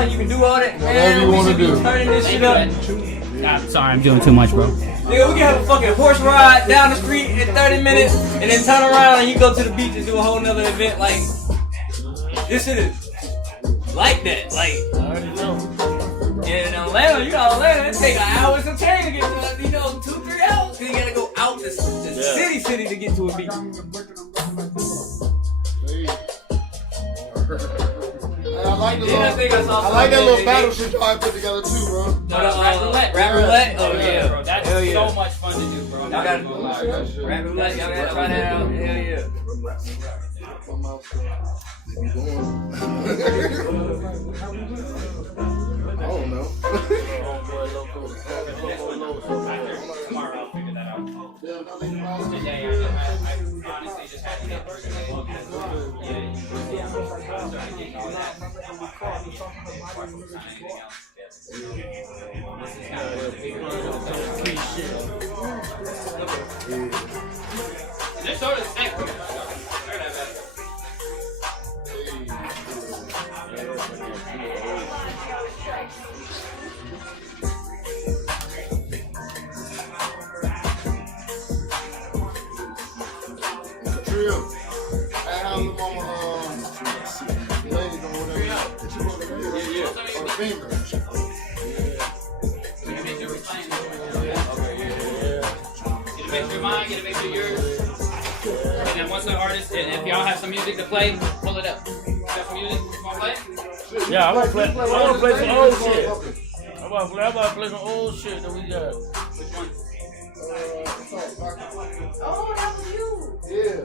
You can do all that. Whatever you want to do. Turning this shit up. I'm sorry, I'm doing too much, bro. Nigga, we can have a fucking horse ride down the street in 30 minutes and then turn around and you go to the beach and do a whole nother event. Like, this shit is like that. Like, yeah, in Atlanta, you got Atlanta, it take an hour some change to get to, 2-3 hours. Cause you gotta go out the city to get to a beach. I like the I like that little battle shit y'all put together too, bro. Rap roulette? Oh yeah. Bro, that's so much fun to do, bro. Rap roulette, y'all gotta try that out. Hell yeah. I don't know. Tomorrow I'll figure that out. Today I honestly just had to get personally. This sort of sick. Get it, make sure yours. And then once the artist, and if y'all have some music to play, pull it up. You got some music? You want to play? Yeah, I want to play some old shit. I want to play some old shit that we got. Which one? Oh, that was you. Yeah.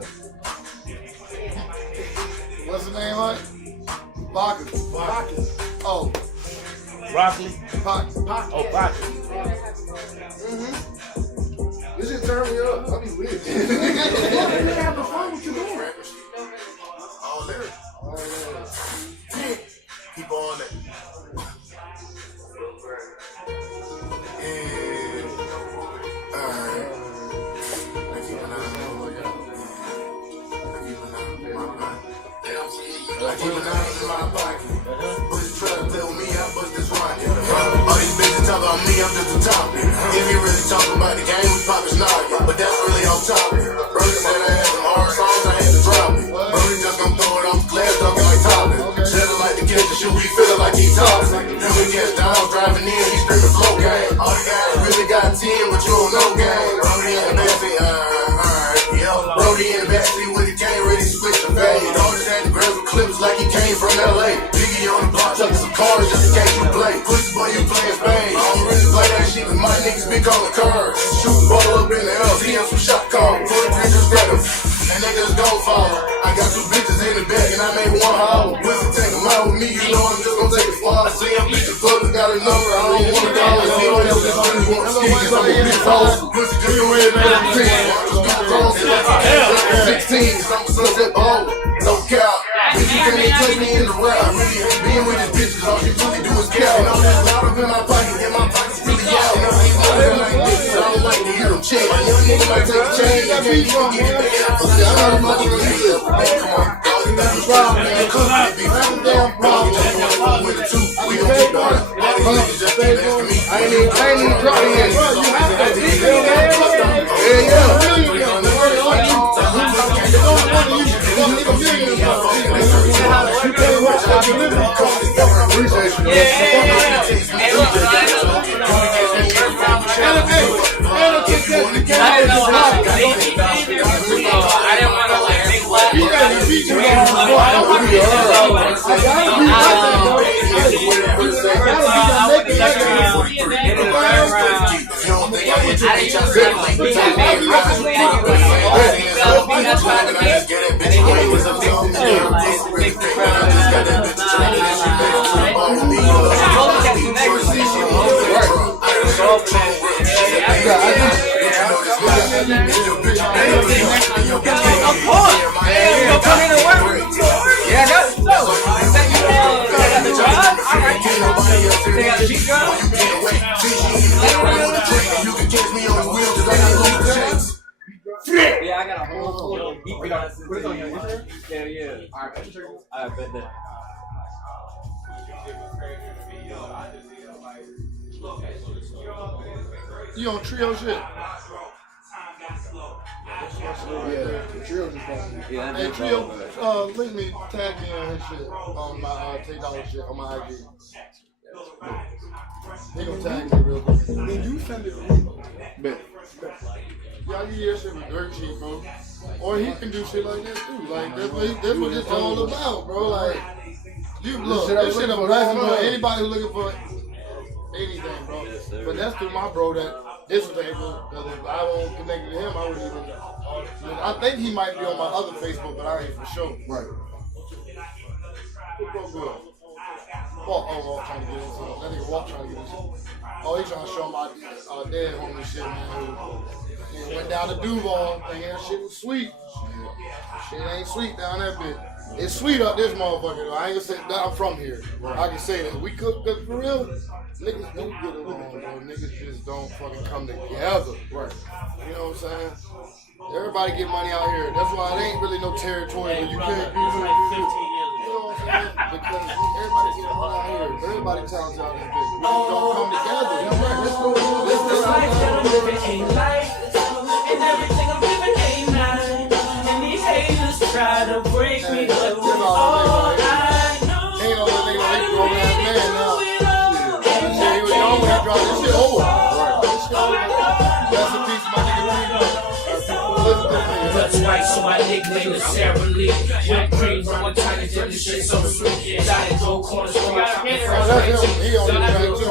What's the name of it? Bacchus. Oh. Broccoli? Bacchus. Oh, Bacchus. This shit turn me up. I be weird. You have the fun what you doing. All there. Keep on it. Yeah. Alright. I keep an eye on my pocket. Push the truck, tell me I bust this rocket. All these bitches talk about me, I'm just a topic. If you really talking about the game, we poppin' snogging. But that's really on topic. Brody said I had some hard songs, I had to drop it. Brody just gon' throw it off the glass, talking like topic. Shelling like the catch and shoot, he feelin' like he toxic. Then we catch down, driving in, he screamin' flow game. All the guys really got 10, but you don't know game. Brody in the backseat, alright, yo. Brody in the backseat with the cane, ready to split the fade. Always had the grab with clips like he came from LA. Biggie on the block, chucking some cars just in case you play. Pussy boy, you playin' Spain. I don't really play that shit, but my niggas be calling cars. Shoot the ball up in the air, he have some shot calls. Put the pictures grab him, and niggas gon' fall. I got 2 bitches in the back, and I made 1 holler. Pussy take them out with me, you know I'm just gon' take it far. I see them bitches brothers got a number, I don't want a dollar. See all y'all bitches want to ski, cause I'm a big house. Pussy just a red man, I'm 10. Just do cross, 16, I'm a sunset ball. No cap. Bitch, you can't touch me in the rap. I really hate being with these bitches. All she really do is cow. And all that loud up in my pocket, and my pocket's really out. And all these niggas like bitches, I don't like to hear them check. My young nigga might take a chain, you can't even get it back. Pussy, I know the money to live. Come on, all these niggas robbing, man. Cause I be fucking damn problem. With the 2, we gon' keep on it. All these niggas just keep asking me. I ain't even drop it yet. Yeah, I got a whole beat. Put it on your Instagram? Yeah. Alright, bet that. You on Trio shit? Yeah, the Trio just got me. Yeah, Hey, Trio, link me, tag me on his shit, on my $10 shit, on my IG. He gonna tag me real quick. Then you send it to me. Bet. Y'all hear shit with dirt cheap, bro. Or he can do shit like this too. Like that's what it's all about, bro. Like you look, this shit a blessing for anybody who's looking for anything, bro. But that's through my bro that this was able. Because if I won't connect to him, I wouldn't even. I think he might be on my other Facebook, but I ain't for sure. Right. What bro good? Walk trying to get into it. That nigga Walk trying to get into it. Oh, he trying to show my dead homie shit, man. He went down to Duval, thinking that shit was sweet. Shit ain't sweet down that bitch. It's sweet up this motherfucker though. I ain't gonna say that I'm from here. I can say that. We cook for real. Niggas don't get along, bro. Niggas just don't fucking come together. Right. You know what I'm saying? Everybody get money out here. That's why it ain't really no territory where you can't do it. You know what I'm saying? Because everybody get money out here. Everybody talented out there. We don't come together. You know what? Let's go. This life that I'm living ain't life. And everything I'm giving ain't mine. And these haters try to break me, but all I know Ain't no nigga like grown ass man now. Shit, he was young when he dropped this shit over. This shit over. That's a piece of my nigga Listen to this nigga. Touch white, so my nickname is Sarah Lee. Whipped cream from a tiny till the shit so sweet. Diet gold corner store. That's him. He on the track too.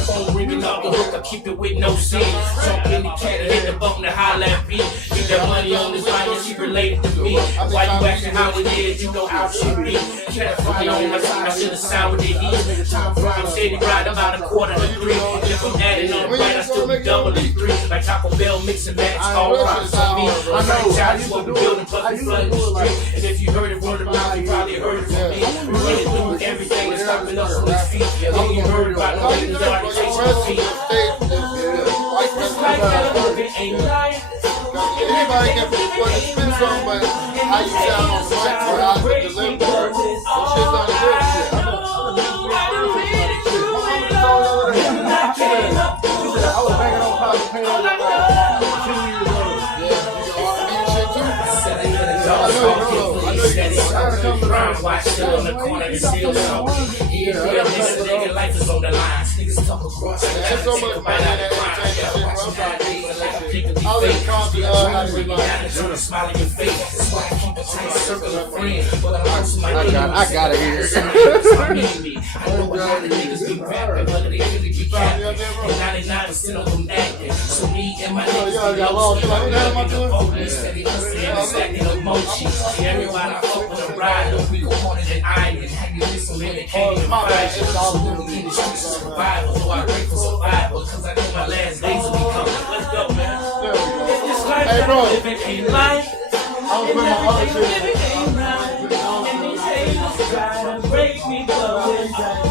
Phone ringing off the hook, I keep it with no sin. Jump in the cat and hit the button to holler at me. Get that money on this line and she related to me. Why you acting how it is, you know how it should be. Can't fly on my time, I should've sound with the heat. I'm steady right about a quarter to 3. If I'm adding on the right, I still be double and 3. Like Taco Bell, mix and match, all props on me. I'm not child, you what we building, but we flooding the street. And if you heard it word of mouth, you probably heard it from me. We really do everything that's stopping us on these feet. Then you heard about no niggas that already chasing the feet. This life that I'm living ain't life. Anybody can spin something, but how you sound on the mic or how you deliver the word, that shit's not good shit. I was banging on Pop and Pain like 2 years old. Yeah, you can R&B and shit too. I watch it on the corner and still talking. Yeah, this nigga life is on the line. Niggas talk across. There's so much money in that entertainment shit, bro. I'm trying to get I was in Compton, how to be like. Smile in your face. That's why I keep a tight circle of friends. But I'm also my I gotta hear it. I know a lot of niggas be rapping, but they really be capping. And 99% of them acting. So me and my niggas be steady stacking emojis. Everybody I fuck with a ride, don't we go harder than iron. Have you listen when they can't even find you? So we in the streets of survival. So I pray for survival, cause I know my last days will be coming. Let's go, man. This life Hey, bro. living ain't life. I was putting my other shit. Ain't right. And these haters try to break me, but we're dying.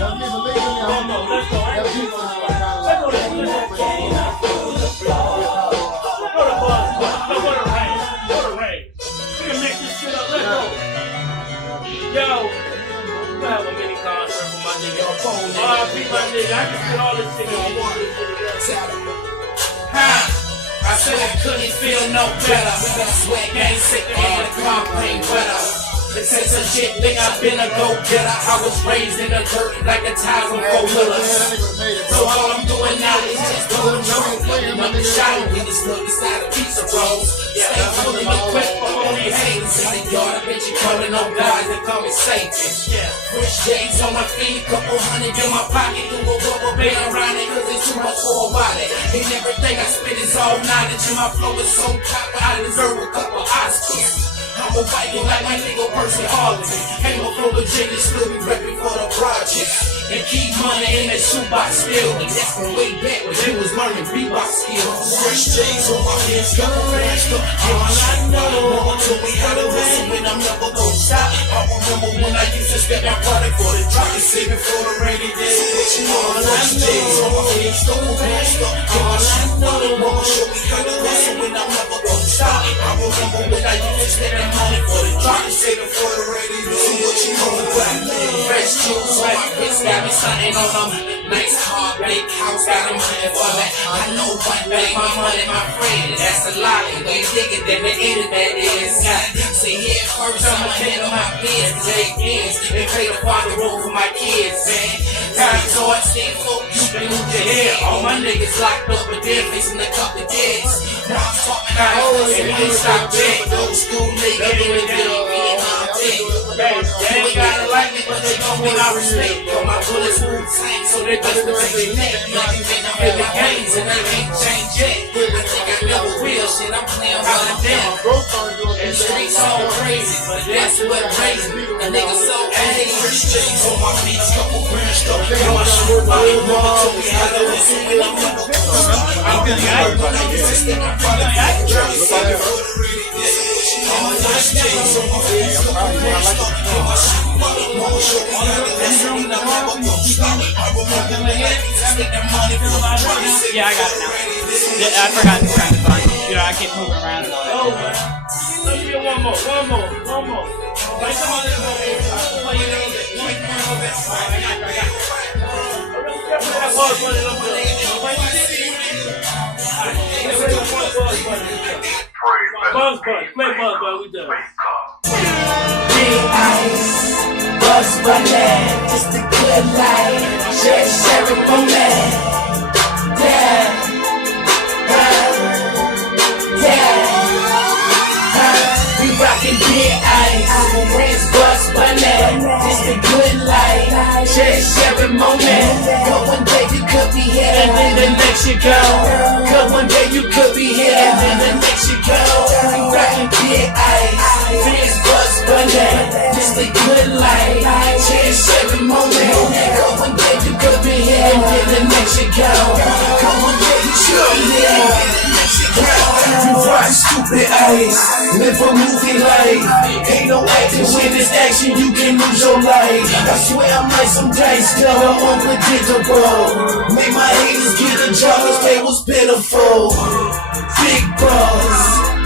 Y'all need to leave me alone. Let's go. That beat was kind of Let's go to the game. Let's go to the floor. Let's go to Buzz. Let's go to Rain. Go to Rain. We can mix this shit up. Let's go. Yo. I have a mini concert for my nigga. R.I.P. my nigga. I can spit all this shit on one. I said I couldn't feel no better. We got sweat gang sick and the car paint wetter. It takes a shit, think I've been a go-getter. I was raised in the dirt like a tire with 4 wheelers. So all I'm doing now is just doing jokes. Another shot with this look beside a piece of rolls. Stay fully equipped for only haters. In the yard, I bet you calling on guys that call me Satan. Fresh J's on my feet, couple hundred in my pocket. Do a rubber band around it, cause it's too much for a wallet. And everything I spit is all knowledge, and my flow is so copper, I deserve a couple Oscars. I'm a Viking like my nigga Percy Harvey. Came up from Virginia, still be reppin' for the project. And keep money in that shoebox still. And that's from way back when you was learning beatbox skills. Fresh J's on my hands, got the flash up. All I know, told me how to hustle when I'm never gon' stop. I remember when I used to step my product for the drop and save it for the rainy days. All I J's on my hands, got the flash up. All I know, show me how to hustle when I'm never gon' stop. started. I will humble when I used to spend that money for the drop. Saving for the radio. So what you know about me? Fresh jewels on my wrist, got me something on them. Nice car, big house, got a money for that. I know one thing, my money, my friend. That's a lot. Way bigger than the internet is. See here first, I'ma handle my biz. Take ends and pay the father road for my kids, man. Time so I stay focused, you move your head. All my niggas locked up, but they're facing a couple deads. Now I'm talking out, and we stop dead. Old school nigga, in the middle, they ain't gotta like me, but they gon' win our respect. But my bullets move tight, so they just protect your neck. Nothing been up in the games, and they ain't changed yet. I think I never will, shit, I'm playing how I'm down. And streets all crazy, but that's what crazy. A nigga so angry, streets on my feet, couple grand stuff. Yo, I shoot my mama, told me how to listen when I'm never I'm gonna get it. Yeah, I got it now. I forgot to turn this on. You know, I keep moving around and all that. Oh, man. Let's get one more. Like some other play you a little bit. Play a little bit. Alright, I got it. That buzz bunny a little bit. Buzz bunny. Play buzz bunny. We done. Big ice, buzz bunny. It's the good life. Sheriff moment. Yeah. We rockin' big ice, Prince Buzz Bunny. It's the good life, sharing moment. Cause one day you could be here, and then the next you go. Cause one day you could be here, and then the next you go. We rockin' big ice, Prince Buzz Bunny. It's the good life, sharing moment. Cause one day you could be here, and then the next you go. Cause one day you could be here, and then the next you go. You rock stupid ice, live a movie life. Ain't no acting when it's action, you can lose your life. I swear I'm like some dice, girl, I'm unpredictable. Make my haters get a job, cause they was pitiful. Big boss,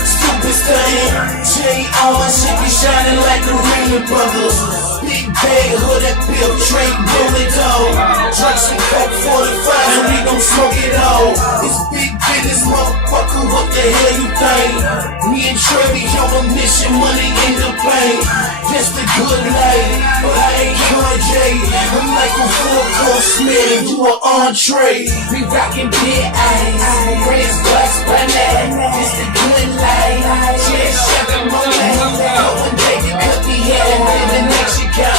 stupid stain. Chain on my shit be shining like the Ringling Brothers. Big bag, hood that bill, trade bullet dough. Drink some coke 45 and we gon' smoke it all. It's big business, motherfucker, what the hell you think? Me and Trevi on a mission, money in the bank. That's the good life, but I ain't Kanye. I'm like a full-course meal, you an entree. We rockin' big ice, Prince Buzz Bunny. It's the good life, sharing moment. One day you could be here, and then the next you go.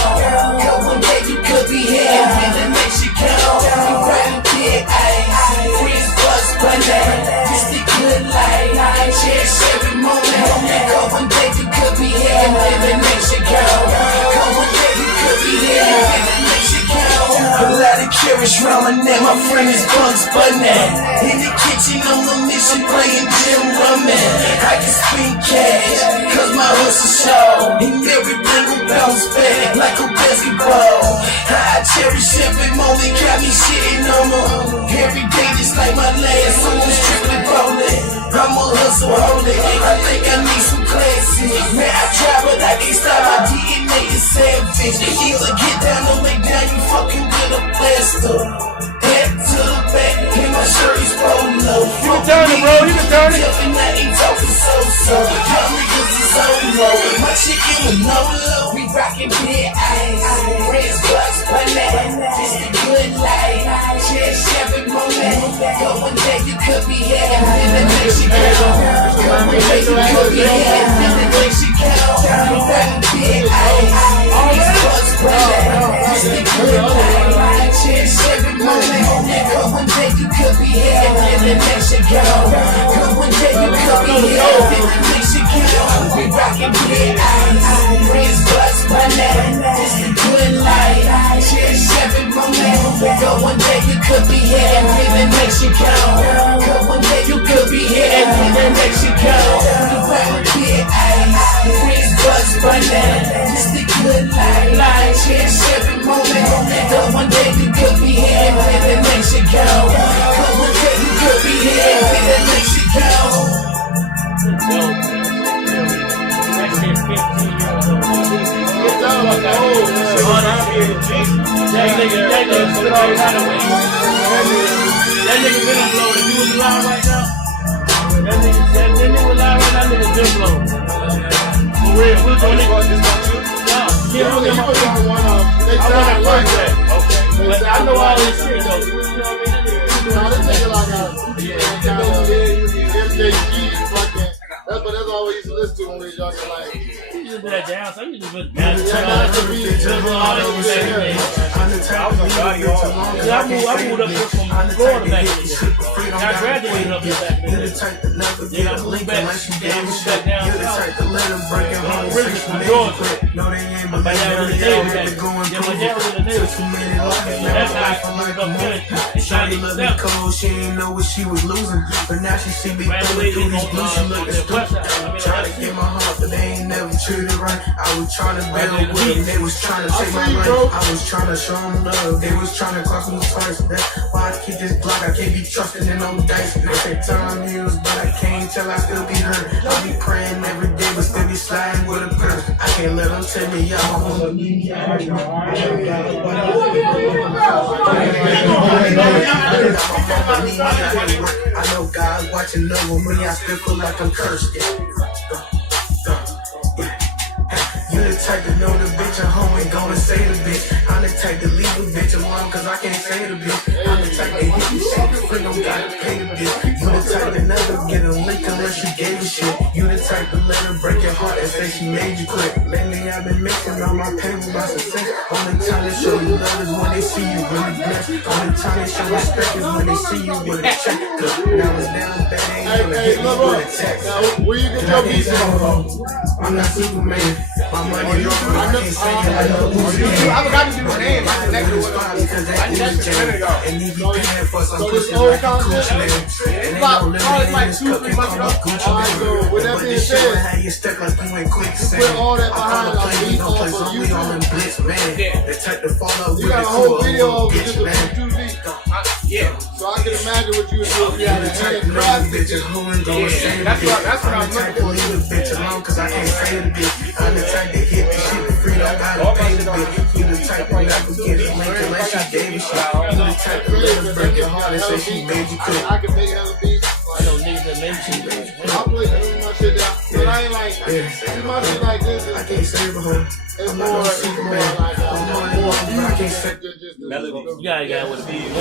One day you could be here, and then the next you go. We rockin' big ice, Prince Buzz Bunny. It's the good life, sharing moment. One day you could be here, and then the next you go. One day you could be here, and then the next you go. A lot of carrots round my neck, my friend is Bugs Bunny. In the kitchen on a mission, playing Jim Rummy. I can spend cash, cause my hustle show. And everything will bounce back like a basketball. I cherish every moment, got me shitting on them. Every day just like my last, someone's tripling bowling. I'm a hustle holy, I think I need some classes. Man, I try but I can't stop, my DNA is savage. Either get down or lay down, you fucking with a blaster. Head to the back, and my shirt is polo. You can turn it, bro, you can turn it. I ain't talking so-so, y'all niggas is solo. My chicken with no low, we rockin' big ice. Prince Buzz Bunny, it's the good life. Sharing moment, go one day you could be here, and then the next you go. Go one day you could be here, and then the next you go. We rockin' big ice. Prince Buzz Bunny, it's the good life. Sharing moment, go one day you could be here, and then the next you go. Go one day you could be here, and then the next you go. We rockin' big ice. Prince Buzz Bunny, it's the good life. Sharing moment, go one day you could be here, and then the next you go. Go one day you could be here, and then the next you go. We rockin' big ice. Prince Buzz Bunny, it's the good life. Sharing moment, go one day you could be here, and then the next you go. Go one day you could be here, and then the next you go. nigga put all kind of way. That nigga been on blow. If you was alive right now, that nigga was alive right now, nigga been blow. For real, we'll do it. They tried to like that. But I know all this shit though. You know what I mean? Now this nigga like MJG fucking. But that's all we used to listen to when we were younger. Like, You just do that down, so you just put yeah, that's the beat. I moved up here from Florida back in the day. I graduated up here back in the day. Then I moved back down south. Originally from Georgia. My dad was a Navy back then. Yeah, my dad was in the Navy. That's how I moved up here in 97. She ain't know what she was losing, but now she see me throwing through these blues. She looking stupid. Trying to get my heart, but they ain't never treated right. I was trying to build with them, they was trying to take my life. I was trying to show them love, they was trying to cross me twice. That's why I keep this block, I can't be trusting in no dice. They say time heals, but I can't tell I still be hurt. I be praying every day, but still be sliding with a purse. I can't let them tell me y'all home. I know God's watching over me, I still feel like I'm cursed. You the type to know the bitch at home ain't gonna say the bitch. I'm the type to leave a bitch alone cause I can't say the bitch. I'm the type to hit you shit, friend don't gotta pay the bitch. You the type to never get a lick unless you gave a shit. You the type to let her break your heart and say she made you quit. Lately I've been mixing all my pain with my success. Only time they show you love is when they see you really blessed. Only time they show respect is when they see you with a check. Now it's down bad, ain't gonna hit me with a text. Where you get your beats from? I'm not Superman. My money long, I can't say it like no Uzi. I forgot to do my name. I connected with because that is jam. And you be paying for some So this pussy old like a content? Gucci man. And they don't live in this cookie from a Gucci Alright, so man. with that But being this shit said, how you stuck like you ain't quicksand. put all that I behind found a place beat we gon' play off some of we on them blitz, man. The type to fall up with you got a it whole to video little of bitch, just the man. two beats. Yeah. So I can imagine what you would do if you had a The type hand to know craft the bitch is who ain't gonna say the That's bitch. what I'm I'm the type looking to leave a bitch alone cause I can't say the bitch. I'm the type to hit the shit for free, don't gotta pay the bitch. You the type to never get a link unless she gave a shit. You the type to let her break your heart and say she made you quit. I can make hella beats. I don't need that make you. I play my shit down, but I ain't like my shit like this. I can't save her. It's I'm more not no like Superman. more I can't say Melody. You gotta get with a beat.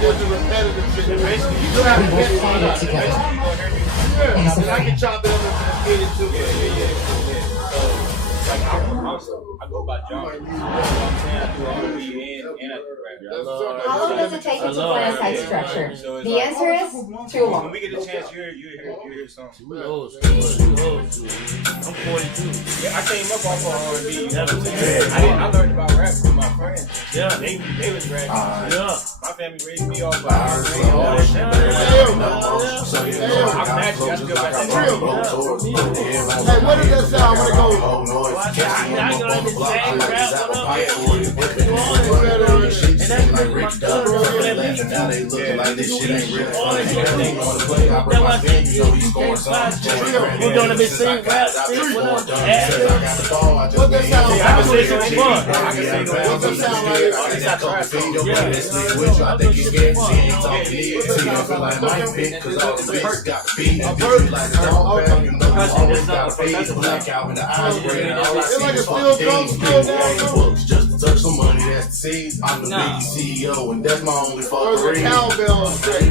just the repetitive shit. You do have to get one up. Yeah, I can chop it up and get it too. I go by John. You know what I'm saying? I do R&B and I do rap. How long does it take you to plan a site structure? The answer is too long. When we get a chance, you hear songs. We old school. I'm 42. Yeah, I came up off of R&B. Never seen it. I learned about rap from my friends. Yeah. They was rapping. Yeah. My family raised me off of R&B. All that shit. I'm naturally, I still got that Hey, what does that sound when it goes? I ain't gonna understand rap, Now they looking like this shit ain't real. I bring my family, so he's scoring something. We're gonna be singing rap, sing with us. What that sound like? I was listening to fun. What's that sound like? I think you scared to see it. Talk to me. See, I feel like my pick, cause all the beats got to be. If you like the dog bell, you know you always got to fade. The black out in the eyes, red, and all I see is fucking things. Books just to touch some money, that's the seeds. I'm the big CEO, and that's my only fucking Where's the reason. cowbell stretch?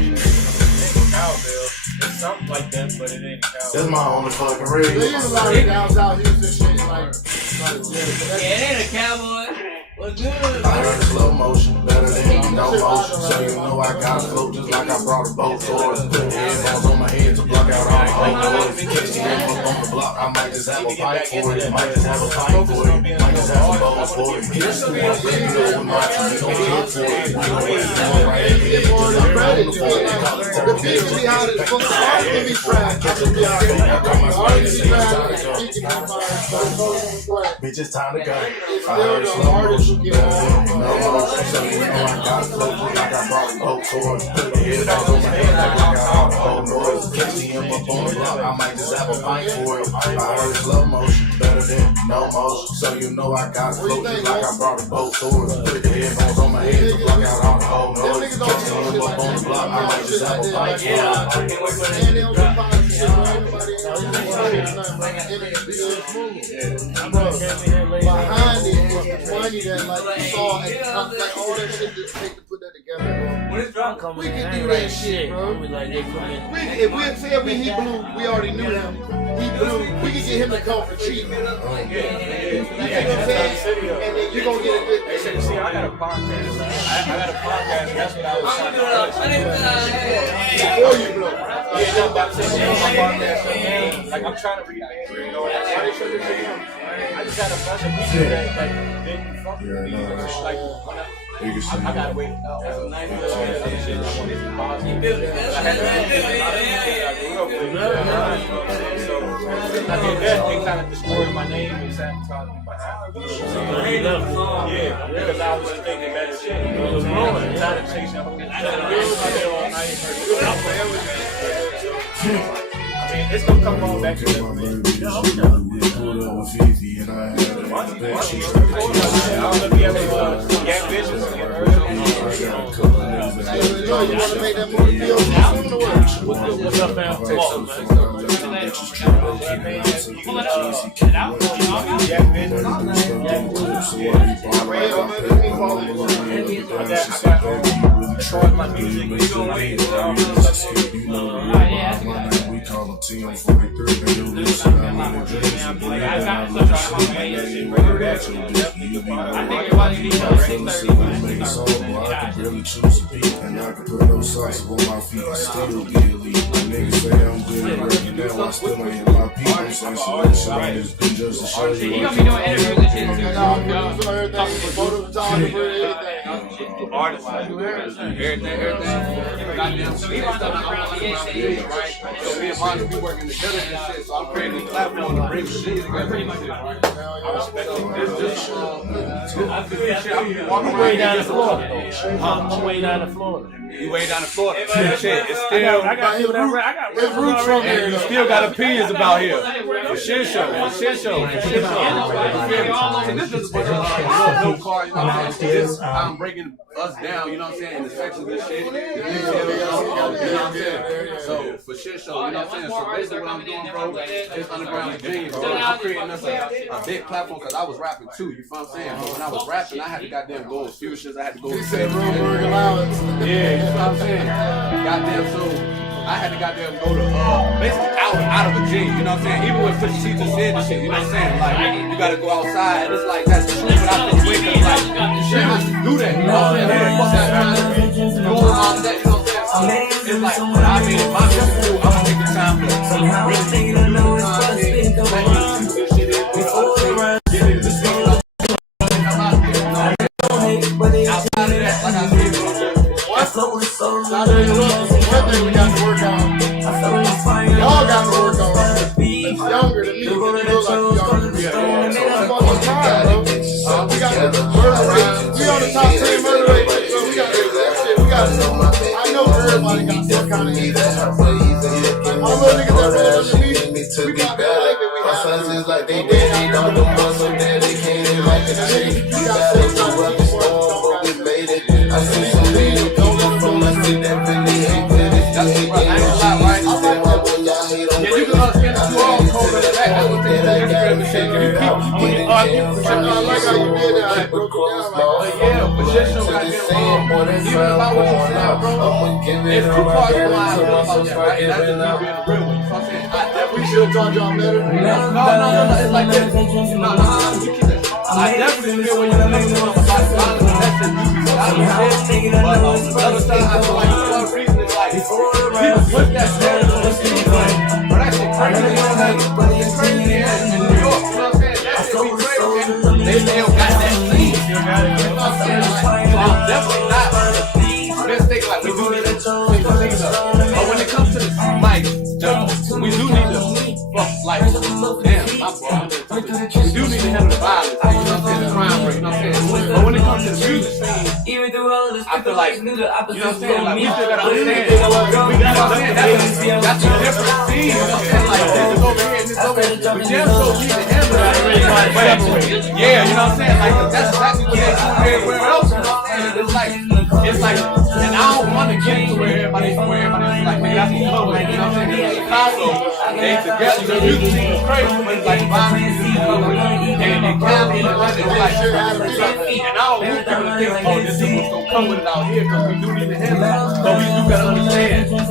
Cowbell. It's something like that, but it ain't cowbell. That's my only fucking They reason. use a lot of downtown Houston shit like Yeah, it ain't a cowboy. What's good? I heard slow motion, better than no motion. So you know I got a float just like I brought a boat towards. Put the headphones on my head to block out all the whole noise. Catch the end up on the block, I might just have a pipe for it. Might just have a pipe for it. Might just have a bowl for it. Hit some more, you know, my team, you don't hit for it. You know, it's right at the edge, just like I'm on the floor. They call it the turn beat can be hot as fuck. The art can be trash. I can be out there. The art can be trash. The beat can be fine. Bitch, it's time to go. I It's heard still slow the artist who motion, get better on. than no motion. So you know I got a float just like I brought a boat towards. Put the headphones on my head like I got all the whole noise. Catch the end up on the block, I might just have a pipe for it. I heard slow motion, better than no motion. So you know I got flow just like I brought a boat towards. Put the headphones on my head to block out all the whole noise. Catch the hook up on the block, I like the sample bike. And they don't get fine shit for everybody. Behind it was the money that like you saw and like all that shit that take to put that together, bro. When it's drunk, We can do that shit, bro. If we had said he blew, we already knew him. He blew. We could get him to come for cheap. You know what I'm saying? And then you gonna get a good. See, I got a podcast. I got a podcast. That's what I was trying to do. Before you blow. Yeah, no, but I'm saying on my podcast, like I'm trying to read man, you know, I just had a bunch of people that didn't fuck with me. Like, I gotta wait. That's a nice little shit. I want this to pause. I had to so I did that. It kind of destroyed my name and sabotaged me. Yeah, because I was thinking better shit. You know, it was growing. Trying to chase that whole thing. I mean, it's gonna come on back to the I don't know if you ever Yak Visions You want to make that movie feel what's up, fam? Pull it up. Get out. Yak Visions. Charge my music. We call them TM43. I think everybody needs I can barely choose a beat, and I can put no sauce on my feet and still be elite. Niggas say I'm good at working now, I still ain't my people. Say some shit on this bitch just to show you. You're gonna be doing interviews and shit too. Artists, everything. Goddamn sweet stuff. Right? So me and Martin, we working together and shit. So I'm creating a platform to bring shit together. I respect it. I'm way down to Florida. I'm way down to Florida. You way down to Florida. Shit, it's still. I got roots from here. You still got opinions about here. For shit show. No car, you know what I'm saying? I'm breaking us down, you know what I'm saying, in the sections and shit. You know what I'm saying? So, for shit show, you know what I'm saying? So, basically what I'm doing, bro, is Underground Virginia, bro. I'm creating us a big platform because I was rapping too, you feel what I'm saying? But when I was rapping, I had to goddamn go with Fuchsias, I had to go with said Roomberg allowance. Yeah, you know what I'm saying? Goddamn, so I had to goddamn go to basically out of Virginia, you know what I'm saying? Even when 50 Cent said the shit, you know what I'm saying? Like, you gotta go outside, and it's like, that's true, but I feel way because like, you shouldn't do that, you know what I'm saying? Fuck that trying to doing all that, you know what I'm saying? So, it's like, what I made it my music do, I'm gonna take the time to really think it know it's supposed to be the one. Outside of that, like I said, Not to interrupt, one thing we got to work on. Y'all got to work on. It's younger than me. You look like younger. So fucking time, bro. We got to murder rate. We on the top 10 murder rate. So we got to do that shit. We got to. I know everybody got some kind of heat. All those niggas that roll under me, we got to like it. We have to. Like they did, don't do more so that they can't like the shit. You gotta do what we storm, but we made it. I see some people from us that definitely hate with it. that's right. I ain't gonna lie, right? Yeah, you can spend 2 hours holding it back. That's what they do. Instagram and shit. If you keep arguing for shit, I like how you did that. I broke it down like but yeah, for shit, show goddamn even about what you said, bro. If 2 parts fly, I feel about that, right? That's just me being a real one. You know what I'm saying? we should have taught y'all better. No. It's like this. No. You keep it. I definitely feel when you're thinking about violence, that's the beauty. But on the other side, I feel like for one reason, it's like people put that narrative on the scene, like, but that shit crazy. It's crazy in New York. You know what I'm saying? That shit be crazy. They still got that scene. You know what I'm saying? Like, so I'm definitely not just thinking like we do need to change the things up. But when it comes to the mic, we do need to like, damn, my fault. We do need to handle the violence, you know what I'm saying, the crime rate, you know what I'm saying? But when it comes to the music scene, I feel like, you know what I'm saying, like, we still gotta understand, we gotta understand, that's a different scene, you know what I'm saying, like, this is over here, and this is over here. We damn sure need to handle that. Yeah, you know what I'm saying? Like, that's exactly what they do everywhere else. You know what I'm saying? It's like, and I don't want to get to where everybody's like, man, that's what color, you know what I'm saying? Chicago, they together, the music scene is crazy, but it's like violence and color, and Cali and Atlanta, it's like, and I don't want people to think, oh, this is what's gonna come with it out here, because we do need to handle it, but we do gotta understand the music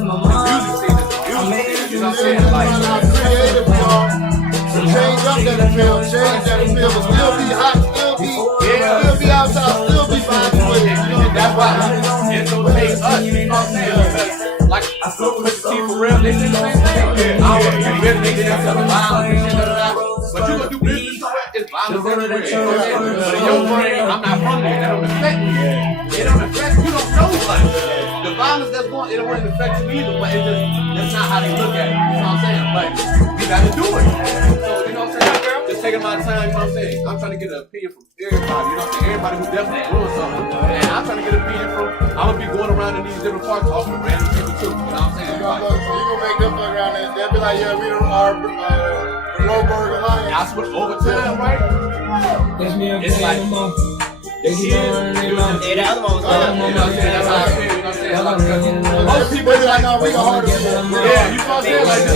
scene is the music scene, you know what I'm saying? Like, creative, y'all. Change up that field, but still be hot, still be outside, still be vibing with it. You know, that's why it's gonna take us, you know what I'm saying? Because, like, I spoke with the team for real, they said the same thing. I don't want to do business, they said violence and shit, but you gonna do business somewhere, it's violence everywhere. You know what I'm saying? But in your brain, I'm not from there, that don't affect me. It don't affect you, don't know like the violence that's going, it don't really affect you either, but it's just, that's not how they look at it. You know what I'm saying? But we gotta do it. So, you know what I'm saying? Just taking my time, you know what I'm saying? I'm trying to get an opinion from everybody, you know what I'm saying? Everybody who's definitely doing something. And I'm trying to get an opinion from, I'm gonna be going around in these different parts talking to random people too, you know what I'm saying? So you gonna make them fuck around there. They'll be like, yeah, we are the Roberg Alliance. That's what over time, right? It's like, Hey, the other one was most people be like, no, we go harder. Yeah, you know what I'm saying? Like,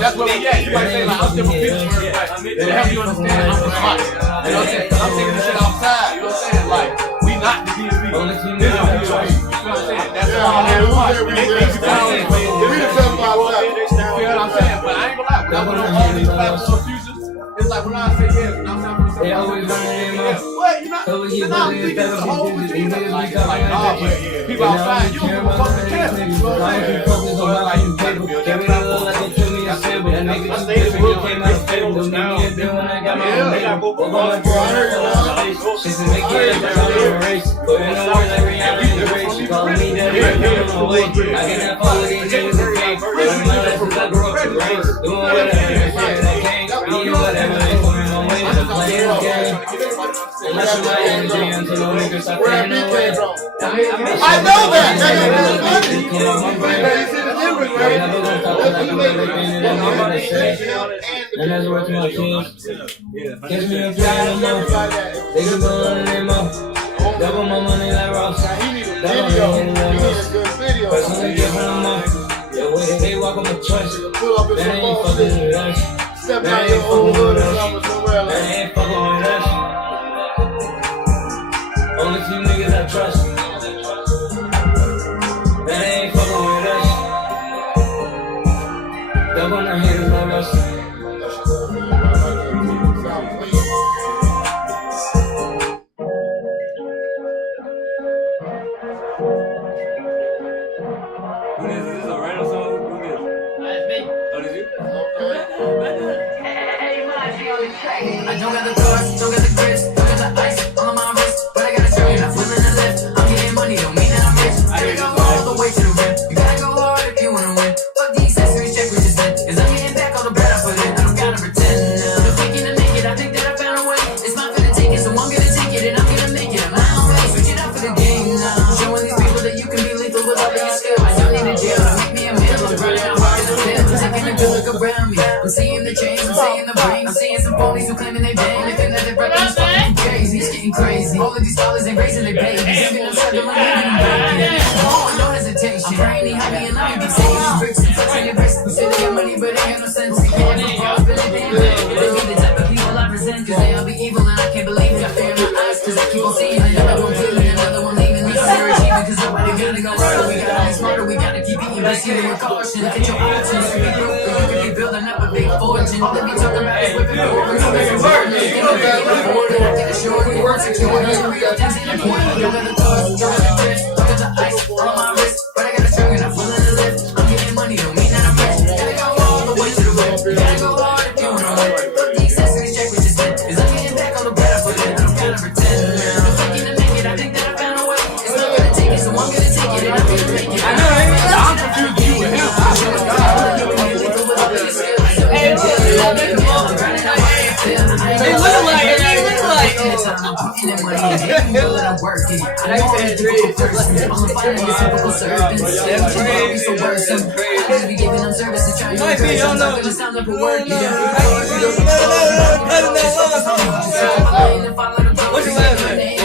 that's where we at. You might say, like, I'm still from Pittsburgh, like, to help you understand, I'm from Fox. You know what I'm saying? I'm taking this shit outside, you know what I'm saying? Like, we not the DMV. This is DMV. You know what I'm saying? That's why I'm we the tough outside. You know what I'm saying? But I ain't gonna lie, when I went on all these platform fusions, it's like when I say, yeah, when I'm saying, they always what? You're not thinking it's a whole regime. Like, nah, but people outside, you don't give a fuck to care. You know what I'm saying? So it's like, you gotta build that platform. I stayed in the world, came out of favorites now. I know that. And that's what my kids. Catch me up flying them up. They can go on them up. Double my money like Ross. Personally give them up. Yeah, way they walk on the trust. That ain't fucking with us. Step out your old hood or somewhere That like ain't fucking with us. Only few niggas I trust. That ain't fucking with us. Double my haters like us. I don't got the cars, don't got the grits, don't got the ice on my wrist, but I gotta show you not willing to lift. I'm getting money, don't mean that I'm rich. I gotta go all the way to the rim. You gotta go hard if you wanna win. Fuck the accessories, check what you spent. Cause I'm getting back all the bread I put in. I don't gotta pretend. I'm thinking to make it, I think that I found a way. It's not gonna take it, so I'm gonna take it and I'm gonna make it. I'm my own way, switch it up for the game now. Showing these people that you can be lethal with all of your skill. I don't need a jail to make me a meal. I'm grinding out hard as a pill. Taking a good look around me. I'm seeing the change, I'm seeing the brain. I'm seeing some phonies who claiming they bang. They think that they're fucking crazy. It's getting crazy. All of these dollars ain't raising their babies. Even I'm struggling, I'm living broken. Oh, no hesitation. Brainy, happy, and let me be safe. Bricks and flex on your wrist. I'm spending your money, but ain't got no sense. You can't have a spend a damn thing. They be the type of people I resent. Cause they all be evil and I can't believe it. I fear in my eyes cause I keep on seeing it. Another one killing, another one leaving. These are achieving cause nobody gonna go right. We gotta be smarter, we gotta keep eating. Proceeding with caution. Look at your options. You can be broke, but you can be building up a big fortune. All they be talking about is whipping forward. You make it work. You know that. Take a short, we work secure. You got things in the corner. You got the cars, you got the fish, you got the ice on my wrist. But I gotta show you not willing to lift. I'm getting money, don't mean that I'm rich. Gotta go all the way to the rim. You gotta go hard if you wanna win. Fuck the accessories, check what you spent. Cause I'm getting back all the bread I put in. I don't gotta pretend. I'm thinking to make it, I think that I found a way. It's not gonna take it, so I'm gonna take it and I'm gonna make it. I know, right? I'm confused you with him. They look like it. They look like it. I'm putting in money and you know that I'm working. I know I'm a typical person. I'm a finding a typical servant. I'm so worrisome. I gotta be giving them service and trying to might be, I don't know. What's your last name?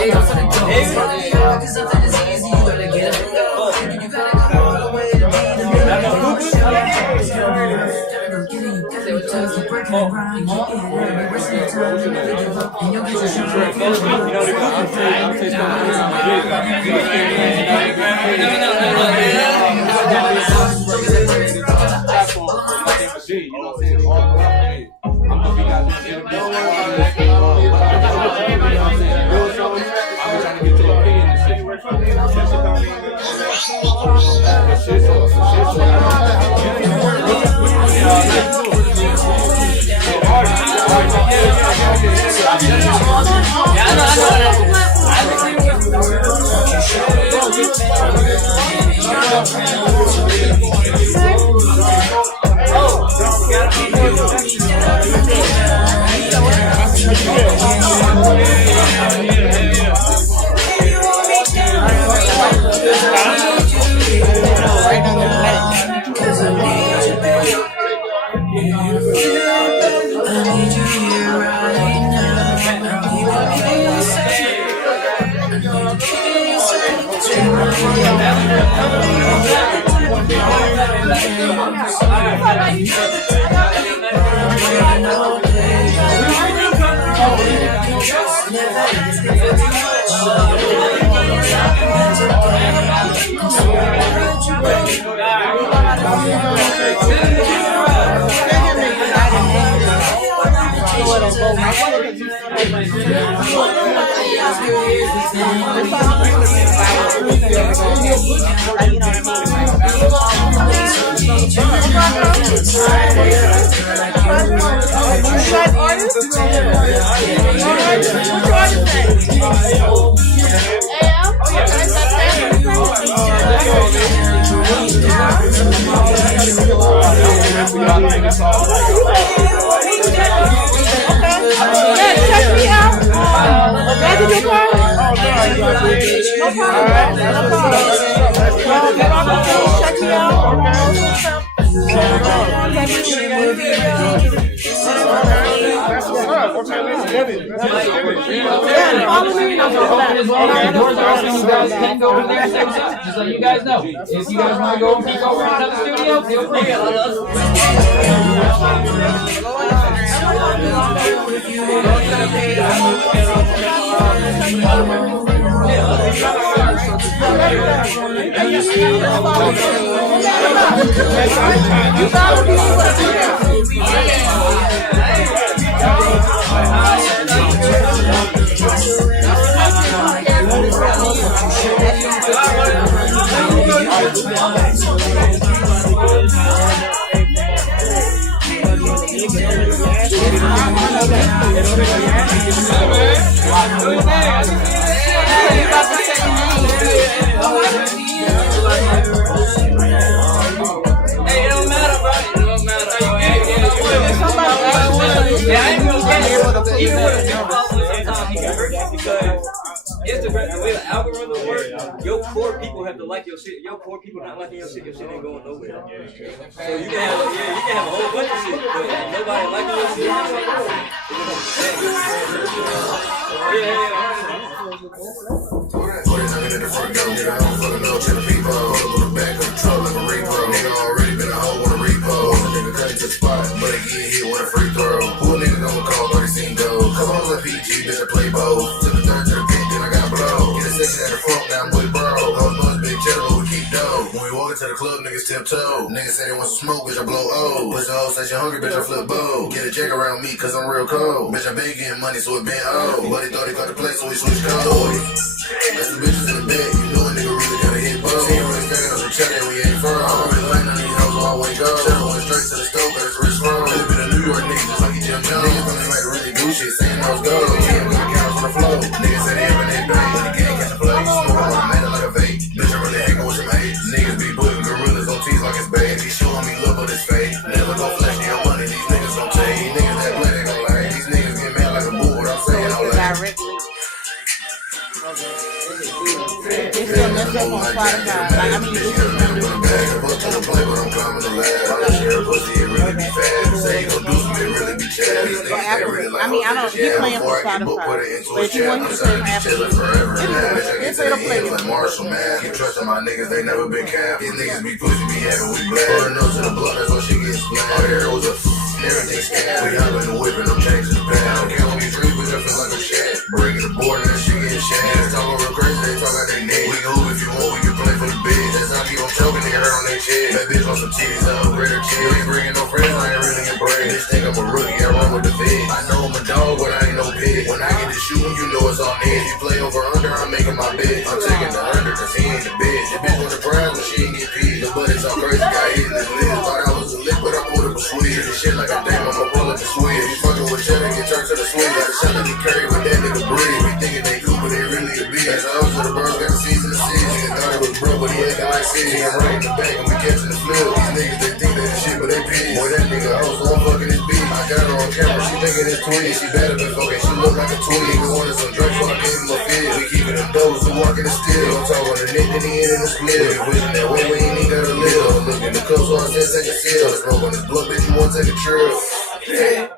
Check me out. Back in your car. No problem. Check me out. Follow me. Doors are open. You guys can go over there. Just let you guys know. If you guys want to go and peek over to another studio, feel free. Hey, it don't matter, bro. It don't matter. Yeah, I ain't gonna get it. Even with a few followers, sometimes he can hurt you because Instagram, the way the algorithm works, your core people have to like your shit. Your core people not liking your shit ain't going nowhere. So you can have a whole bunch of shit, but if nobody liking your shit, in the front door, get a home full of no chill people. On the back of the truck like a repo. Nigga already been a hoe on a repo. Nigga cut to the spot, but I get hit with a free throw. Who a nigga gonna call 30 scene goals? Cause I'm a PG, bitch, I play both. Took the third to the pit, then I got blow. Get a section at the front, now I'm with bro. Hoes know it's big cheddar, but we keep dough. When we walk into the club, niggas tiptoe. Niggas say they want some smoke, bitch, I blow O. Push the hoe, say she hungry, bitch, I flip bow. Get a check around me, cause I'm real cold. Bitch, I been getting money, so it been O. But he thought he got the place, so he switched code. That's the bitches in the bed, you know a nigga really gotta hit both. She ain't really stacking up some cheddar, we ain't firm. I don't really like none of these hoes, so I wake up. Cheddar went straight to the stove, but it's rich roll. Live in a New York nigga, just like he Jim Jones. Niggas don't like to really do shit, saying those goals. He ain't got counters on the floor. Niggas say they have an eight bang, but he can't catch a play. Smoke on the man like a vape. Bitch, I really hanging with some hate. Niggas be putting gorillas on teeth like it's bait. He showing me love, but it's fake. Never gon' flash your money, these niggas gon' take. These niggas that play, they gon' lie. These niggas get mad like a bull, what I'm saying, I'm like. It's still messed up on Spotify. Like, I mean, you can do it. I don't. He playing for Spotify. But if you want him to play Apple, it's a play. Like Marshall, man. Keep trusting my niggas, they never been capped. These niggas be pushing me heavy, we black. Pulling up to the blood, that's why she gets splat. All hair was a everything scam. We hop in the whip and I'm changing the bag. I don't care when you drink, but I feel like a shit. Breaking the board and that shit getting shit. Niggas talk over crazy, they talk out they neck. We can hoop if you want, we can play for the bitch. That's how keep on choking, they hurt on their chest. That bitch on some titties, I upgrade her chill. Ain't bringing no friends, I ain't really impressed. Bitch think I'm a rookie, I run with the feds. I know I'm a dog, but I ain't no bitch. When I get to shooting, you know it's on edge. You play over under, I'm making my bet. I'm taking the under, cause he ain't the bitch. That bitch want the prize when she ain't get paid. The buddy's all crazy, got hit in his lid. Thought I was a lick, but I pulled up a sweet. This shit like a damn, I'ma pull up the sweet. You fucking with cheddar, get turned to the sweet. Like the shot that he carry with that nigga breed. We thinking they cool, but they really a bitch. As I was to the birds, got the season to see. Nigga thought it was broke, but he acting like shit. He ain't right in the back, and we catching the flip. These niggas, they think they the shit, but they pee. Boy, that nigga, I was so I'm fucking his beat. I got her on camera, she thinking it's tweet. She better than fucking, she look like a tweet. Nigga wanted some drugs, so I gave him a fit. We keeping them doors, so walking the steel. I'm talking the nick, then he in the split. We pushing that way, we ain't even gotta live. Look in the cup, so I said take a sip. Smoke on this blunt, bitch, you wanna take a trip. Yeah.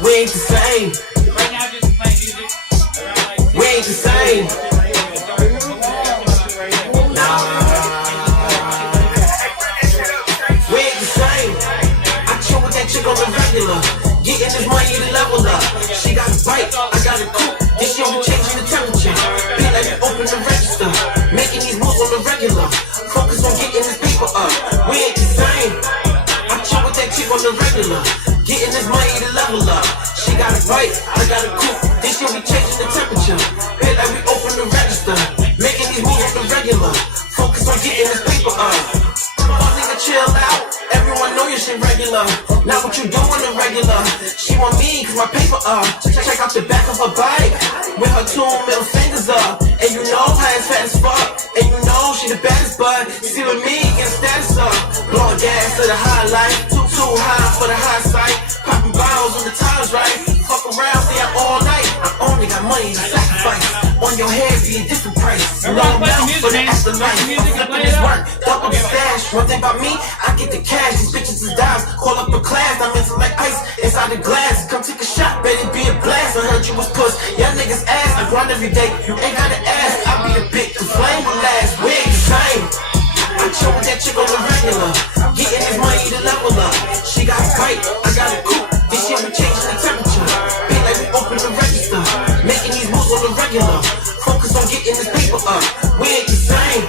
We ain't the same. We ain't the same. Nah. We ain't the same. I chill with that chick on the regular. Getting this money to level up. She got a bite, I got a coupe. This shit be changing the temperature. Feel like we open the register. Making these moves on the regular. Focus on getting this paper up. We ain't the same. I chill with that chick on the regular. Getting this money to level up. She got a bite, I got a coupe. This shit be changing the temperature. Feel like we open the register. Making these moves on the regular. Focus on getting this paper up. Fuck nigga, chill out. Everyone know your shit regular. Not what you do on the regular. She want me cause my paper up. Check out the back of her bike. With her two middle fingers up. And you know her ass fat as fuck. And you know she the baddest bud. See with me, get status up. Blowing gas to the highlight. Too high for the high sight. Popping bottles on the tires right. Fuck around, stay out all night. I only got money to sacrifice. On your head be a different price. No amount for the afterlife. Flipping this work, double the stash. One thing about me, I get the cash. These bitches is dimes. Call up a class, I'm into like ice inside the glass. Come take a shot, bet it be a blast. I heard you was puss. Y'all niggas ass. I grind every day. You ain't gotta ask. I be the bitch, the flame will last. We ain't the same. I chill with that chick on the regular. Getting this money to level up. She got a bite, I got a coupe. This shit be changing the temperature. Feel like we open the register. Making these moves on the regular. Focus on getting this paper up. We ain't the same.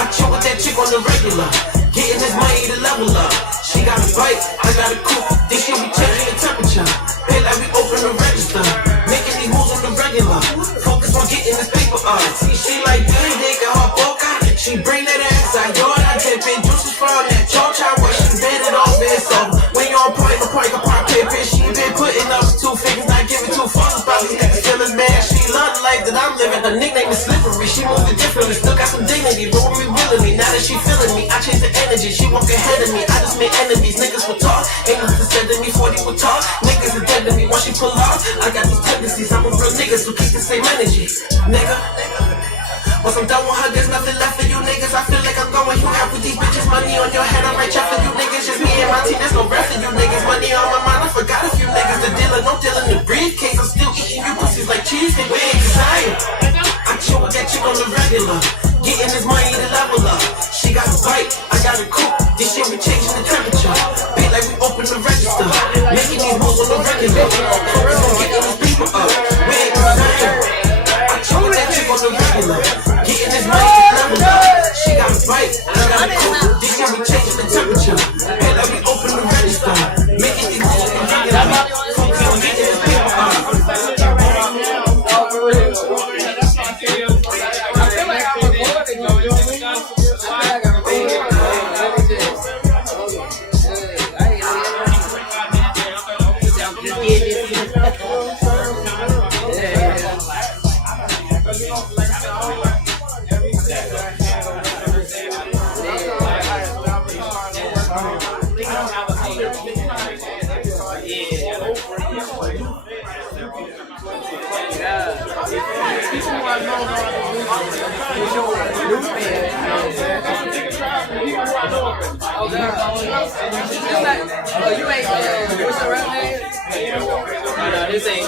I chill with that chick on the regular. Getting this money to level up. She got a bite, I got a coupe. This shit be changing the temperature. Feel like we open the register. Making these moves on the regular. Focus on getting this paper up. See, she like good, they got her boca. She bring that ass out, yo, I dip in juices from that chocha where she bend it off it. So when you're on point, the point, pimpin', she been putting up 2 figures, not giving 2 fucks about these niggas feelings, man. She love the life that I'm living, her nickname is Slippery. She moving differently, still got some dignity, but when we willingly, now that she feeling me, I change the energy, she walk ahead of me. I just made enemies, niggas will talk, ain't nothing said to me, 40 will talk, niggas are dead to me. Once she pull off, I got these tendencies, I'm a real nigga, so keep the same energy, nigga. Once I'm done with her, there's nothing left for you niggas. I feel like I'm going you half with these bitches. Money on your head, I might check for you niggas. Just me and my team, there's no rest for you niggas. Money on my mind, I forgot a few niggas. The dealer, no dealer in the briefcase. I'm still eating you pussies like cheesecake. We ain't the same. I chill with that chick on the regular. Getting this money to level up. She got a bite, I got a coupe. This shit be changing the temperature. Feel like we open the register. Making these moves on the regular. Focus on getting these people up. We ain't the same. I chill with that chick on the regular. Getting this money to level up. She got a bite, I got a coupe. This shit be changing the temperature. Feel like we open the register. Making these moves on the regular. Focus on getting this people up. Yeah. you ain't, what's your rap name? No, this ain't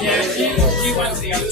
Yeah, she went to the other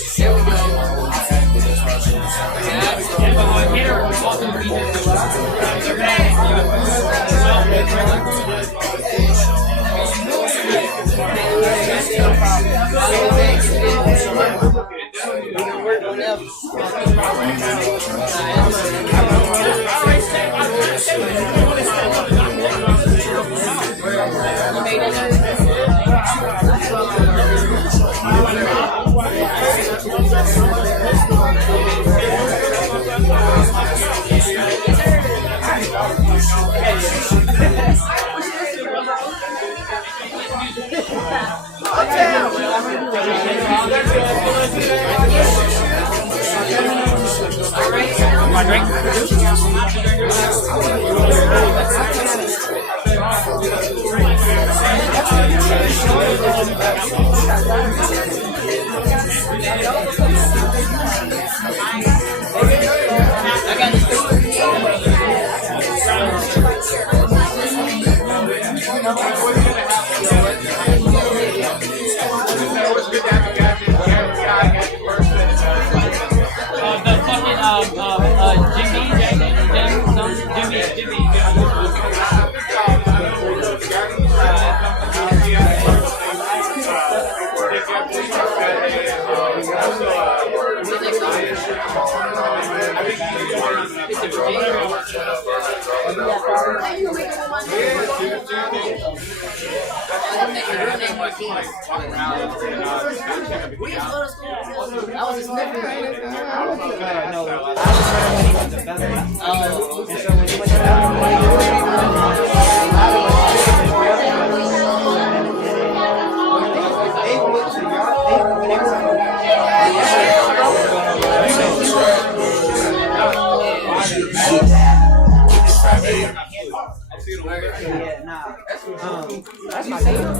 that's my favorite.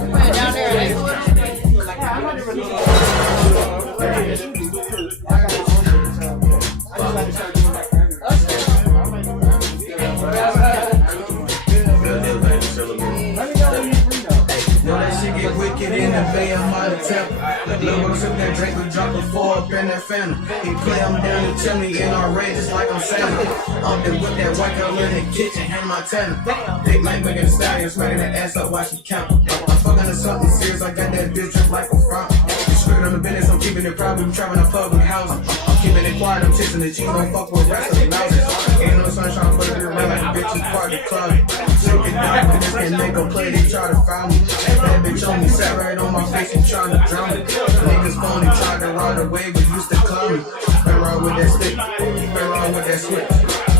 Down Wicked in the Bay of Modern Temple. Little sip that drink, we drop a 4 up in that phantom. He play him down the chimney in our ranges like I'm Santa. Up there with that white girl in the kitchen, hand my tenor. Big Mike making the stallion, smacking that ass up, watch me count. I'm fucking to something serious, I got that bitch just like a front. Straight on the business, I'm keeping it private, I'm traveling to public housing. I'm keeping it quiet, I'm chasing the cheese, don't fuck with rest of the louses. Ain't no sunshine for the real like a bitch is part of the club. Shake it down, this can make a play, they try to foul me. That bitch on me, sat right on my face and trying to drown me. Niggas phony, tried to ride away, but used to call me. Been wrong with that stick, been wrong with that switch.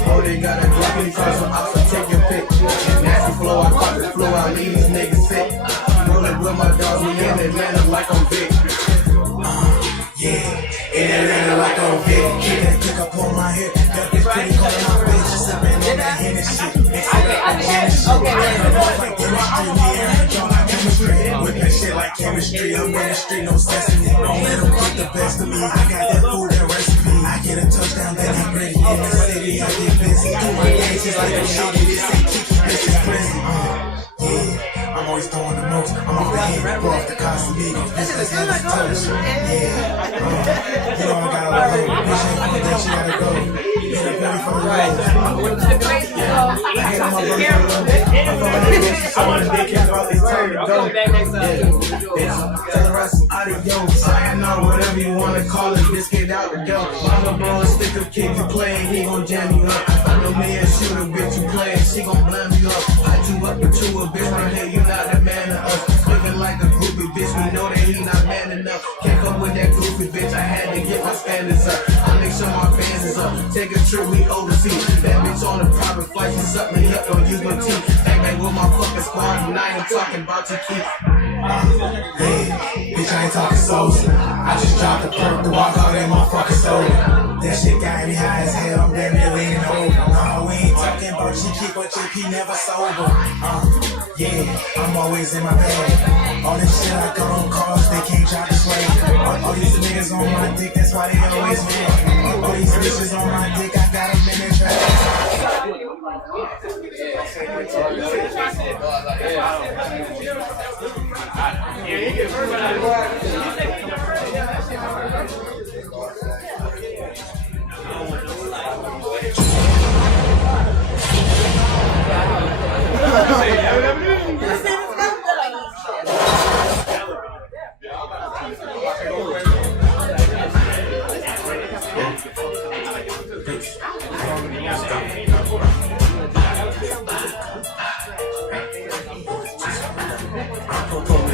Oh, they got a drop in cars, so I'll take your pick. Nasty flow, I pop the flow, I leave these niggas sick. Rolling with my dogs, we in Atlanta like I'm big. Yeah, in Atlanta like I'm big. Keep that kick up on my hip, got this pretty calling my bitch, just sipping on that Henny shit. With that shit like chemistry, I'm in the street, no sesame. Don't let them get the best of me. I got that food, that recipe. I get a touchdown, then I'm ready. In the city, I get busy. Do my dances like I'm shooting. This ain't Kiki, this is crazy. Yeah, I'm always throwing the most. I'm off the head, go off the Casamigos. This is in the toast. Yeah, you know I gotta go. Bitch ain't gonna think she gotta go. Get up ready for the road. I hit on my brother for a little bit. I'm going to get someone to dick out all these turns. Go. Tell the rest, adios. Saying no, whatever you wanna call it, just get out the door. Mama bro, stick up kid, you playing, he gon' jam you up. I know me and shoot a bitch, you playing, she gon' blam you up. I do up with you a bitch right here, you not the man of us. Living like a groupie bitch, we know that he not man enough. Can't come with that groupie bitch, I had to get my standards up. I make sure my fans is up, take a trip, we overseas. That bitch on a private flight, she suck me up on UNT. Act like with my fucking squad, and I ain't talking about your key. Bitch, I ain't talking Sosa. I just dropped the perk to walk out that motherfucking soda. That shit got me high as hell, I'm damn near leaning over. No, we ain't talking about she keep her JP never sober. Yeah, I'm always in my bag. All this shit I got on cars, they can't drop the swag. All these niggas on my dick, that's why they always mad. All these bitches on my dick, I got them in the trap.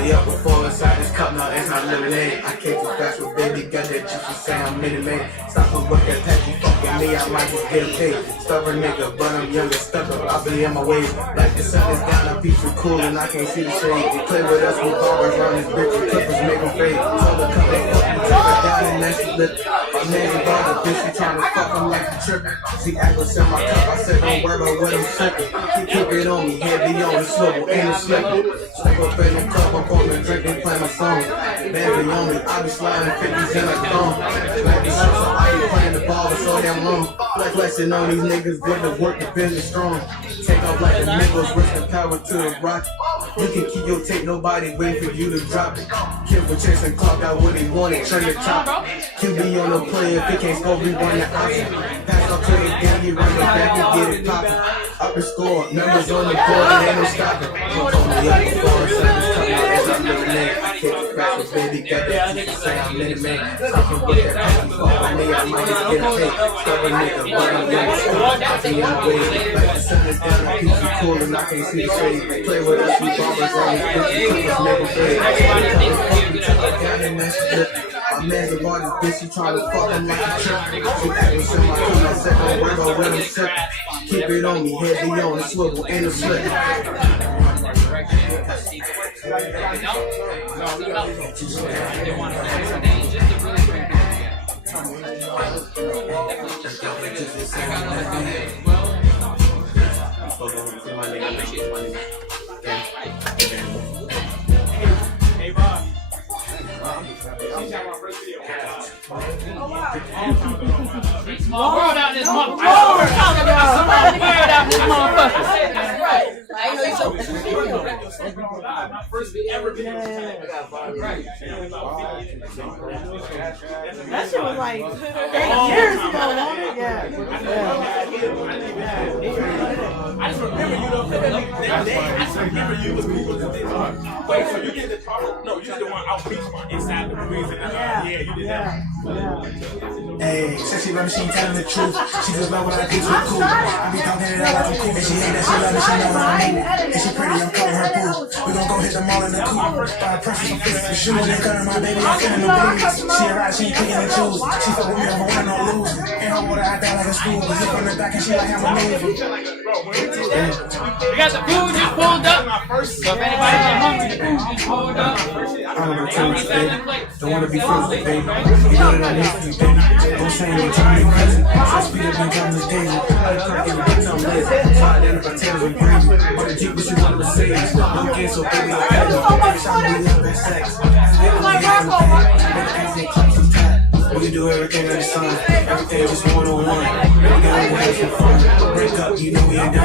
Up before inside this cup, now it's not lemonade. I came too fast with baby, got that juicy say I'm mini-made. Stop and work that taxi, fuck with me, I might just get a pay. Stubborn nigga, but I'm younger, stuck up, I'll be on my way. Like the sun is down, I'm peaceful, cool, and I can't see the shade. They play with us, we barbers around this bitch, the clippers make them fade. Tell the come they fuck me, take her down and then she lift. My man's a dog, bitch, we tryna fuck him like a trippin'. See, I go sell my cup, I said don't worry about what I'm sippin'. Keep it on me, heavy on the swivel, ain't a slippin'. Step up in the club, I'm on the drink and play my song. Baby on me, I be sliding 50s in a thong. Like these shots, I be playing the ball for so damn long. Like flexing on these niggas, good to work, the business strong. Take off like the niggas, risking power to the rock. You can keep your tape, nobody wait for you to drop it. Kill for chasing clock out what he wanted, turn the top. QB on the play, if he can't score, we run the option. Pass up to the game, you run the back and get it poppin'. Up and score, numbers on the board, ain't no stopping. Don't call me up before service coming out as I'm living in. Take it back with baby, got that juice, say I'm in it, man. I can get that pussy, fuck on me, I might just get a take. Stubborn nigga, but I'm young, I be on the way. Like the sun is down, I keep you cool and I can't see the shade. Play with us, we barbers on this bitch, clippers never fade. Down in that shit. My man's a artist, bitch, she tryna fuck him like a trip. She acting so my cool, I said don't worry about when I'm sick. Keep it on me, heavy on the swivel, ain't a slip. Hey, Bob. Small world out this motherfucker. Small world out this motherfucker. That's right. I know you so. My first ever video. That shit was like 8 years ago. Yeah. I just remember you know that day. I just remember you was people that did. Wait, so you did the target? No, you did the one outreach one inside the movies. Yeah, you did that. Hey, said she love me, she ain't telling the truth. She just love what I do, so cool. I be talking it out like I'm cool. And she hate that she love me, she know what I mean. And she pretty, I'm calling her boo. We gon' go hit them all in the coop. Buy pressure, some fists and shoes. And cutting my baby, I'm feeling the blues. She a ride, she ain't picking and choose. She fuck with me over win or lose. Ain't no water, I die like a school. But hit from the back and she like how I'm moving. We got the food just pulled up. So if anybody's hungry, the food just pulled up. I'm gonna tell you, baby. Don't wanna be friends with baby. You know that I need you, baby. Don't say you trying to be crazy. So speed up and come this daisy. I can't give a bitch I'm lazy. Fly down if I tell you crazy. On the Jeep, but you want to Mercedes. I'm again, so baby, I'm happy. I'm love that sex. We do everything under the sun. Everything just one-on-one. We gotta have some fun. Break up, you know we ain't done.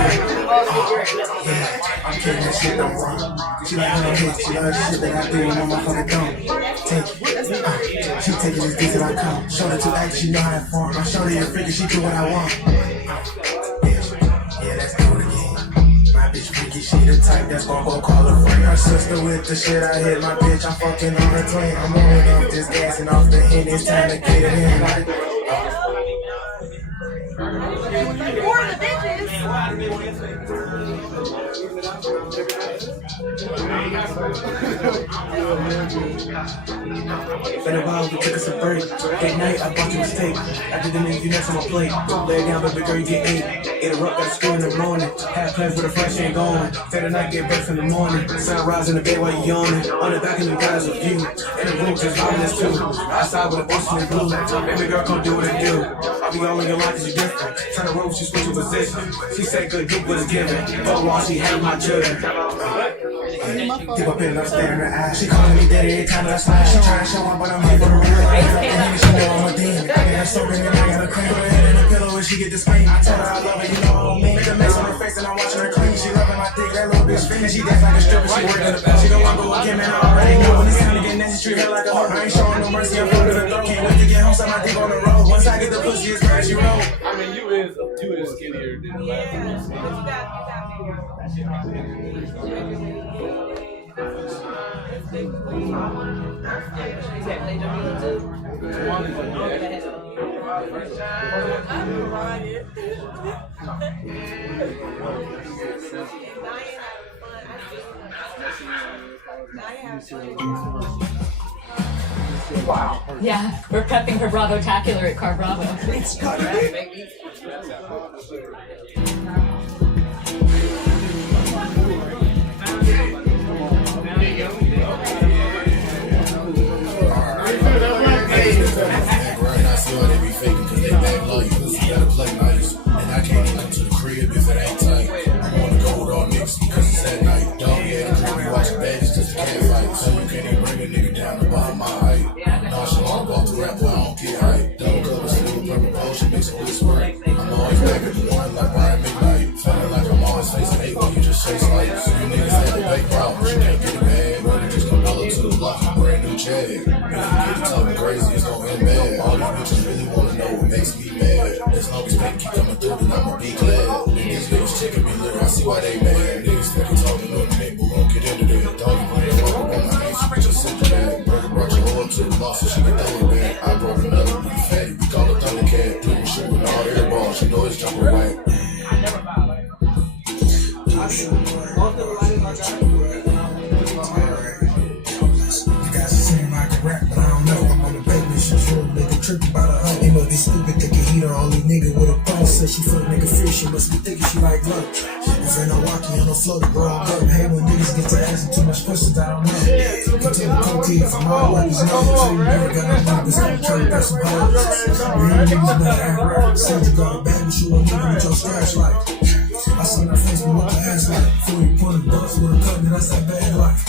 Yeah, I'm killing that shit, don't run. She like when I hit, she like the shit that I do when I'm motherfucking dumb. Take it. She taking this dick till I come. Show her to act, she know how to form. I show her a freaky, she do what I want. Yeah, let's do it again. My bitch freaky, she the type that's gon' go call her friend. Her sister with the shit I hit my bitch, I'm fucking on her twin. I'm rolling off this gas and off the hen, it's time to get it in. Like, For the bitches. Better while we took us a break. That night I bought you a steak. I didn't make you next on my plate. Lay down, baby girl, you get ate. Interrupt that school in the morning. Have plans for the fresh ain't going. Say the night, get breakfast in the morning. Sunrise in the bed while you yawning. On the back of the guys of you. In the room, just vibing this too. Outside with the ocean and blue. Baby girl, come do what it do. I'll be all in your life cause you different. Turn the rope, she switch your position. She said good, get what it's given. Fuck while she had my children. Keep up in her, stare in her eyes. She calling me daddy every time I slide. She trying to show up, but I'm here for the real. And she know I'm a demon. I got her so ring and I got her cream. Her head in the pillow and she get the scream. I tell her I love her, you know what I mean. Make a mess on her face and I'm watching her clean. She loving my dick, that little bitch fiend. She dance like a stripper, she working the back. She don't want to go again, man, I already know. When it's time to get nasty, treat her like a hoe. I ain't showing no mercy, I'm full of the throat. Can't wait to get home, set my dick on the road. Once I get the pussy, it's crazy roll. I mean, you is skinnier than the last Wow. Yeah, we're prepping for Bravo-tacular at Car Bravo. It's gotta be. Why they mad? Niggas steady talking on me, we gon' get into that. Dog, you ain't fucking on my knees, you just sit there. Brother brought your hoe up to the boss, so she can throw it back. I brought another pretty fatty, we call her Thundercat. Doing shit with all air balls, she know it's jumping right. You guys are saying I can rap, but I don't know. I'm on the pavement, she sure make a trip about a hoe. They must be stupid, think a heater, only nigga with a pulse. Said she fuck nigga fish, she must be thinking she like lunch. If ain't no walkie on the floor, the bro, I'm up. Hey, when niggas get to asking too much questions, I don't know. Continue to come to you from all weapons, no. So you never got no money, but still trying to get some hoes. Real niggas better act right. Said you got a bag, but you won't give with your stash like. I seen her face, but what the ass like. Before you point a bus with a cut, then that's that bad life.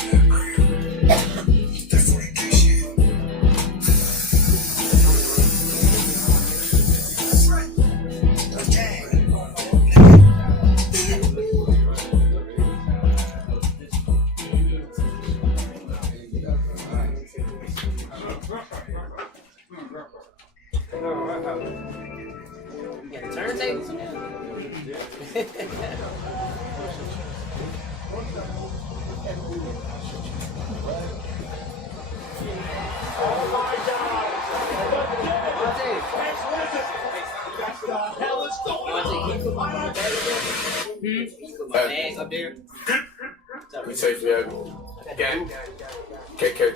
That 40K shit. Turntables? Up there. We take that. Gang. KK.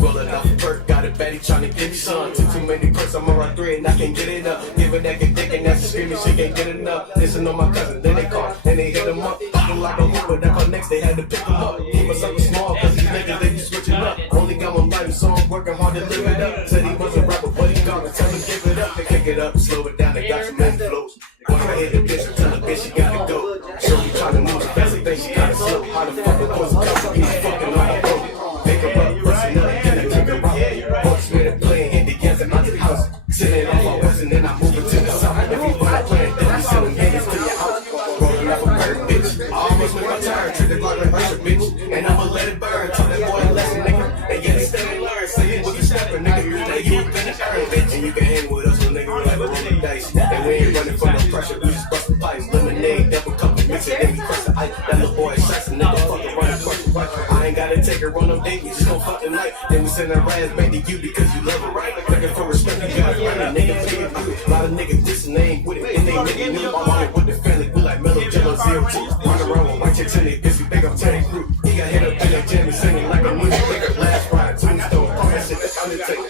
Rolling off a perk, got a baddie tryna get me some. Too many perks, I'm on round 3 and I can't get it up. Give her that good dick and that's screaming, she can't get enough. Listen on my cousin, then they call, and they hit them up. Fucking like a Hoover, that call next, they had to pick them up. He was something small, cause these niggas, they be switching up. Only got one life, so I'm working hard to live it up. Said he was a rapper, but he gone, tell him give it up. They kick it up, slow it down, they got some many flows. Once I hit the bitch, I tell the bitch she gotta go. Show me tryna move, that's the thing, she kinda slow. How the fuck the boys come, he's fucking on my road. Pick her up, pressing up, then I take her out. Bucks with it, playing hit together, out the house. Sitting on my west and then I move it to the south. If you wanna play it, then we send them niggas to your house. Rolling up a bird, bitch. I almost with my tire, treat the Glock like Usher, bitch. And I'ma let it burn, tell that boy a lesson, nigga. And yeah, they stay and learn, say it with a stepper, nigga. Now you been an earn, bitch. And you can hang with us, nigga, we like rolling dice. And we ain't running from no pressure, we just bustin' pipes. Lemonade, double cup, mix it, then we crush the ice. That little boy assassin, nigga, fucking running, crush right. I ain't gotta take her on no date, we just gon' fucking night. Then we send her ass back to you because you love her, right? Looking for respect, you gotta find a nigga, pay it through. A lot of niggas dissing, they ain't with it, and they nigga new. I'm on it with the family, we like Mellow Jello 02. Run around with white chicks in it, bitch, you think I'm Terry Crew. He got hit up in that jam and singing like a music nigga. Last ride, tombstone, that shit, I'm the take.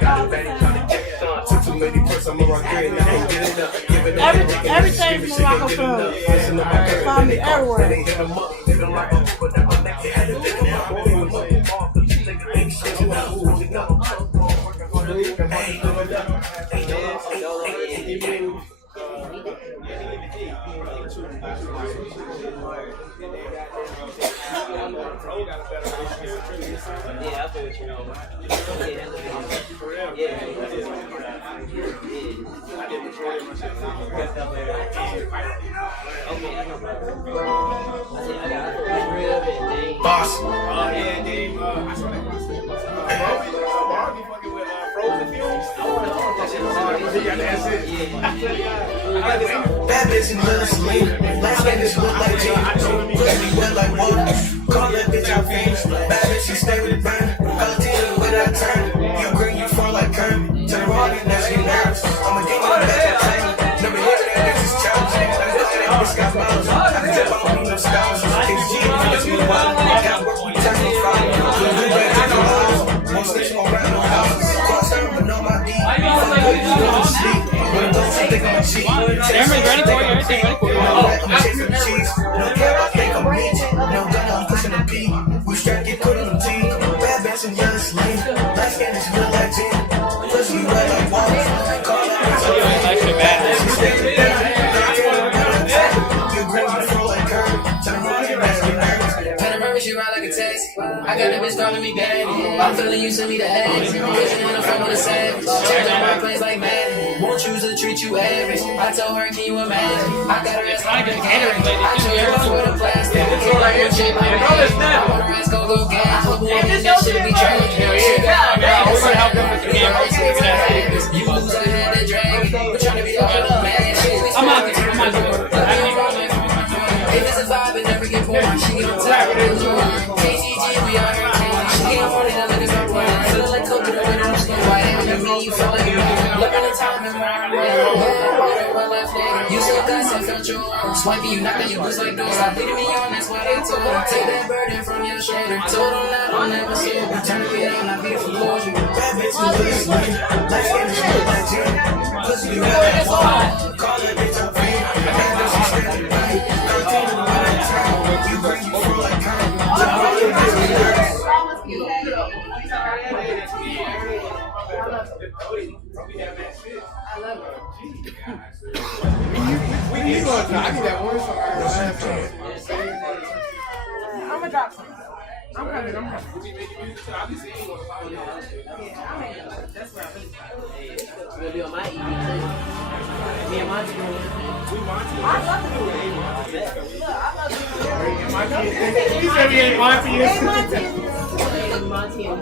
Got a baddie, tryna get it done. Too many perks, I'm around 3 and I can't get it. Everything's Morocco food. Find me everywhere. Yeah, I feel what you know. Boss. Yeah, Dave. I saw that. Barbie fucking with Frozen Fumes. Bad bitch in Little Sleep. Last night this look like Jane. Pussy wet like water. Call that bitch out famous. Bad bitch, she stay with the burn. I'll tell you when I turn. You green, you fall like Kermit. Turn around and that's me nervous. I'ma get you the best of never hear that bitch is challenging. I know that bitch got miles. I can tell I don't need no styles. It's G, it's me wild. Got work, we turn to fire. We'll do that to the house. Won't stay on around no house. Cross out, but know my D. Jeremy's ready for you. Everything ready for you. No care, I think I'm rich. No gun, I'm pushing the P. We strap get put on the T. Bad bitch and young slim. Light skin is real like gin. Pussy red like water. Call that bitch. It's actually bad. You grab my throat like curve. Turn around and ask me nervous. Panorama, she ride like a text. I got that bitch calling me back. I'm feeling you send me the heads. Vision in the front of the savage. Change on my place like Madden. Won't choose to treat you average. I told her, can you imagine? I got her ass like a catering lady. I show her with a plastic. I want her ass go gas. Hope one that shit be tragic. You lose, I had to drag. We're trying to be all the bad shit. If it's a vibe, it never get boring. She on top of the joint. KGG, we are her team. She ain't funny, that niggas are playing. Feeling like Kobe, the winner, I'm still white. And me, you feel like you. Look at the time and where I'm at. You still got some filter. Swiping you, knocking you boots like doors. Stop leading me on, that's why they told her. Take that burden from your shoulder. Told them that I'll never see you. Turn it down, I'll be the foreclosure. Bad bitch and Little Slim. Light skin is real like gin. Pussy red like water. Call that bitch out fame. Bad bitch, she stay with the bank. You bring you through like curve. Turn around and ask me nervous. We need one. I need that one song. I'm gonna drop some. I'm coming. We be making music, so I'll be seeing you. That's right. It's gonna be on my EP too. Me and Monty doing it. I love to do it. Look, I love to do it. He said we ain't Monty. Monty and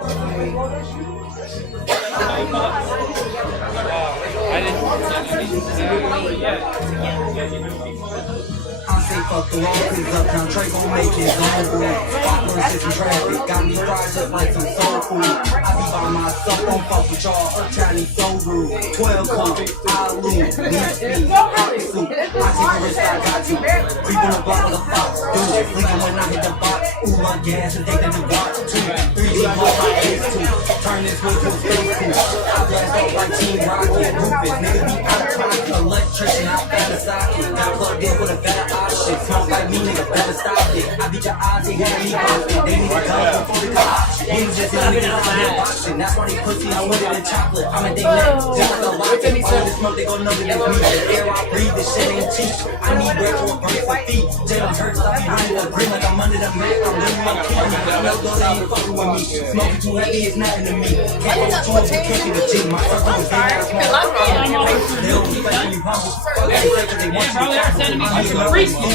I say fuck the law, cause uptown Trey gon' make it gon' boom. Learn shit from traffic, got me fried just like some soul food. I be by myself, don't fuck with y'all, Chinese so rude. 12 come, I lose, need speed, hot suit. I take a risk, I got you. Creep on the block like a fox, dude. Flicking when I hit the box, ooh, my gas and take the new watch. 2, 3, G, hard like X2. Turn this way to a space cool. I blast off like Team Rocket, Rufus. Nigga be out of pocket, electrician, I fantasize. Got plugged in with a bad option. Smoke like me, nigga, better stop it. I beat your odds, they had me busted. They need to come before the cops. Niggas just don't get out of their boxing. That's why they pussy, I want it in chocolate. I'm a day late, just like a rocket. All this smoke, they gon' know that it's me. The air I breathe, this shit ain't cheap. I need bread for a break for feet. Taylor hurts, I be running the green like I'm under the mat. I'm living my key. No though they ain't fucking with me. Smoking too heavy, it's nothing to me. Can't go towards me, can't be the G. My circle is big, I can't like it. They don't keep letting you humble. They say that they want you to Sending me some free stuff.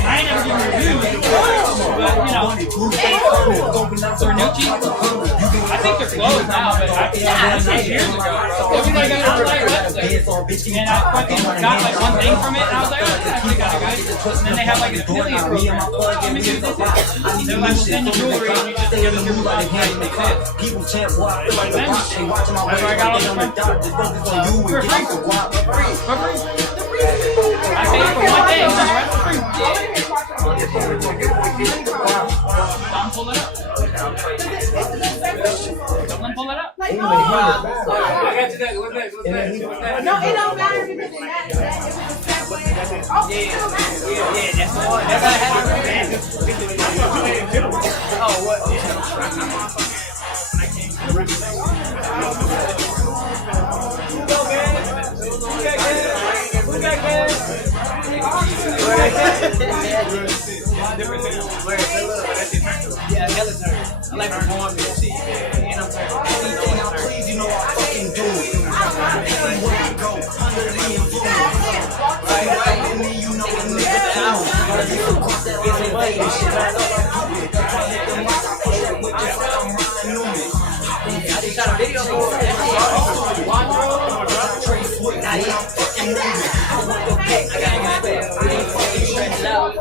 I ain't never given reviews, but you know, Cernucci, I think they're closed now, but I 6 years ago, everybody got an online website, and I fucking got like one thing from it, and I was like, oh, I actually got a guy, and then they have like an affiliate program, let me do this, they're like, send you jewelry, and you just give them the like, people chant what I feel like the box. They watching my way, I get on the dot. The focus on you and get the guap. I paid for one day, and the rest for free. Pull it up. Someone pull it up. I got you that. next? What's next? What's next? No, it don't matter because that it was a segue. Oh, it don't matter. Yeah, that's the one. That's how it happened. Oh, what? Yeah, hella turn. I like performing and shit. And I'm turning. Anything I please, you know I fucking do it. Anywhere I go, under the influence. Right, and then you know a nigga down. You can cross that line and lay this shit. I know I do it. I hit the mic, I push that whip just like I'm Ryan Newman. I just shot a video for it. Trey Swift, now I'm fucking moving. I want the pick, I got that. I ain't fucking stretched out.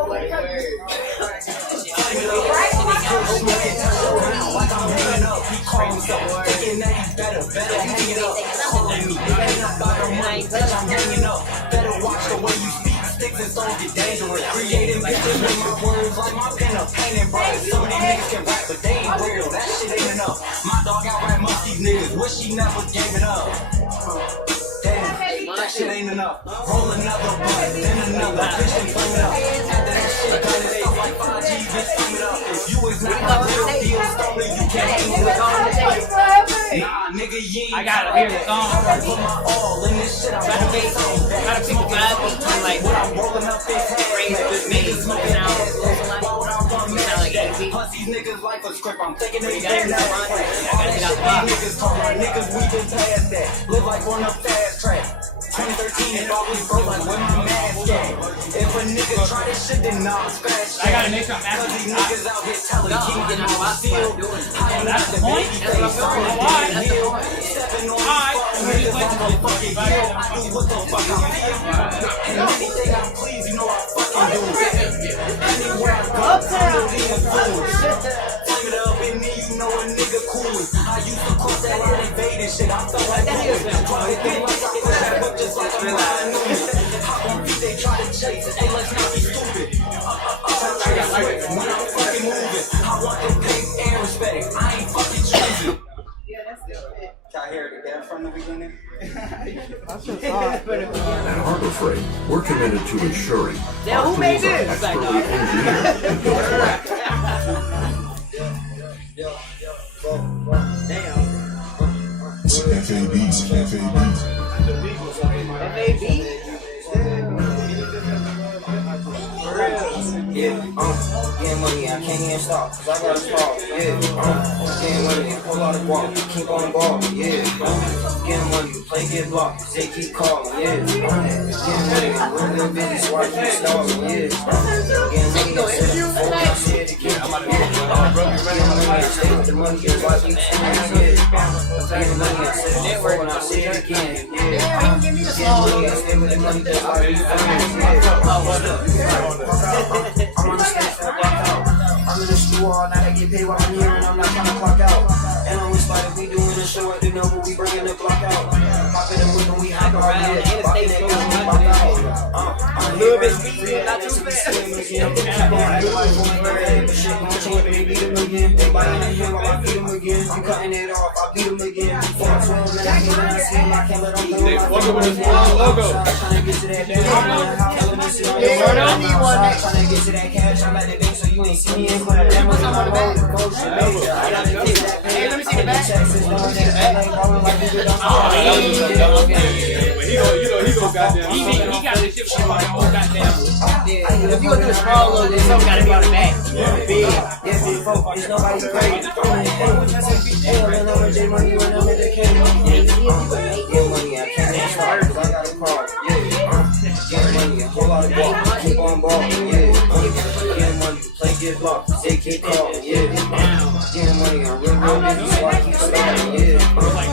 Like I'm hanging up, he calls up, thinking that he's better hang it up, calling me, it ain't about the money, bitch, I'm hanging up, better watch the way you speak, sticks and stones get dangerous, creating bitches with my words like my pen up, painting bright, some of these niggas can rap, but they ain't real, that shit ain't enough, my dog out rap most these niggas, wish he never gave it up. Damn, that shit ain't enough. Roll another blunt, then another. Bitch, and flame it up. After that shit, got it stuff like 5G, bitch, flame it up. If you is not my real deal, stolen, you can't hang with all the Nah, nigga, you ain't I gotta hear the song. I put my all in this shit. I'm Gotta people vibe and like when I'm rolling up this head, niggas smoking out. why would I run mad? Sound like easy. Plus these niggas life a script. I'm thinking they gotta dead get now. out the line. All that shit these niggas talk like niggas, we been past that. Live like on a fast track. 2013 and always broke like where my mask at. If a nigga try this shit, then nah, I'm fast. I gotta make sure I'm Cause these niggas out here telling No, keep I'm getting getting my my seal. That's the point. Stepping on Alright. these fucking niggas, I'm gonna fucking heal. I do what the fuck I feel. And anything I please, you know I fucking do it. Anywhere I go, under the influence. Flame it up in me, you know a nigga cool. I used to cross that line and evade and shit. I felt like Louis. Try to think like I push that whip just like I'm Ryan Newman. Hop on beat, they try to chase. Hey, let's not be stupid. When I'm fucking moving, I want the pay and respect. I ain't fucking choosing. Can I hear it again from the beginning? At Harbor Freight, we're committed to ensuring Now, who made tools are this? expertly engineered and built correct. Yeah, getting money, I can't even stop, cause I gotta talk, yeah, getting money, a whole lot of walk, keep on balling, yeah, getting money, play get blocked, they keep calling, yeah, getting money, we're real busy, so I keep stalling, yeah, getting money, I said it before, I said it again, getting money, I stay with the money, that's why we friends, yeah, getting money, I said it before, and I say it again, yeah, getting money, I stay with the money, that's why we friends, yeah. I'm on the stage for the block out. I'm in the school all night, I get paid while I'm here and I'm not trying to clock out. And on we spot if we doing a show at the number, we bringing the clock out. Pop it and whip and we hop around here. Popping that gun, we pop out. I'm a little bit speedy, not too fast. Keep on doing it, shit gon' change, they beat him again. They biting in here while I beat him again. I'm cutting it off, I beat him again. 412, man, I can't understand, I can't let them know. Welcome with his logo. Trying to get to that trying to get to that cash, I'm at the bank, so you ain't see me in class. Hey, let me see the back. He go goddamn. He got this shit for my whole goddamn. If you gonna do the sprawl load, then something gotta be on the back. Big, it's nobody's crazy. Hey, when I'm with J Money, when I'm with the K. Get money, I can't start, cause I got a car. Get money, a whole lot of ball. Keep on balling, yeah. Get money, play get blocked, they keep calling, yeah. Get money, I'm real busy, so I keep starting, yeah. Get money,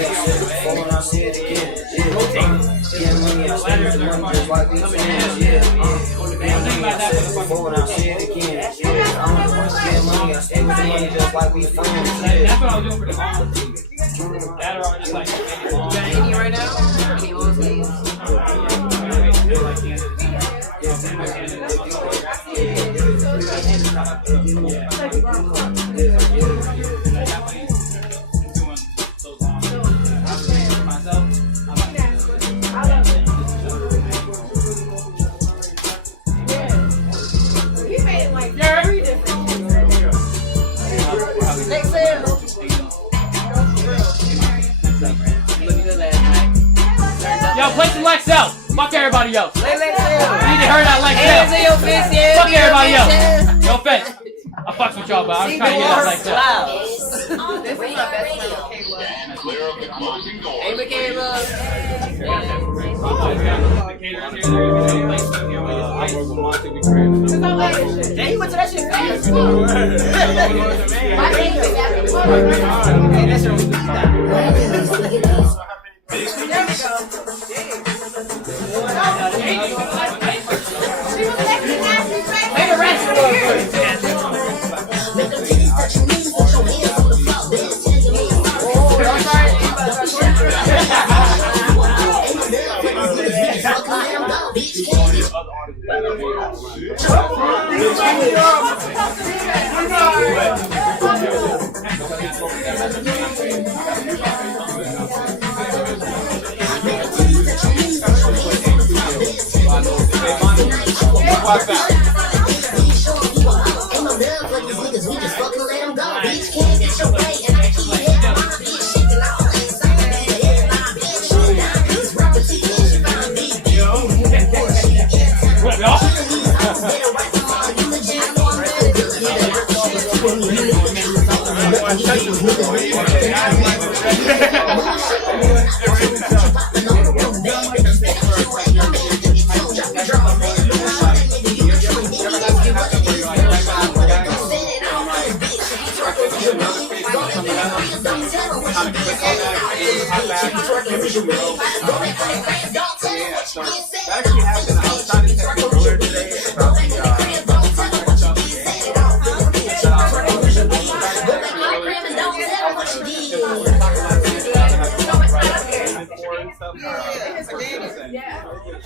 I said it before and I say it again, yeah. Get money, I stay with the money just like we friends, yeah. Get money, I said it before and I say it again, yeah. Get money, I stay with the money just like we friends, yeah. That's what I was doing for the long. That or I just like make it long. You got any right now? Any on sleeves? Myself. Lexel. Fuck everybody else. You need to hear that Hands in your Lexel. fist, yeah. Fuck everybody else. No offense. I fucks with y'all, but I'm trying to get that Lexel. This is my best friend, Caleb. Hey, Michaela. Dang, you went to that shit fast.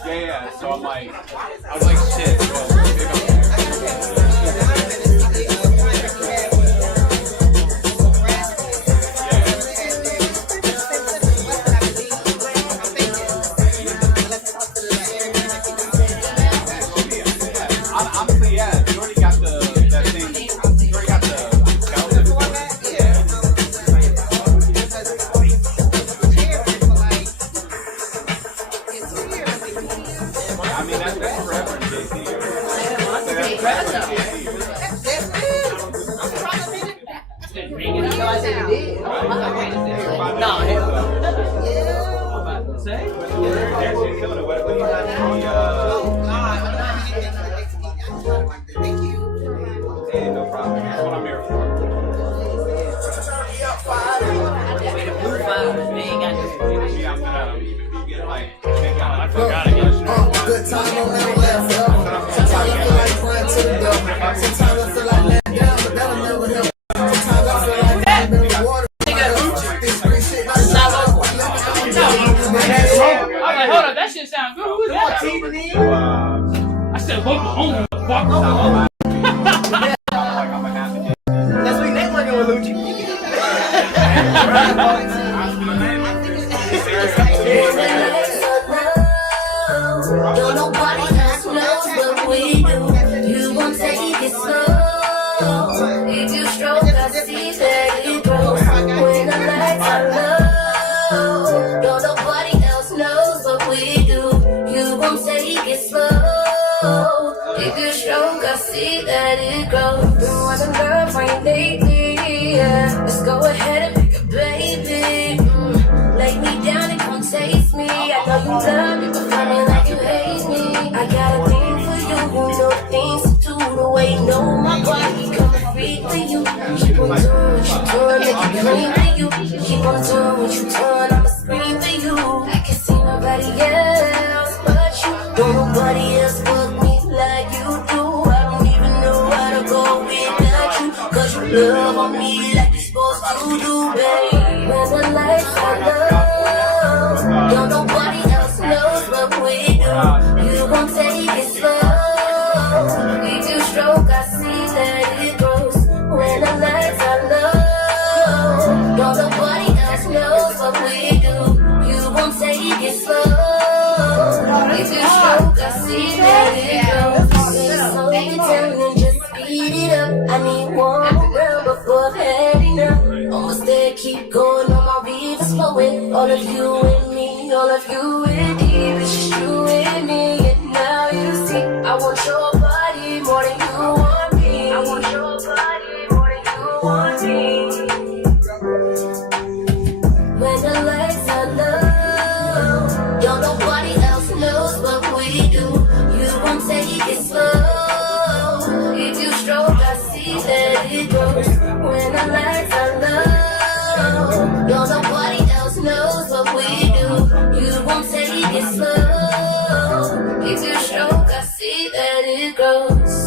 Yeah, so I'm like, I was like, shit. Honestly, yeah, you already got that thing. You already got the I mean, that's forever in JC. Hey, no problem. That's what I'm here for. I forgot again. Good time on that left. Sometimes I feel like crying to the devil. Sometimes I feel like laying down, but that'll never help. Sometimes I feel like I'm in the water. This green shit like I'm like, hold up, that shit sounds good. Who's that? I said, Oklahoma. That's what they working with Lucci. Don't nobody else knows what we do. You won't take it slow. If you stroke, I see that it grows. When the lights are low, don't nobody else knows what we do. You won't take it slow. If you stroke, I see that it grows. Been wanting girlfriend lately, yeah. Let's go ahead and pick a baby. Lay me down and come taste me. I know you love me, but find me like you hate me. I got a thing for you, you know things to do. The way you know my body coming free for you. Keep on doing what you doing, make it clean for you. Keep on doing what you doing, I'ma scream for you. I can see nobody else but you. Don't nobody else fuck me like you do. I don't even know how to go without you. Cause you love on me like you're supposed to do, babe. When the lights are low, don't nobody else knows what we do. You won't take it slow. If you stroke, I see that it grows. When the lights are low, don't nobody else knows what we do. You won't take it slow. If you stroke, I see that it grows. Slow it down and just speed it up. I need one more round before I've had enough. Almost there, keep going on my rivers flowing. All of you and me, all of you and me. want your body more than you want me. I want your body more than you want me. When the lights are low, yo, nobody else knows what we do. You won't take it slow. If you stroke, I see that it goes. When the lights are low, yo, nobody else knows what we do. You won't take it slow. If you stroke, I see that it grows.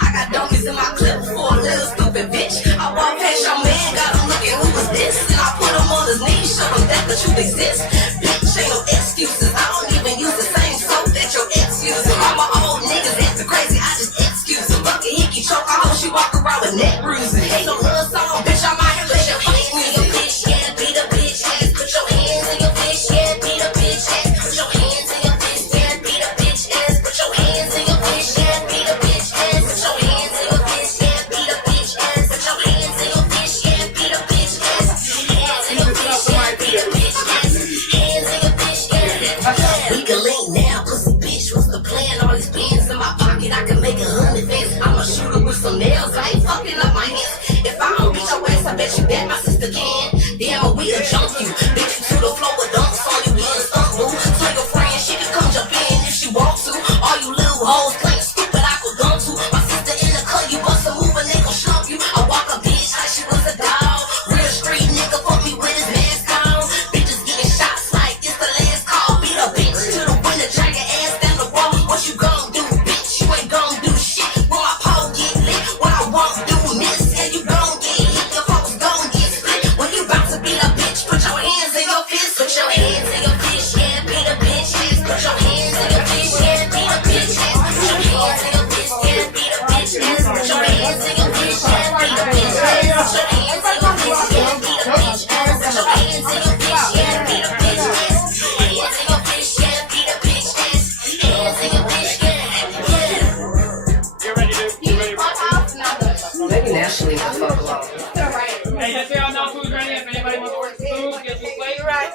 I got donkeys in my clip for a little stupid bitch. I walk past your man, got him looking, who was this? And I put him on his knees, show him that the truth exists. Bitch, ain't no excuses. I don't even use the same soap that your ex uses. All my old niggas acting crazy, I just excuse them. Bucket hickey choke, I hope she walk around with neck bruises. Ain't no love song, bitch, I might have let your hands in your bitch, yeah, beat a bitch ass. Put your hands in your bitch, yeah, beat a bitch ass. Put your hands in your bitch, yeah, beat a bitch ass. Put your hands in your bitch, yeah, beat a bitch ass. Put your hands in your bitch, yeah, beat a bitch ass. Put your hands in your bitch, yeah, beat a bitch ass. Hands in your bitch, yeah, beat a bitch ass. Hands in your bitch, yeah. We can link now, pussy bitch. What's the plan? All these pins in my pocket, I can make 100 fans. I'm a shooter with some nails, I ain't fucking up my hands. If I don't beat your ass, I bet you that my sister can. Damn, we a jump you. Bitch, you to the floor with dunks on you, in stunt move. Tell your friend she can come jump in if she wants to. All you little hoes playing stupid, I could gun to. My sister in the cut, you bust a move and they gon' slump you. I walk a bitch like she was a dog. Real street nigga, fuck me with his mask on. Bitches getting shots like it's the last call. Beat a bitch to the window, drag your ass down the wall. What you gon' do, bitch? You ain't gon' do shit. When my pole get lit, what I won't do, miss. And you gon' get hit, your folks gon' get split. When you bout to beat a bitch, put your hands in your fist. Put your hands in your fist, yeah, beat a bitch ass. Put your hands in your fist, yeah, beat a bitch ass. Put your hands in your fist, yeah, beat a bitch ass. Put your hands in your fist, yeah, beat a bitch ass. Put your hands in your fist, yeah, beat a bitch ass. Put your hands in your fist, yeah, beat a bitch ass. Hands in your fist, yeah, beat a bitch ass. Hands in your fist, Get ready, dude. Get ready. Maybe Ashley the fuck alone. Hey, just say I'm not food ready. If anybody wants to order food, get some plate. Right.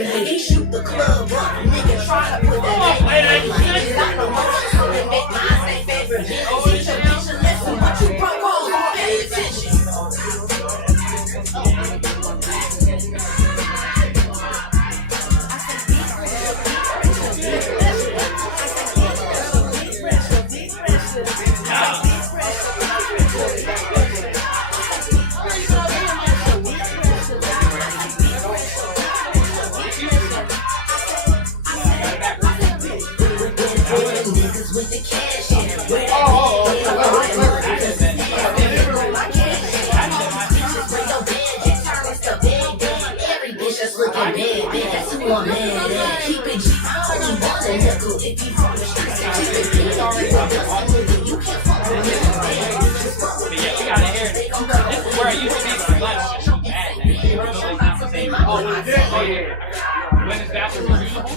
He shoot the club up, nigga tryna put that name. Got no money, come and make mine say favorite. Teach a bitch a lesson, but you broke hoes won't pay attention. Keep it G, when you want a nickel, if you from the streets, keep it P. You can't fuck with me, man. Yeah, we gotta hear it.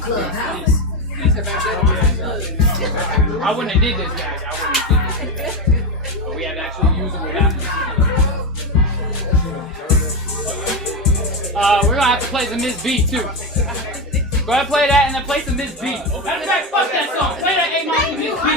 I wouldn't have did this, guys. I wouldn't have did this. But we had to actually use them without this. We're gonna have to play the Miss B too. Go ahead and play that and then play some Miss B. Matter of fact, fuck that song. Play that A Monty Miss B.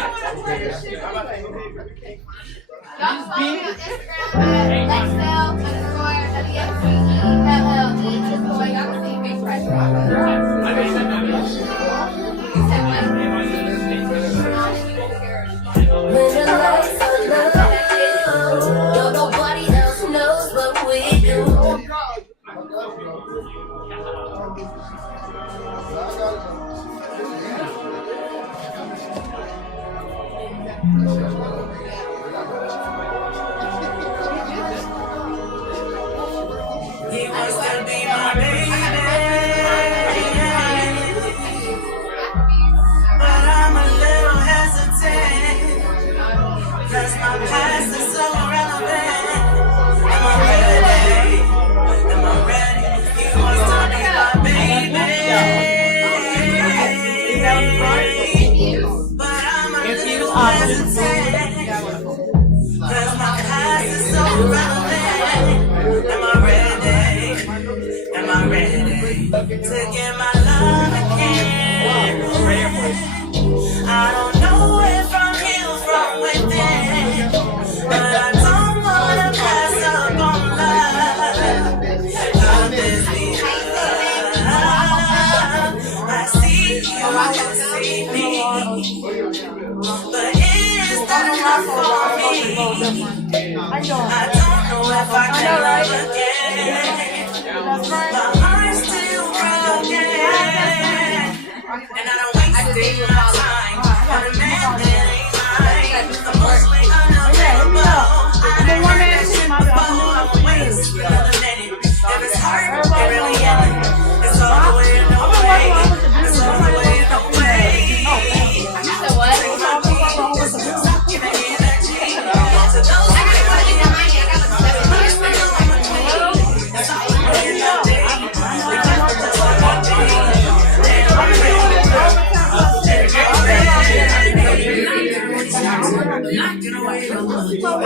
When the lights are low, nobody else knows what we do. He wants to be my baby, but I'm a little hesitant, 'cause my past is so relevant. Am I ready? Am I ready? He wants to be my baby, but I'm a little hesitant, 'cause my past is so relevant. Am I ready? Am I ready to get my love again? I don't know if I'm healed from within, but I don't wanna pass up on love. Love is the love. I see you, see me, but is that enough for me? I don't know if I can love again. My heart's still broken, and I don't waste my time on a man that ain't mine. Emotionally unavailable. I done heard that shit before. I'm a waste another minute. If it's hard, it really ain't. It's all the way and no way. It's all the way and no way. So what?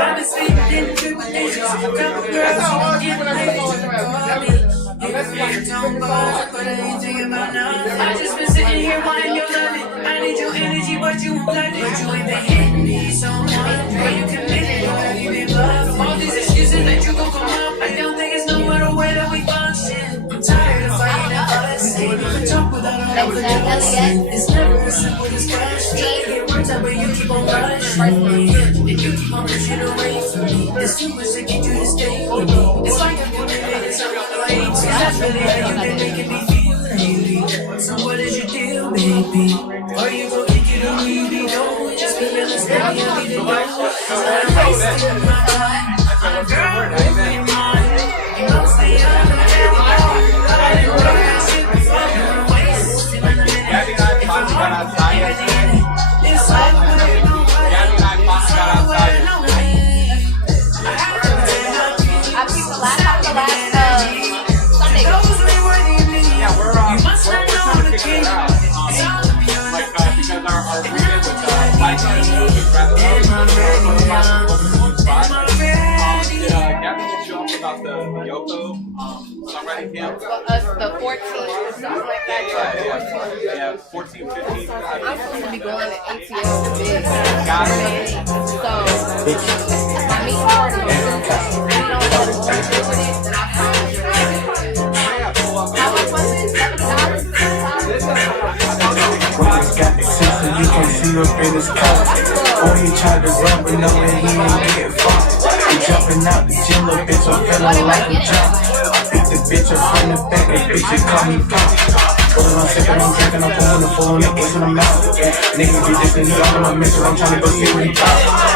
I've been sleeping in the triple digits. A couple girls getting paid to call me. But I ain't thinking about now. I just been sitting here wanting your loving. I need your energy, but you won't let it. But you ain't been hitting me so much. Are you committed or have you been bluffing? All these excuses that you gon' come up. I don't think it's no other way that we function. I'm tired of fighting and fussing. We talk without all the discussing. It's never a simple discussion. It works out, but you keep on rushing me. And you keep on pushing away from me. It's too much to get you to stay with me. It's like I'm living in some way. That's really how you been making me feel lately. So what is your deal, baby? Are you gon' kick it or will you be going? Just be realistic, I'll be the one. I'm wasting my time. I'm a girl with me mind. And mostly I'm a girl. I didn't know that shit before. I'm wasting my minute. If I'm hard, it's like we're no way. It's like we're no way. I picked the last Sunday. Yeah, we're You must not know the king. It's all to be honest. because our weekend with Mike and Gabby will show up about the Yoko songwriting camp. The 14th, something like that. Yeah, 14, 15. I'm supposed to be going to ATL big. So, my meeting party was how much was it? Got the sense and you can see up in his car. Oh, he tried to run, but no, he ain't get far. He jumping out the gym, little bitch, I'm feeling like a jump. I beat the bitch up from the back, that bitch just call me pop. Pulling on sipping, I'm drinking, I'm pulling the full on the ace in the mouth. Niggas be dissing me all in my mentor, I'm trying to go see what he got.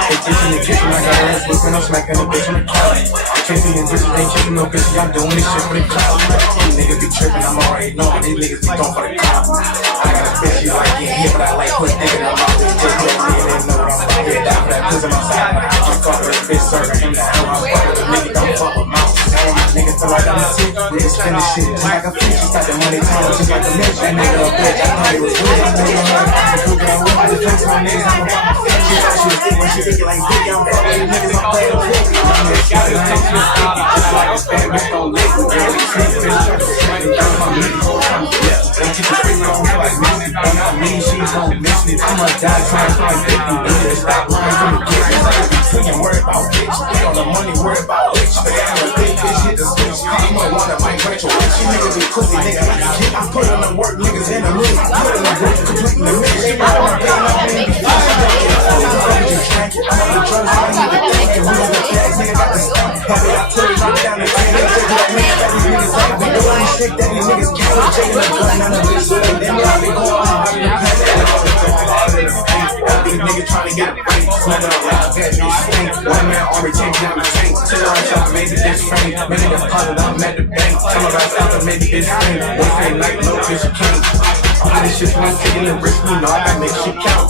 They bitch in the kitchen, I got ass looking, I'm smacking the bitch on the couch. I'm chasing and bitches, ain't chasing no bitches, y'all doing this shit for the clout. These niggas be tripping, I'm already knowing, these niggas be going for the clout. I got a bitch, she like getting hit, but I like put nigga in my mouth. Just let me in and know what I'm about to get down for that pussy outside. I'm caught with a bitch serving him the hell, I'm fucking with a nigga, don't fuck with mouth. Niggas feel like I'm a We just finish shit just like a fish. She got the money tall, just like a bitch. That nigga a bitch. I thought he was weird. I know you heard. I could get away. I just flex my niggas. I'm about my face. She thought she was thick when she think it like big. I'm fucking the niggas. I'm playing the bitch. I'm just got it. I like a stand. Bitch don't lick with girls. Bitch try to smack it down my nigga. Yeah. Don't keep the spring on her like me. Don't not mean she's gon' miss me. I'ma die trying to find 50. You need to stop lying from the get. We can worry about bitch. We on the money, worry about bitch. But I'm a big bitch, hit the switch. I'm a one of my Rachel. Bitch, you niggas be pussy, nigga. I put on the work, niggas in the mood. Put in the work, completing the mission. She got my pain, I'm being the fire. I'm just drinking. I'm on the drugs, I need to think. And we on the flags, nigga got the stump. Probably I put it right down the chain. They take that nigga that these niggas ain't. We do any shit that these niggas can't. I'm taking the gun, none of this shit. Then I be going on, I be the pain. These niggas trying to get a break. Smell it up like a vet, no, I think. One man army take down the tank. Till I shot, made it this frame. Made it deposit, I'm at the bank. Tell about stop to make it this frame. One thing like no bitch, you can't. All this shit's one taking the risk, you know I gotta make shit count.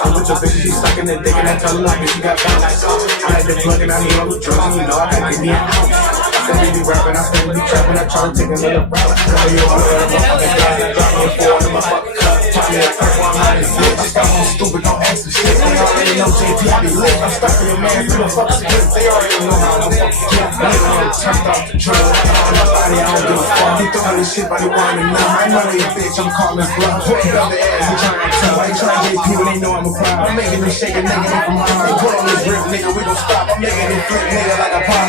I'm with your bitch, she stuck in the dick and I tell her like she got bounce. I had to plug it, I need all the drugs, and you know I gotta give me an ounce. I said we be rapping, I said we be trapping, I try to take another route. Tell you all that motherfucking guys that drop me a four in my fucking cup. Tell me that first one, I'm shit. Just got on stupid, don't ask the shit. They already know JP, I be lit. I'm stuck in your man, you don't fucking split. They already know how I'm fucking kill. Nigga, I'm turned off the drugs. On my body, I don't give a fuck. He throw all this shit, but he wanna know. I know you bitch, I'm calling bluff. Put it on the ass, he trying to tell. I ain't trying JP when they know I'm a crowd. I'm making them shake a nigga from my heart. Put on this rip, nigga, we gon' stop. I'm making them flip, nigga, like a pop.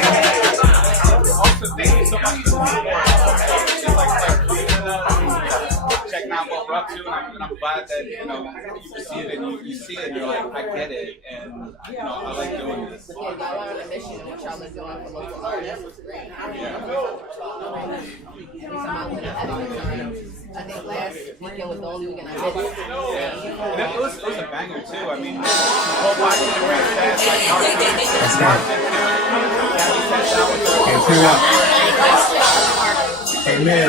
Checking out what we're up to, and I'm glad that you see it and you see it, and you're like, I get it, and I like doing this. Yeah, y'all are on a mission and what y'all are doing for local artists. I think last weekend was the only weekend I did it. Yeah, and it was a banger too. I mean, whole watching the red fast, like Amen.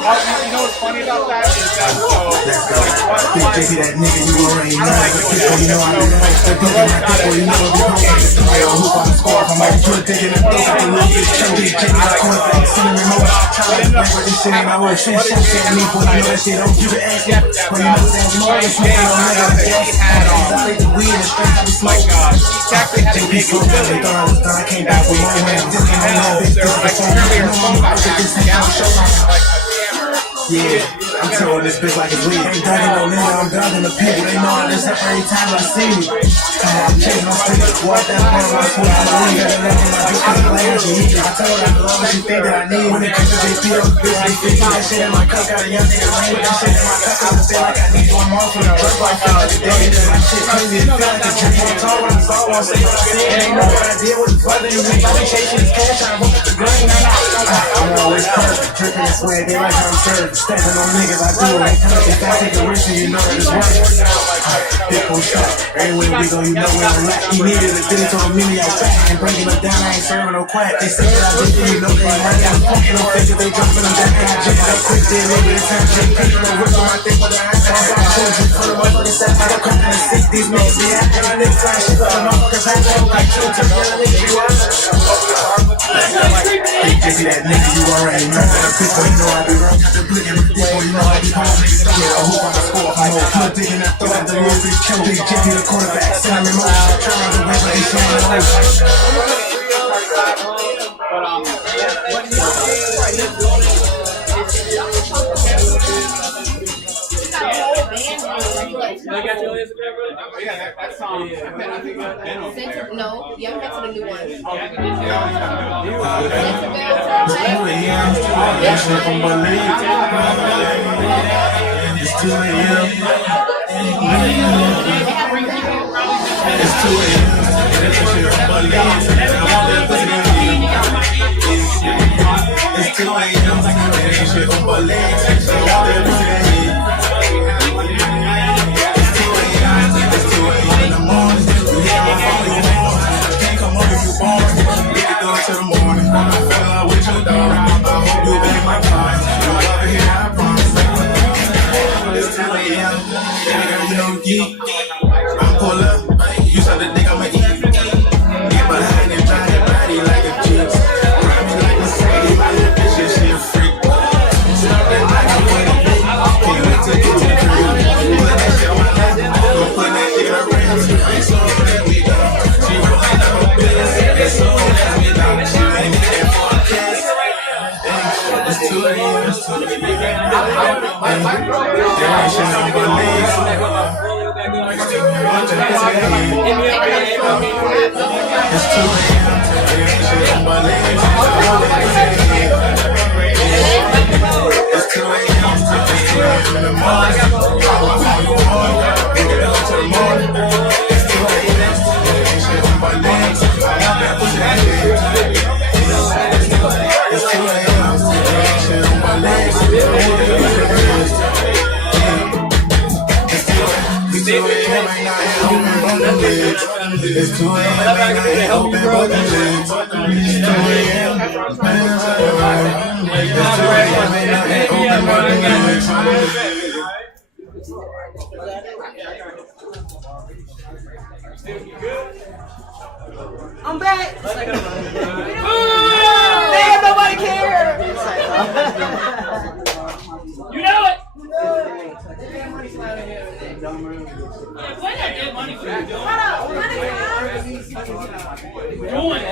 You know what's funny about that is that Big JP, that nigga, you already know. You know I be the most that look at my people, you know it be home. I hoop on the score, I'm like, you're taking it, those are the little bitch, JP, like cornflakes, send the remote. Trying to bang with this shit, ain't always shit, shit, me, boy, you know that shit, don't give an ass, but you know that you always smoking on nigga, the gas, I take the weed and straight to the smoke. JP so bad, they thought I was done, I came back with more rounds. This ain't no bitch, this is the phone, you know I'm about to this thing out, show me. Yeah, I'm telling this bitch like it's lead. Ain't dugging no nigga, I'm dugging the pig. They know I just up every time I see me. I'm chasing no stick. Walk that phone, I swear I'm a leader. Got enough in my bitch, cause I'm glad she need it. I told her I love what she think that I need. When it comes to JP, I'm bitch, they fix that shit in my cup. Got a young nigga lane with that shit in my cup. I just feel like I need one more for the drug life. Feel like the day is my shit crazy. It feel like the drink on tall when I'm soft. Won't say what I said. Ain't know what I did with the brother. You make my chasing this cash. I'm up the grain. I'm always perfect. Dripping and sweat. They like how I'm served. Stepping on niggas. I do it like if I take a risk and you know that it's worth it. Dip on shot, everywhere we go, you know we don't lack. He needed a thing, told me I was and breaking them down, I ain't serving no quiet. They say that I did it, you know they ain't right. I'm fucking no fake, they jumping them down, and I jump up quick, they live with the time, shit, picking no whip on my thing, but I ain't got my children. Put them up on the side, I got coming to 6, these niggas, be acting on this flash, shit, but the motherfuckers I don't like children, niggas be watching. Big Jesse, that nigga, you already know that I'm pissed, but you know I be wrong, got the blick and the boy, you know I be home, niggas. Yeah, I hope I can score. I'm all good digging that throw at the little bitch. Kill Big JP, the quarterback. Send him remote. Turn around the way, but he's showing the light. I got your Instagram, bro? Yeah, that song. I think I've been over there. No, you haven't been to the new one. It's 2 a.m. It's 2 a.m. It's 2 a.m. Ain't shit on my legs. It's 2 a.m. in the morning. You hear my phone, you want. Can't come up if you born. Get it done till the morning. I'm not falling out with your dog. I hope you back my time. You love it here, I promise. It's 2 a.m. Baby girl, you know geek. I'm pull up. You said the dick I'ma eat. It's 2 a.m. Open both the lids. It's 2 a.m. Open both the lids. I'm back. Damn, nobody cares. You know it. Play that good money for you. Doing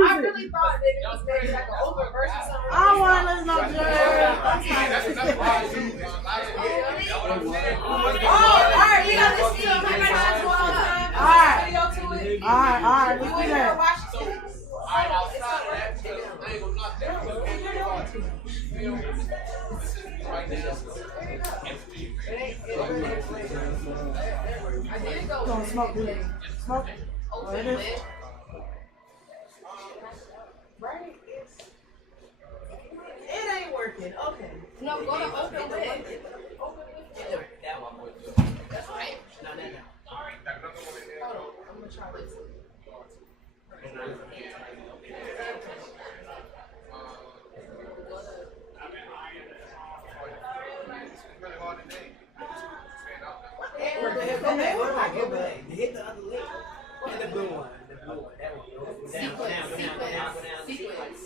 really thought that it was maybe like an older version or something. I don't want to listen to no Jerry. Alright, we got this video. Alright, we do that. Don't smoke, dude. Smoke. Oh, it is. It ain't working. Okay. No, go to open lid. That's right. No. Hold on. I'm gonna try this. Go back. Hit the other leg. And the blue one. The blue one. That one. Sequence.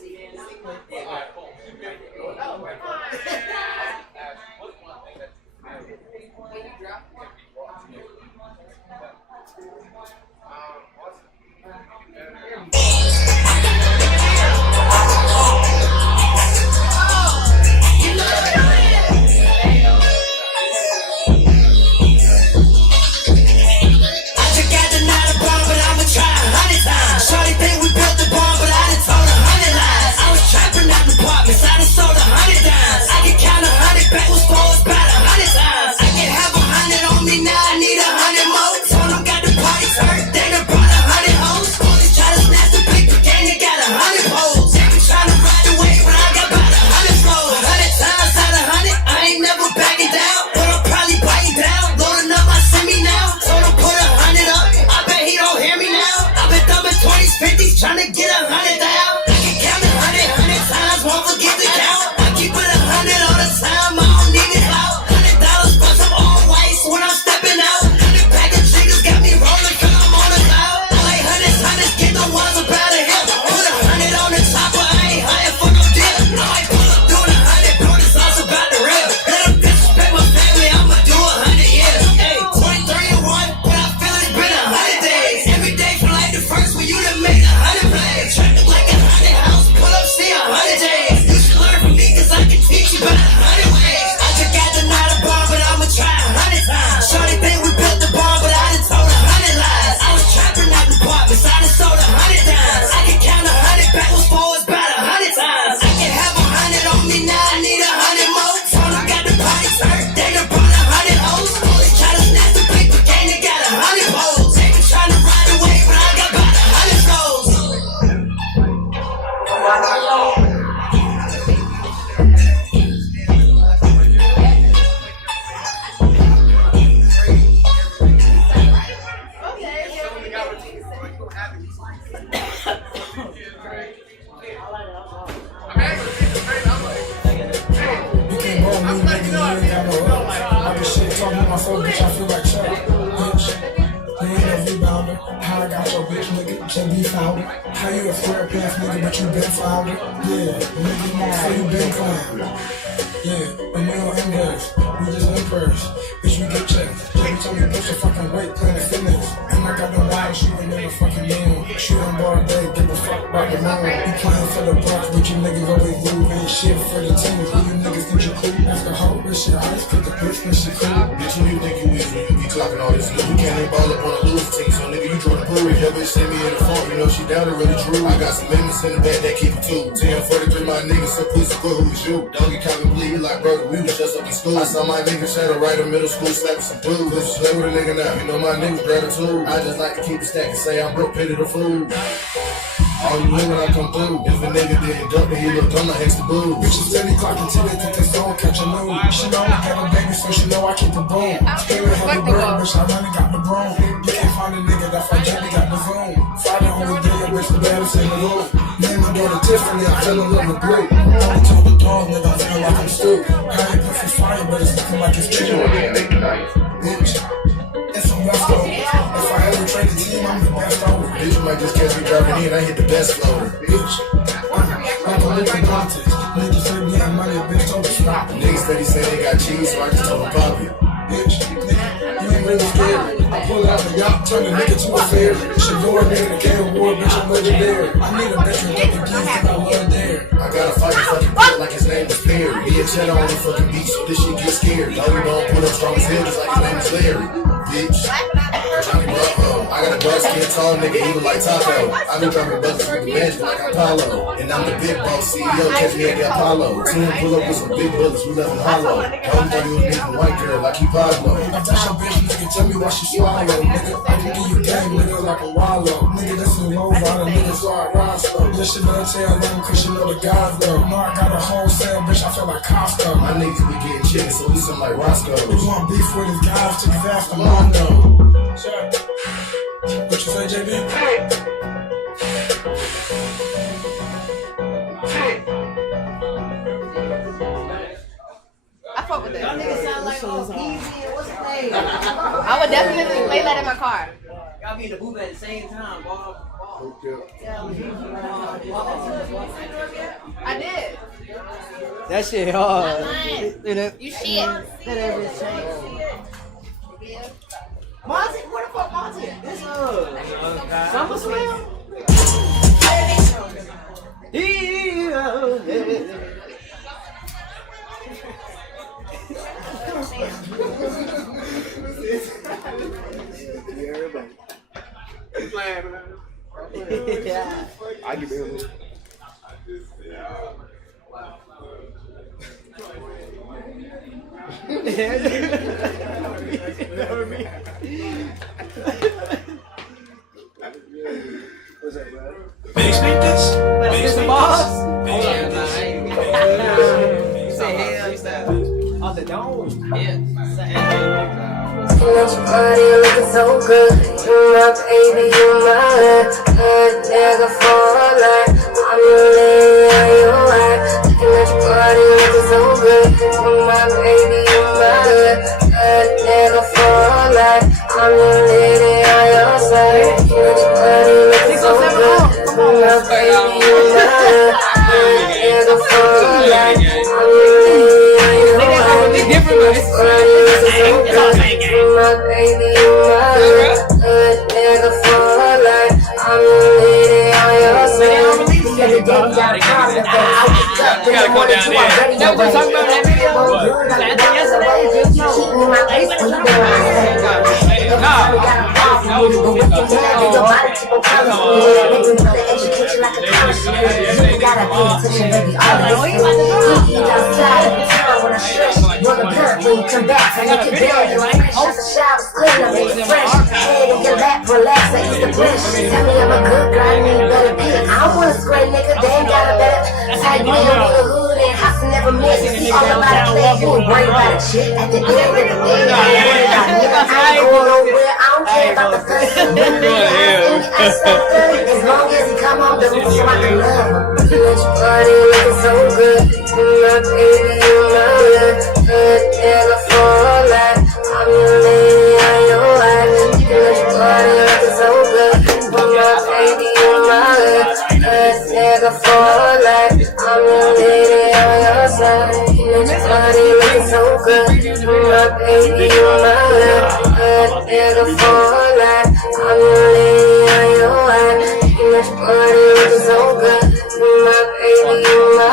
Shorty think we built the bomb, but I done told 100 lies. I was trapping out the apartments, I done sold 100 dimes. I can count 100 backwards, forwards, about 100 times. I can have 100 on me now, I need 100 more. Told them got the party turned, they done brought 100 hoes. Police try to snatch the paper, gang, they got 100 hoes. They been trying to ride the wave, but I got about 100 flows. 100 times out of 100, I ain't never backing down, but I'm probably biting down. Loading up my semi now, told him put 100 up. I bet he don't hear me now. I've been thumbing 20s, 50s, trying to get 100 down. I can count 100 times, won't forget to count. I keep it 100 all the time, I don't need it out. $100 for some all whites when I'm stepping out. 100 pack of chickens got me rolling, cause I'm on the cloud. I like hundreds, get the ones up out of here. Put 100 on the top, but I ain't hired for no deal. I might pull up doing 100, bro, this house about the real. Let them disrespect my family, I'ma do 100 years. Hey, 23 and 1, but I feel it's been 100 days. Every day from like the first when you done made 100 plays. Trapping like 100 house, pull up, see 100 days. You should learn from me, cause I can teach you about 100 ways. I just got the night of bomb, but I'ma try 100 times. Shorty think we built the bomb, but I done told 100 lies. I was trapping out the apartments, I done sold 100 times. I can count 100 backwards, forwards, about 100 times. I can have 100 on me now, I need 100 more. Told them got the party turned, they done brought 100 hoes. Police try to snatch the paper, gang, they got 100 hoes. They been trying to ride the wave, but I got about 100 flows. You can't roll me, nigga, you ain't got no up. I be shit talking to myself, bitch, I feel like Chuck. Bitch, you ain't no rebounder. How I got your bitch, nigga, can be founded. How you a square pants, nigga, but you been founded. Yeah, nigga, so you been clowned. Yeah, and we don't embarrass, we just impress. Bitch, we get checked. Every time you push your fucking weight, Planet Fitness. And I got the wild shooting in the fucking moon. Shooting bar day, give a fuck about the moon. You playing for the Bucks, but you niggas always lose. Ain't shit for the team. Who you niggas think you cool? That's the hoe, this shit ice, cause the bitch think she cool. Bitch, who you think you is when you be clocking all this loot? You can't even ball up on a lose team, so nigga, you Jordan Poole. Your bitch send me in the phone, you know she down to really true. I got some limits in the bag that keep it too. 1043, my niggas, so pussy, who is you? Don't get caught and bleed like brother, we was just up in school. I saw my nigga shadow right in middle school, slapping some blues. Let's play with a nigga now, you know my niggas gratitude. I just like to keep it stacked and say I'm broke, pity the food. All you hear when I come through. If a nigga didn't dump it, he look dumb like X the boo. Bitches steady clocking till they think they soul catch a mood. She know I got a baby, so she know I keep a boom. Still a heavy burden, bitch, I really got the broom. You can't find a nigga that for Jimmy got the zoom. Friday only day, a bitch the baddest in the room. Me and my daughter Tiffany, I fell in love with blue. I told the dog, nigga, I feel like I'm still. I ain't pussy fire, but it's looking like it's chill. Bitch, it's some leftovers. If I ever trade the team, I'm the best over. Bitch, you might just catch me driving in, I hit the best floater. Bitch, like a little contest. Niggas say me and money, bitch, told us stop. Niggas steady say they got cheese, so I just told them pop it. Bitch, you ain't ring is scary. I pull out the yacht, turn a nigga to a fairy. She going in the game war, bitch, I'm legendary. I need a bitch with the keys, and I love there. I gotta fight the fucking bitch like his name is Perry. Me and Cheddar on the fucking beach, so this shit get scary. All we gon' put up strong as hell, just like his name is Larry. Bitch. Johnny Buffalo. I got a dark skin, tall nigga, even like Taco. I be dropping buckets with the magic like Apollo. And I'm the big boss CEO, catch me at the Apollo. Team pull up with some big bullets, we left in hollow. I thought he was making white girl like he Pablo. I touch your bitch, nigga, tell me why she swallow. Nigga, I can give you game, nigga, like a wallow. Nigga, that's a low rider, nigga, so I ride slow. This shit don't tell them, cause you know the guys though. You know I got a wholesale, bitch, I feel like Costco. My niggas be getting chicken, so we some like Roscoe. We want beef with his guys, took his ass to Mondo. What you say, JB? I fuck with that. Nigga sound like easy. What's his name? I would definitely play that in my car. Y'all be in the booth at the same time, ball. I did. That shit hard. You shit. Monty, where the fuck Monty at? This Summer Slam? I give it Never me. What's that, bro? Big sneakers? Big sneakers? Boss? On the dome? Yeah. Let your body looking so good. You my baby, you my good nigga for life. I'm your lady, I'm your wife. Looking at your body looking so good. You my baby, you my good nigga for life. I'm your lady, I'm your side. Looking at your body looking so good. You my baby, you my good nigga for life. I'm your lady, I'm your wife. Different, my baby, you my good nigga for life. I'm your lady on your side. Every day we got a problem. You gotta go down there. That was talking about that video. Yesterday, you keep me in my face when you been we got a problem. Your body keep on calling me. Make me wanna educate you like a college student. You gotta pay attention, baby. All of this. Eat outside. When I stretch, roll a blunt when you come back. I make it bad. You're fresh out the shower, clean up, make it fresh. Head in your lap, relax, I use the brush. Tell me I'm a good girl, I need better be. I don't want a stray nigga, they ain't got a better. Type me in the hood and house never miss. All about a play, you ain't worried about a chick. At the end of the day, I ain't worried about nigga. I ain't going nowhere, I don't care about the pussy. As long as he come home, the room so I can love him. Let your body looking so good. My baby, you my good nigga for life. I'm your lady, I'm your wife. Let your body looking so good. My baby, you my good nigga for life. I'm your lady, I'm your side. Let your body looking so good. My baby, you my good nigga for life. I'm your lady, I'm your wife. Let your body looking so good. My baby, you my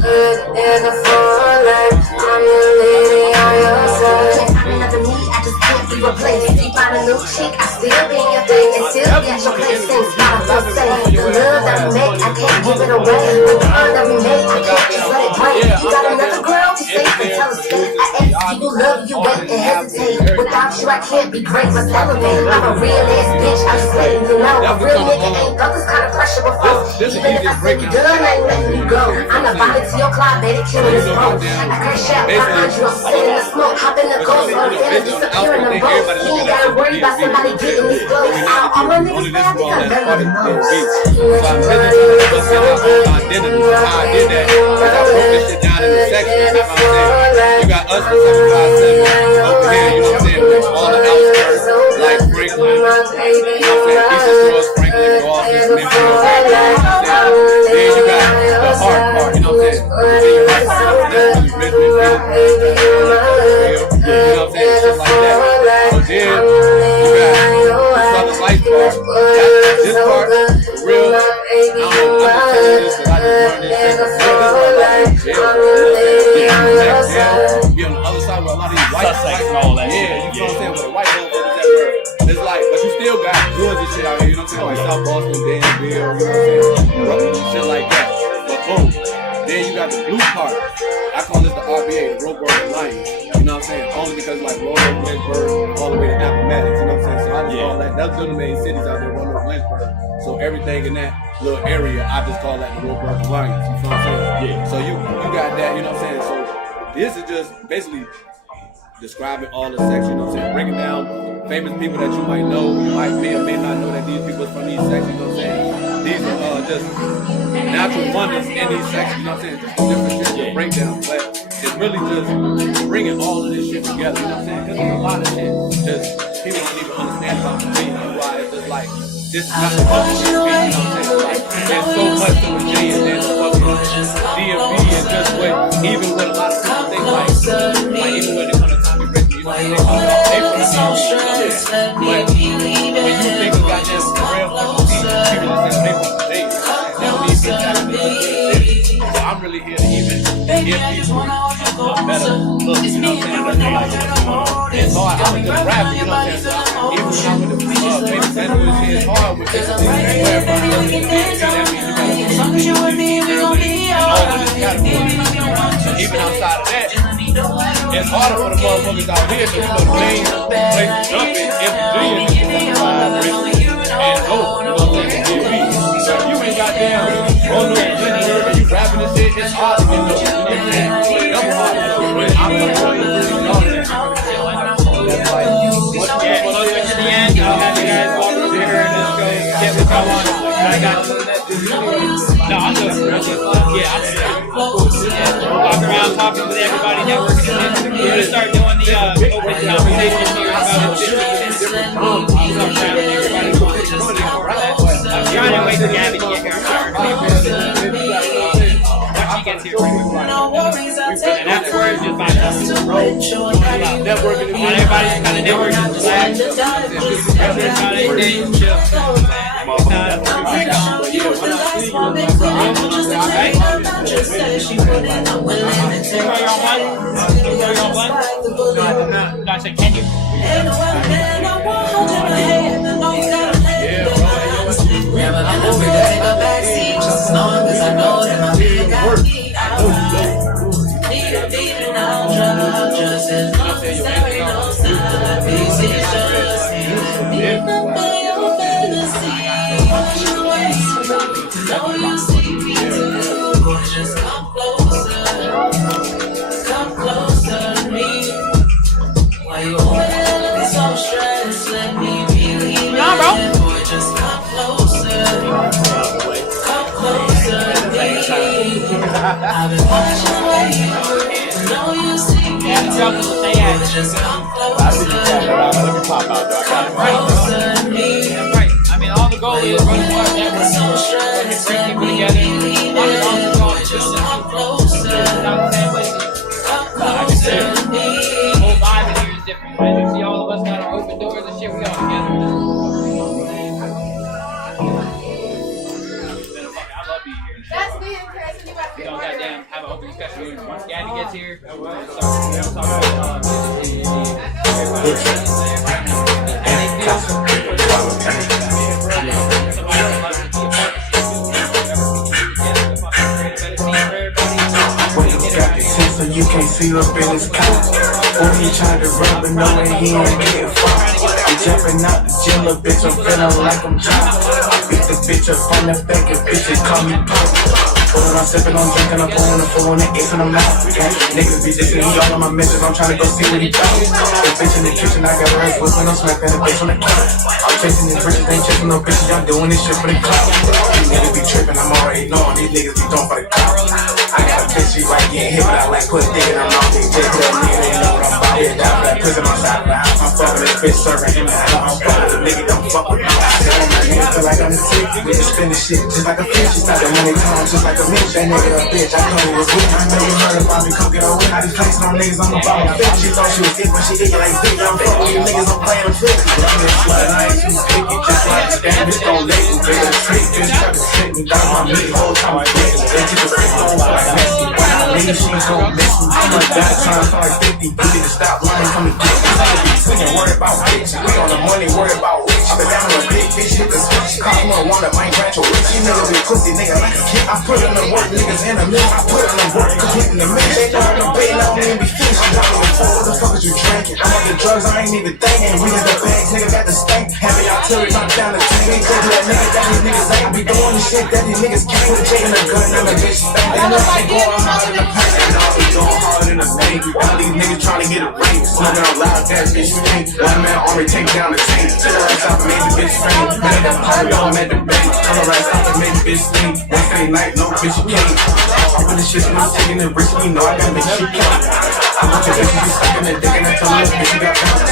good nigga for life. I'm your lady, I'm your side. Another me, I just can't be replaced. You find a new chick, I still be in your thing and still be at your place. Things gotta feel safe. The love that we make, I can't give it away. The bond that we make, I can't just let it break. You got another girl to say and tell us straight. I ask people love you, wait and hesitate. Without you, I can't be great, let's elevate. I'm a real ass bitch, I'm just letting you know. A real nigga ain't felt this kind of pressure before. Even if I said you done, I ain't letting you go. I'm a body to your clock, baby, killing this boat. I crash out behind you, I'm sitting in the smoke, hop in the ghost, or disappear in the boat. You ain't gotta worry about somebody getting these clothes. All my niggas mad because they love the most. I did that. Because I broke this shit down in the section. You know what I'm saying? You got us for 757 over here, you know what I'm saying? All the outskirts, like Franklin, you know what I'm saying? East of Shores, Franklin, Dawson, you know what I'm saying? Then you got the hard part, you know what I'm saying? Then you got Richmond, you know what I'm saying? Shit like that. So then a lot of these white Suspects and all that shit. Yeah, you know what I'm saying? With the white motherfuckers that were. It's like, but you still got hoods and shit out here, you know what I'm saying? Like South Boston, Danville, you know what I'm saying? Shit like that. But boom. Then you got the blue part. I call this the RBA, the Roseburg Alliance. You know what I'm saying? Only because like Roanoke, Lynchburg, all the way to Appomattox. You know what I'm saying? So I just call that. That's the main cities out there, Roanoke, Lynchburg. So everything in that little area, I just call that the Roseburg Alliance. You know what I'm saying? Yeah. So you got that. You know what I'm saying? So this is just basically describing all the sections. You know what I'm saying? Breaking down famous people that you might know. You might may or may not know that these people is from these sections. You know what I'm saying? These are just natural wonders in these sections, you know what I'm saying? Just different shit to break down. But it's really just bringing all of this shit together, you know what I'm saying? Because there's a lot of shit just people don't even understand about Virginia. Why it's just like, this is not supposed to be, you know what I'm saying? Like, there's so much to Virginia, there's fucking DMV and just what, even with a lot of people think like even when it comes to Tommy Richmond, you know what I'm saying? They from the DMV, you know what I'm saying? But when you think of goddamn real fucking people that say they from Virginia, so I'm really here to even give people a better look, you know what I'm saying? It's hard, I'm a good rapper, you know what I'm saying? So even when I'm with the baby sandwich, it's hard with this thing. Everybody else is that means you gotta be and all of this category. So even outside of that, it's harder for the motherfuckers out here because you know the main place to jump in Virginia and go, you know what I'm saying? So if you ain't goddamn Roanoke, Lynchburg, and you rapping this shit, it's hard to get those. You know what I'm saying? Double hard to get those. I'm gonna tell you, you know what I'm saying? That's like, once you get close to the end, I'll have you guys walk over here and just go get what y'all want. I got you. No, I'm good. Yeah, I'm good. Yeah, we'll walk around talking with everybody, networking, and then we're gonna start doing the open conversation here about different I'm trying to wait for Gabby to get here. Once she gets here, and afterwards, just find out. Networking. Everybody's kind of networking. Relax. Everybody's about anything. Chill. I said, can you? Never been afraid to take a backseat, just as long as I know that my big got me. I don't need a beating, I'll drive just as long as there ain't no side piece. It's just you, nothing your fantasy. Watch your ways, know you see me too. Just come closer to me. Why you always looking so stressed? Let me believe it. Boy, just come closer. Come closer to me. I've been watching where you know you see me too. Just come closer. Closer to me. I mean, all the goal is running part of that. So stressed. Bring people together. Just come closer. Come closer to me. The whole vibe in here is different. Right? You see all of us got our open doors and shit. We all together. I love being here. That's me and Chris, and you got to We be don't more goddamn have an open discussion. Once Gabby gets here, we'll talk about So you can't see up in his car. Or he tried to run, but knowing he ain't get far. I'm jumping out the jail, bitch, I'm feeling like I'm dropped. I beat the bitch up on the back, and bitches call me pop. I'm sipping on drinking, I'm pulling the full on the ace and I'm out. Niggas be dissing me all on my misses, I'm trying to go see what he thought. The bitch in the kitchen, I got her ass whipped when I'm smacking the bitch on the couch. I'm chasing these bitches, ain't chasing no bitches, I'm doing this shit for the clout. These niggas be tripping, I'm already knowing these niggas be doing for the clout. I got a bitch, she right getting hit, but I like put dick and I'm off these jets. That nigga, they know what I'm about. Down for that prison on side of the house, I'm fucking this bitch serving him and I'm fucking nigga don't fuck with me. I feel like I'm the sick, we just spending shit just like a fish. It's not the money time, just like a bitch. That nigga a bitch, I know it was weak. I know you heard about me, come get on with. I just placing on niggas on the bottom of bitch. She thought she was it when she did it like big. I'm fucking you niggas, I'm playing with flicks. I'm in slut, I ain't too picky, just like damn, bitch don't label, bitch. Straight bitch, try to sit me down my meat, whole time I'm bitch. Bitch, you just don't like messy. When I leave, she ain't gon' miss me. I'm like that, trying to start 50. You need to stop lying, come and get me. I be singing, worry about bitch. We on the money, worry about rich. I've been down with a big bitch, hit the switch. Cost more, wanna mind ranch or rich. You niggas be pussy, nigga, like a kid. I put in the work, niggas in the middle. I put in the work, completing the mix. They know I'm debating on me and be finished. I'm dropping the phone, what the fuck is you drinking? I'm on the drugs, I ain't even thinking. We in the bags, nigga got the stank. Heavy artillery, knock down the tank. Ain't take that nigga, that these niggas ain't. I be doing the shit that these niggas can't. With a chick and a gun, and a bitch stank. They know I going hard in the paint. They know I be going hard in the paint. All these niggas trying to get a ring. Smoking out loud, that bitch stink. One man army take down the tank. Till the right top made the bitch faint. Man, that party, I'm at the bank. Till the right top made the bitch stink. Wednesday night, no bitch, you can't. I'm with the shit, and I'm taking the risk. You know I gotta make shit count. I want your bitch, you be sucking the dick, and I tell her, bitch, you got pounds.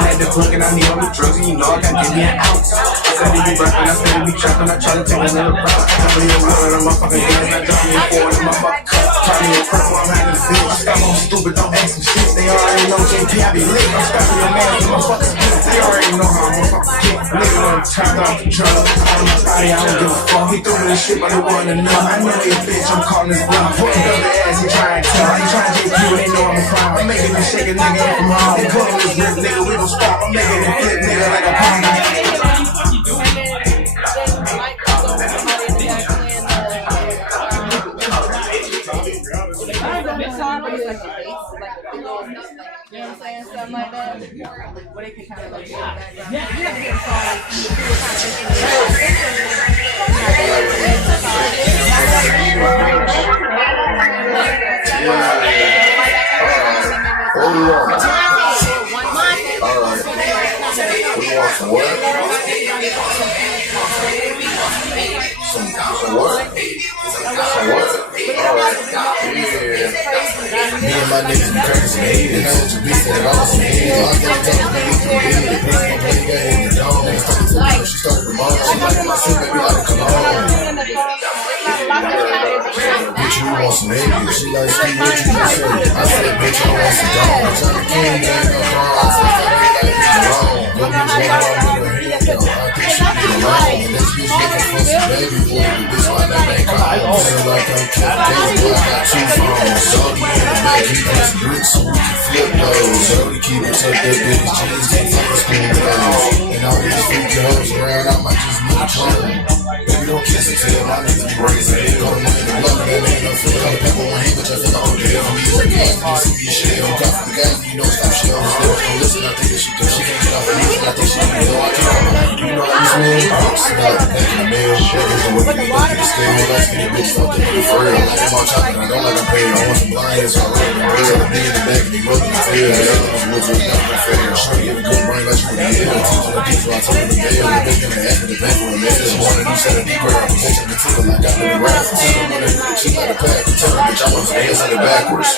I had the plug and I need all the drugs, and you know I gotta give me an ounce. I said to be rapping, I said to be trapping, I try to take another route. I'm in your water, I'm motherfucking hands, I drop me a forward, I'm motherfucking cup. Try me a purple, I'm having a bitch. Stop on stupid, don't ask some shit. They already know JP, I be lit. I'm stopping your man, you motherfucking spit. They already know how I'm motherfucking get. Nigga wanna turn off the drugs. Out of my body, I don't give a fuck. He threw me this shit, but he wanted to know. I know he a bitch, I'm calling his bluff. Putting up the ass, he trying to tell. He trying to JP, they know I'm a crime. I'm making him shake a nigga in from home. They pulling this grip, nigga, we don't stop. I'm making him flip, nigga, like a pong. You know what I'm saying? Something like that. Where they can kind of like go back. You have to get a song like Me and my niggas be crazy, and I was a beast that I was made. I got to tell niggas to be the nigga in the dome. Niggas talking to me, she started to moan. She like my shit, baby, like a cologne. Bitch, you want some niggas? She like, Steve, what you just say? I said, bitch, I want some dome. I'm trying to kill you, ain't no problem. I said, like, it's wrong. Go bitch, one off with her hand, yo. I think she get along. And this bitch looking for some baby boy. This my name ain't called. Feel like I'm Kevin Gates, boy, I got 2 phones. Doggy in the back, he press bricks so we can flip those. Shorty keep it tucked up in his jeans, can't fuck a spoon clothes. And all these freaky hoes around, I might just need a clone. Baby, don't kiss and tell my niggas be raising head. Go to money to love me, that ain't no feel. Other people want hate, but just for the whole day. I'm easy, gas, you see me shit. I'm top of the guys, you know, stop shit on the still. Don't listen, I think that she does. She can't get off her knees, I think she can do. I can't know. You know how you smell? I'm stuck, back in the mail. Niggas don't want to get back in the scale. Let's get it bitch fucked up in the frail. I'm all chopping, I don't like a pair. I want some blind heads, so I love them. Tell the nigga in the back and he rubbing his tail. Y'all niggas woods was never fair. Shorty give a good brain like she would be ill. Teaching the kids while I told her to bail. The bitch gonna ask me to pay for a man. She wanted to set a deep girl. I'm taking the tickle like I live around. Tell her money with the cheek like a pack. Tell her bitch I want some hands on it backwards.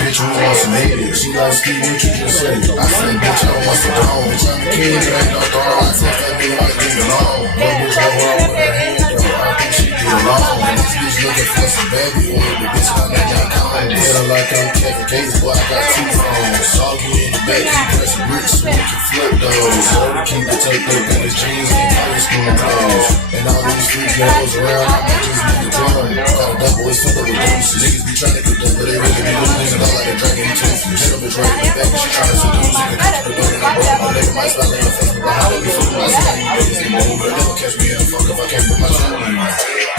Bitch, we want some haters. She like, Steve, what you just say? I said, bitch, I want some dome. Bitch, I'm a king, there ain't no throne. I tell that nigga like leave alone. No bitch go wrong with her hand, though. I think she get along. And this bitch looking for some baby oil. The bitch got that young cone. Feel like I'm Kevin Gates, boy, I got 2 phones. Soggy in the back, he press bricks so we can flip those. So to keep it tucked up in his jeans, ain't probably spoon clothes. And all these freak girls around, I might just need a drum. Got a double, it's full of reduce. Niggas be trying to get them, but they really be losing. And all like a dragon, he too. Shit up and trying to get back, and she trying to seduce. You can touch the door, and I broke my nigga, might start laying face. But how would be feeling like somebody you niggas can move? But never catch me in the fuck if I can't put my shit on you.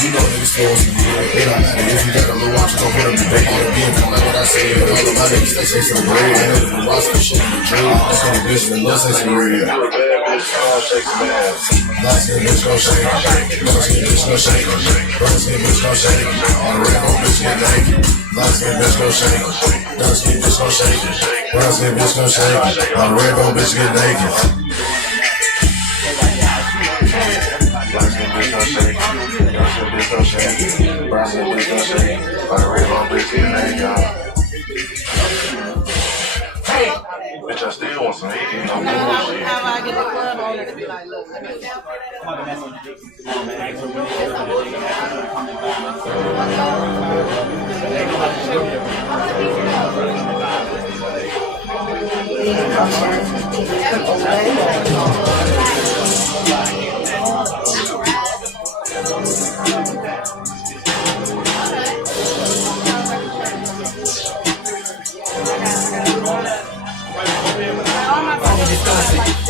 You know niggas still want some good. It don't matter if you got a little watch, don't put up the bacon or the beer. Like what I said, all of my niggas, they chasing the bread. I know that the watch some shit in the dream. This kind of bitch that looks like some real. Light skin bitch gon' shake. Dark skin bitch gon' shake. Brown skin bitch gon' shake. All the red gon' bitch get naked. Light skin bitch gon' shake. Dark skin bitch gon' shake. Brown skin bitch gon' shake. All the red gon' bitch get naked. Light skin bitch gon' shake. Dark skin bitch gon' shake. Brown skin bitch gon' shake. All the red gon' bitch get naked. Bitch, I still want some hate. get the club owner to be like, look, let me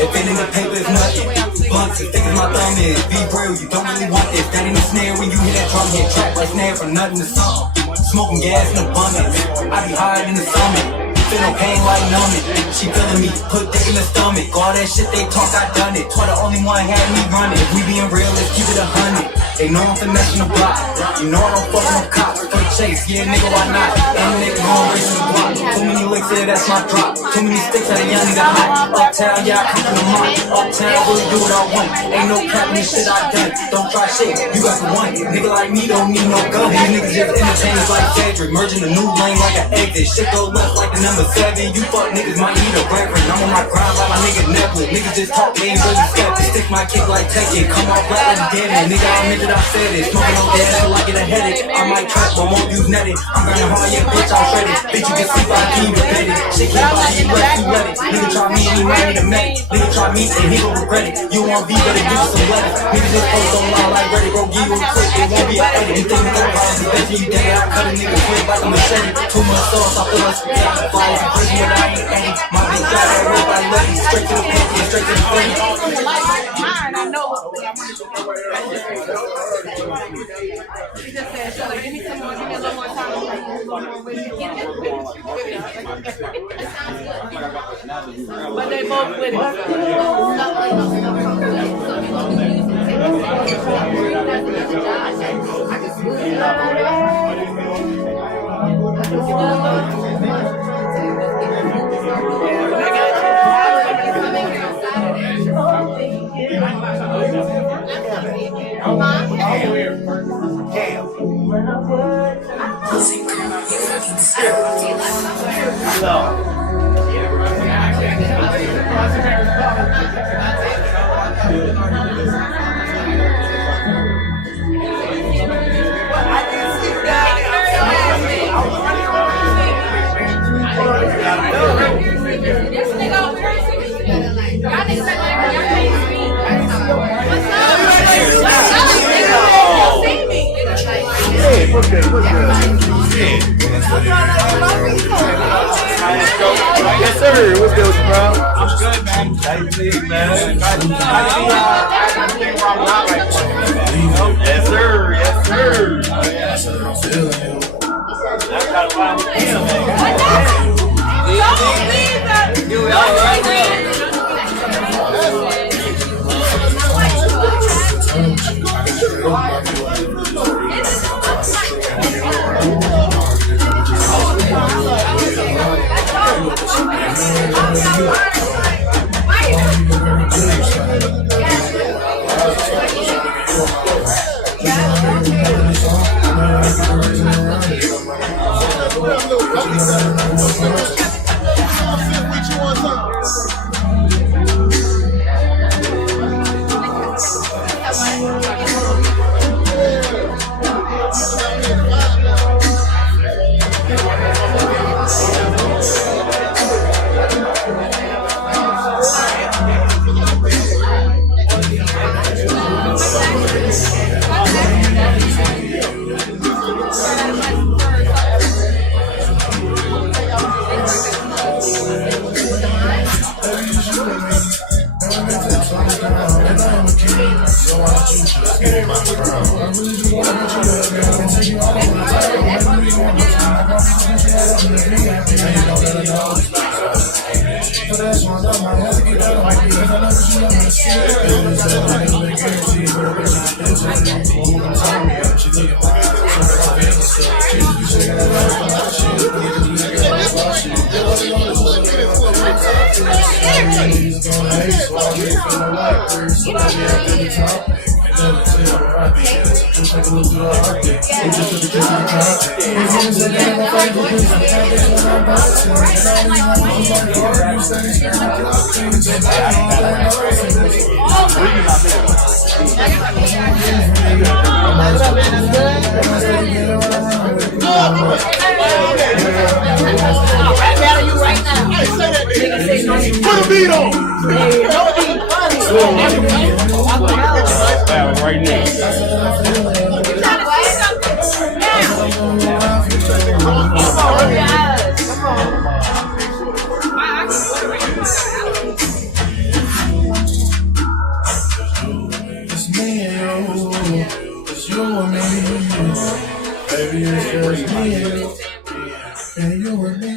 If it in the paper is nothing, blunts as thick as my thumb is. Be real, you don't really want this. That ain't a snare when you hear that drum hit. Track like snare from nothing to something. Smoking gas in abundance. I be higher than the summit. Feel no pain like numbing. She feeling me, put dick in the stomach. All that shit they talk, I done it. Twice the only one had me running. If we being real, let's keep it 100. They know I'm finessing the block. You know I don't fuck no cops. For chase, yeah nigga, why not? And nigga gon' race in the block. Too many licks here, that's my drop. Too many sticks at a young nigga hot. Uptown, yeah, I come from the mine. Uptown, really do what I want. Ain't no cap in this shit I done. Don't try shit, you got the one. Nigga like me don't need no gun. These niggas just entertainers like Cedric. Merging a new lane like an exit. Shit go left like the number 7. You fuck niggas might need a reference. I'm on my grind like my nigga Netflix. Niggas just talk, they ain't really skeptic. Stick my kick like Tekken. Come off black like Danny. Nigga, I admit that I said it. Smoking on gas till I get a headache. I might trap, but won't use netting. I'm grinding hard, yeah, bitch, I'm shredded. Bitch, you can sleep, I can't even bet it. Shit can't buy you, let you let it. Nigga try me and he might need a medic. Nigga try me and he gon' regret it. You want V, better give you some letters. Niggas just post on line like Reddit, bro, give you a clip, it won't be an edit. You think it's cars and bitch, you think I cut a nigga quick like a machete. Too much sauce, I feel like spaghetti. Flies and prison, but I ain't any. My bitch got that whip, I let it. Straight to the pinky and straight to the face. I know what I want to do. She just said, she's like, give me some more, give me a little more time. I'm like, a little more with you. But they both with Yes, sir. What's good with you, bro? I'm good, man. How you doing, man? Yes, sir. Yes, sir. I gotta find the deal, man. You all right there? Look, Put a beat on. Right now. It's me and you, it's you and me. Baby, it's just me and you and me.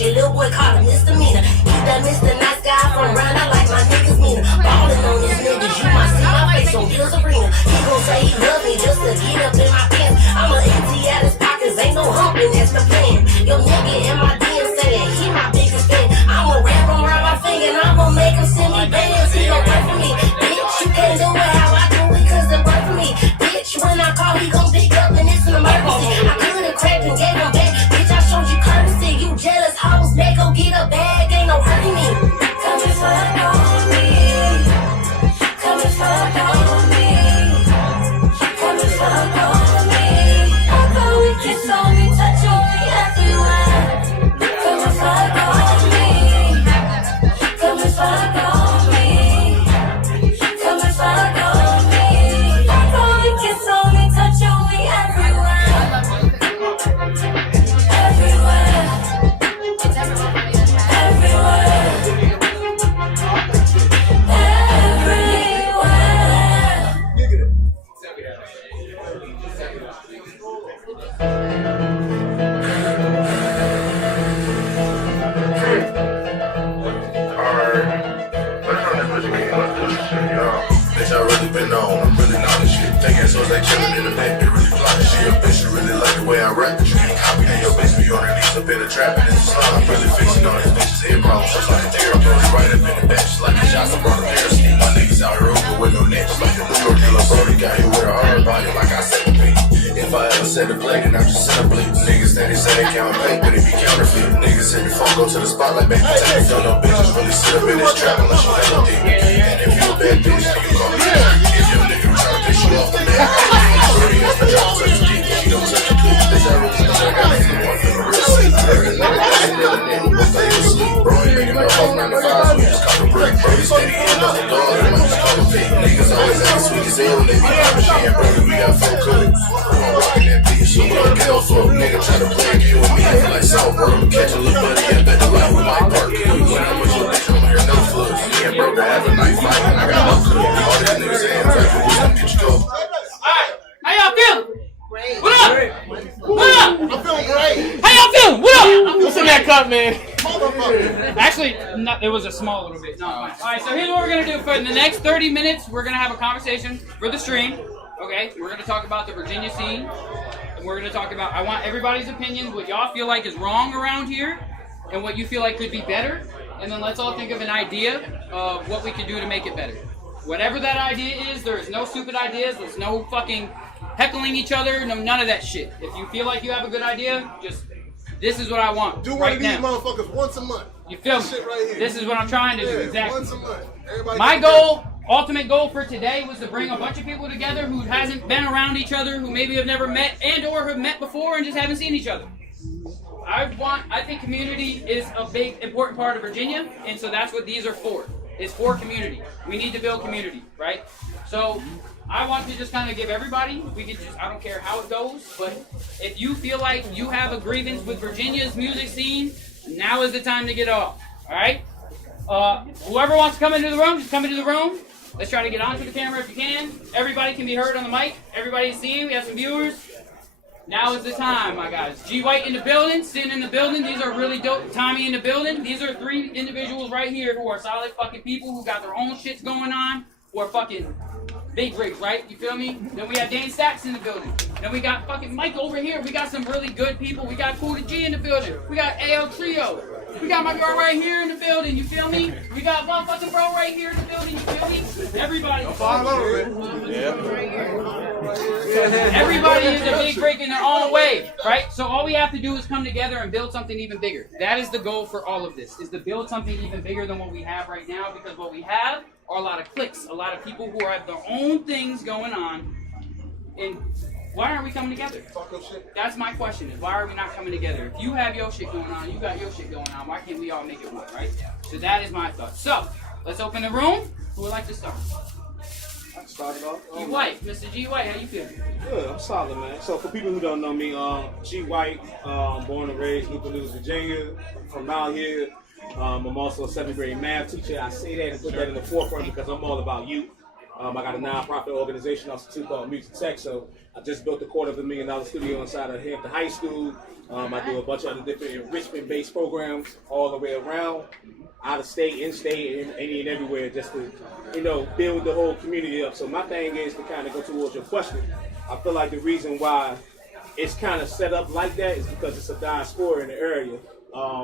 Little boy called a misdemeanor. He's that Mr. Nice Guy from round. I like my niggas meaner. Ballin' on these niggas, you might see my face on Gil's Arena. He gon' say he love me just to get up in my pants. I'm a empty out his pockets, ain't no humping, that's the plan. Your nigga in my DM say that he my biggest fan. I'ma wrap him around my finger and I'ma make him send me bands. He gon' work for me. Bitch, you can't do it how I do it cause it work for me. Bitch, when I call, he gon' pick up and it's an emergency. I could've cracked and gave him back. Bitch, I showed you courtesy. You jealous hoes, they gon' get a bag, ain't no hurting me. Come and fuck on me. Come and fuck on me. Come and fuck on me. I thought we kiss on me, touch on me everywhere. Come and fuck on me. Come and fuck on me. Come and fuck on me. I thought we kiss on me, touch on me everywhere. Everywhere. Bitch, I really been on, I'm really not this shit. Think assholes they chillin' in the back, they really plotting shit. Your bitch really like the way I rap, but you can't copy. And your bitch be on her knees up in the trap, and it's a slime. I'm really fixing all these bitches' head problems, just like a therapy. Right up in the back, just like a shot from Brother Harris. My niggas out here open with no nets, like a New York dealer. Brody got here with a hard body, like I said to me. If I ever said a blade, then I'm just in a bleed. Niggas that they say they count bank, but it be counterfeit. Niggas hit the phone, go to the spot like baby take. Don't know bitches really sit up in this trap unless you let them deep. And if you a bad bitch, then you gon' be. If your nigga try to say when they be poppin' shit, and brother, we got 4 cuts. I'm rockin' that bitch, so what the hell for a nigga try to play a game with me? I feel like South Park, catch a little buddy, I bet the life with my park. When I'm with your bitch, I don't hear no fuss. Me and brother have a night fight, and I got no clue. All these niggas ain't like, we gon' get you cold. How y'all feeling? What up? What up? I'm feeling great. How y'all feeling? What up? What's in that cup, man? Actually, no, it was a small little bit. No, fine. All right, so here's what we're gonna do. For the next 30 minutes, we're gonna have a conversation for the stream. Okay, we're gonna talk about the Virginia scene, and we're gonna talk about. I want everybody's opinions, what y'all feel like is wrong around here, and what you feel like could be better. And then let's all think of an idea of what we could do to make it better. Whatever that idea is, there is no stupid ideas. There's no fucking heckling each other. No, none of that shit. If you feel like you have a good idea, just this is what I want. Do one right of these now. motherfuckers once a month. You feel me? Shit right here. This is what I'm trying to do. Exactly. Once a month. Everybody My get goal, ultimate goal for today was to bring a bunch of people together who hasn't been around each other, who maybe have never met and or have met before and just haven't seen each other. I think community is a big, important part of Virginia, and so that's what these are for. It's for community. We need to build community, right? So I want to just kind of give everybody, I don't care how it goes, but if you feel like you have a grievance with Virginia's music scene, now is the time to get off, all right? Whoever wants to come into the room, just come into the room. Let's try to get onto the camera if you can. Everybody can be heard on the mic. Everybody's seen. We have some viewers. Now is the time, my guys. G White in the building, sitting in the building. These are really dope. Tommy in the building. These are 3 individuals right here who are solid fucking people who got their own shits going on, who are fucking big rigs, right? You feel me? Then we have Dane Stacks in the building. Then we got fucking Mike over here. We got some really good people. We got Cool G in the building. We got AL Trio. We got my girl right here in the building. You feel me? We got motherfucking bro right here in the building. You feel me? Everybody. Everybody is a big break in their own way, right? So all we have to do is come together and build something even bigger. That is the goal for all of this, is to build something even bigger than what we have right now, because what we have are a lot of cliques, a lot of people who have their own things going on. And why aren't we coming together? That's my question, is why are we not coming together? If you have your shit going on, you got your shit going on, why can't we all make it work, right? So that is my thought. So, let's open the room. Who would like to start? I started off. G White, Mr. G White, how you feeling? Good, I'm solid, man. So for people who don't know me, G White, born and raised Newport News, Virginia. From out here. I'm also a 7th grade math teacher. I say that and put that in the forefront because I'm all about youth. I got a nonprofit organization also too called Music Tech. So I just built a $250,000 studio inside of Hampton High School. I do a bunch of other different enrichment-based programs all the way around, out of state, in state, and any and everywhere, just to, build the whole community up. So my thing is to kind of go towards your question. I feel like the reason why it's kind of set up like that is because it's a diaspora in the area,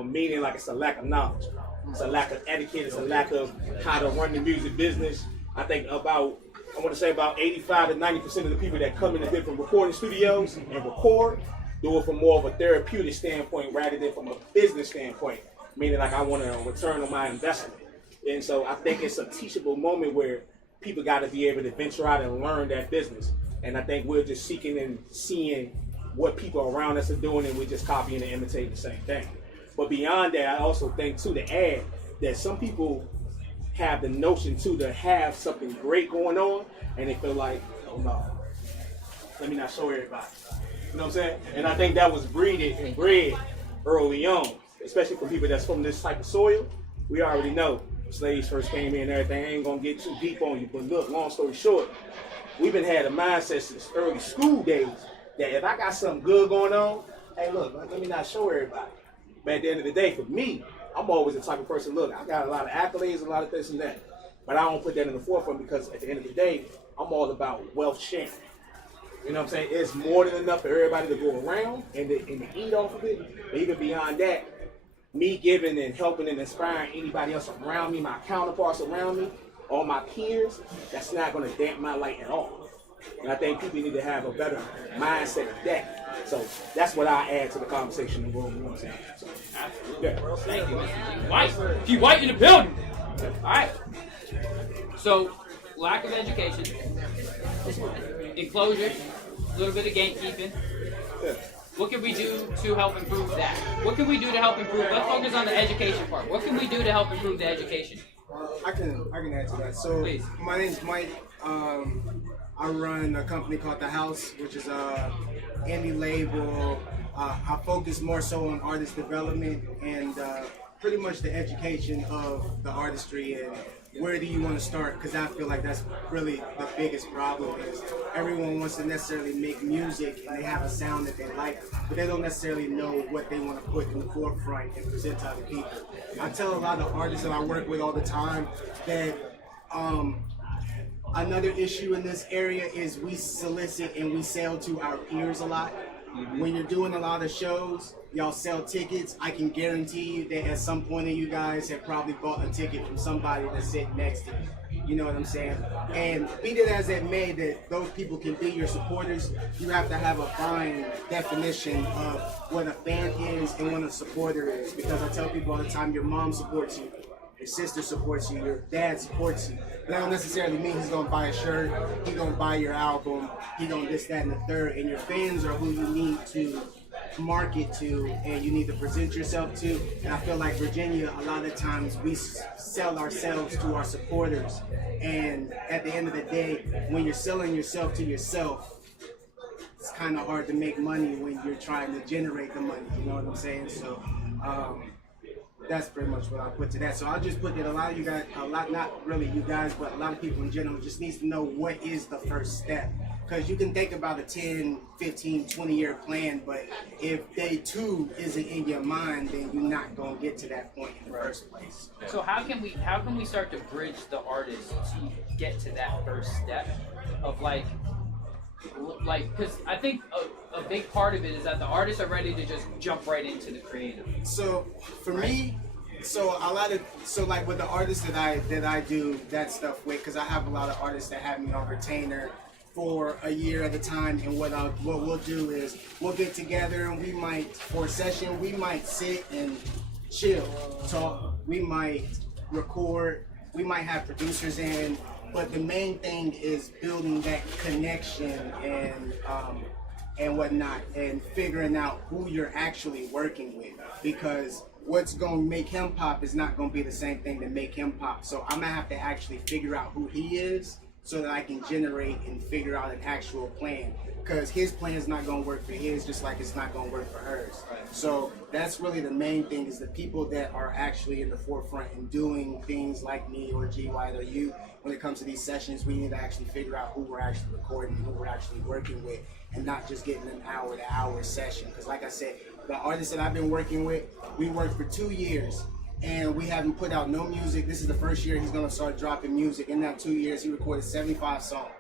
meaning like it's a lack of knowledge. It's a lack of etiquette. It's a lack of how to run the music business. I think about 85 to 90% of the people that come into different recording studios and record do it from more of a therapeutic standpoint rather than from a business standpoint, meaning like I want a return on my investment. And so I think it's a teachable moment where people got to be able to venture out and learn that business. And I think we're just seeking and seeing what people around us are doing, and we're just copying and imitating the same thing. But beyond that, I also think too, to add that some people have the notion too to have something great going on, and they feel like, oh no, let me not show everybody. You know what I'm saying? And I think that was bred early on, especially for people that's from this type of soil. We already know slaves first came in and everything. I ain't gonna get too deep on you, but look, long story short, we've been had a mindset since early school days that if I got something good going on, hey look, let me not show everybody. But at the end of the day, for me, I'm always the type of person, look, I got a lot of accolades, a lot of this and that, but I don't put that in the forefront because at the end of the day, I'm all about wealth sharing. You know what I'm saying? It's more than enough for everybody to go around and to eat off of it. But even beyond that, me giving and helping and inspiring anybody else around me, my counterparts around me, all my peers, that's not going to damp my light at all. And I think people need to have a better mindset of that. So that's what I add to the conversation in the room. You know what I'm saying? So, yeah. Thank you, Mr. G White. G White in the building. All right. So, lack of education, enclosure, a little bit of gatekeeping. Yeah. What can we do to help improve that? What can we do to help improve? Let's focus on the education part. What can we do to help improve the education? I can add to that. So, please. My name's Mike. I run a company called The House, which is a indie label. I focus more so on artist development and pretty much the education of the artistry and where do you want to start, because I feel like that's really the biggest problem is everyone wants to necessarily make music and they have a sound that they like, but they don't necessarily know what they want to put in the forefront and present to other people. I tell a lot of artists that I work with all the time that another issue in this area is we solicit and we sell to our peers a lot. When you're doing a lot of shows, y'all sell tickets. I can guarantee you that at some point you guys have probably bought a ticket from somebody that's sitting next to you. You know what I'm saying? And be it as it may that those people can be your supporters, you have to have a fine definition of what a fan is and what a supporter is. Because I tell people all the time, your mom supports you, your sister supports you, your dad supports you. But that don't necessarily mean he's gonna buy a shirt, he's gonna buy your album, he's gonna this, that, and the third. And your fans are who you need to market to and you need to present yourself to. And I feel like Virginia, a lot of times we sell ourselves to our supporters. And at the end of the day, when you're selling yourself to yourself, it's kind of hard to make money when you're trying to generate the money. You know what I'm saying? So that's pretty much what I put to that. So I'll just put that a lot of you guys, not really you guys, but a lot of people in general just needs to know what is the first step. Because you can think about a 10, 15, 20-year plan, but if day two isn't in your mind, then you're not going to get to that point in the first place. So how can we start to bridge the artist to get to that first step of like because I think a big part of it is that the artists are ready to just jump right into the creative. So for me, like with the artists that I do that stuff with, because I have a lot of artists that have me on retainer for a year at a time, and what we'll do is we'll get together and we might, for a session, we might sit and chill, talk, we might record, we might have producers in, but the main thing is building that connection and whatnot, and figuring out who you're actually working with, because what's going to make him pop is not going to be the same thing that make him pop. So I'm going to have to actually figure out who he is so that I can generate and figure out an actual plan. Because his plan is not going to work for his, just like it's not going to work for hers. So that's really the main thing, is the people that are actually in the forefront and doing things like me or G White or you. When it comes to these sessions, we need to actually figure out who we're actually recording, who we're actually working with, and not just getting an hour-to-hour session. Because like I said, the artists that I've been working with, we worked for 2 years. And we haven't put out no music. This is the first year he's gonna start dropping music. In that 2 years, he recorded 75 songs.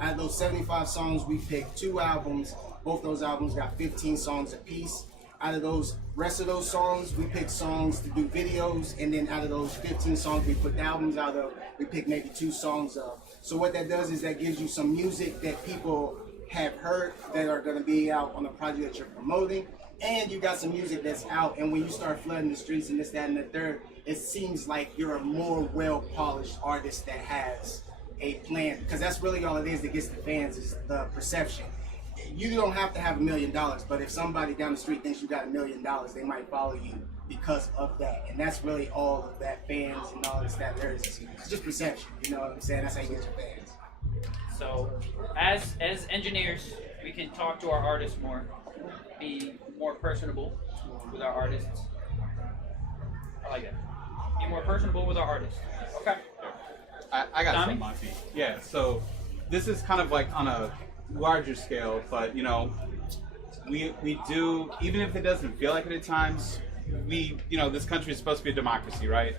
Out of those 75 songs, we picked 2 albums. Both those albums got 15 songs apiece. Out of those rest of those songs, we picked songs to do videos. And then out of those 15 songs we put albums out of, we picked maybe 2 songs of. So what that does is that gives you some music that people have heard that are gonna be out on the project that you're promoting. And you got some music that's out, and when you start flooding the streets and this, that, and the third, it seems like you're a more well-polished artist that has a plan. Because that's really all it is that gets the fans, is the perception. You don't have to have $1 million, but if somebody down the street thinks you got $1 million, they might follow you because of that. And that's really all of that, fans and all this, that, there is. It's just perception, you know what I'm saying? That's how you get your fans. So, as engineers, we can talk to our artists more, be more personable with our artists. I like that. Be more personable with our artists. Okay. I got something on feet. Yeah, so this is kind of like on a larger scale, but you know, we do, even if it doesn't feel like it at times, this country is supposed to be a democracy, right?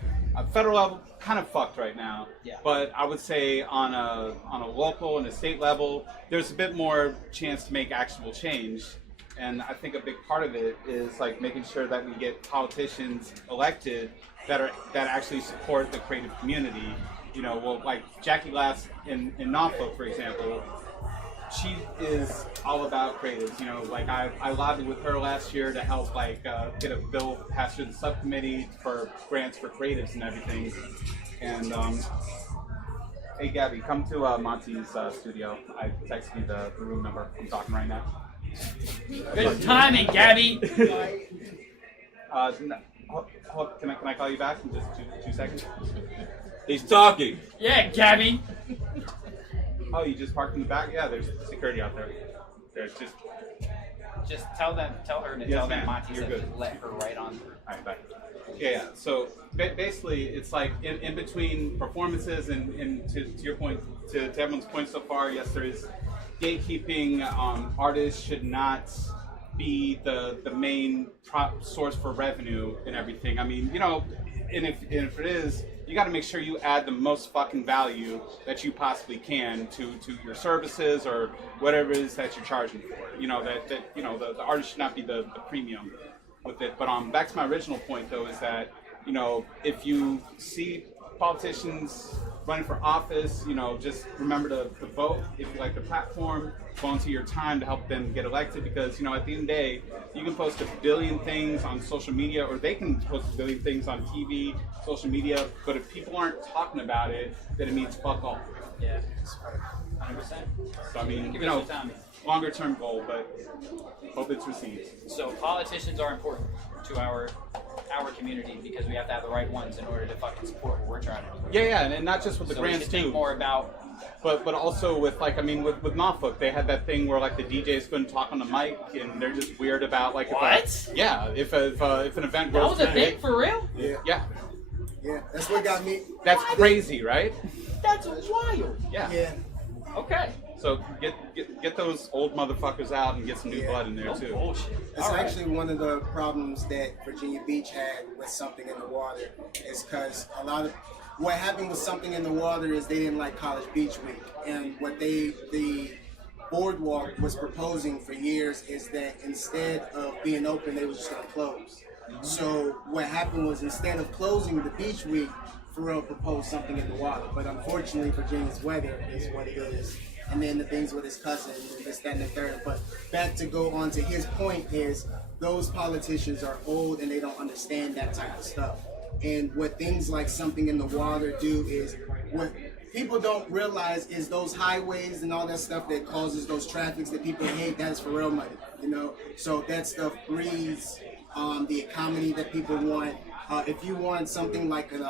Federal level, kind of fucked right now. Yeah. But I would say on a local and a state level, there's a bit more chance to make actionable change. And I think a big part of it is like making sure that we get politicians elected that actually support the creative community. You know, well, like Jackie Lass in Norfolk, for example, she is all about creatives. You know, like I lobbied with her last year to help get a bill passed through the subcommittee for grants for creatives and everything. And hey, Gabby, come to Monty's studio. I texted you the room number. I'm talking right now. Good timing, Gabby. Can I call you back in just two seconds? He's talking. Yeah, Gabby. Oh, you just parked in the back? Yeah, there's security out there. There's Just tell her to Yes, tell them ma'am. Monty You're said good. just let her right on through. All right, bye. Yeah. So basically, it's like in between performances and to your point, to everyone's point so far, yes, there is gatekeeping. Artists should not be the main source for revenue and everything. I mean, and if it is, you got to make sure you add the most fucking value that you possibly can to your services or whatever it is that you're charging for. The artist should not be the premium with it. But back to my original point though is that if you see politicians running for office, just remember to vote if you like the platform. Volunteer your time to help them get elected because at the end of the day, you can post a billion things on social media, or they can post a billion things on TV, social media. But if people aren't talking about it, then it means fuck all. Yeah, 100%. So I mean, Give it some time. longer term goal, but hope it's received. So politicians are important to our community because we have to have the right ones in order to fucking support what we're trying to do. Yeah, and not just with the so grants we should think too. more about. But also with with Norfolk, they had that thing where like the DJs couldn't talk on the mic, and they're just weird about like if an event goes. That was a thing for real? Yeah. Yeah, that's what got me. That's crazy, right? That's wild. Yeah. Okay. So get those old motherfuckers out and get some new blood in there too. It's actually one of the problems that Virginia Beach had with Something in the Water is because what happened with Something in the Water is they didn't like College Beach Week, and what the Boardwalk was proposing for years is that instead of being open, they were just going to close. So what happened was instead of closing the Beach Week, Pharrell proposed Something in the Water, but unfortunately Virginia's weather is what it is. And then the things with his cousin, and this, that, and the third. But back to go on to his point is those politicians are old and they don't understand that type of stuff. And what things like Something in the Water do is what people don't realize is those highways and all that stuff that causes those traffics that people hate, that's Pharrell money, So that stuff breeds the economy that people want. If you want something like an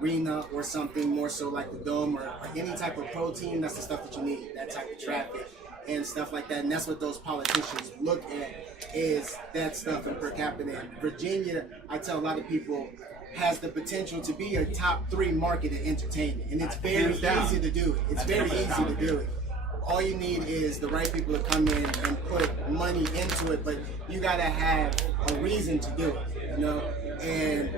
arena or something more so like the Dome or any type of protein, that's the stuff that you need, that type of traffic and stuff like that. And that's what those politicians look at is that stuff in per capita. And Virginia, I tell a lot of people, has the potential to be a top 3 market in entertainment. And it's very easy to do it. It's very easy to do it. All you need is the right people to come in and put money into it, but you gotta have a reason to do it, And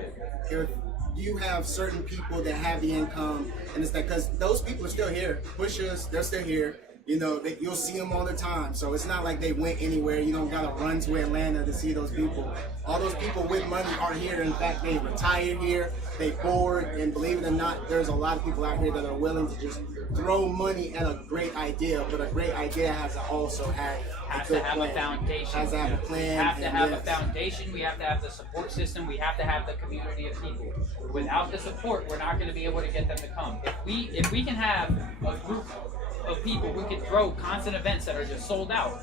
if you have certain people that have the income, and it's that because those people are still here. Pushers, they're still here. You'll see them all the time. So it's not like they went anywhere. You don't gotta run to Atlanta to see those people. All those people with money are here. In fact, they retired here. They bored, and believe it or not, there's a lot of people out here that are willing to just throw money at a great idea. But a great idea has to also have to have a foundation. Has to have a plan. We have to have a foundation. We have to have the support system. We have to have the community of people. Without the support, we're not going to be able to get them to come. If we can have a group of people who can throw constant events that are just sold out,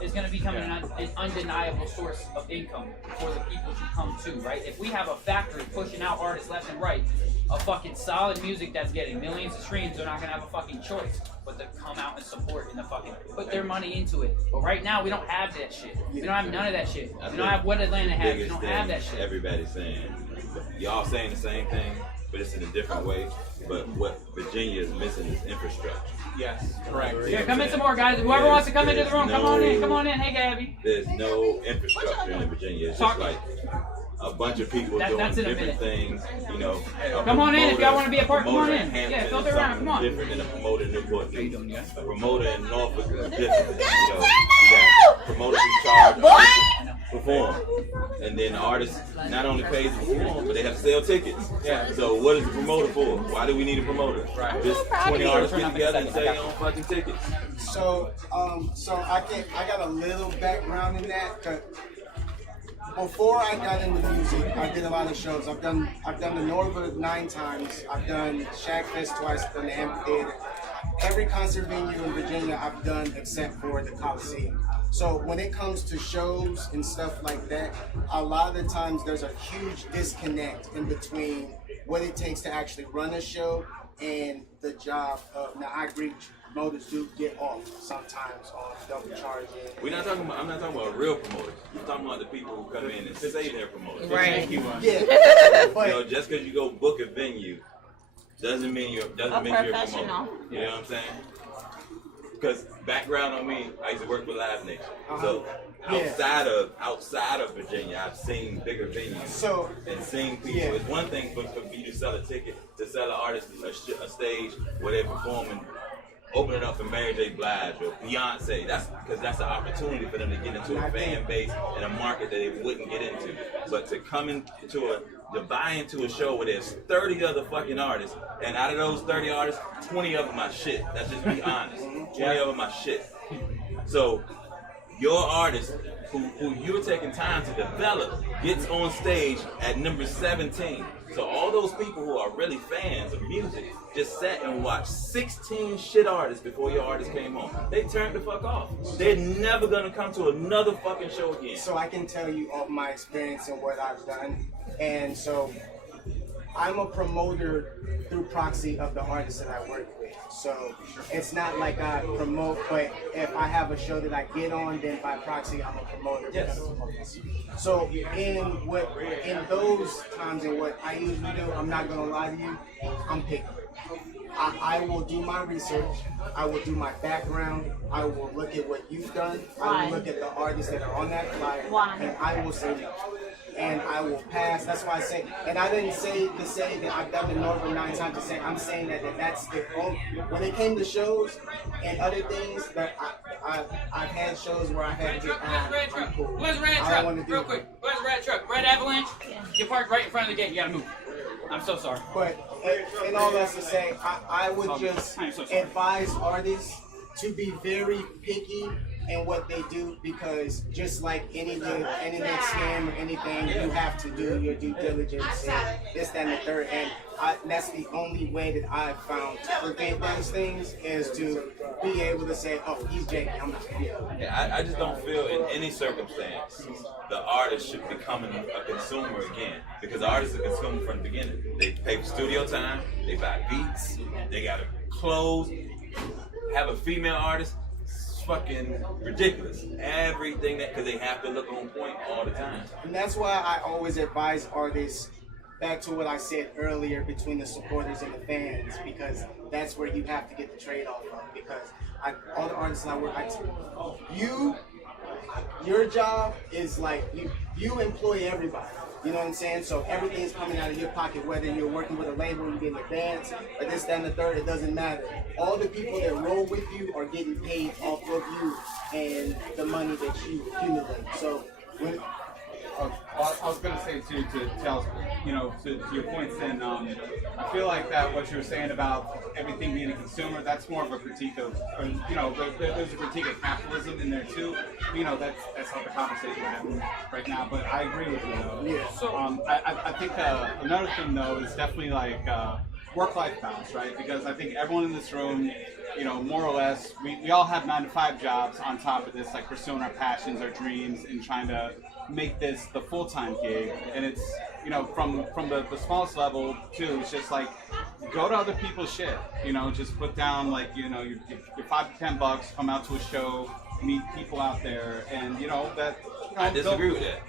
it's going to become an undeniable source of income for the people to come to, right? If we have a factory pushing out artists left and right, a fucking solid music that's getting millions of streams, they're not going to have a fucking choice but to come out and support and to fucking put their money into it. But right now, we don't have that shit. We don't have none of that shit. We don't have what Atlanta has. We don't have that shit. Everybody's saying, y'all saying the same thing, but it's in a different way. But what Virginia is missing is infrastructure. Yes, correct. Here, come in some more, guys. Whoever wants to come into the room, come on in. Come on in. Hey, Gabby. There's no infrastructure in Virginia. It's just like a bunch of people doing different things, Come on in if y'all want to be a part. Come on in. Yeah, filter around. Come on. Different than a promoter in Newport News. A promoter in Norfolk is different. You got promoters in charge of perform, and then the artist not only pays to perform, but they have to sell tickets. Yeah. So what is the promoter for? Why do we need a promoter? Right. Just 20 artists get together and sell on fucking tickets. So I got a little background in that. Before I got into music, I did a lot of shows. I've done the Norva 9 times. I've done Shaq Fest twice. I've done the Amphitheater. Every concert venue in Virginia I've done except for the Coliseum. So when it comes to shows and stuff like that, a lot of the times there's a huge disconnect in between what it takes to actually run a show and the job of, now I agree, promoters do get off sometimes on double charging. I'm not talking about real promoters. I'm talking about the people who come in and say they're promoters. Right. Yeah. But, just because you go book a venue doesn't mean you're a promoter. You know what I'm saying? Because background on me, I used to work for Live Nation. So outside of Virginia, I've seen bigger venues and seen people. It's one thing for you to sell a ticket, to sell an artist a stage where they're performing, open it up for Mary J. Blige or Beyonce. That's because that's an opportunity for them to get into a fan base and a market that they wouldn't get into. But to come to buy into a show where there's 30 other fucking artists, and out of those 30 artists, 20 of them are shit. Let's just be honest. 20 of them are shit. So your artist, who you're taking time to develop, gets on stage at number 17. So all those people who are really fans of music just sat and watched 16 shit artists before your artist came on. They turned the fuck off. They're never gonna come to another fucking show again. So I can tell you of my experience and what I've done. And so I'm a promoter through proxy of the artists that I work with. So it's not like I promote, but if I have a show that I get on, then by proxy I'm a promoter. Yes. So in those times and what I usually do, I'm not gonna lie to you, I'm picky. I will do my research, I will do my background, I will look at what you've done, I will look at the artists that are on that flyer, and I will say no. And I will pass. That's why I say, and I didn't say to say that I've done the Northern 9 times to say, I'm saying that that's the only, when it came to shows and other things, that I've had shows where I had to get Red truck. Where's the red truck? Real quick. Where's the red truck? Red Avalanche? You parked right in front of the gate. You gotta move. I'm so sorry. But in all that to say, I would just advise artists to be very picky in what they do, because just like any internet scam or anything, you have to do your due diligence and this, that, and the third. And that's the only way that I've found to prevent those things, is to be able to say, oh, he's Jake, I'm not. Yeah, I just don't feel in any circumstance the artist should become a consumer again, because the artist is a consumer from the beginning. They pay for studio time, they buy beats, they got clothes, have a female artist. Fucking ridiculous. Everything that, because they have to look on point all the time. And that's why I always advise artists, back to what I said earlier, between the supporters and the fans, because that's where you have to get the trade-off from. Because all the artists I work, your job is like, you employ everybody. You know what I'm saying? So everything's coming out of your pocket, whether you're working with a label, you're getting advance, or this, that, and the third, it doesn't matter. All the people that roll with you are getting paid off of you and the money that you accumulate. So when I was going to say too, to tell, to your points, and I feel like that what you were saying about everything being a consumer, that's more of a critique of, there's a critique of capitalism in there too. That's not the conversation we're having right now, but I agree with you though. Yeah. So I think another thing though is definitely like work-life balance, right? Because I think everyone in this room, more or less, we all have 9-to-5 jobs on top of this, like pursuing our passions, our dreams, and trying to make this the full-time gig. And it's, from the smallest level too, it's just like, go to other people's shit, just put down like, your $5 to $10, come out to a show, meet people out there, and I disagree with that.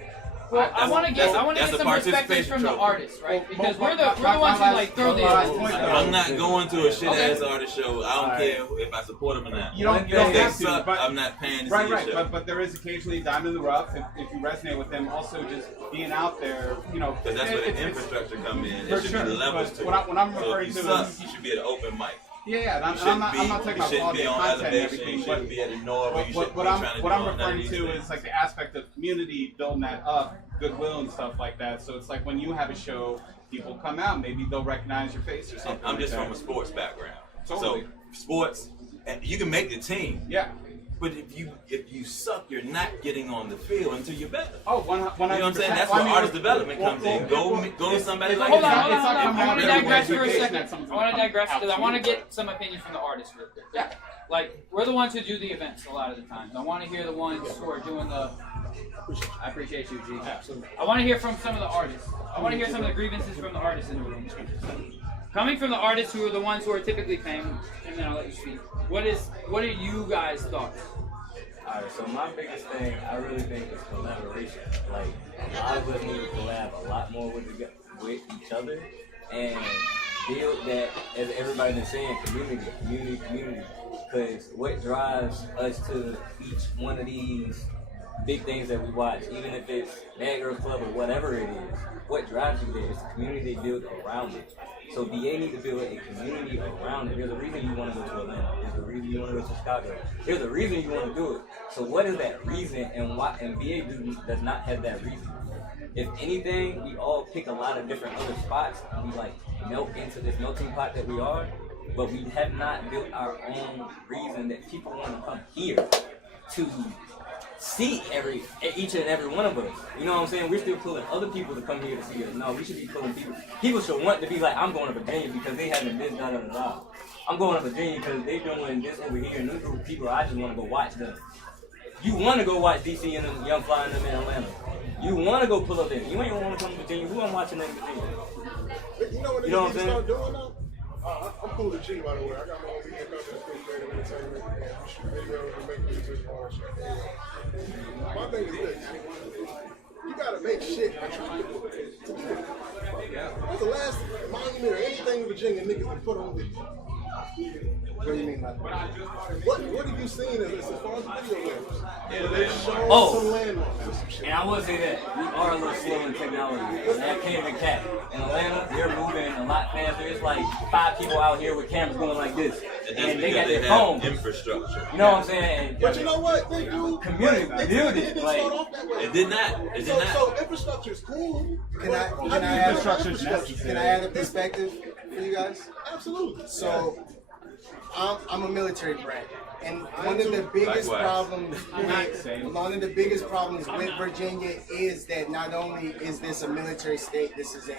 Well, I want to get some perspectives from the artists, right? Because we're the ones who like throw the. I'm not going to a shit ass artist show. I don't care if I support them or not. You don't have to, suck, I'm not paying to see right. a show. But there is occasionally diamond in the rough if you resonate with them. Also, just being out there, Because that's where the infrastructure come in. There should be the levels to it. What I'm referring so if you to suck, you should be at an open mic. Yeah, I'm not talking about all the content and everything, but what I'm referring to is like the aspect of community, building that up, goodwill and stuff like that. So it's like when you have a show, people come out, maybe they'll recognize your face or something. I'm just from a sports background. Totally. So sports, you can make the team. Yeah. But if you suck, you're not getting on the field until you're better. Oh, 100%. You know what I'm saying? That's where artist development comes in. Go to somebody like Hold on. I want to digress for a second. I want to digress because I want to get some opinion from the artists real quick. Yeah. Like, we're the ones who do the events a lot of the times. I want to hear the ones who are doing the... I appreciate you, G. Absolutely. I want to hear from some of the artists. I want to hear some of the grievances from the artists in the room. Coming from the artists who are the ones who are typically famous, and then I'll let you speak. What are you guys' thoughts? Alright, so my biggest thing, I really think, is collaboration. Like, a lot of us need to collab a lot more with each other and build that, as everybody's been saying, community. Because what drives us to each one of these big things that we watch, even if it's Bad Girl Club or whatever it is, what drives you there is the community they build around it. So BA need to build a community around it. There's a reason you want to go to Atlanta. There's a reason you want to go to Chicago. There's a reason you want to do it. So what is that reason, and why? And BA does not have that reason. If anything, we all pick a lot of different other spots and we like melt into this melting pot that we are, but we have not built our own reason that people want to come here to see each and every one of us. You know what I'm saying? We're still pulling other people to come here to see us. No, we should be pulling people. People should want to be like, I'm going to Virginia because they having this, da. I'm going to Virginia because they doing this over here, and these group of people, I just want to go watch them. You want to go watch DC and them Young Fly and them in Atlanta. You want to go pull up there. You ain't want to come to Virginia. Who I'm watching in Virginia? You know what You know what I'm saying? start doing now? I'm cool with G, by the way. I got my own weekend company that's pretty great entertainment. We shoot videos and make music and all that shit. My thing is this. You gotta make shit attractive to do. What's the last monument or anything in Virginia niggas can put on video? What do you mean by that? What have you seen as far as video games? They show some landmarks or some shit. And I will say that we are a little slow in technology. That came in cat. In Atlanta, they're moving a lot faster. It's like 5 people out here with cameras going like this. And they got their phone. Infrastructure. You know what I'm saying? But you know what? They do. Community build it. Start Like, off that way. It did not. It did not. So infrastructure is cool. Can I add a perspective for you guys? Absolutely. So, I'm a military brat, and one of the biggest problems with Virginia is that not only is this a military state, this is a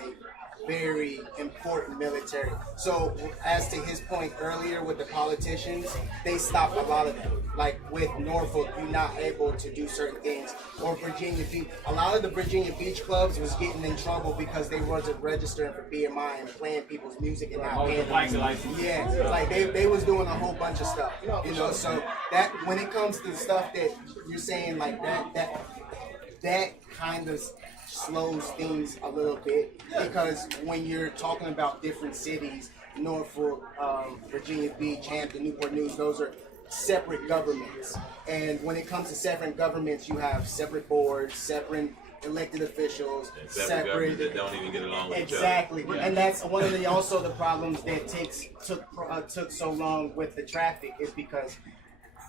very important military. So, as to his point earlier with the politicians, they stopped a lot of them. Like with Norfolk, you're not able to do certain things. Or Virginia Beach, a lot of the Virginia Beach clubs was getting in trouble because they wasn't registering for BMI and playing people's music and not paying them. Yeah, like they was doing a whole bunch of stuff. You know, so that when it comes to stuff that you're saying like that kind of slows things a little bit, because when you're talking about different cities, Norfolk, Virginia Beach, Hampton, Newport News, those are separate governments. And when it comes to separate governments, you have separate boards, separate elected officials, Separate governments that don't even get along with each other. Exactly, and that's one of the also the problems that took so long with the traffic, is because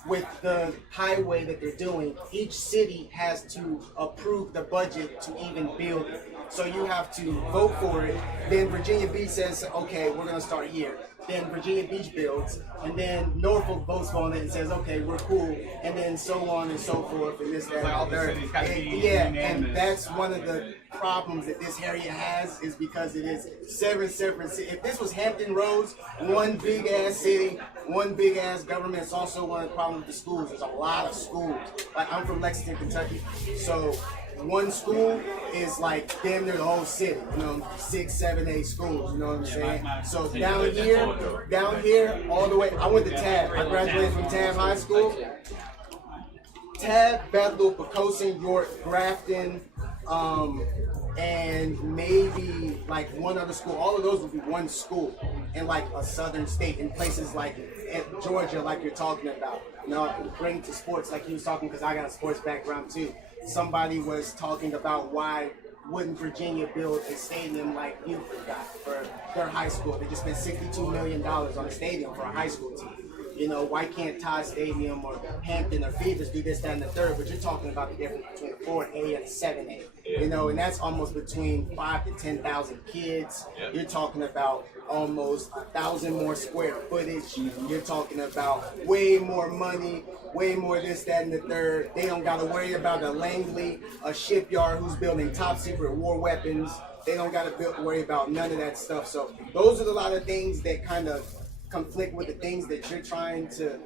with the highway that they're doing, each city has to approve the budget to even build it. So you have to vote for it. Then Virginia Beach says, okay, we're going to start here. Then Virginia Beach builds, and then Norfolk votes on it and says, okay, we're cool, and then so on and so forth, and this, that, and the third. And that's one of the problems that this area has, is because it is seven separate cities. If this was Hampton Roads, one big ass city, one big ass government, it's also one of the problems with the schools. There's a lot of schools. Like, I'm from Lexington, Kentucky, so one school is like damn near the whole city, 6, 7, 8 schools, you know what I'm saying? So down here, all the way, I went to TAB. I graduated from TAB High School. TAB, Bethel, Poquoson, York, Grafton, and maybe like one other school. All of those would be one school in like a southern state, in places like Georgia, like you're talking about. Bring to sports, like you was talking, because I got a sports background too. Somebody was talking about why wouldn't Virginia build a stadium like Buford got for their high school. They just spent $62 million on a stadium for a high school team. Why can't Todd Stadium or Hampton or Phoebus do this, that, and the third? But you're talking about the difference between a 4A and a 7A. And that's almost between 5,000 to 10,000 kids. Yep. You're talking about almost 1,000 more square footage. You're talking about way more money, way more this, that, and the third. They don't got to worry about a Langley, a shipyard who's building top secret war weapons. They don't got to worry about none of that stuff. So those are a lot of things that kind of conflict with the things that you're trying to,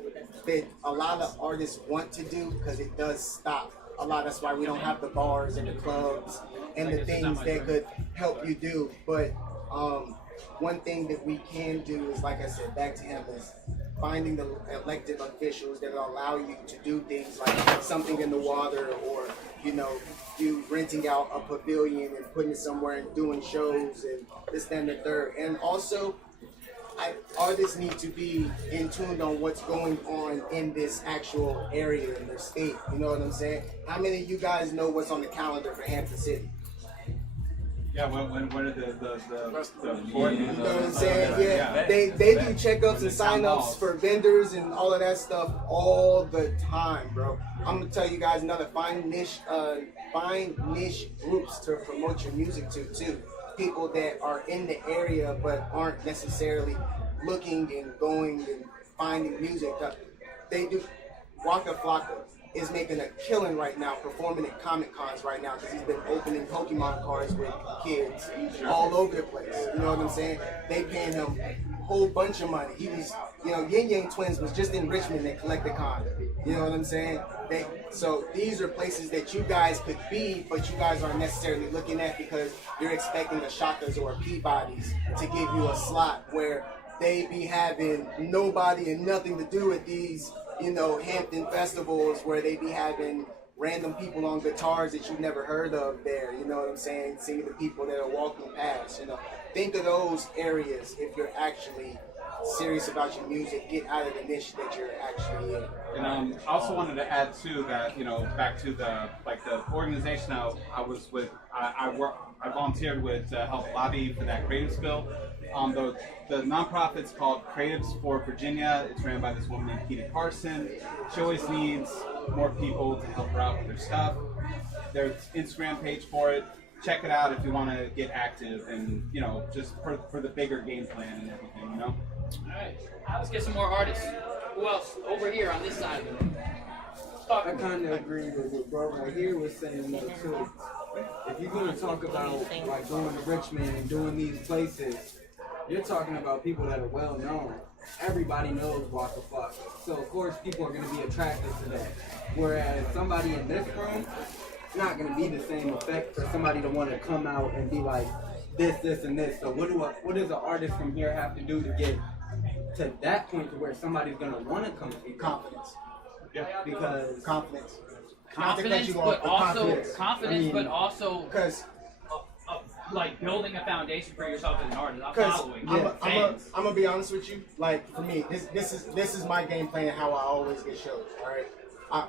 that a lot of artists want to do, because it does stop a lot. That's why we don't have the bars and the clubs and the things that could help you do. But one thing that we can do is, like I said, back to him, is finding the elected officials that will allow you to do things like something in the water, or you renting out a pavilion and putting it somewhere and doing shows and this, that, and the third. And also, artists need to be in tune on what's going on in this actual area in their state. You know what I'm saying? How many of you guys know what's on the calendar for Hampton City? Yeah, when are the you know what I'm saying? Yeah, they do checkups and sign-ups for vendors and all of that stuff all the time, bro. I'm gonna tell you guys another find niche groups to promote your music to too. People that are in the area but aren't necessarily looking and going and finding music. They do. Waka Flocka is making a killing right now, performing at Comic Cons right now, because he's been opening Pokemon cards with kids all over the place. You know what I'm saying? They paying him a whole bunch of money. He was, Yin Yang Twins was just in Richmond at Collecticon. You know what I'm saying? So these are places that you guys could be, but you guys aren't necessarily looking at because you're expecting a Shakas or a Peabody's to give you a slot where they be having nobody and nothing to do with these, Hampton festivals where they be having random people on guitars that you've never heard of there. You know what I'm saying? Singing to people that are walking past. Think of those areas if you're actually serious about your music. Get out of the niche that you're actually in. And I also wanted to add too that back to the organization I was with. I volunteered with to help lobby for that Creatives bill. The nonprofit's called Creatives for Virginia. It's ran by this woman named Keita Carson. She always needs more people to help her out with her stuff. There's Instagram page for it. Check it out if you want to get active and just for the bigger game plan and everything. All right, let's get some more artists. Who else over here on this side? I kind of agree with what bro right here was saying though too. If you're gonna talk about like going to Richmond and doing these places, you're talking about people that are well known. Everybody knows Waka Flocka, so of course people are gonna be attracted to that. Whereas somebody in this room, it's not gonna be the same effect for somebody to want to come out and be like this, and this. So what does an artist from here have to do to get to that point to where somebody's gonna want to come to you? Confidence. Yeah. Because confidence. Confidence, but also because like building a foundation for yourself as an artist. I'm gonna be honest with you. Like for me, this is my game plan. How I always get shows. All right.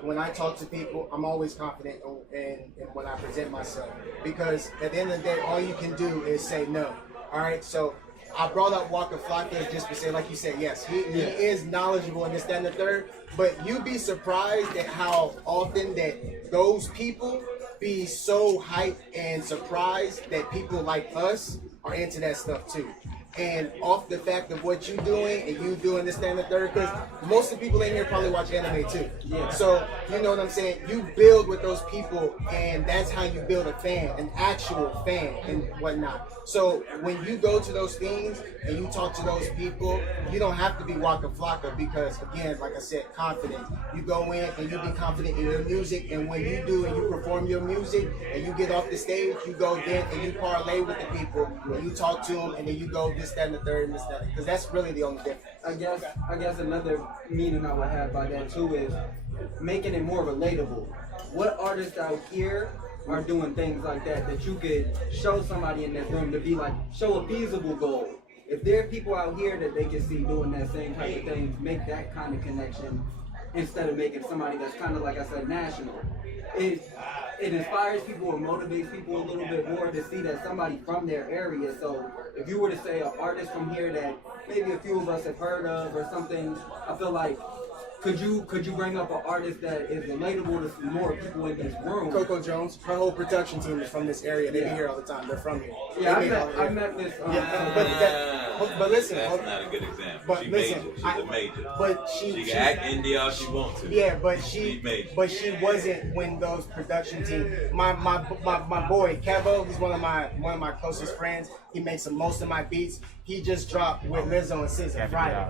When I talk to people, I'm always confident in when I present myself, because at the end of the day, all you can do is say no. All right. So I brought up Waka Flocka just to say, like you said, yes, he is knowledgeable in this, that, and the third. But you'd be surprised at how often that those people be so hyped and surprised that people like us are into that stuff too. And off the fact of what you're doing and you doing this, that, and the third, because most of the people in here probably watch anime too. Yeah. So, you know what I'm saying? You build with those people, and that's how you build a fan, an actual fan and whatnot. So when you go to those things and you talk to those people, you don't have to be Waka Flocka, because again, like I said, confident. You go in and you be confident in your music, and when you do and you perform your music and you get off the stage, you go then and you parlay with the people and you talk to them, and then you go this, that, and the third, and this, that, because that's really the only difference. I guess another meaning I would have by that too is making it more relatable. What artists out here are doing things like that you could show somebody in this room to be like, show a feasible goal. If there are people out here that they can see doing that same type of thing, make that kind of connection instead of making somebody that's kind of, like I said, national. It inspires people or motivates people a little bit more to see that somebody from their area. So if you were to say an artist from here that maybe a few of us have heard of or something, I feel like could you bring up an artist that is relatable to more people in this room? Coco Jones, her whole production team is from this area. They be here all the time. They're from here. Yeah, I met this. But listen, that's not a good example. But She listen, major. She's a major. But she can act indie all she wants to. Yeah, but she wasn't when those production team. My boy Kevo, he's one of my closest friends. He makes most of my beats. He just dropped with Lizzo and SZA Friday.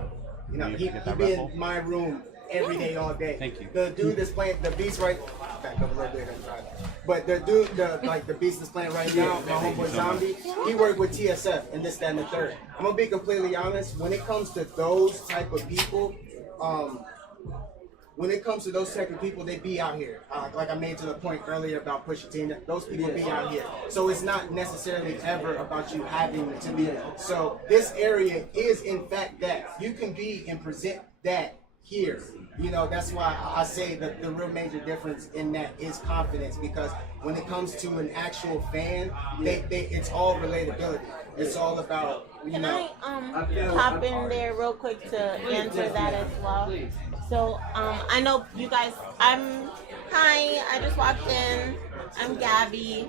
You know, he be in my room every day, all day. Thank you. The dude that's playing the beats right. Back up a little bit. I'm sorry. But the dude, the beats that's playing right now, my homeboy Zombie, he worked with TSF and this, that, and the third. I'm gonna be completely honest. When it comes to those type of people, they be out here. Like I made to the point earlier about Pusha T, those people be out here. So it's not necessarily ever about you having to be. So this area is in fact that. You can be and present that here. You know, that's why I say that the real major difference in that is confidence, because when it comes to an actual fan, it's all relatability. It's all about, you know. Can I hop in there real quick to answer that as well? So I know you guys, hi, I just walked in. I'm Gabby.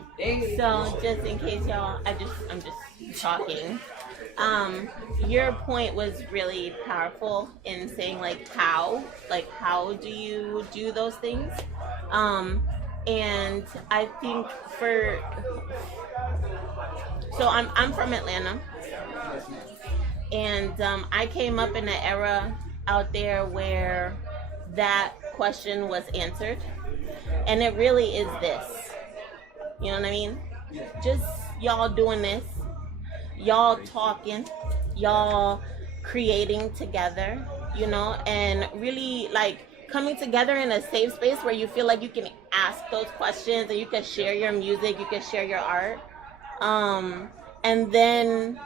So just in case y'all, I'm just talking. Your point was really powerful in saying how do you do those things? And I think so I'm from Atlanta, and I came up in an era out there where that question was answered, and it really is this. You know what I mean? Just y'all doing this, y'all talking, y'all creating together, you know, and really like coming together in a safe space where you feel like you can ask those questions and you can share your music, you can share your art, and then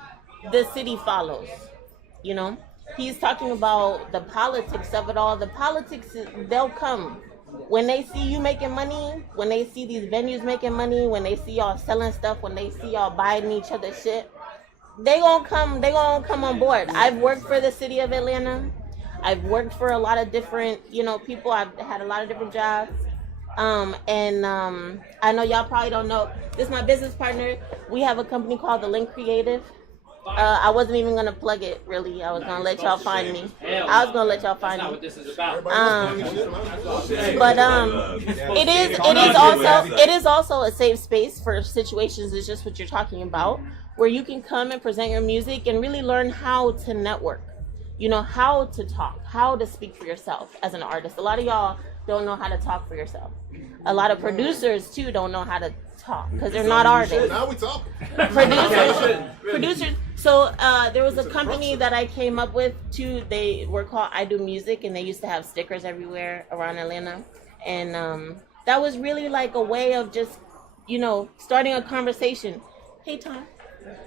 the city follows, you know. He's talking about the politics of it all. The politics, they'll come. When they see you making money, when they see these venues making money, when they see y'all selling stuff, when they see y'all buying each other's shit, they gonna come on board. I've worked for the city of Atlanta. I've worked for a lot of different, you know, people. I've had a lot of different jobs. I know y'all probably don't know. This is my business partner. We have a company called The Link Creative. I wasn't even gonna plug it really. I was gonna let y'all find me. I was gonna let y'all find me. That's not what this is about. It is also a safe space for situations. It's just what you're talking about, where you can come and present your music and really learn how to network. You know, how to talk, how to speak for yourself as an artist. A lot of y'all don't know how to talk for yourself. A lot of producers too don't know how to talk because they're not artists. Now we talk. Producers. So there was a company that I came up with too. They were called I Do Music, and they used to have stickers everywhere around Atlanta. And that was really like a way of just, you know, starting a conversation. Hey Tom,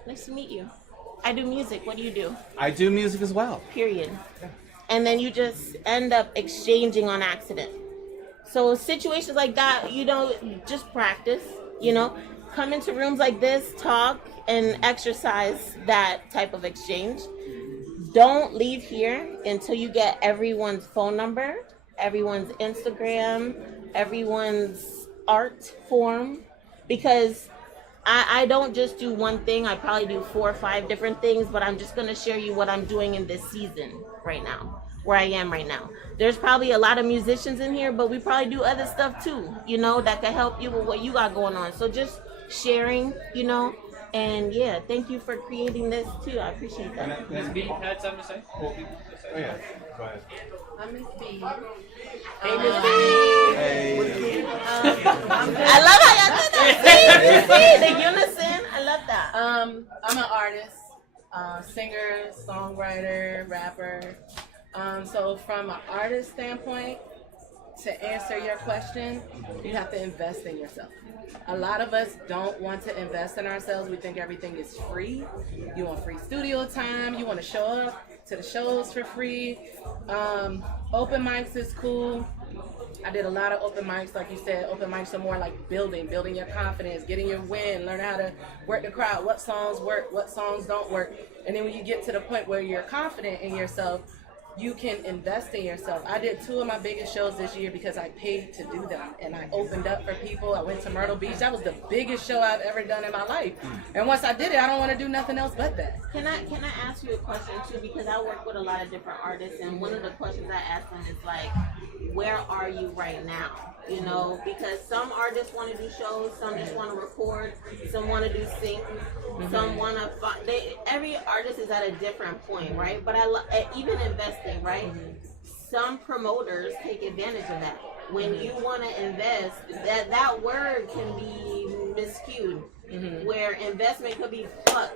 nice to meet you. I do music. What do you do? I do music as well. Period. And then you just end up exchanging on accident. So situations like that, you know, just practice, you know, come into rooms like this, talk and exercise that type of exchange. Don't leave here until you get everyone's phone number, everyone's Instagram, everyone's art form, because I don't just do one thing. I probably do 4 or 5 different things, but I'm just going to share you what I'm doing in this season right now, where I am right now. There's probably a lot of musicians in here, but we probably do other stuff too, you know, that can help you with what you got going on. So just sharing, you know, and yeah, thank you for creating this too. I appreciate that. Ms. B had something to say? Oh yeah, go ahead. I'm Miss B. Hey, Miss B. Hey. I love how y'all did that. See, the unison. I love that. I'm an artist, singer, songwriter, rapper. So from an artist standpoint, to answer your question, you have to invest in yourself. A lot of us don't want to invest in ourselves. We think everything is free. You want free studio time. You want to show up to the shows for free. Open mics is cool. I did a lot of open mics, like you said. Open mics are more like building your confidence, getting your win, learning how to work the crowd, what songs work, what songs don't work. And then when you get to the point where you're confident in yourself, you can invest in yourself. I did 2 of my biggest shows this year because I paid to do them, and I opened up for people. I went to Myrtle Beach. That was the biggest show I've ever done in my life. And once I did it, I don't want to do nothing else but that. Can I ask you a question too? Because I work with a lot of different artists, and one of the questions I ask them is like, where are you right now? You know, because some artists want to do shows, some just want to record, some want to do sync, some want to every artist is at a different point, right? But even investing, right? some promoters take advantage of that. When you want to invest, that word can be miscued. Where investment could be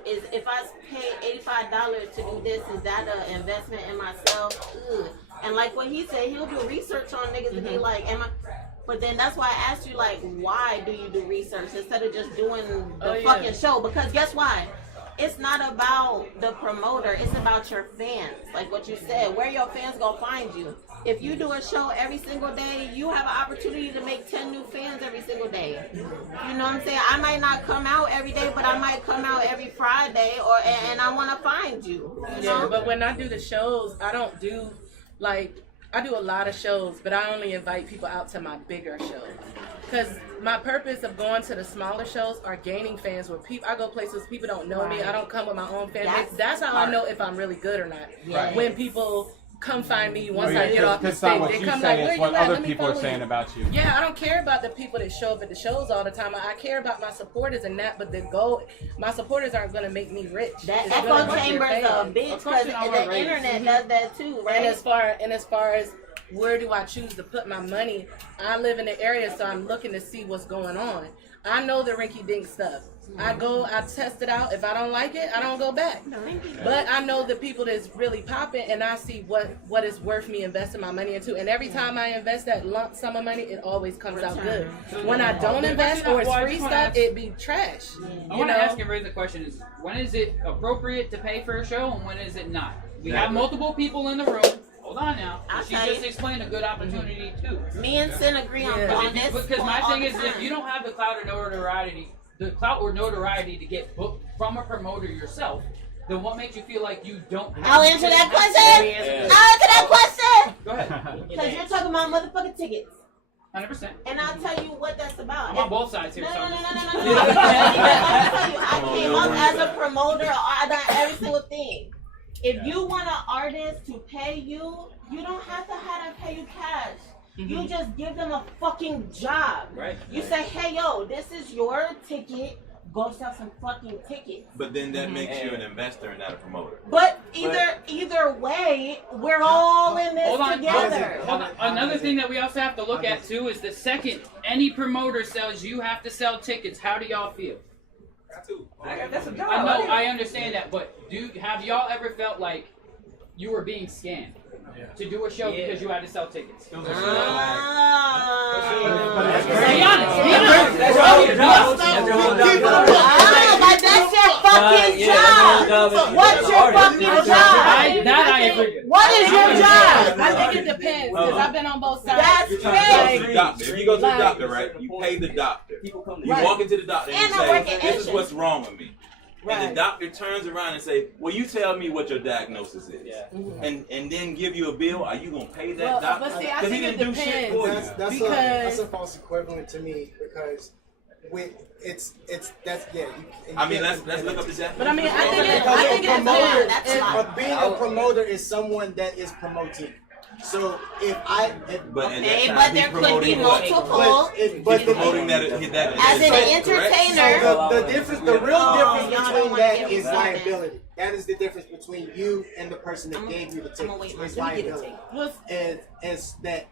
is if I pay $85 to do this, is that an investment in myself? Ugh. And like what he said, he'll do research on niggas and be like, but then that's why I asked you, like, why do you do research instead of just doing the fucking show? Because guess why? It's not about the promoter, it's about your fans. Like what you said, where your fans gonna find you. If you do a show every single day, you have an opportunity to make 10 new fans every single day. You know what I'm saying? I might not come out every day, but I might come out every Friday, and I want to find you. You know? But when I do the shows, I don't do, like, I do a lot of shows, but I only invite people out to my bigger shows. Because my purpose of going to the smaller shows are gaining fans where people, I go places people don't know me. I don't come with my own fan base. That's how I know if I'm really good or not. Right. When people come find me once I get off the stage, they come like, where you what at? other Let me people are follow saying you. about you. Yeah, I don't care about the people that show up at the shows all the time. I care about my supporters and that, but the goal, my supporters aren't going to make me rich. That It's echo gonna make chamber your is a fans. bitch because the internet does that too, right? And as far as where do I choose to put my money, I live in the area, so I'm looking to see what's going on. I know the rinky-dink stuff. I go, I test it out. If I don't like it, I don't go back. But I know the people that's really popping, and I see what is worth me investing my money into. And every time I invest that lump sum of money, it always comes out good. When I don't invest or it's free stuff, it be trash. I want to ask and raise the question: is when is it appropriate to pay for a show, and when is it not? We have multiple people in the room. Hold on now. She just explained a good opportunity too. Me and Sin agree on this. Because my thing is, if you don't have the clout or notoriety, to get booked from a promoter yourself, then what makes you feel like you don't have I'll answer that question. I'll answer that question. Go ahead. Because you're talking about motherfucking tickets. 100%. And I'll tell you what that's about. I'm on both sides here. No. so I'll tell you, I came up as a promoter. I done every single thing. If you want an artist to pay you, you don't have to have them pay you cash. You just give them a fucking job. Right. You say, hey, yo, this is your ticket. Go sell some fucking tickets. But then that makes you an investor and not a promoter. But either way, we're all in this together. Hold on. Another thing that we also have to look at too is the second any promoter sells, you have to sell tickets. How do y'all feel? That's a job. I know, I understand that, but have y'all ever felt like you were being scammed to do a show because you had to sell tickets? Be honest. But that's your fucking job. What's your fucking job? I agree. What is your job? I think it depends because I've been on both sides. That's If you go to the doctor, right, you pay the doctor. You walk into the doctor and you say, this is what's wrong with me. And the doctor turns around and say, well, you tell me what your diagnosis is. And then give you a bill. Are you going to pay that doctor? But see, I Because he think didn't it do shit for you. That's a false equivalent to me because let's look up the definition. But I mean, I think it depends. Being a promoter is someone that is promoting. So but there could be multiple. But promoting that as an entertainer. So the real difference between that is liability. That is the difference between you and the person that gave you the ticket. Is liability. And that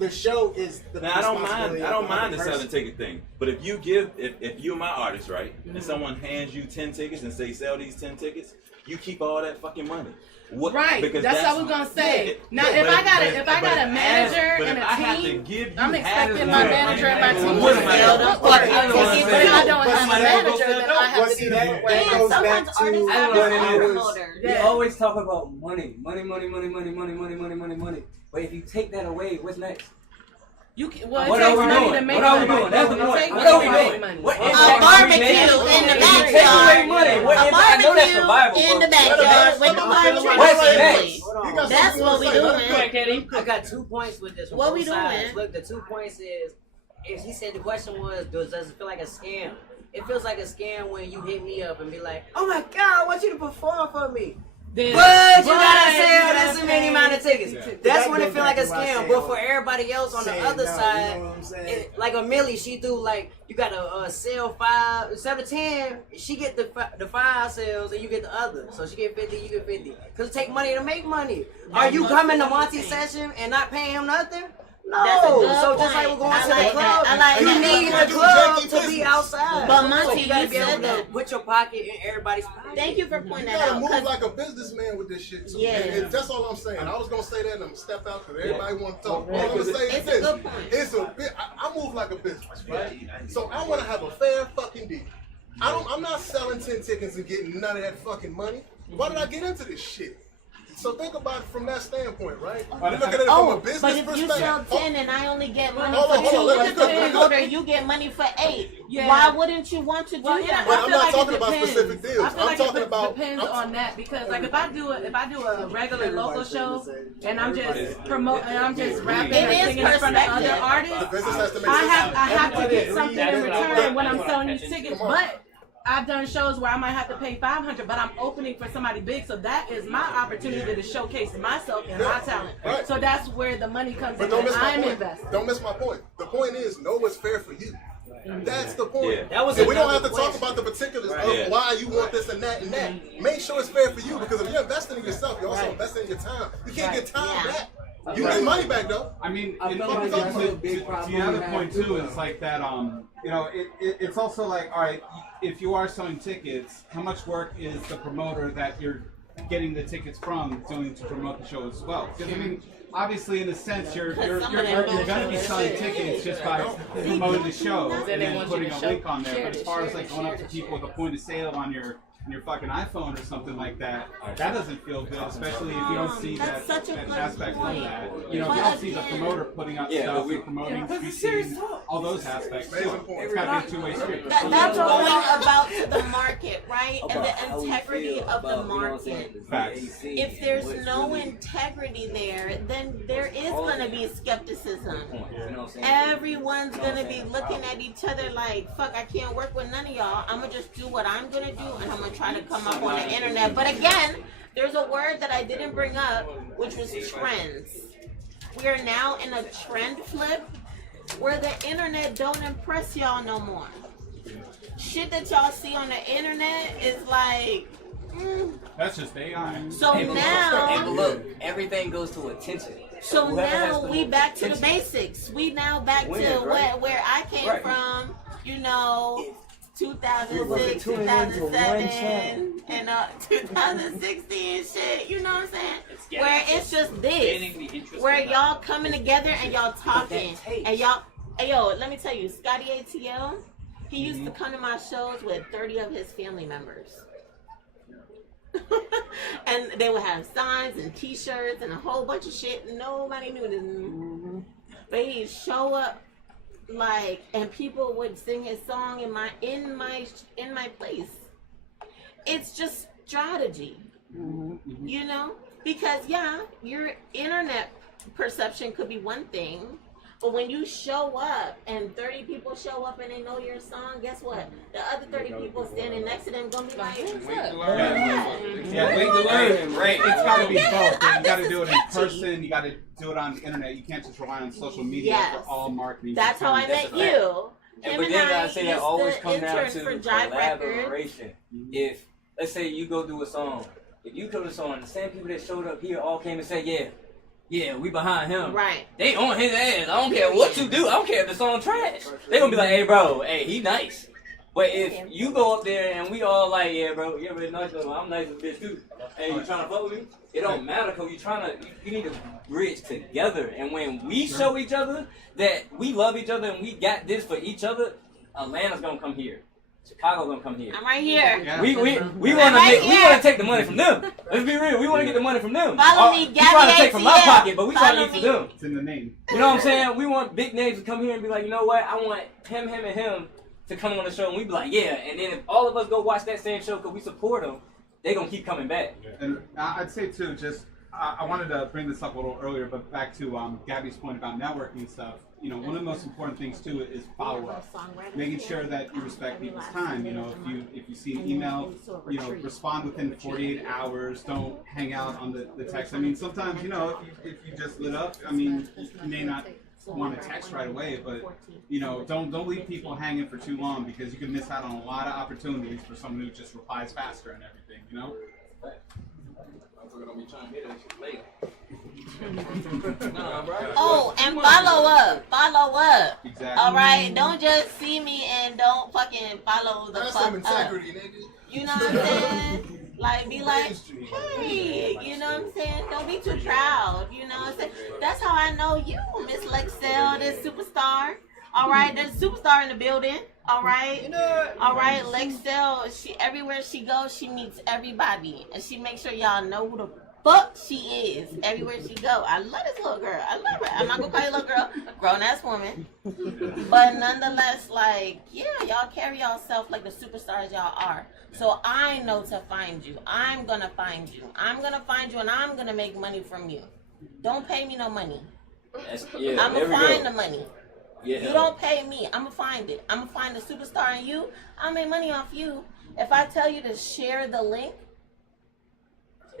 the show is the now, I don't mind the selling ticket thing. But if you're my artist, right, and someone hands you 10 tickets and say sell these 10 tickets, you keep all that fucking money. Right, because that's what I was gonna say. Now, if I got a manager and a team, I'm expecting my manager and my team to sell the fucking tickets. But if I don't have a manager, then I have to do it. And sometimes artists have their own promoter. We always talk about money. But if you take that away, what's next? What are we doing? What are we doing? That's the point. What are we doing? A barbecue in the backyard. A barbecue in the backyard with the barbecue. That's what we doing. I got 2 points with this. What we doing? Look, the 2 points is, if he said the question was, does it feel like a scam? It feels like a scam when you hit me up and be like, oh my God, I want you to perform for me. But you gotta sell this many amount of tickets. That's when it feel like a scam. But for everybody else on the other side, like a Millie, she do like you gotta sell 5 instead of 10. She get the 5 sales and you get the other. So she get 50, you get 50. Cause it take money to make money. Are you coming to Monty's session and not paying him nothing? No. So just like we're going to the club, you need the club to be outside. But Monty, you gotta you be able said to that. put your pocket in everybody's pocket. Thank you for pointing that You out. gotta move like a businessman with this shit too. Yeah. And that's all I'm saying. I was gonna say that and I'm gonna step out because everybody want to talk. All I'm gonna say is It's a this. good point. It's a bit. I move like a business, right? So I want to have a fair fucking deal. I'm not selling 10 tickets and getting none of that fucking money. Why did I get into this shit? So think about it from that standpoint, right? You look at it from a business but if perspective. you sell 10 and I only get money Hold on, for 2 hold on, let as me a cook. promoter, you get money for 8. Yeah. Why wouldn't you want to do that? But I'm not talking about specific deals. I feel I'm like talking it about. depends on that because like if I do a regular local show and I'm just promoting and I'm just rapping It or is singing in front of other perspective. artists, The business has to make I sense. have to get something in return when I'm selling these tickets. But I've done shows where I might have to pay $500, but I'm opening for somebody big, so that is my opportunity to showcase myself and my talent. Right. So that's where the money comes But in. don't miss my I'm point. investing. Don't miss my point. The point is, know what's fair for you. That's the point. Yeah. That was And we don't have to another talk about the particulars Yeah. of why you want this and that and that. Make sure it's fair for you because if you're investing in yourself, you're also investing in your time. You can't get time back. You get money back though. I mean, I to feel like that's a big the problem other we have point too. too is like that. You know, it's also like, all right, if you are selling tickets, how much work is the promoter that you're getting the tickets from doing to promote the show as well? Because I mean, obviously, in a sense, you're going to be selling tickets just by promoting the show and then putting a link on there. But as far as like going up to people with a point of sale on your fucking iPhone or something like that, that doesn't feel good, especially if you don't see that aspect of that. You know, if you don't see the promoter putting up stuff, promoting, speaking, all those aspects. So it's got to be a two-way street. That's going about to the market, right? And the integrity of the market. Facts. If there's no integrity there, then there is going to be skepticism. Everyone's going to be looking at each other like, fuck, I can't work with none of y'all. I'm going to just do what I'm going to do and I'm going to try to come up on the internet. But again, there's a word that I didn't bring up, which was trends. We are now in a trend flip where the internet don't impress y'all no more. Shit that y'all see on the internet is like, That's just AI. So now, hey, but look, everything goes to attention. So whoever has now the we most back to the attention basics. We now back wins, to right? where I came Right. from. You know, 2006, 2007, and 2016 shit. You know what I'm saying? Where it's just this, where y'all coming together and y'all talking, and y'all. Hey yo, let me tell you, Scotty ATL, he used to come to my shows with 30 of his family members. And they would have signs and t-shirts and a whole bunch of shit. Nobody knew this. But he'd show up like, and people would sing his song in my place. It's just strategy, you know? Because yeah, your internet perception could be one thing, but when you show up and 30 people show up and they know your song, guess what? The other 30 people standing next to them gonna be like, what's up? Yeah, wait to learn. Right. It's got to be both. You got to do it in person. You got to do it on the internet. You can't just rely on social media Yes. for all marketing. That's how I met you. And Him but and then I I say that used always to come down intern to for Jive Records. collaboration. If let's say you go do a song, if you go to a song, the same people that showed up here all came and said, yeah, we behind him. Right. They on his ass. I don't care what you do. I don't care if the song trash. They gonna be like, hey bro, hey, he nice. But if you go up there and we all like, yeah bro, you're really nice, but I'm nice as a bitch too. Hey, you trying to fuck with me? It don't matter because you need to bridge together. And when we show each other that we love each other and we got this for each other, Atlanta's gonna come here. Chicago's gonna come here. I'm right here. We want to take the money from them. Let's be real. We want to get the money from them. Follow me, We Gabby trying to take from my ATL. pocket, but we trying to Follow eat for me. them. It's in the name. You know what I'm saying? We want big names to come here and be like, you know what? I want him, and him to come on the show, and we be like, yeah. And then if all of us go watch that same show because we support them, they gonna keep coming back. And I'd say too, just I wanted to bring this up a little earlier, but back to Gabby's point about networking and stuff. You know, one of the most important things too is follow up, making sure that you respect people's time. You know, if you see an email, you know, respond within 48 hours. Don't hang out on the text. I mean, sometimes, you know, if you just lit up, I mean, you may not want to text right away, but you know, don't leave people hanging for too long, because you can miss out on a lot of opportunities for someone who just replies faster and everything. You know. We're gonna be trying to hit that shit later. Oh, and follow up. Follow up. Exactly. All right? Don't just see me and don't fucking follow the That's fuck some up. integrity, nigga. You know what I'm saying? Like, be like, hey, you know what I'm saying? Don't be too proud. You know what I'm saying? That's how I know you, Miss Lexell, this superstar. All right, there's a superstar in the building. All right, all right. Lexell, she everywhere she goes, she meets everybody, and she makes sure y'all know who the fuck she is everywhere she go. I love this little girl. I love her. I'm not gonna call you little girl, grown ass woman, but nonetheless, like, yeah, y'all carry yourself like the superstars y'all are. So I know to find you. I'm gonna find you. I'm gonna find you, and I'm gonna make money from you. Don't pay me no money. Yeah, I'm gonna find the money. Yeah. You don't pay me. I'm gonna find it. I'm gonna find the superstar in you. I'll make money off you. If I tell you to share the link,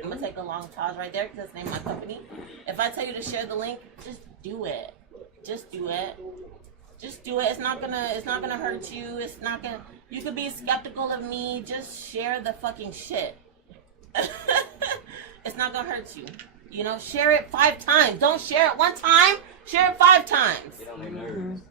I'm gonna take a long pause right there because that's the name of my company. If I tell you to share the link, just do it. Just do it. Just do it. It's not gonna hurt you. It's not gonna. You could be skeptical of me. Just share the fucking shit. It's not gonna hurt you. You know, share it 5 times. Don't share it 1 time. Share it 5 times. Get on their nerves.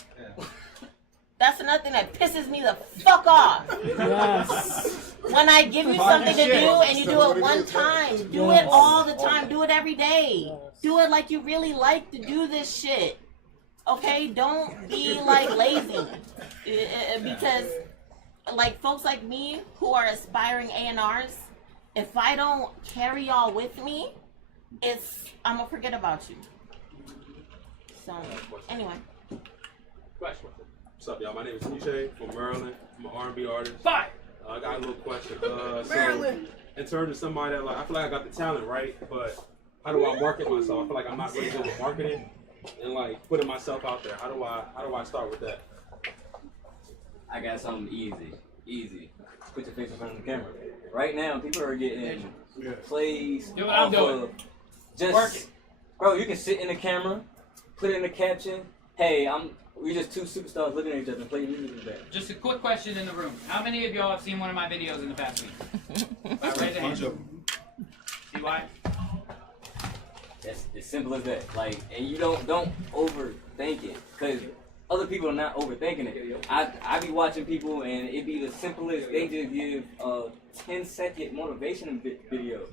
That's another thing that pisses me the fuck off. Yes. When I give you something to do and you do it 1 time, do it all the time. Do it every day. Do it like you really like to do this shit. Okay? Don't be like lazy. Because like folks like me who are aspiring A&Rs, if I don't carry y'all with me, I'm gonna forget about you. So, anyway. Question. What's up, y'all? My name is TJ from Maryland. I'm an R&B artist. Bye. I got a little question. Maryland. So, in terms of somebody that, like, I feel like I got the talent, right? But how do I market myself? I feel like I'm not really good at marketing and like putting myself out there. How do I start with that? I got something easy. Put your face in front of the camera. Right now, people are getting plays. Do what I'm doing. Just work it. Bro, you can sit in the camera, put in the caption. Hey, we're just 2 superstars looking at each other and playing music in the back. Just a quick question in the room. How many of y'all have seen one of my videos in the past week? Raise a hand. See why? It's as simple as that. Like, and you don't overthink it, because other people are not overthinking it. I be watching people and it be the simplest. They just give a 10-second motivation video.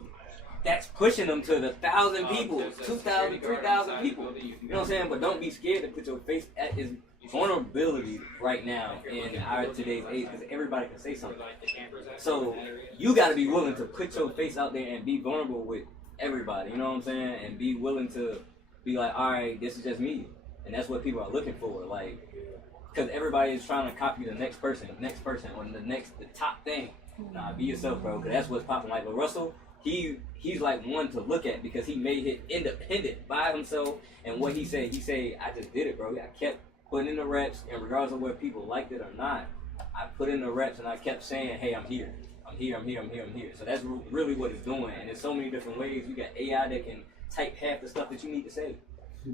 That's pushing them to the 1,000 people, 2,000, 3,000 people. You know what I'm saying? But don't be scared to put your face at this vulnerability right now in our today's age, because everybody can say something. So you got to be willing to put your face out there and be vulnerable with everybody. You know what I'm saying? And be willing to be like, all right, this is just me, and that's what people are looking for. Like, because everybody is trying to copy the next person, or the top thing. Nah, be yourself, bro. Because that's what's popping. Like with Russell. He's like one to look at because he made it independent by himself, and what he said, I just did it, bro. I kept putting in the reps, and regardless of whether people liked it or not, I put in the reps and I kept saying, hey, I'm here. So that's really what it's doing, and there's so many different ways. You got AI that can type half the stuff that you need to say.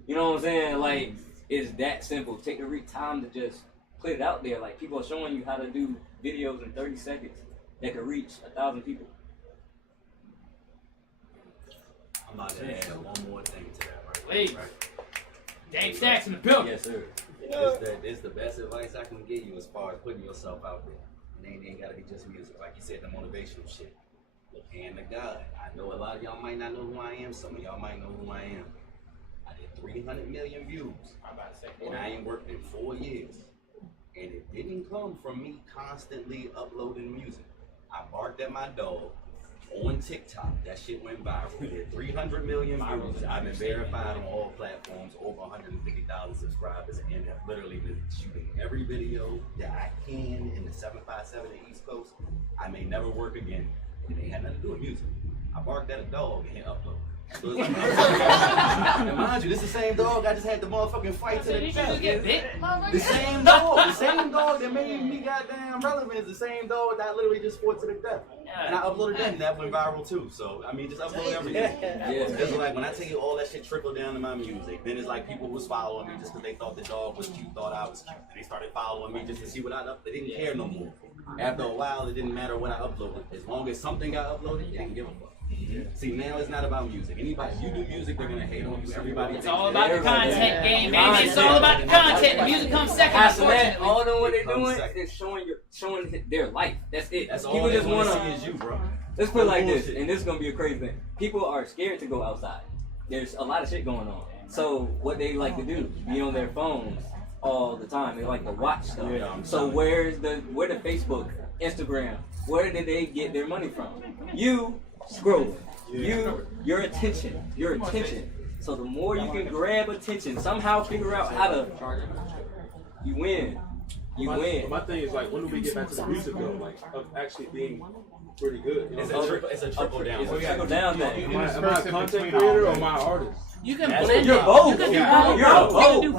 You know what I'm saying? Like, it's that simple. Take the time to just put it out there. Like, people are showing you how to do videos in 30 seconds that could reach 1,000 people. I'm about to add one more thing to that, right? Please. Dave Stacks in the building. Yes, sir. It's the best advice I can give you as far as putting yourself out there. And it ain't gotta be just music. Like you said, the motivational shit. And to God, I know a lot of y'all might not know who I am. Some of y'all might know who I am. I did 300 million views. And I ain't worked in 4 years. And it didn't come from me constantly uploading music. I barked at my dog on TikTok. That shit went viral. We did 300 million views. I've been verified on all platforms, over 150,000 subscribers, and have literally been shooting every video that I can in the 757 in the East Coast. I may never work again. It ain't had nothing to do with music. I barked at a dog and hit upload. So it's like, and mind you, this is the same dog I just had the motherfucking fight to the Did you death. just get bit? The same dog that made me goddamn relevant is the same dog that I literally just fought to the death. And I uploaded that and that went viral too. So I mean, just upload everything. It's like when I tell you all that shit trickled down to my music, then it's like people was following me just because they thought the dog was cute, thought I was cute, and they started following me just to see what I uploaded. They didn't care no more. After a while, it didn't matter what I uploaded. As long as something got uploaded, they didn't give a fuck. See, now it's not about music. Anybody, you do music, they're gonna hate on you. Everybody. It's all about the content game, baby. It's all about the content. The music comes second. After that, all of what they're doing is showing their life. That's it. That's People all just they want want to see is you, bro. Let's put it like this, and this is gonna be a crazy thing. People are scared to go outside. There's a lot of shit going on. So what they like to do, be on their phones all the time. They like to watch stuff. So where the Facebook, Instagram? Where did they get their money from? You scroll. Your attention. So the more you can grab attention, somehow figure out how to, you win. My thing is like, when do we get back to the music though? Like, of actually being pretty good. You know? It's a trickle down. It's a trickle down thing. Am I a content creator or am I an artist? You can blend You're both. You can do You're both. both. You can do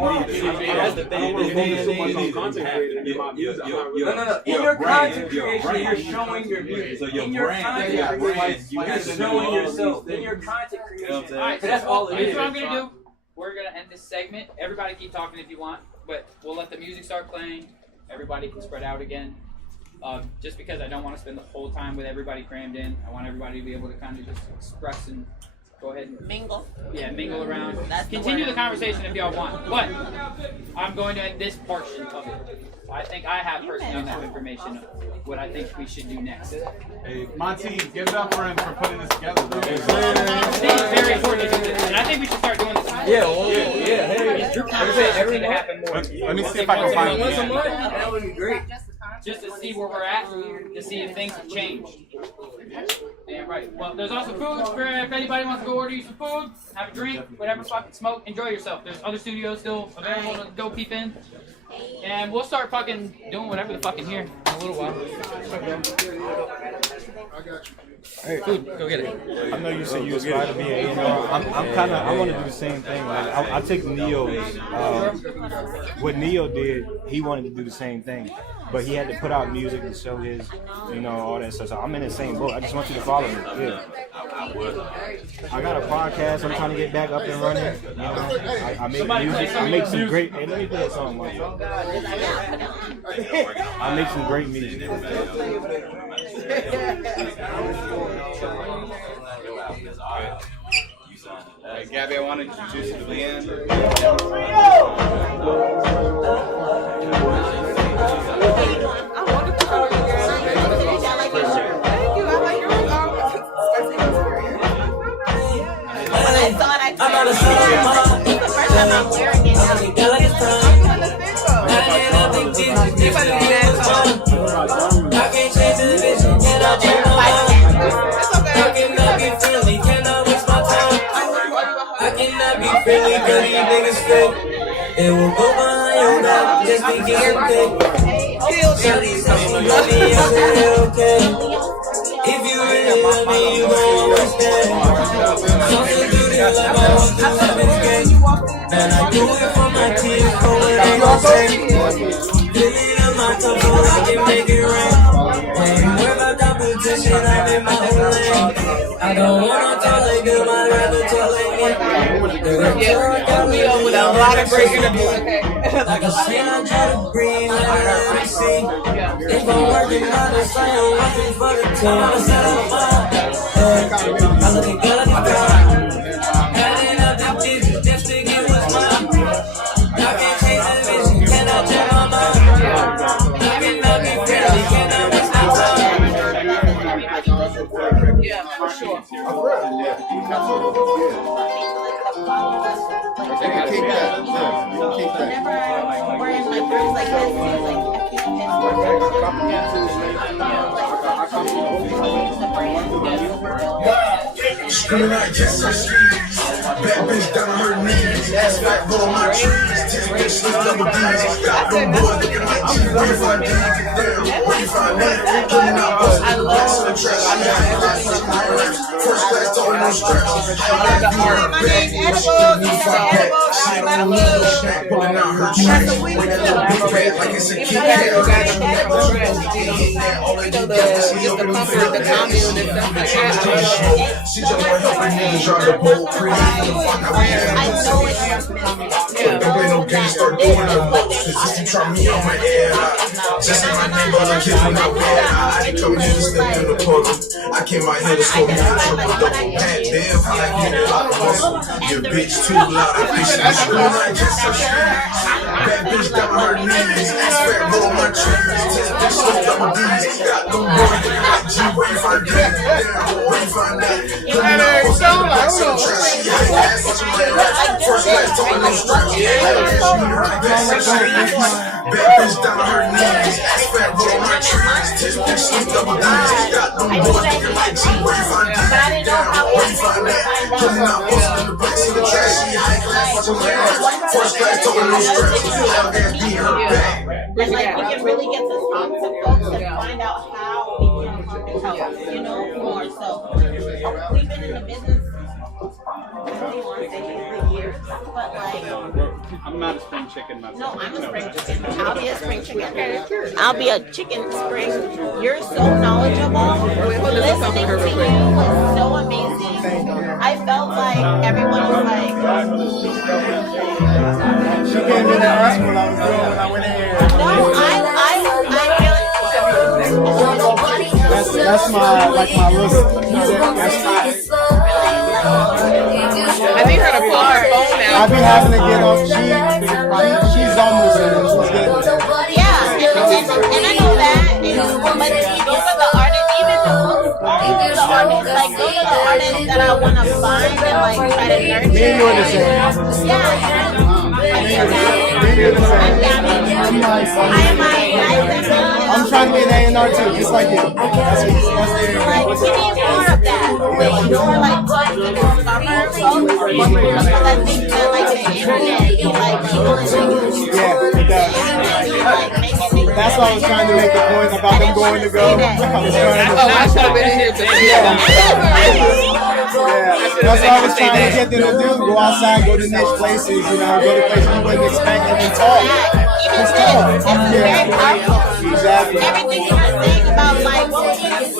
both. That's the thing. I don't want to focus so much on content creating in my music. No. In your content creation, you're showing your music. So your in your brand, content creation, you're showing yourself. In your content creation, Alright, that's all it here's is. what I'm gonna do. We're gonna end this segment. Everybody keep talking if you want, but we'll let the music start playing. Everybody can spread out again. Just because I don't want to spend the whole time with everybody crammed in. I want everybody to be able to kind of just express and go ahead and mingle. Yeah, mingle around. That's Continue the conversation if y'all want. But I'm going to end this portion of it. I think I have personally enough information of what I think we should do next. Hey, Monty, give it up for him for putting this together, though. I think it's very important to do this, and I think we should start doing this. Yeah. Your conversation need to happen more. Let me see if I can find Once a it. month, that would be great. Just to see where we're at, to see if things have changed. Yeah, right. Well, there's also food for if anybody wants to go order you some food, have a drink, whatever, fucking smoke, enjoy yourself. There's other studios still available to go peep in. And we'll start fucking doing whatever the fuck in here in a little while. I got you. Hey, food, go get it. I know you said you aspire to be a, I want to do the same thing. Like I take Neo's, what Neo did, he wanted to do the same thing, but he had to put out music and show his, all that stuff. So I'm in the same boat. I just want you to follow me. Yeah. I got a podcast. I'm trying to get back up and running. I make music. I make some great. Hey, let me play a song, my friend. I make some great music. Hey, Gabby, I want to introduce you to Leanne. I'm not a single mom. The first time I'm wearing it, I can't change the vision, can I change my mind? I cannot be friendly, cannot waste my time. I cannot be friendly, cause these niggas fake. It will go behind your back, just to get your thing. Shawty said she love me, I said okay. If you really love me, you gon' understand. Something to do like I want to love this game. And I do it for my team, so it ain't no shame. Fill it up my cup so I can make it rain. Ain't worried about competition, I'm in my own lane. I don't wanna tell a girl, I'd rather tell a me. Yeah, we over with a lot of breaking the music. Like a saint, I try to breathe, I see. If I'm working by the side, I'm working for the team. I said I'm fine. I look at God, I got adding up the digits just to get what's mine. I can't change the vision, can I change my mind? I cannot be friendly, can I waste my time? Yeah, for sure. Whenever we're in like rooms like this, Screaming out, yes, I'm sleeves. Bad bitch down on her knees. Ass fat, roll my trees. 10 bitch, double D's. Got them boys looking like Pulling out her trash, wake up the big bag like it's a kid. She just want help and niggas try to pull pretty. Don't play no games, start doing the most. Since you try me on my air, just in my neighborhood, kids when I wear. I ain't coming here to step in the puzzle. I came out here to score me a triple double. Pat Bev, I like getting a lot of muscle. Your bitch too loud, I bitch that shit like just a shit. Bad bitch down her knees, fat roll my trees. Test bitch so double D's. Got no more than that G, where you find that? Where you find that? Coming out, what's up? Like some trash, she hate ass, but you let her. First class, talking no straps. Bad bitch down her knees, fat roll my trees. Test bitch so double D's. Got no more than that G, where you find that? Where you find that? Coming out, what's up? The back of the trash, she hate ass, but you let her. First class, talking no straps. And like we can really get to talk to folks and find out how we can help, you know, more. So we've been in the business, I don't want to say for years, but like I'm not a spring chicken myself. no, I'm a spring chicken. I'll be a spring chicken. I'll be a chicken spring. You're so knowledgeable. Listening to you was so amazing. I felt like everyone was like. She came in and asked what I was doing when I went in here. That's my list. I need her to pull her phone out. I be having to get on. She's almost there. She's getting there. Yeah, and I know that. But those are the artists, even those are the artists, like those are the artists that I want to find and like try to nurture. Me and you are the same. I'm trying to be an A&R too, just like you. That's like, we need more of that. With more like books and summer folks. Because I think that like the internet, like people in yeah, it does. That's why I was trying to make the point about them going to go. I should have been in here today. That's what I was trying to get them to do. Go outside, go to niche places, you know, go to places you wouldn't expect and then talk. Just talk. Very powerful. Exactly. Everything you were saying about like what we do.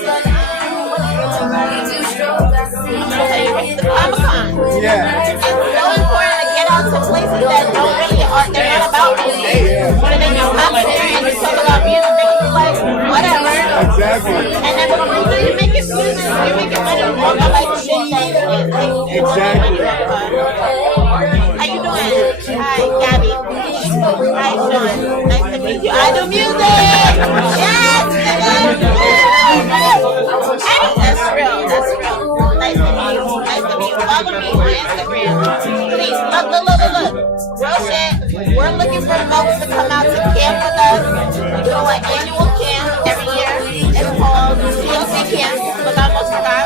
The Comic-Con. Yeah. It's so important to get out to places that don't really are, they're not about music. But then you come in there and you talk about music, they're just like, whatever. Exactly. And then when you make it music, you make it money. I like shit that exactly. How you doing? Hi, Gabby. Hi, Sean. Nice to meet you. I do music. Yes. That's real. That's real. Nice to meet you. Nice to meet you. Follow me on Instagram. Please, look. Real shit. We're looking for folks to come out to camp with us. We do an annual camp every year. It's called TLC Camp. Llegamos acá.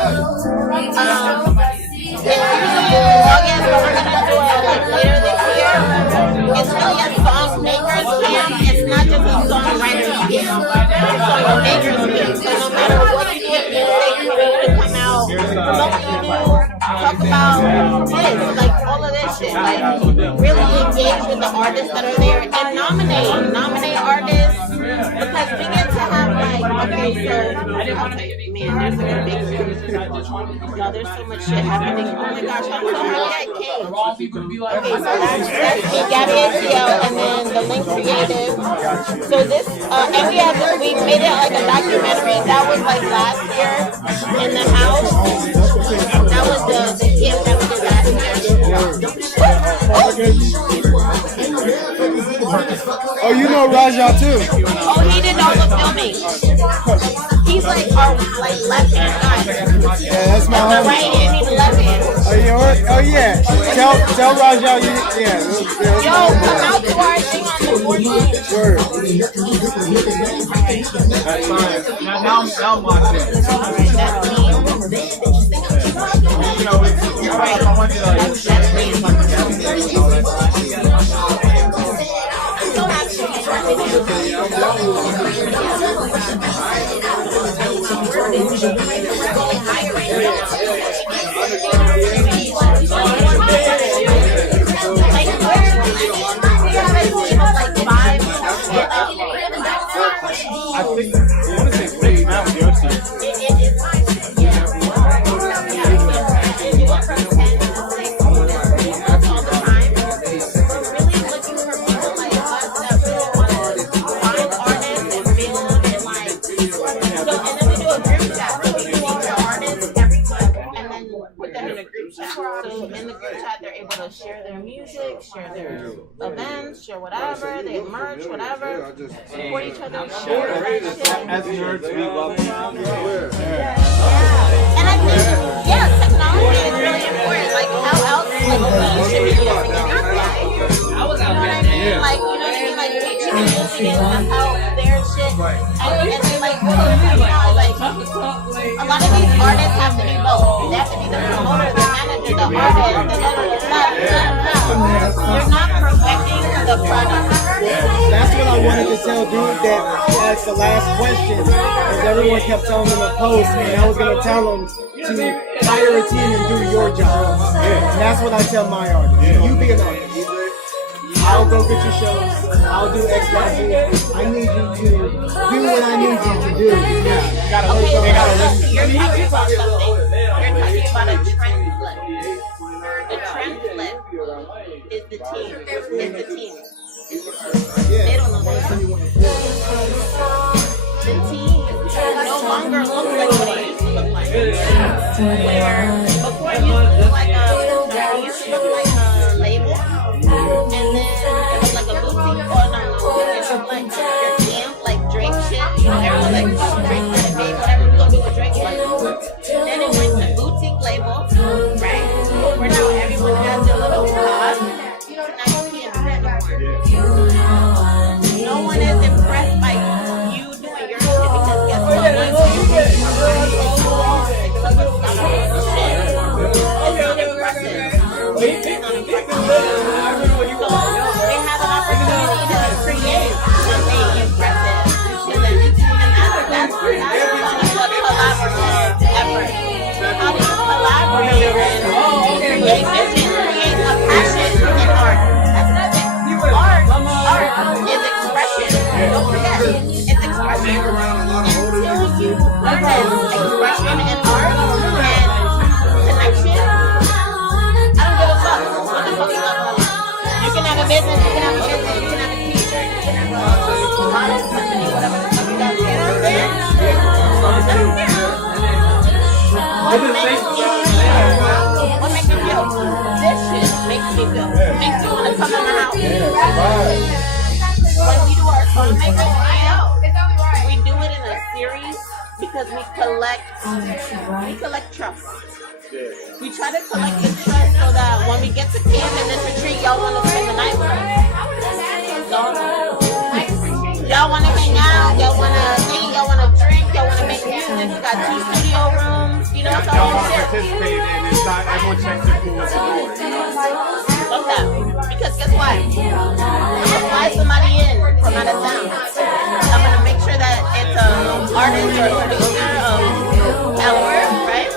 It's usually August, but we're gonna do it like later this year. It's really a song makers camp. It's not just a songwriters camp. It's a song makers camp. So no matter what you do with music, for you to come out, promote what you do, talk about this, like all of this shit. Like really engage with the artists that are there and nominate artists because we get to have like okay, so I'll tell you, man, there's a big y'all, there's so much shit happening. Oh my gosh, I'm so happy I came. Okay, so that's me, Gabby ATL, and then the Link Creative. So this, and we made it like a documentary. That was like last year in the house. That was the gift that we did last year. Oh, you know Raja too. Oh, he did all the filming. He's like our left hand guy. Yeah, that's my homie. Right hand, he's left hand. Oh yeah. Tell Raja yeah. Yo, come out to our thing on the 14th. Word. That's fine. Now I'm watching. That's me. You know, I want you to like. I think I want to say 6 now with your team. So in the group chat, they're able to share their music, share their events, share whatever, they merch, whatever, support each other, share that shit. As nerds, we love And I think, technology is really important. Like, how else we should be using it? I was out there. Like, you know what I mean? Like, we should be using it to help their shit. And like, a lot of these artists have to be both. They have to be the promoter, the manager, the artist, You're not perfecting the product. That's what I wanted to tell dude that as the last question, because everyone kept telling him to post, and I was going to tell him to hire a team and do your job. And that's what I tell my artists. You be an artist. I'll go get your shows. I'll do X, Y, Z. I need you to do what I need you to do. You're talking about something. You're talking about a trend flip. The trend flip is the team. It's the team. They don't know that. The team no longer looks like what it used to look like. Where before it used to look like a label, and then it was like a boutique. It was like your camp, like Drake shit. Everyone like, oh, Drake got it, babe, whatever we gonna do with Drake. Then it went to boutique label, right? Where now everyone has their little pod. Now you can't do that no more. No one is impressed by you doing your shit because guess what? Once you do shit, it's not impressive. It's not impressive. They have an opportunity to create something impressive. That's what collaborative effort. How do you collaborate and create vision, create a passion in art? That's nothing. Art is expression. Don't forget, it's expression. Until you harness expression and art and connection, I don't give a fuck. What the fuck you talking about? You can have a business, you can have a t-shirt, you can have a modest company, whatever the fuck you got. You know what I'm saying? What makes you feel? This shit makes me feel. Makes me want to come in the house. When we do our song making, we do it in a series because we collect trust. We try to collect the trust so that when we get to camp and this retreat, y'all want to spend the night with us. Y'all want to hang out, y'all want to eat, y'all want to drink, y'all want to make music. We got 2 studio rooms, you know, so y'all participate and it's not everyone checks their food at the door, you know? Love that. Because guess what? I'm gonna fly somebody in from out of town. I'm gonna make sure that it's an artist or a producer at work, right?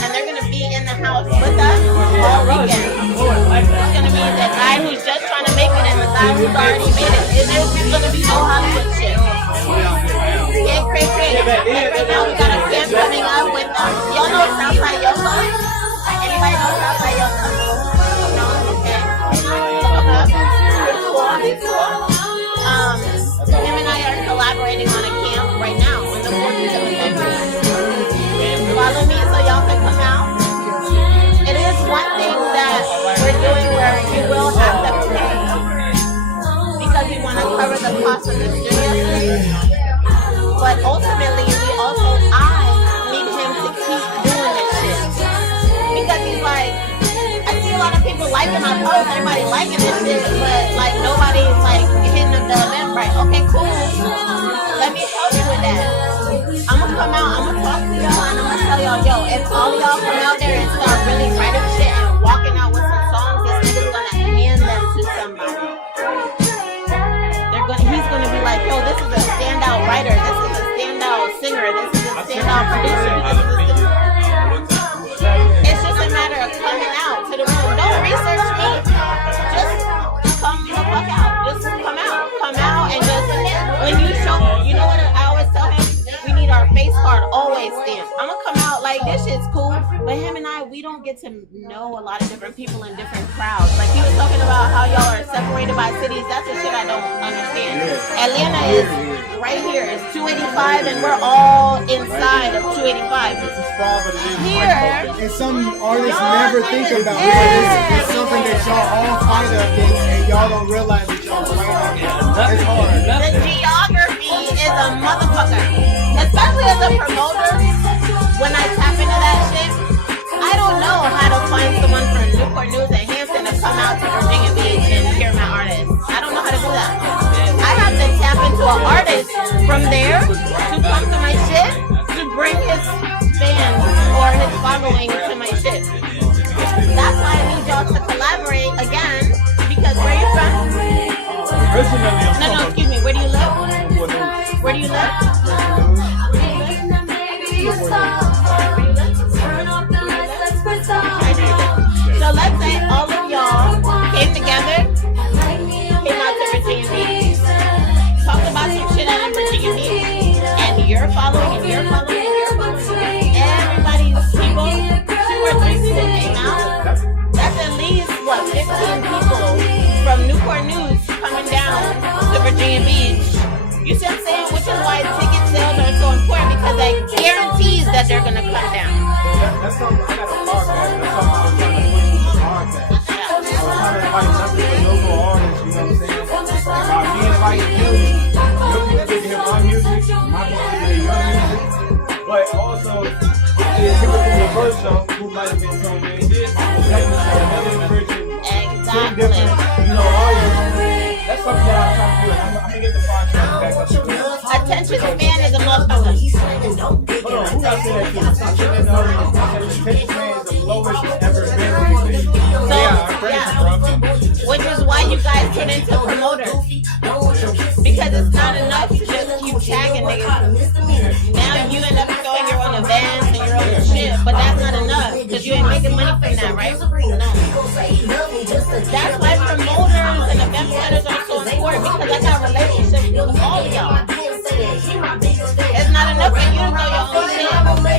And they're gonna be in the house with us all weekend. It's gonna be the guy who's just trying to make it and the guy who's already made it. There's gonna be no Hollywood shit. Yeah, great. Right now we got a camp coming up with y'all know Southside Yoga? Anybody know Southside Yoga? No? Okay. Look them up. It's cool. Him and I are collaborating on a camp right now in the 14th of November. Follow me so y'all can come out. It is one thing that we're doing where you will have to pay because we want to cover the cost of the studio space. But ultimately, I need him to keep doing this shit. Because he's like, I see a lot of people liking my posts, everybody liking this shit, but like nobody's like hitting the event. Okay, cool. Let me help you with that. I'm gonna come out, I'm gonna talk to y'all, and I'm gonna tell y'all, yo, if all y'all come out there and start really writing shit and walking out with some songs, this nigga's gonna hand them to somebody. He's gonna be like, card always stamps. I'm gonna come out like this shit's cool, but him and I, we don't get to know a lot of different people in different crowds. Like he was talking about how y'all are separated by cities. That's the shit I don't understand. Atlanta is right here. It's 285, and we're all inside of 285. Here, and some artists never think about it. It's something that y'all all fight against, and y'all don't realize that y'all fight against. It's hard. the geography is a motherfucker. Especially as a promoter, when I tap into that shit, I don't know how to find someone from Newport News and Hampton to come out to Virginia Beach and hear my artist. I don't know how to do that. I have to tap into an artist from there to come to my shit to bring his fans or his following to my shit. That's why I need y'all to collaborate again, because where you from? No, excuse me. Where do you live? Where do you live? So let's say all of y'all came together, came out to Virginia Beach, talked about some shit out in Virginia Beach, and you're following, and you're following, and you're following. Everybody's people, 2 or 3 people came out. That's at least, what, 15 people from Newport News coming down to Virginia Beach. You see what I'm saying? Which is why ticket sales are so important, because that guarantees that they're going to come down. That's something I got a podcast. That's something I was trying to push with the podcast. I was trying to invite nothing but local artists, you know what I'm saying? And by me inviting you, your people get to hear my music, my people get to hear your music. But also, people from the first show who might have been tuned in, another version, different, you know, all your. That's something that I'm trying to do. I'm gonna get the podcast back up. Attention span is a motherfucker. Hold on, who got to say that to? Attention span is the lowest it's ever been. Which is why you guys turn into promoters. Because it's not enough to just keep tagging niggas. Now you end up throwing your own events and your own shit, but that's not enough. Because you ain't making money from that, right? No. That's why promoters and event planners are so important, because I got relationships with all of y'all. It's not enough for you to throw your own shit.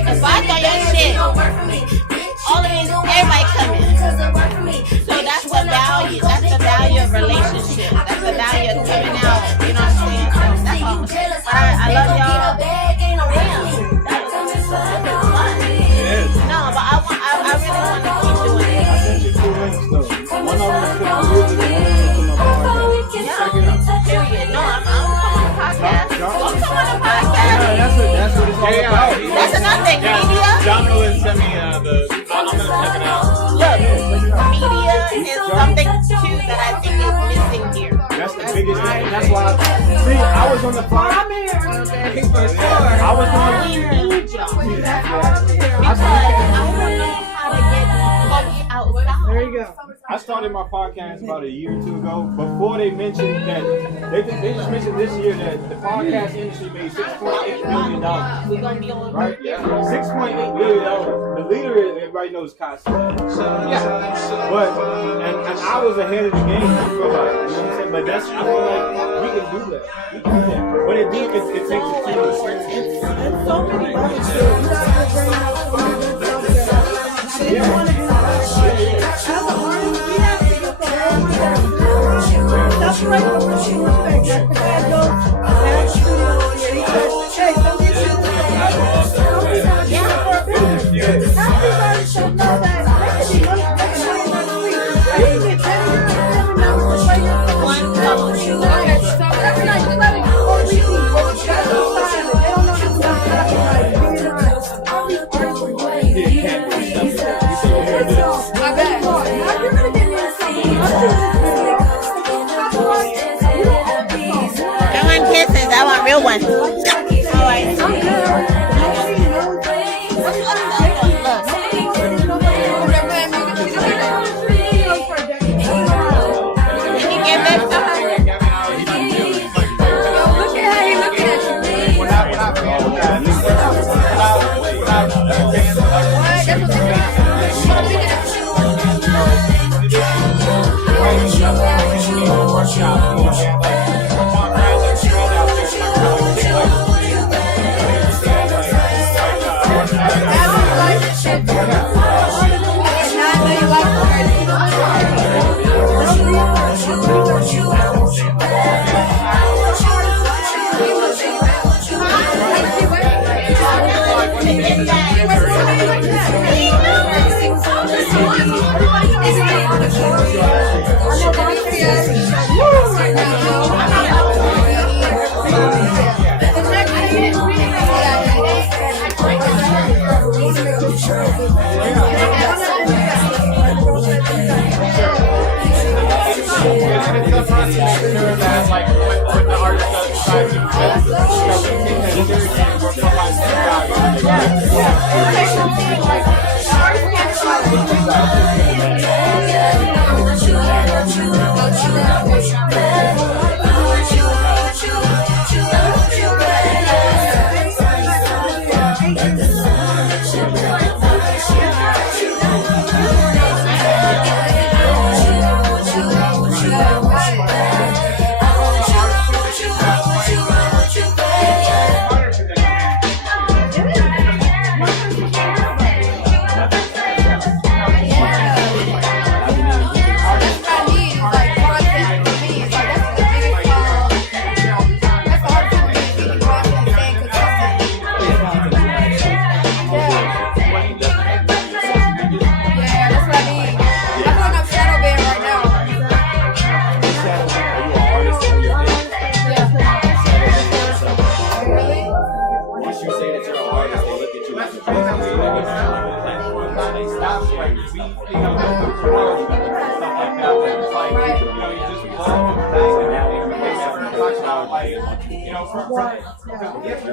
If I throw your shit, all of these, everybody coming. So that's the value. That's the value of relationships. That's the value of coming out. You know what I'm saying? So that's all. But I love y'all. Damn, that was fun. No, but I really want to keep doing it. I sent you 2 links though. One of them is to my music, and one of them is to my podcast. Check it out. Period. No, I'm coming on the podcast. Don't come on the podcast. That's what it's all about. That's another thing. Media. John Nolan sent me I'm gonna check it out. Look, media is something too that I think is missing here. That's the biggest thing. That's why. See, I was on the podcast. I was on. We need y'all. Because I don't know how to get folks outside. There you go. I started my podcast about a year or 2 ago. Before they mentioned that, they just mentioned this year that the podcast industry made $6.8 billion. We're gonna be on. Right? Yeah. $6.8 billion. The leader is, everybody knows Kanye. Yeah. But and I was ahead of the game. I feel like, you know what I'm saying? But that's, I feel like we can do that. We can do that. But it takes a team. And so many brothers still, you guys are bringing out some of the stuff that they want to do. As an artist, we have to get the separate the personal respect. Like the guy goes at the studio and he says, hey, some people do this. Some people do it for a business. Some people artists don't know that they can be making money on the street. They can get $10 to play your song. Okay, so every night you're letting all these people, that's outside, they don't know nothing about copyright. All these artists are doing my bad. Now you're gonna get into something. I want kisses. I want real ones. All right. Can you give this to her? Look at how he looking at you.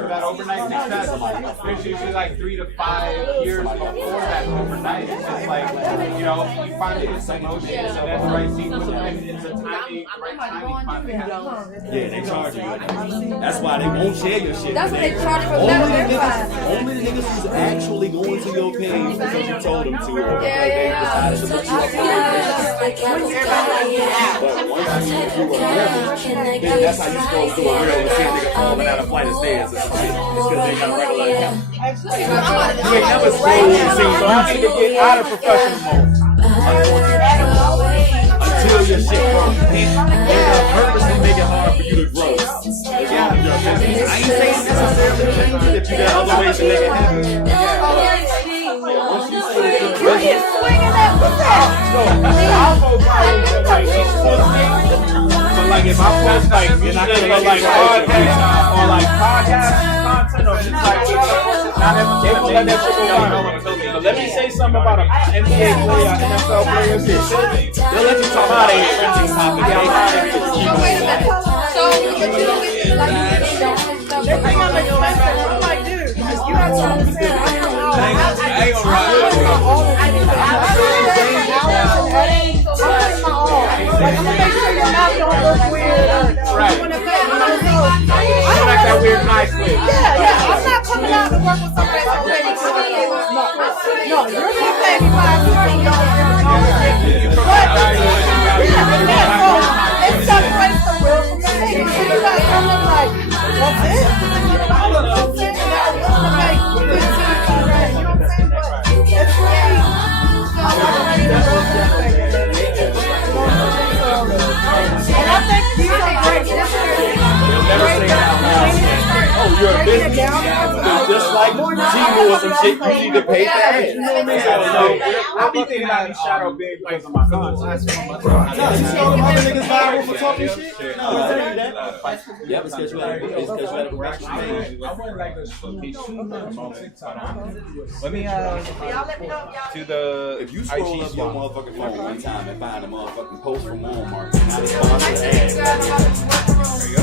That overnight success, there's usually like 3 to 5 years before that overnight. It's just like, you know, you finally get some motion, and that's the right sequence, and it's a timing, right timing finally happens. Yeah, they charge you. That's why they won't share your shit. That's what they charge for. Only the niggas who's actually going to your page because you told them to, or they decided to put you up. But once you do a then that's how you scroll through a reel and see a nigga falling out a flight of stairs or some shit. It's because they got a regular account. You ain't never scrolled and seen, so you need to get out of professional mode. Until your shit grows. They're purposely make it hard for you to grow. I ain't saying necessarily change it if you got other ways to make it happen. You get swinging that So like if I post like, you're not gonna go like podcast or like podcast content or just like not they won't let that shit go viral. But let me say something about an NBA player, NFL player, shit. They'll let you talk about it. So wait a minute. So what you like they bring up expensive. I'm like, dude, you have to understand. I ain't gonna lie. Like, I'm gonna make sure your mouth don't look weird. Right. I like that weird nice way. Yeah. I'm not coming out to work with somebody that's already No, you're gonna pay me $5. It's separates the real from the fake. You got something like, that's it. It's free. And I think these are great. Oh, you're a business. Just like T-Mo or some shit, you need to pay that. You know what I mean? I be thinking about these shadow being plays on my phone. No, you see all the other niggas viral for talking shit? No, yeah, it's because you had a production page. Let me to the if you scroll up your motherfucking phone one time and find a motherfucking post from Walmart, not a sponsored ad. There you go.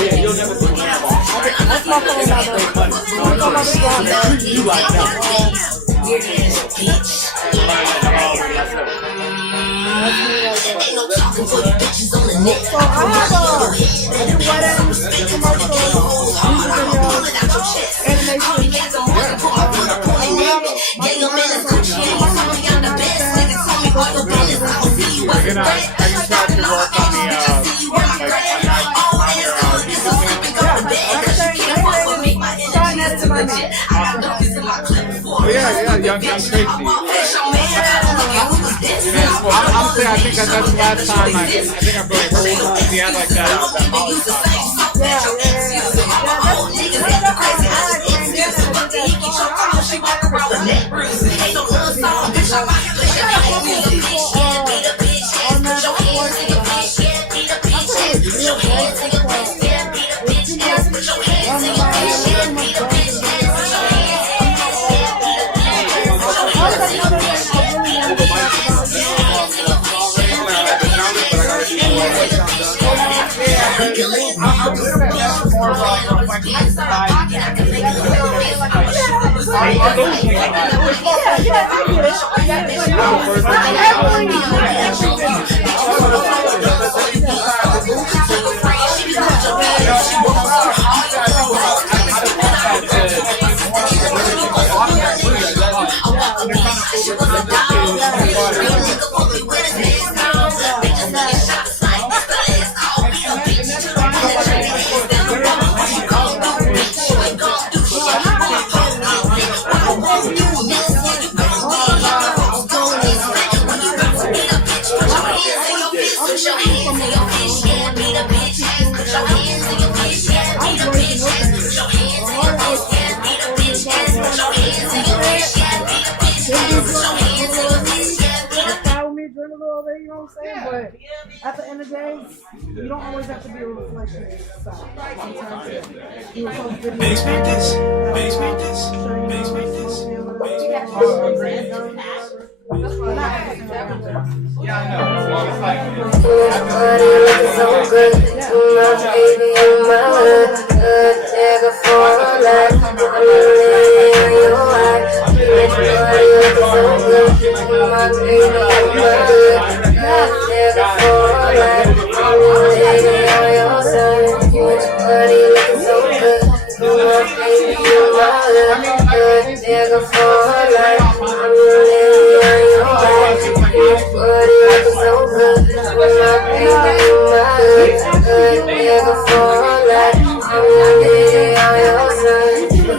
Yeah, you'll never put one on. You like that. Ain't no talking for you bitches on the net. So I have a wedding commercial Yeah, young Tracy. Honestly, I think that's the last time I think I've really heard the ad like that. But at the end of the day, you don't always have to be a reflection of yourself. Sometimes you post videos. Make this.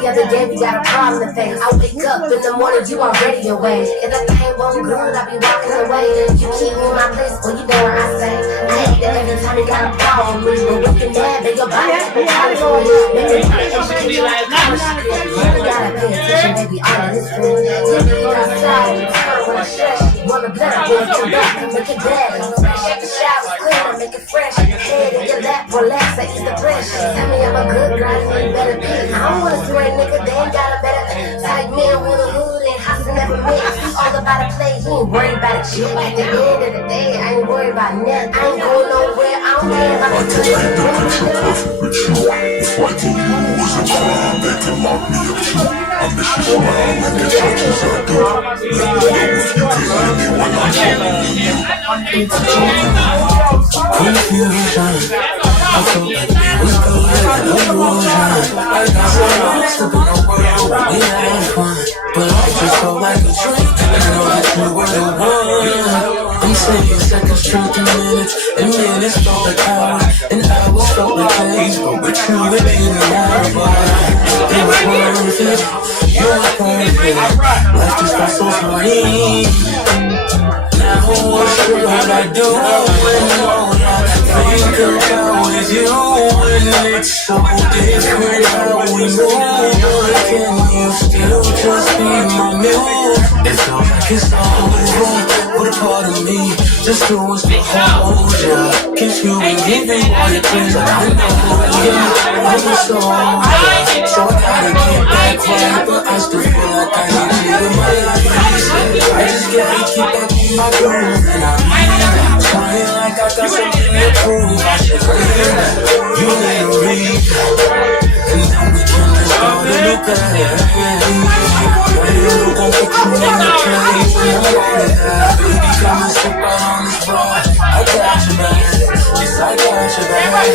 The other day we got a problem to face. I wake up in the morning, you already away. If that thing won't good, I be walking away. You keep me in my place, well you know where I stay. I hate that every time you got a problem with me. But looking mad, then your body be calling for me. Making me educate you like that. You gotta pay attention, baby, all of this food. Take me outside, you turn when I stress. Wanna better get your back, make it better. Shake the shower, clean up, make it fresh. Head in your lap, relax, I ease the pressure. Tell me I'm a good girl, you better be. I don't wanna see a nigga, they ain't got a better type man with a hood and house never met. All about a play, he ain't worried about a chick. At the end of the day, I ain't worried about nothing. I ain't going nowhere, I don't care about the Before I told you it was a crime, they can lock me up too. I miss your smile and the touches I do. Never know if you could hear me when I'm talking to you. Confusion. I felt like it was good, illusion. I got so lost up in the world, we had fun. But I just felt like a drink, I know that you were the one. I'm saying seconds turned to minutes, and minutes felt like hours, and hours felt like days. But with you, it ain't an hour. It was worth it, you were perfect. Life just felt so free. Now what should I do when all I think about is you? And it's so different how we move. Can you still just be my muse? It feels like it's over. What a part of me just wants to hold ya, kiss you and give you all your things. I know, yeah, I'm so over. So I gotta get back quiet, but I still feel like I need you in my life. I just gotta keep up in my groove, and I'm trying like I got something to prove. I should believe that you need a read, and then we can just go to look at it. You gon' put you in the cage when I'm on it. Baby, come and sit right on this bar. I got your back, yes I got your back. I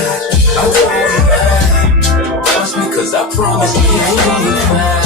got your back. Trust me, 'cause I promise you ain't going back.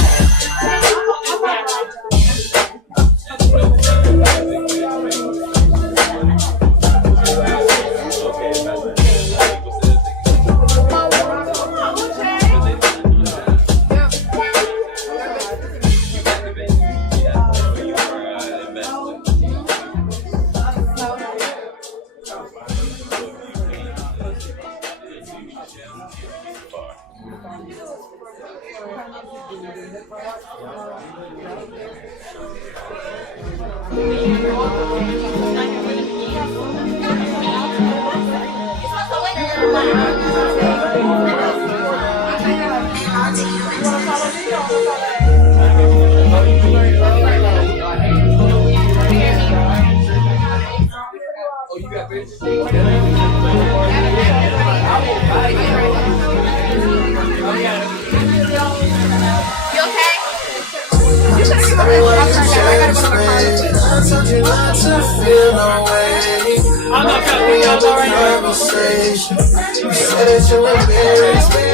that you embarrassed me.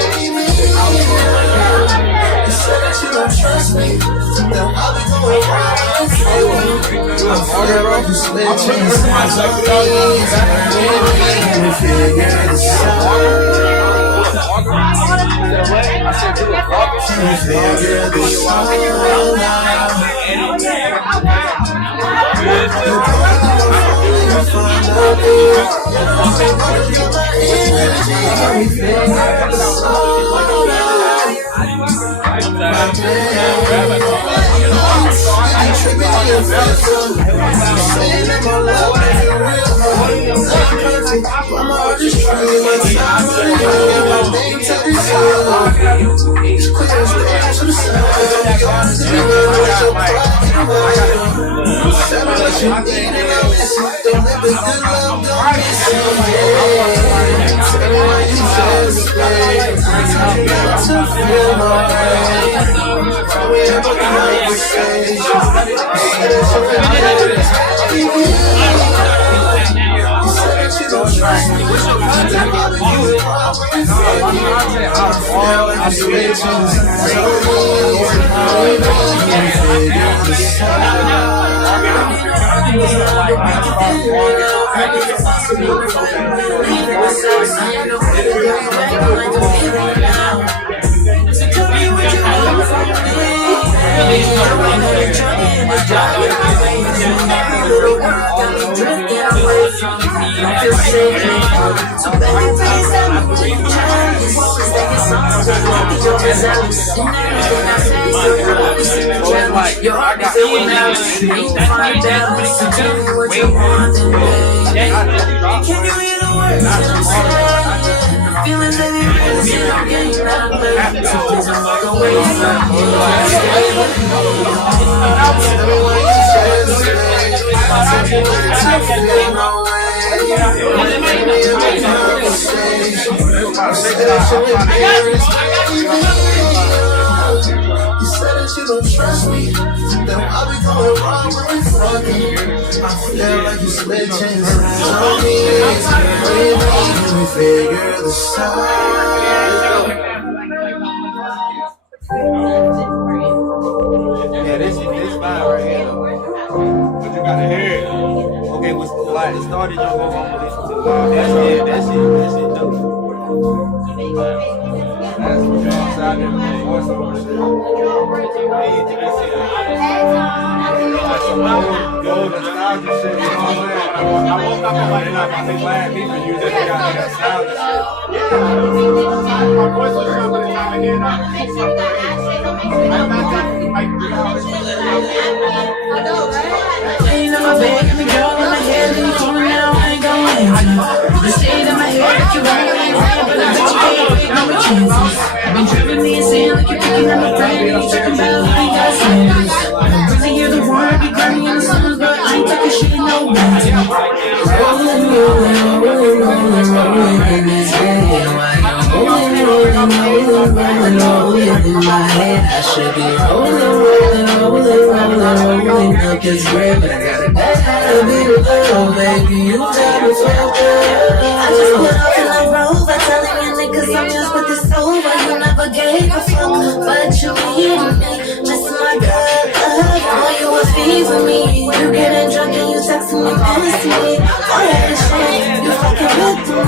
You said that you don't trust me. Now I'll be going right for you. I'm feel like you slid chances on me. Let me figure this out. You said that you don't trust me. Then I'll be going wrong right from you. I feel like you slid chances on me. Let me figure this out. Yeah, this vibe right here. But you gotta hear it. Okay, what's the light? It started, you go home and listen to the live. That shit dope. That's what you're outside there with the voiceover shit. Like some old nostalgia shit, you know what I'm saying? I woke up and like, I think glad people use it, they got that nostalgia shit. Yeah, my voice was shut by the time I did that. Laying on my bed, and the girl in my head, and you calling now, I ain't going to. The state of my head, you got it, but I bet you can't wait no chances. I've been driving me insane, like you're picking up my brain, and you're talking about I ain't got standards. I'm really you're the one, I be grinding in the summers, but I ain't talking shit no more. Rolling in this head, rolling in my head. I should be rolling up this bread, but I got a bad habit of love, baby. You tell me so good. I just put off in the road by telling you niggas I'm just with this over. You never gave a fuck, but you needed me. Missing my good love, all you was feeding me. You getting drunk and you texting me, missing me. All that shit, you fucking with me.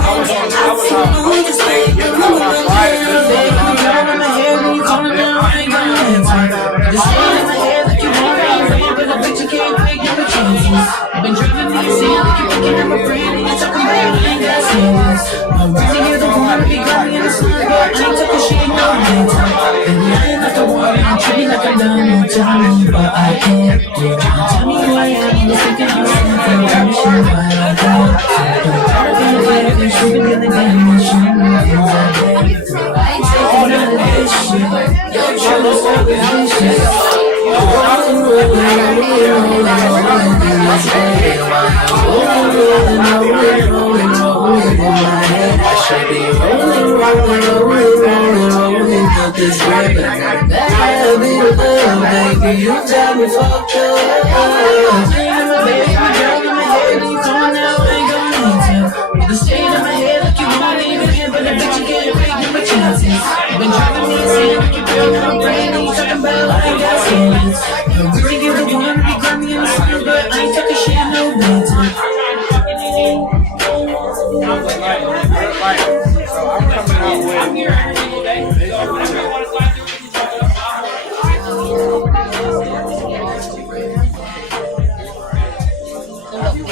I see you just like you know I'm here, baby. You got in my hair and you calling down, I ain't gonna answer. Just stay in my head like you want me, but I bet you can't figure the chances. I've been driving me insane, like you're picking up my brain, and you're talking about I ain't got standards. I'm really you're the one, be grinding in the sun, but I ain't talking shit no daytime. Baby, I ain't not the one, I'm treating like I'm done, you tell me, but I can't. You tell me who I am, you're thinking I'm saying, I'm sure I don't know. I'm gonna get it, you're shooting in the game, you're shooting in the game, I ain't taking none of this shit. You're trying to stop this shit. This rap, but I got a bad habit of love, baby. You tell me fuck you. Baby, girl in my head, and you calling now, I ain't gonna need to. The state of my head, like you want me, but I bet you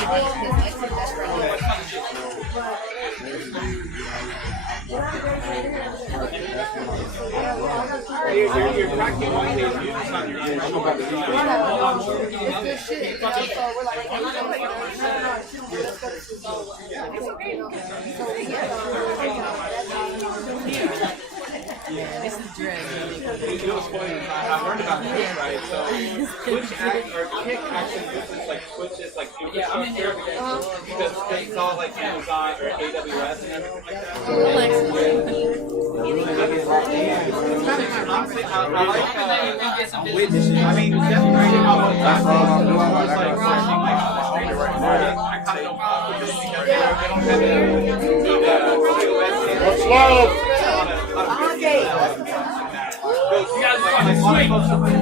You're cracking one day, you're just not your ears. I'm about to do It's the dread. You know what's funny? I learned about this, right? So Twitch Kick actually uses like Twitch's like infrastructure because it's all like Amazon or AWS and everything like that. Honestly, I like witnessing. I mean, definitely how that's all I'm doing. Like watching like I kind of don't have it. What's love? You guys are like sweet.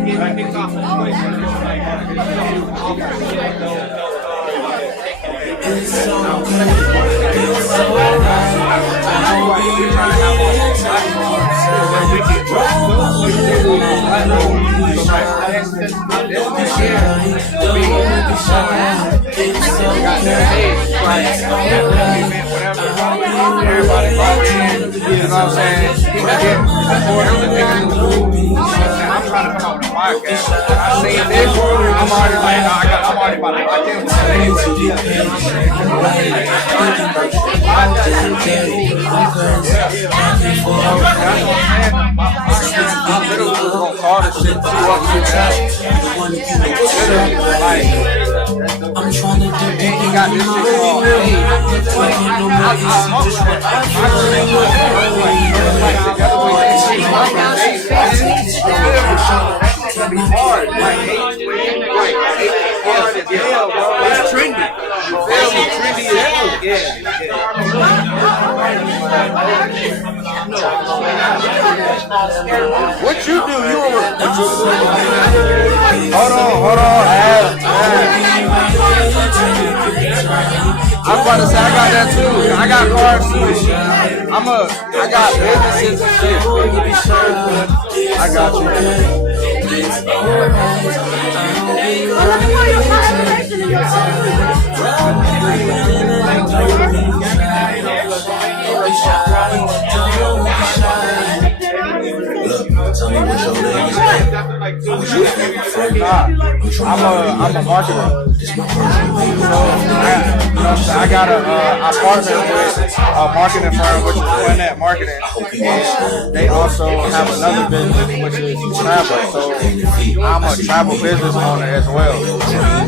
Get kicked off the Twitch and just like it's so good. It's so Everybody lock in, you know what I'm saying? He can get more than the niggas in the group. I'm trying to come up with a podcast. I seen this, I'm already like, I'm already about to lock in with that. I literally was gonna call this shit 2 up, 2 down. I'm trying to do it. He got this shit called it's gonna be hard. Like, it's trendy. You feel me? Trendy as hell. What you do? You over? Hold on. I was about to say I got that too. I got cars too. I got businesses and shit. I got you. Tell me what your name is. I'm a marketer. So I got a partner with a marketing firm which is Gwinnett Marketing, and they also have another business which is travel. So I'm a travel business owner as well.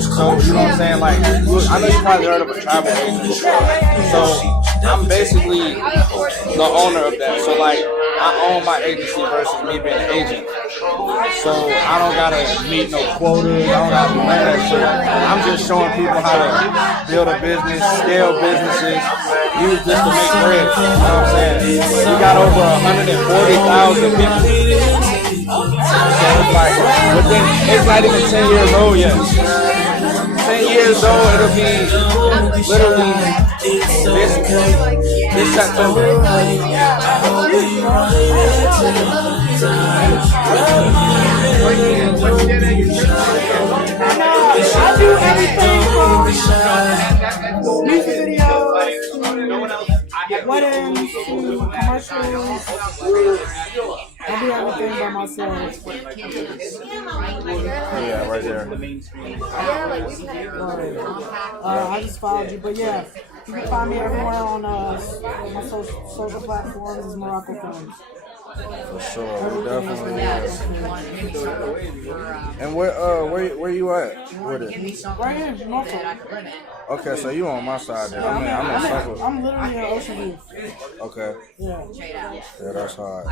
So you know what I'm saying? Like, look, I know you probably heard of a travel agent before. So I'm basically the owner of that. So like, I own my agency versus me being an agent. So I don't gotta meet no quotas. I don't gotta do none of that shit. I'm just showing people how to build a business, scale businesses, use this to make bread. You know what I'm saying? We got over 140,000 people. So it's like, it's not even 10 years old yet. 10 years old, it'll be literally this September. I do everything from music videos, weddings, commercials. I do everything by myself. Yeah, right there. I just followed you, but yeah, you can find me everywhere on my social platforms is Morocco Films. For sure, definitely. And where you at with it? Right here, Norfolk. Okay, so you on my side then. I'm in Suffolk. I'm literally in Ocean View. Okay. Yeah, that's hard.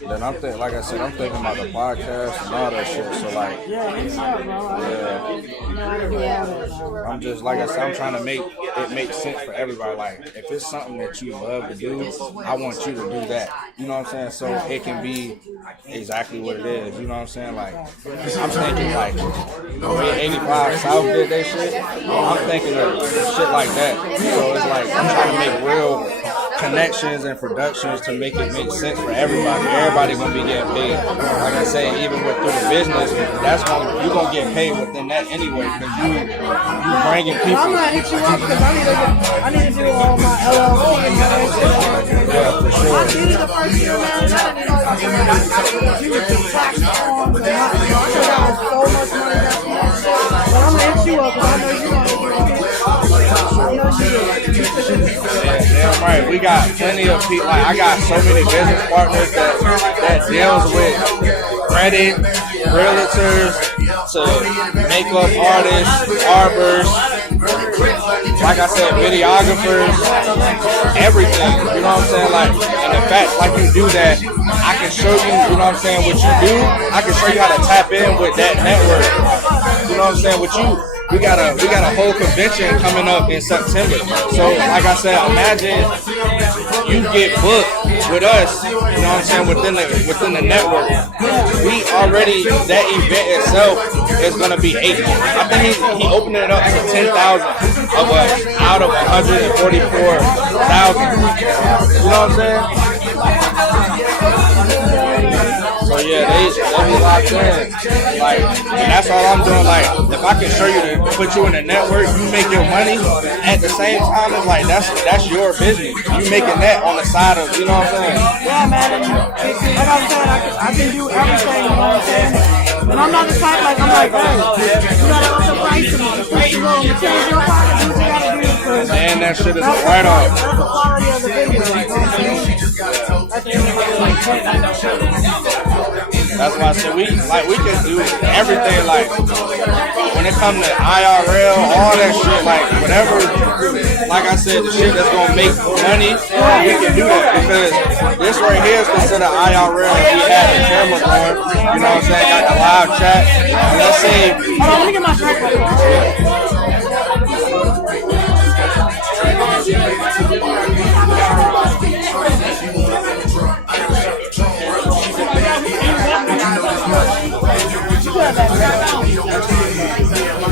Then I'm thinking, like I said, I'm thinking about the podcast and all that shit. So like, I'm just like I said, I'm trying to make it make sense for everybody. Like, if it's something that you love to do, I want you to do that. You know what I'm saying? So it can be exactly what it is. You know what I'm saying? Like, I'm thinking like, the way 85 South did that shit, I'm thinking of shit like that. So it's like, I'm trying to make real connections and productions to make it make sense for everybody. Everybody gonna be getting paid. Like I say, even with through the business, that's when you gonna get paid within that anyway, because you bringing people. I'm gonna hit you up because I need to do all my LLC and all that shit. Yeah, for sure. I did it the first year, man. I didn't know you would get taxed on. I got so much money that's in that shit. But I'm gonna hit you up because I know you gonna Damn right. We got plenty of people. Like I got so many business partners that deals with credit, realtors, to makeup artists, barbers, like I said, videographers, everything. You know what I'm saying? Like, and in fact, like you do that, I can show you. You know what I'm saying? What you do, I can show you how to tap in with that network. You know what I'm saying? What you. We got a whole convention coming up in September. So like I said, imagine you get booked with us, you know what I'm saying, within the network. We already, that event itself is gonna be 8. I think he opened it up to 10,000 of us out of 144,000. You know what I'm saying? So yeah, they be locked in. Like, and that's all I'm doing. Like, if I can show you to put you in a network, you make your money at the same time. It's like that's your business. You making that on the side of, you know what I'm saying? Yeah, man. And like I'm saying, I can do everything. You know what I'm saying? And I'm not the type like I'm like, hey, you gotta also price them. You go and change your pocket. Do what you gotta do. And that shit is right on. That's the quality of the video. You know what I'm saying? That's why I said we can do everything. Like when it comes to IRL, all that shit, like whatever. Like I said, the shit that's gonna make money, we can do that because this right here is considered IRL. We had the camera going, you know what I'm saying? Got the live chat. Let's say. Hold on, let me get my track ready.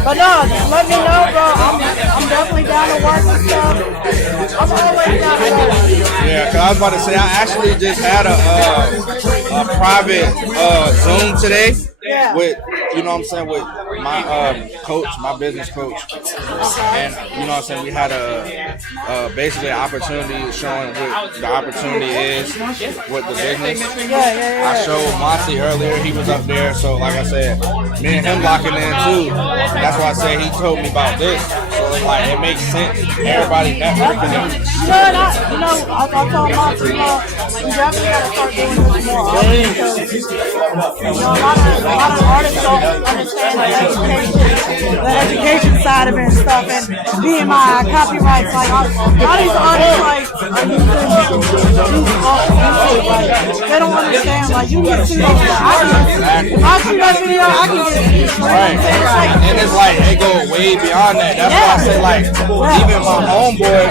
But no, just let me know, bro. I'm definitely down to work and stuff. I'm always down to work. Yeah, cause I was about to say I actually just had a private Zoom today with, you know what I'm saying, with my coach, my business coach, and you know what I'm saying, we had a basically an opportunity showing what the opportunity is with the business. I showed Monty earlier, he was up there, so like I said, me and him locking in too. That's why I say he told me about this. So it's like it makes sense. Everybody networking. I told Monty, you definitely gotta start doing this more often because a lot of artists don't understand the education side of it and stuff, and BMI, copyrights, like all these artists like are using they don't understand, like you can see those, if I see that video, I can get it. Right. And it's like it go way beyond that. That's why I say like even my homeboy,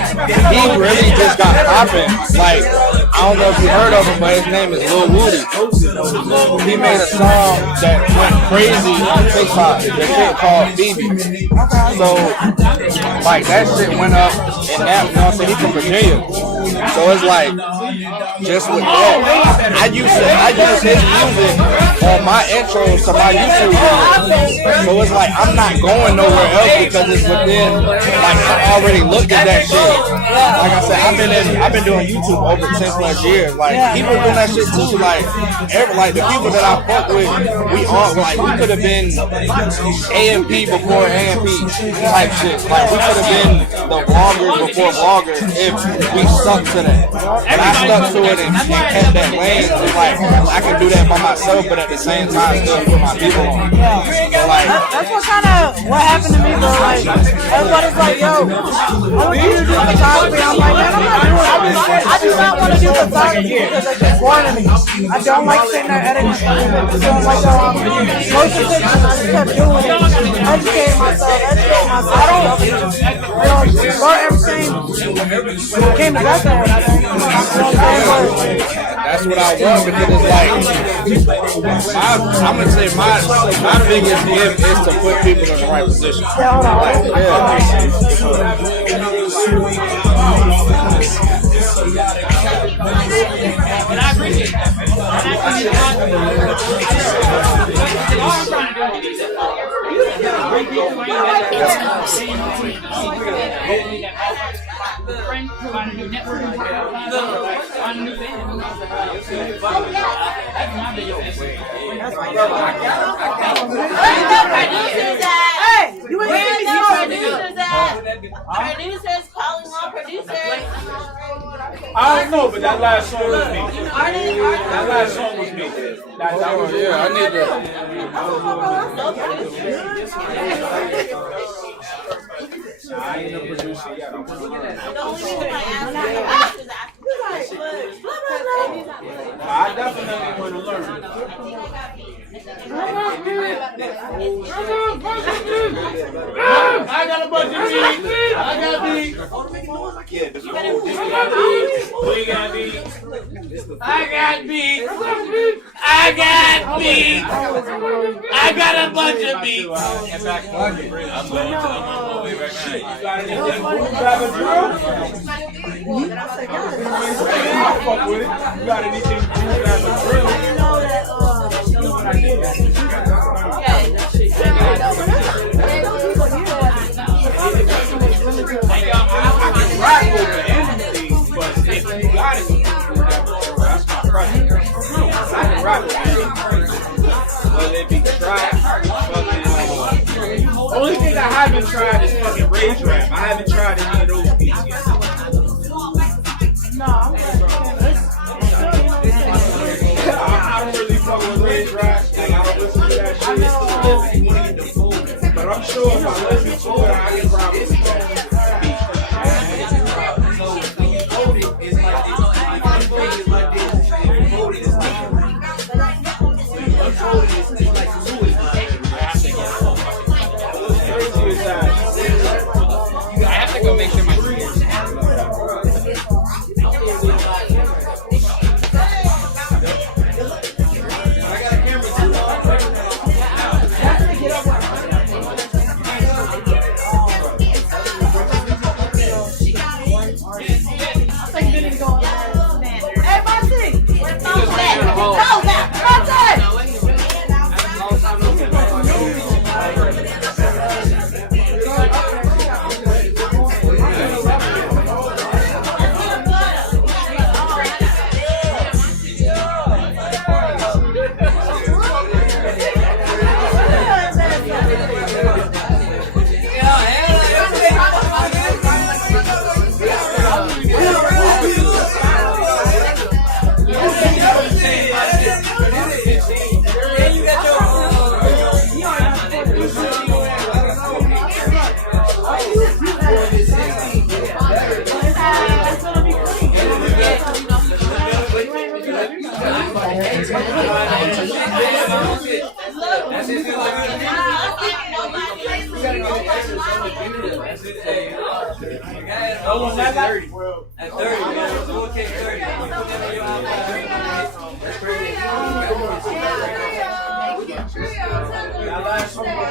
he really just got popping. Like I don't know if you heard of him, but his name is Lil Woody. He made a song that went crazy on TikTok. The shit called Phoebe. So like that shit went up and that, you know what I'm saying, he's from Virginia. So it's like just with that, I use his music on my intros to my YouTube videos. So it's like I'm not going nowhere else because it's within, like I already looked at that shit. Like I said, I've been doing YouTube over 10 plus years. Like people doing that shit too. Like the people that I fuck with, we could have been AMP before AMP type shit. Like we could have been the vloggers before vloggers if we stuck to that. And I stuck to it and kept that lane. It's like I can do that by myself, but at the same time still put my people on. So like that's what happened to me, bro. Like everybody's like, yo, I want you to do photography. I'm like, man, I'm not doing it. I do not want to do photography because it's just boring to me. I don't like sitting there editing stuff. I don't like motion pictures. I just kept doing it, educating myself. I don't learn everything when it came to that thing. That's what I want because it's like I'm gonna say my biggest gift is to put people in the right position. Find a new network, find a new band. Producers calling on producers. I don't know, but that last song was me. That last song was me. That was yeah, I need that. I ain't no producer yet. I'm working on it. I definitely want to learn. I got a bunch of beats. I got beats. We got beats. I got beats. I got beats. I got a bunch of beats. I'm on my way right now. You got anything? Grab a drill? I'll fuck with it. You got anything? Grab a drill? I can rap over anything, but if you got it, that's my preference. I can rap over anything. Whether it be trap, fucking. Only thing I haven't tried is fucking rage rap. I haven't tried any of those beats yet. I don't really fuck with rage rap. Like, I don't listen to that shit. But I'm sure if I listen to it, I can probably see that. I have to go make sure my At 30, man. Someone came 30. That's crazy. That last song was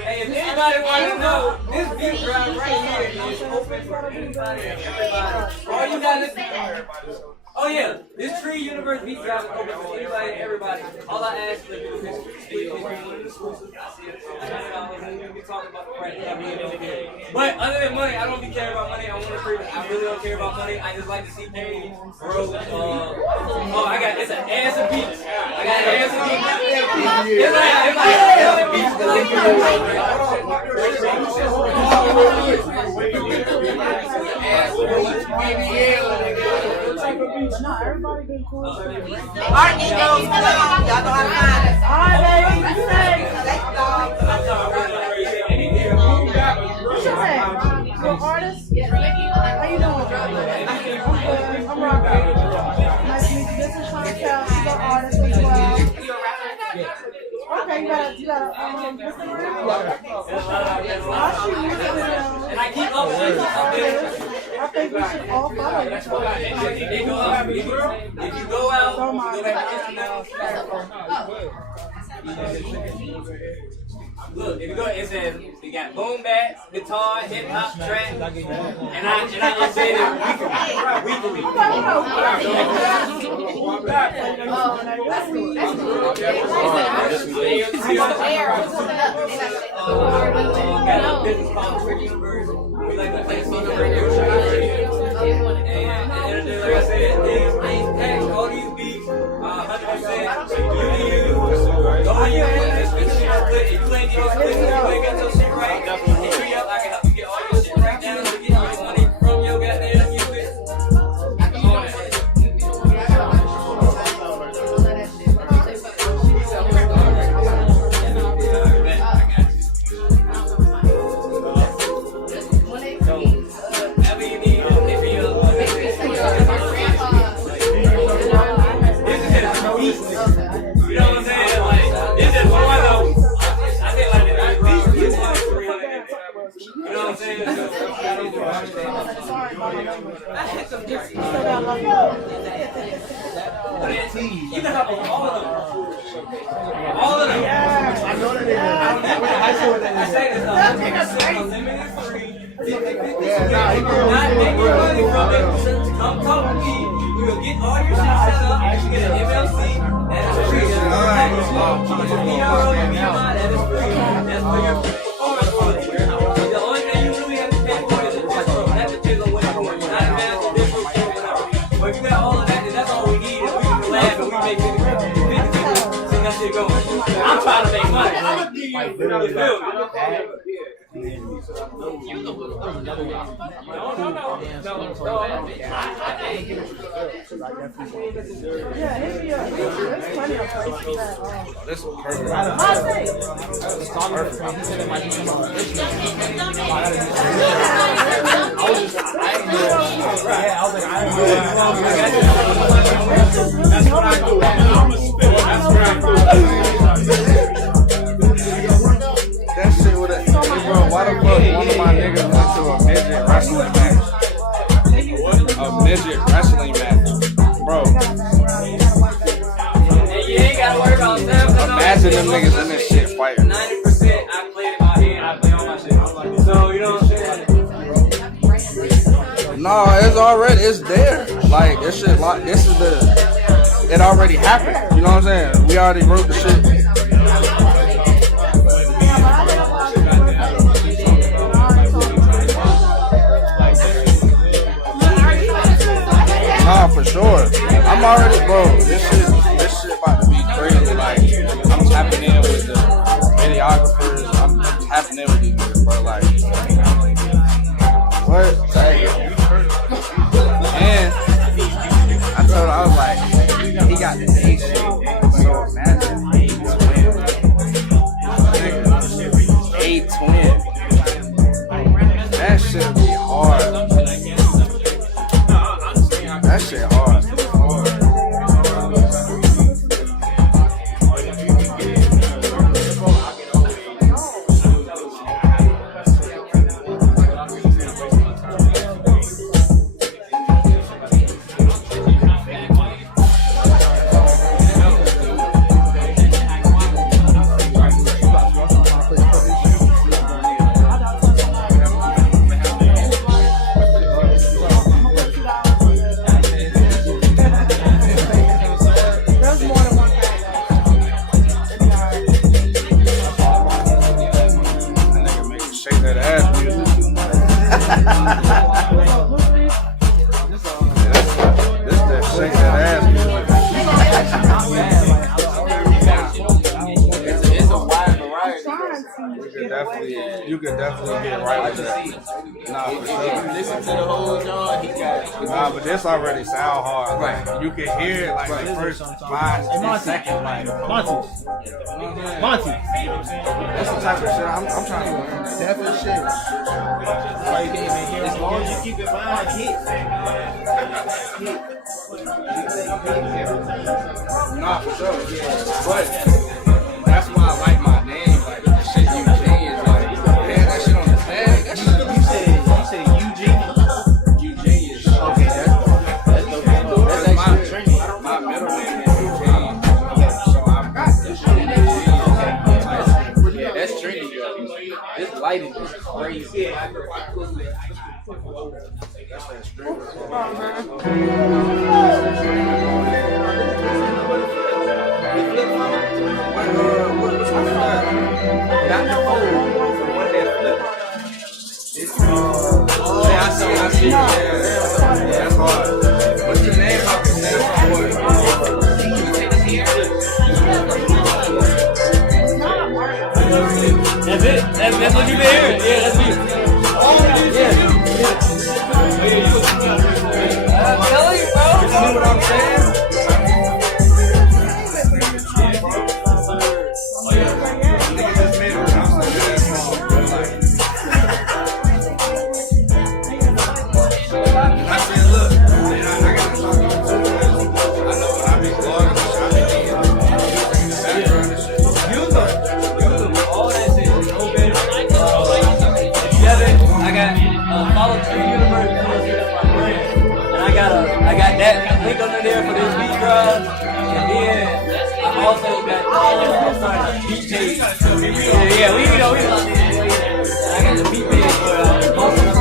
Hey, if anybody wants to know, this beat drive right here is open for anybody and everybody. All you gotta oh yeah, this Tree Universe beat drive is open for anybody and everybody. All I ask for you is please exclusive. I see it. $100. We talking about the price. But other than money, I don't be caring about money. I really don't care about money. I just like to see people grow. Oh, I got it's an ass of beats. I got an ass of beats. It's everybody been cool. Alright, y'all know how to find it. Alright, what's your name? You're an artist? How you doing? I'm Rocky. Nice to meet you. This is Chantel. She's an artist as well. Okay, you got Instagram? And I keep up with it. think we should all follow each other. If you go out, Throw my you go back to look, if you go, it says we got boom bap, guitar, hip hop, trap, and I just said it weekly. Got a business called Tricky Universe. We like to play some radio show. And like I said, these packs, all these beats, 100%. You and you. Go on your end, if you ain't got your shit right, hit me up, I can help you get all your shit right down to get your money from your goddamn music. You know what I'm saying? Like, this is one of those. I think like these ones 300. You know what I'm saying? You can hop on all of them. All of them. Yeah, I know that they are. I say this though. Unlimited free. Not making money from it. Come talk to me. We will get all your shit set up. You get an MLC. That is free. That is free. That's for your performance quality. The only thing you really have to pay for is a disco. That depends on what you're doing. Not a massive disco or whatever. But if you got all of that, then that's all we need. If we can laugh and we make 50 people see that shit going. I'm trying to make money. I'm going to give you Yeah, hit me up. There's plenty of places that. This is perfect. That's what I do. I'm a spit. That's what I do. That shit with it. Hey, bro, why the fuck one of my niggas went to a midget wrestling match? A midget wrestling match. Bro. And you ain't gotta worry about them. Imagine them niggas in this shit fighting. 90% I play in my hand, I play on my shit. So, you know what I'm saying? No, it's there. Like, this shit, like, it already happened. You know what I'm saying? We already wrote the shit. Nah, for sure. I'm already, bro. This shit about to be crazy. Like, I'm tapping in with the videographers. I'm tapping in with these niggas, bro. Like, what? Like, and I told her, I was like, he got the A shit. So imagine A twin. That shit be hard. That shit hard. You can definitely get right with that. Nah, for sure. If you listen to the whole joint, he got it. Nah, but this already sound hard. Like, you can hear it like the first 5 seconds. Like, Monty. That's the type of shit I'm trying to learn. Definitely shit. Why you can't even hear as long as you keep it mind hit. Nah, for sure. But that's why I like my name. Like, the shit you change. Like, man, that shit on the tag. You said Eugene? Eugene. I see. Yeah, that's hard. What's the name of it? That's it. That's what you been hearing. Yeah, that's you. I'm telling you, bro. You know what I'm saying? I got that link under there for this beat drive, and then I also got beat page. Yeah, we know we I got the beat page for most of the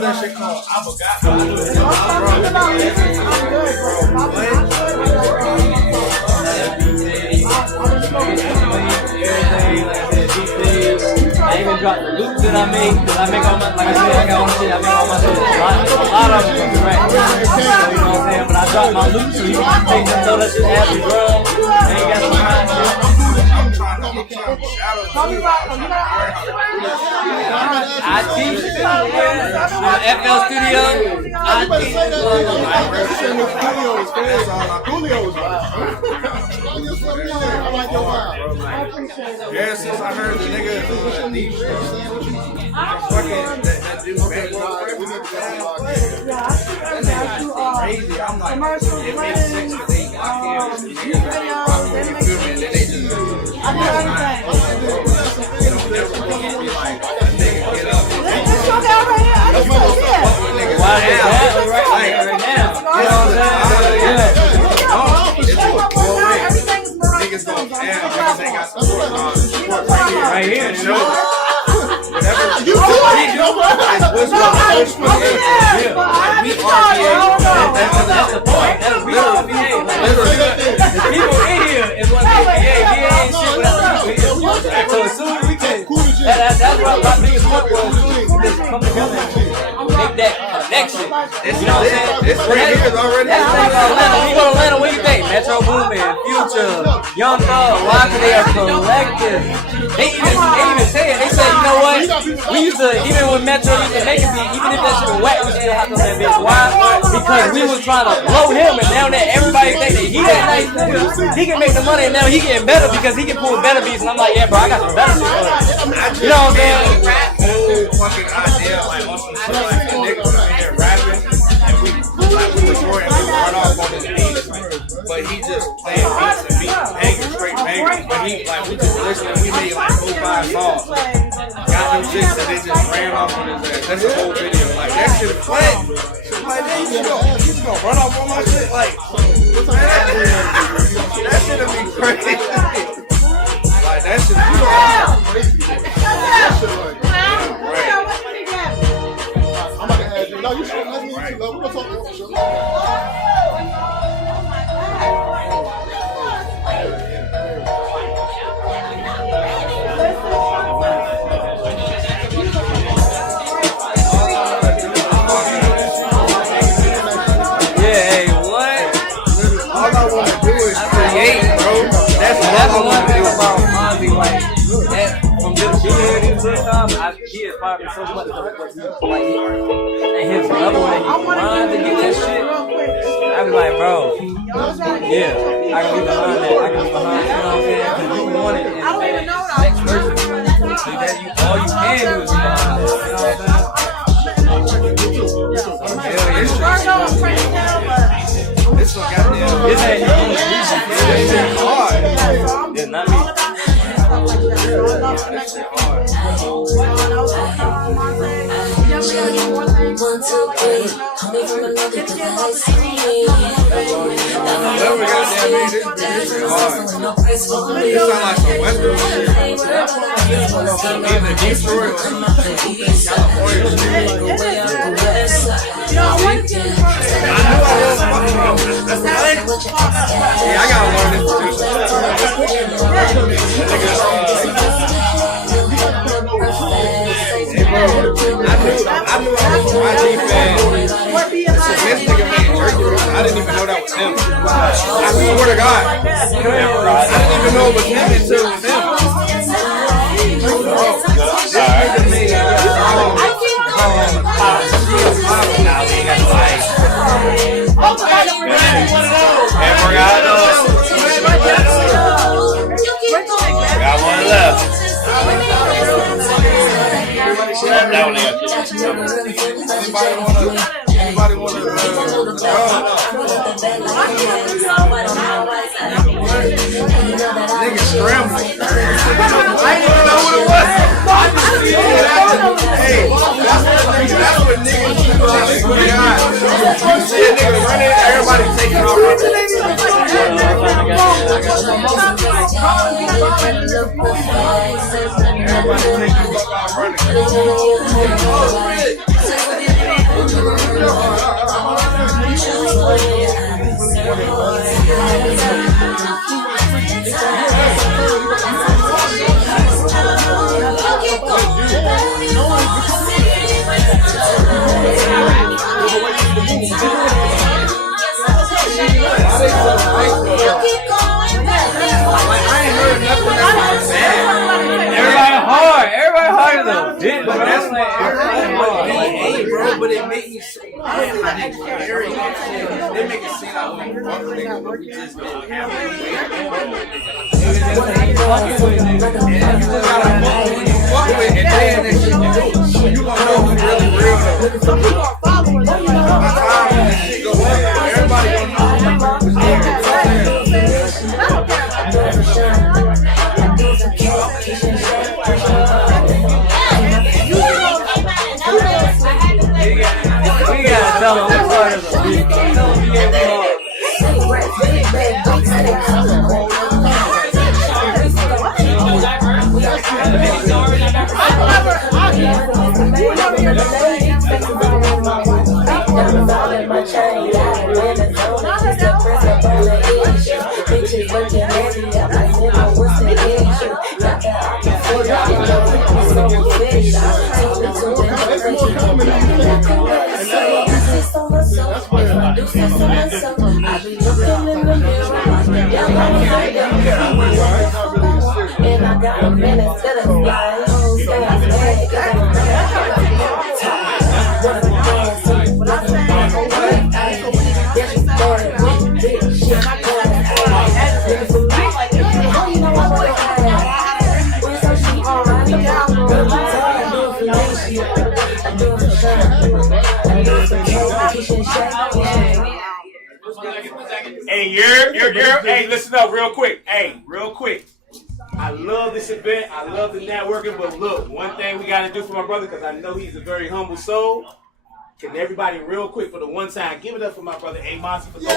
that shit called? I forgot. I even dropped the loops that I make, because I make all my, like I said, I got all my shit, I make all my shit. A lot of them from scratch. So, you know what I'm saying? But I dropped my loops so you can take them, throw that shit at the drum, and you got some hot shit. I teach FL Studio. I teach yeah, since I heard the nigga deep shit, fucking that dude crazy. I'm like, it makes sense that they got why is that right now? You know what I'm saying? Niggas go down. Niggas ain't got support right here. You know, whatever you do, what's that's the point. That's we RPA. The people in here is what they ain't shit without the people here. So as soon as we can, that's what my biggest point was. Just come together and make that connection. You know what I'm saying? It's right here already. That's the thing about Atlanta. When you go to Atlanta, what do you think? Metro Boomin, Future, Young Thug, Rocky, they are collective. They even say it. They say, you know what? We used to, even when Metro used to make a beat, even if that shit was whack, we still have to that bitch. Why? Because we was trying to blow him, and now that everybody think that he that nice nigga, he can make the money, and now he getting better because he can pull better beats. And I'm like, yeah, bro, I got some better shit for you. You know what I'm saying? Whole fucking idea, like on some shit like a nigga was in here rapping, and we record and we run off on his beats, but he just playing beats and beats, hanging straight bangers. But he like we just listening, we made like 4-5 songs, got them shits and they just ran off on his ass. That's the whole video. Like that shit is fun. Like then you just gonna run off on my shit like that shit'll be crazy. Like that shit, you know, crazy. That shit like. I'm about to ask you. No, you should ask me too. We're gonna talk about the All I wanna do is create, bro. That's one thing about Mozzie, like that. from just being here these little times, he inspired me so much. Like, and his level that he grind to get that shit, I be like, bro, yeah, I can be behind that. I can be behind, you know what I'm saying? Because you want it, and next person, see that all you can do is be behind that. You know what I'm saying? This one got there. This ain't hard. It's not me. Whoever got there, man, this hard. It sound like some Western shit. Either Detroit or California shit. Yeah, I gotta learn this too. Hey, bro, I knew I was a YG fan. So this nigga made jerky rolls. I didn't even know that was him. I swear to God. I didn't even know it was him until it was him. This nigga made Nah, we ain't got no ice. Got one left. Anybody wanna nigga scrambling. I didn't even know what it was. I just see it. Hey, that's what niggas do. You see a nigga running, everybody taking off. Everybody taking off running. Everybody harder though. But that's like hey, bro, but it made me so they make it seem like we fuck niggas, but we just don't have it. You just gotta fuck with and then that shit you gonna know who's really real though. By the time that shit goes up, everybody gonna know. we gotta tell them what part of the beat. Tell them we ain't hard. And I got a minute to the fly. Hey, hey, listen up real quick. Hey, real quick. I love this event. I love the networking. But look, one thing we got to do for my brother, because I know he's a very humble soul. Can everybody real quick for the one time give it up for my brother A. Monty for going.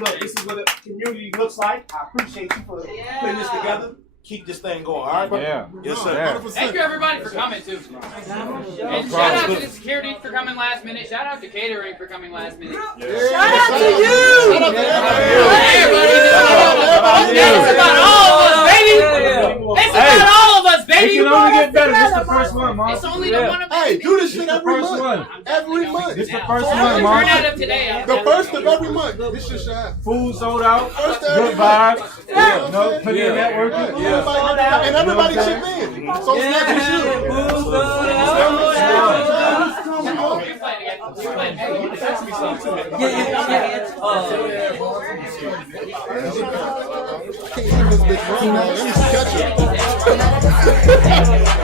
Look, this is what the community looks like. I appreciate you for putting this together. Keep this thing going, all right, brother? Yeah. Yes, sir. Yeah. Thank you, everybody, for coming, too. And shout out to the security for coming last minute. Shout out to catering for coming last minute. Shout out to you! Shout out to everybody. That's about all of us, baby. That's about all of us, baby. It can only get better. This the first one, Mom. It's only the one of Hey, do this shit every first month. one. Every month. This the first Turn one, Mom. out of today. The first of every month. This shit shine. Food sold out. First of Good every month. vibes. Yeah. No, put in networking. Yeah. And everybody chip in. So it's not just you.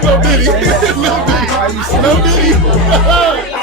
No Diddy. No Diddy.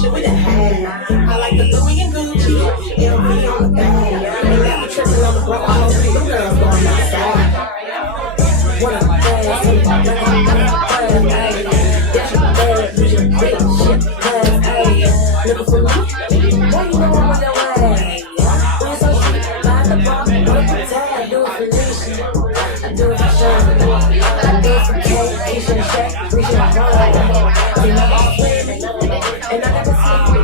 I like the Louis and Gucci, LV on the bag. Ain't got me tripping on the block. I don't see them girls going outside. One of the girls, hey, that's bad, you should take shit, cause, hey, looking for me, why you know I'm on your way? When so shit, buy the bar, put the tag, do it for Nisha, I do it for Sean, I do it for Kate, Keisha and Shaq, we should have gone, you know all playing, and I never see you,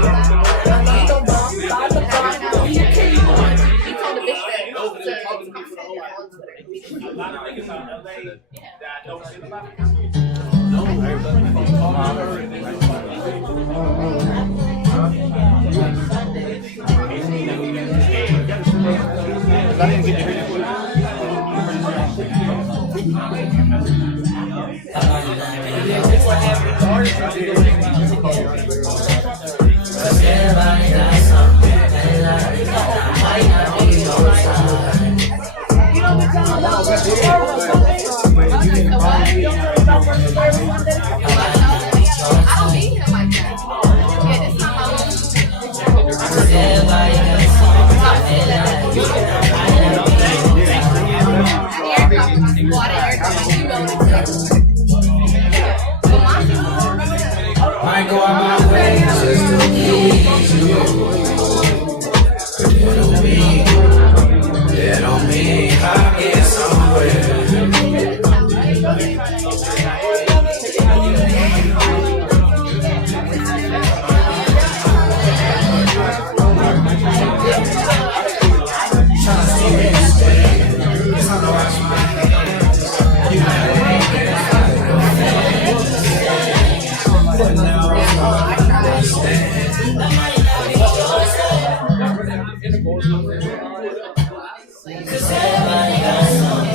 I know you don't ball, buy the bar, you can't. I didn't get to hear I go out my way just to please you. That don't mean I get somewhere. Tryna see where you stand. Tryna wash my hands. You know it ain't but now I understand. Cause everybody got something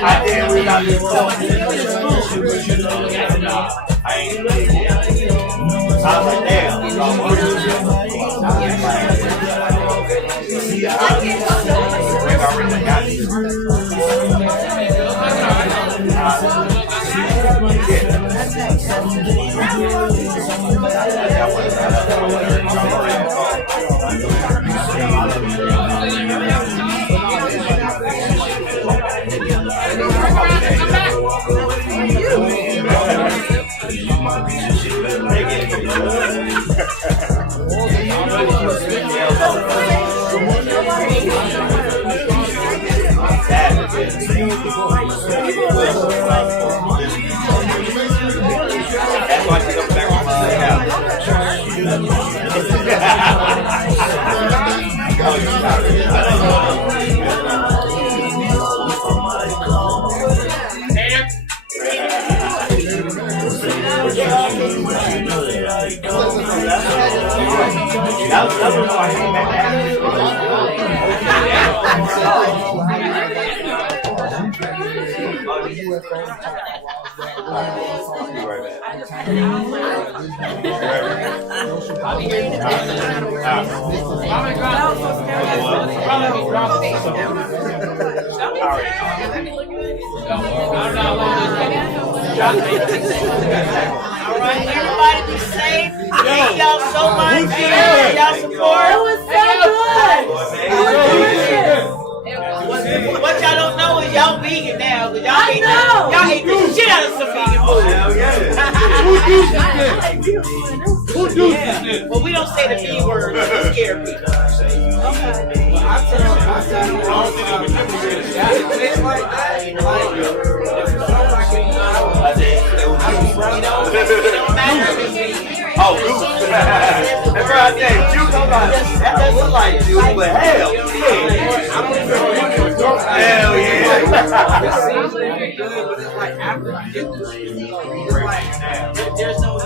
I did without your phone. I ain't I was like, damn. Maybe I really got That's why she comes back on Alright, everybody be safe. Thank y'all so much. Y'all support. It was so good. What y'all don't know is y'all vegan now, because y'all ate the shit out of some vegan food. Who do this? Well, we don't say the B word, we scare people. Oh, goose. That's right there. Juice, I'm like, that doesn't look like juice, but hell, yeah. Hell yeah. There's no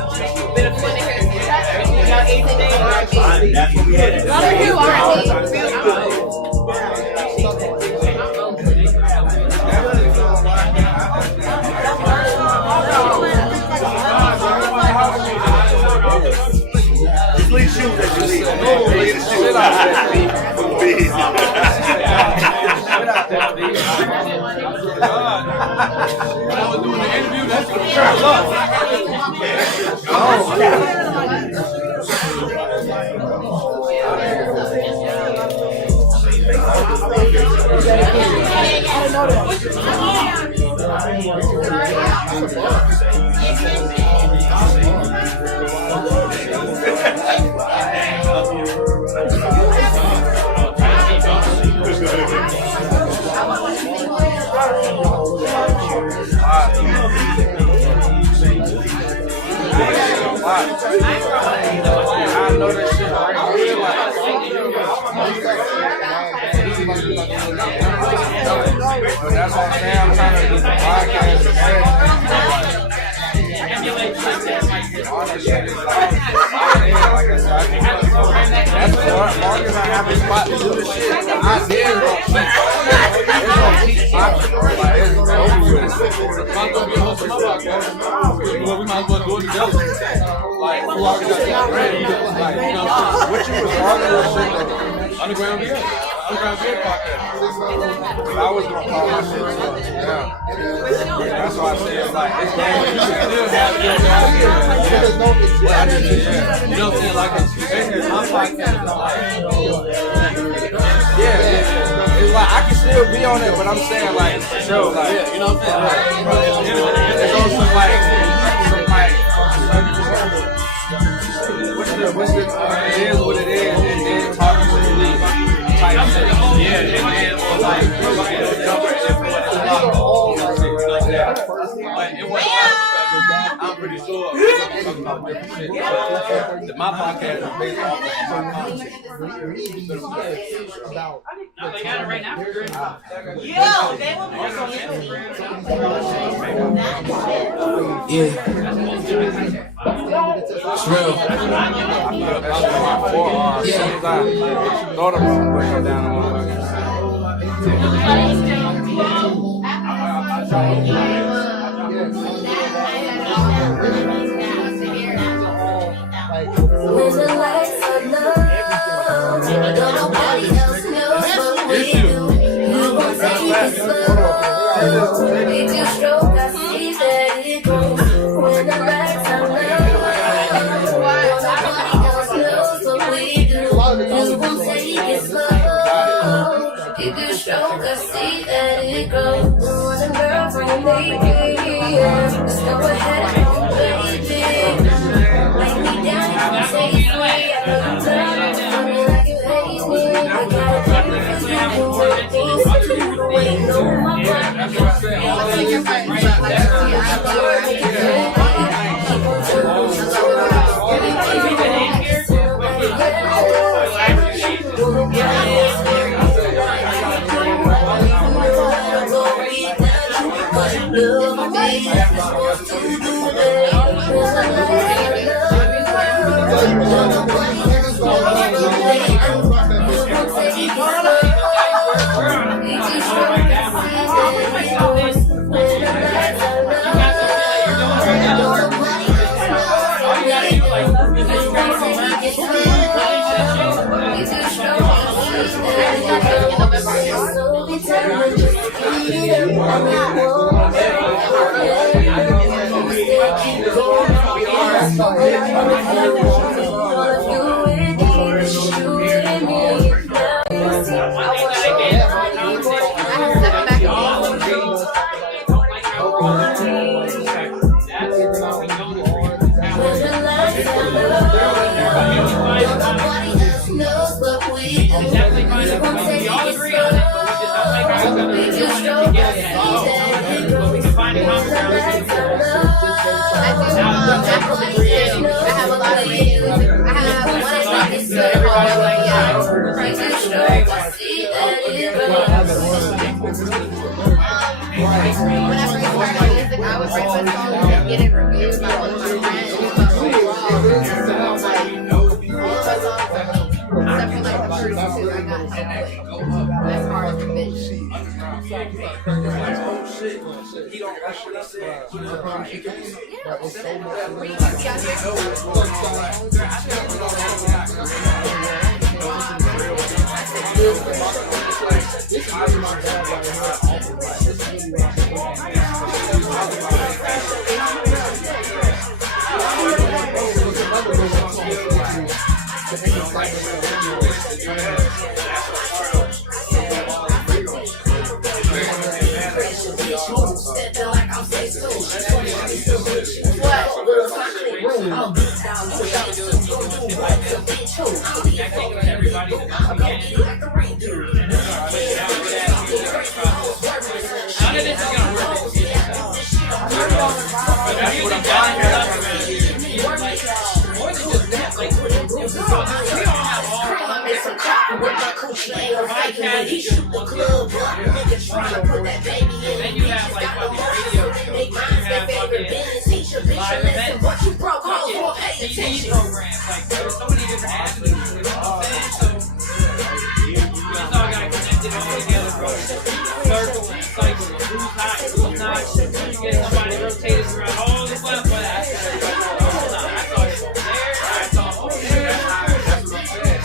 benefit in here. Y'all ate today. That's what we had. Just leave shoes that you leave. Leave the shoes. When I was doing the interview, that's what Oh, know that shit right here. But that's what I'm saying. I'm trying to do the podcast and all that shit is like I said, that's as long as I have a spot to do the shit, the idea is gonna keep popping, bro. Like, it's over with. Well, we might as well do it together. Like, we already got that ready. Like, you know, what you was talking about shit, Underground Beer podcast. I was gonna call my shit, so, yeah. That's why I said, like, it's game. You can still have your You know what I'm saying? Like, basically, my podcast is like, yeah. It's like, I can still be on it, but I'm saying, like, show, like, you know what I'm saying? It goes from, like, what's the, it is what it is, and then talking to the league type shit. Yeah, and then, or like, I'm pretty sure I'm talking about different shit. So, my podcast is based off of my content. They got it right now. Yo, they will Yeah. It's real. Thought about breaking down on When the lights are low, don't nobody else knows what we do. You won't take it slow. If you stroke, I see that it grows. When the lights are low, don't nobody else knows what we do. You won't take it slow. If you stroke, I see that it grows. When a girlfriend, baby, just go ahead, baby. Lay me down and take me. I love you, like you hate me. I gotta take me for you. Things that you ain't know my mind. That's what I'm He shoot the club up, nigga tryna put that baby in. Then you have like fucking radio. Make mine their favorite business. Teacher, bitch, listen, what you broke hoes won't pay TV attention. programs, like there's so many different avenues, you know what I'm saying? So it's all gotta connect it all together, bro. Circle and cycle, and who's hot, who's not. You get somebody rotated around all the stuff, but I saw it over there, I saw it over there. That's what I'm saying.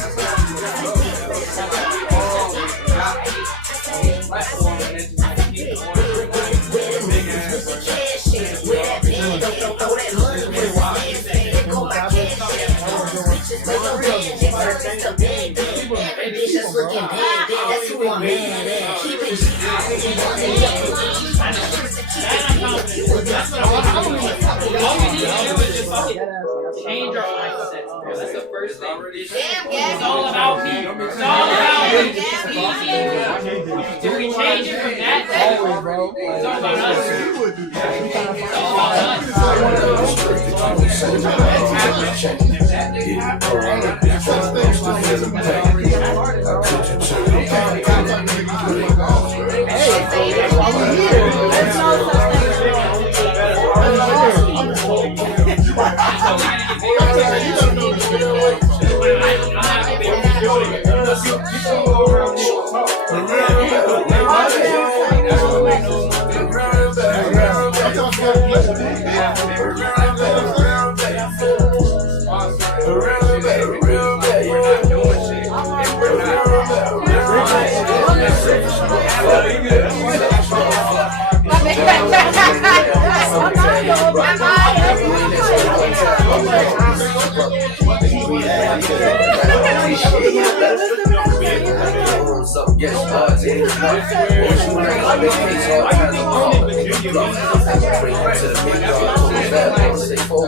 Platform and it's like keep going. Big ass. Just looking bad, that's who I'm mad at. Keep it All we need to do is just fucking change our mindset. That's the first thing. It's all about me. It's all about me. If we change it from that, then it's all about us. It's all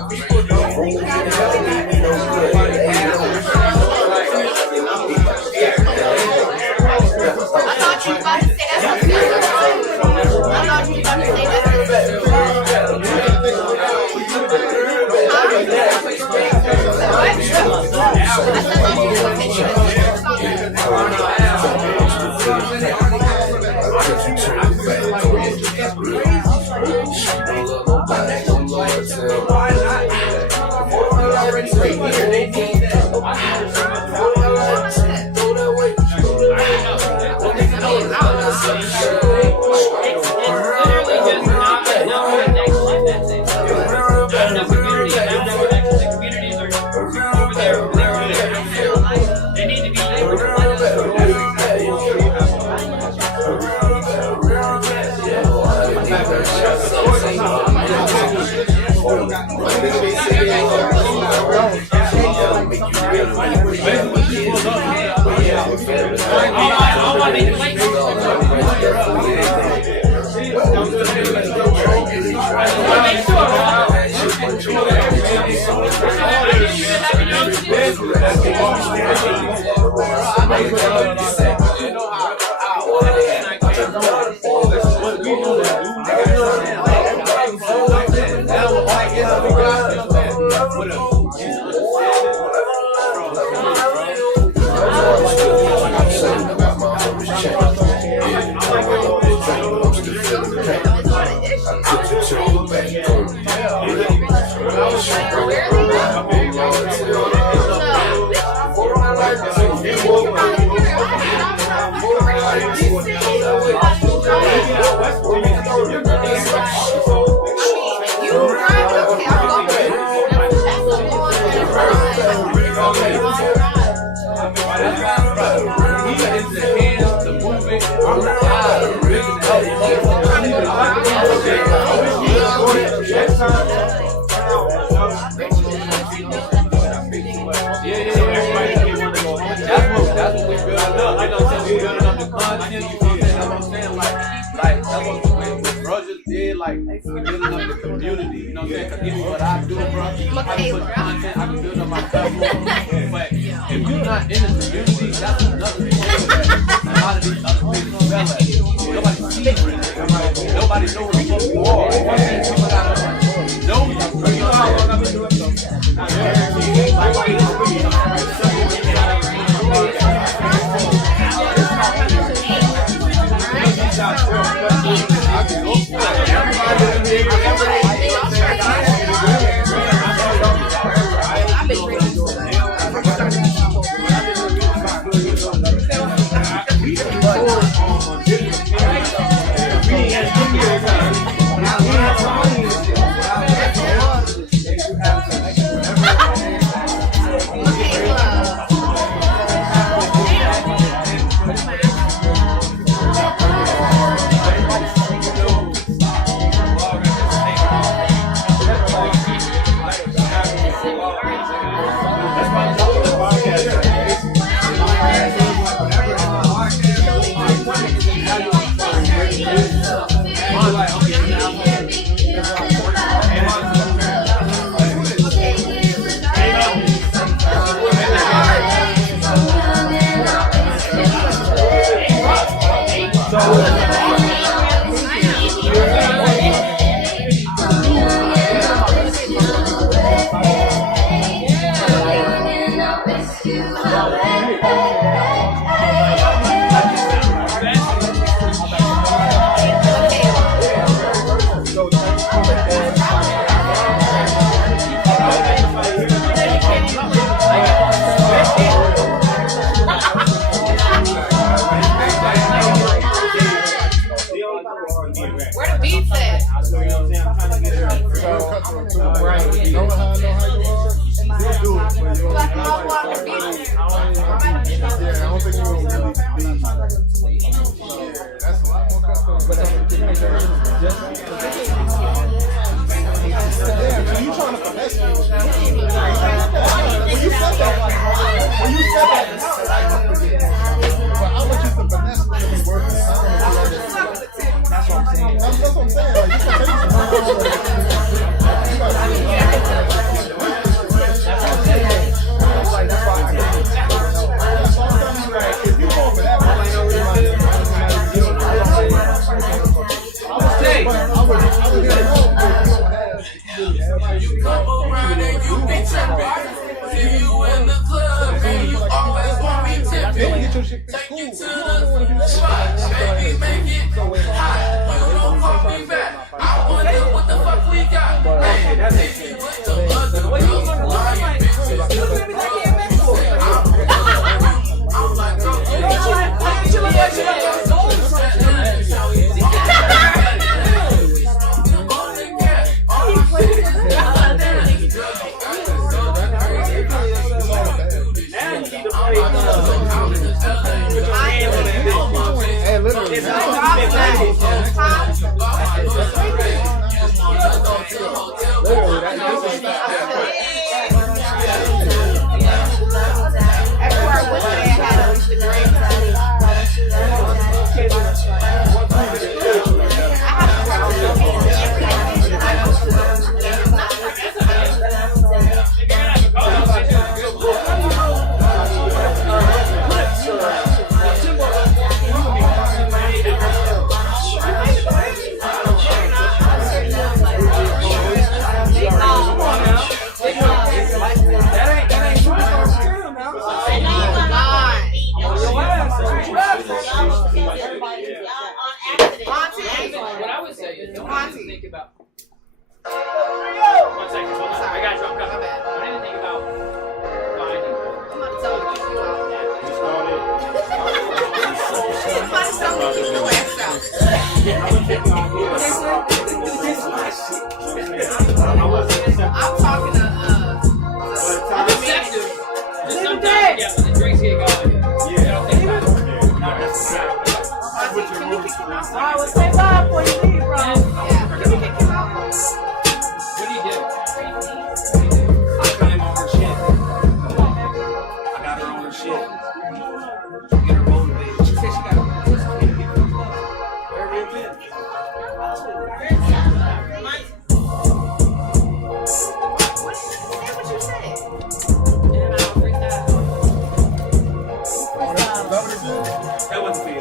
That's what we building up. Like I'm saying, we building up the content. You know what I'm saying? That's what I'm saying. Like that's what bro just did. Like we building up the community. You know what I'm saying? Cause this is what I do, bro. I can put content. I can build up my platform. But if you're not in the community, that's another thing. A lot of these other people develop. Nobody sees it. Nobody knows what the fuck you are. People gotta know you. Bro, you know how long I've been doing something. Right. Knowing how I know how you are, you'll do it. But you Like don't my water beat. yeah, I don't think you're going to really be. That's a lot more comfortable. Yeah, so you trying to finesse me. When you said that, but I want you to finesse me to be working. That's what I'm saying. That's what I'm saying. Like, you can take some if you go for that one, You come around and you be tripping. See you in the club and you always want me tipping. Take you to the spot, baby, make it hot. You don't call me back. I wonder what the fuck we got. Hey, take me with the other girls, lying bitches. I'm like, girl, hey, literally. What I would say is, don't even think about. 1 second, I got you. I'm coming. Don't even think about finding. I'm not telling you. Somebody tell me keep your ass out. I'm talking to receptive. Sometimes, yeah, when the drinks get going. Yeah, don't think about it. Alright, well, say bye before you leave, bro. What do you do? I claim all her shit. I got her on her shit. Get her motivated. She said she got every event. what you said. That wasn't me.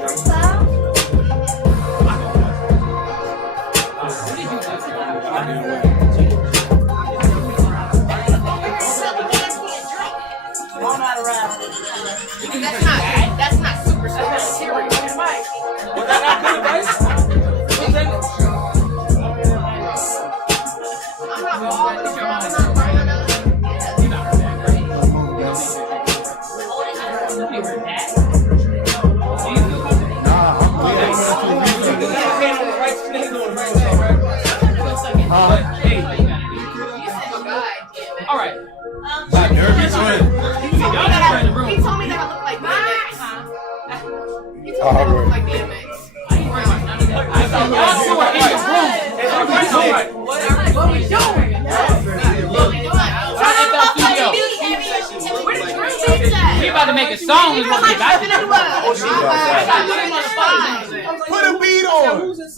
That's not super material. Was that not good advice? I'm not balling with your All right. He told me that I look like DMX. He told me that I look like DMX. What we doing? We about to make a song. Put a beat on. That's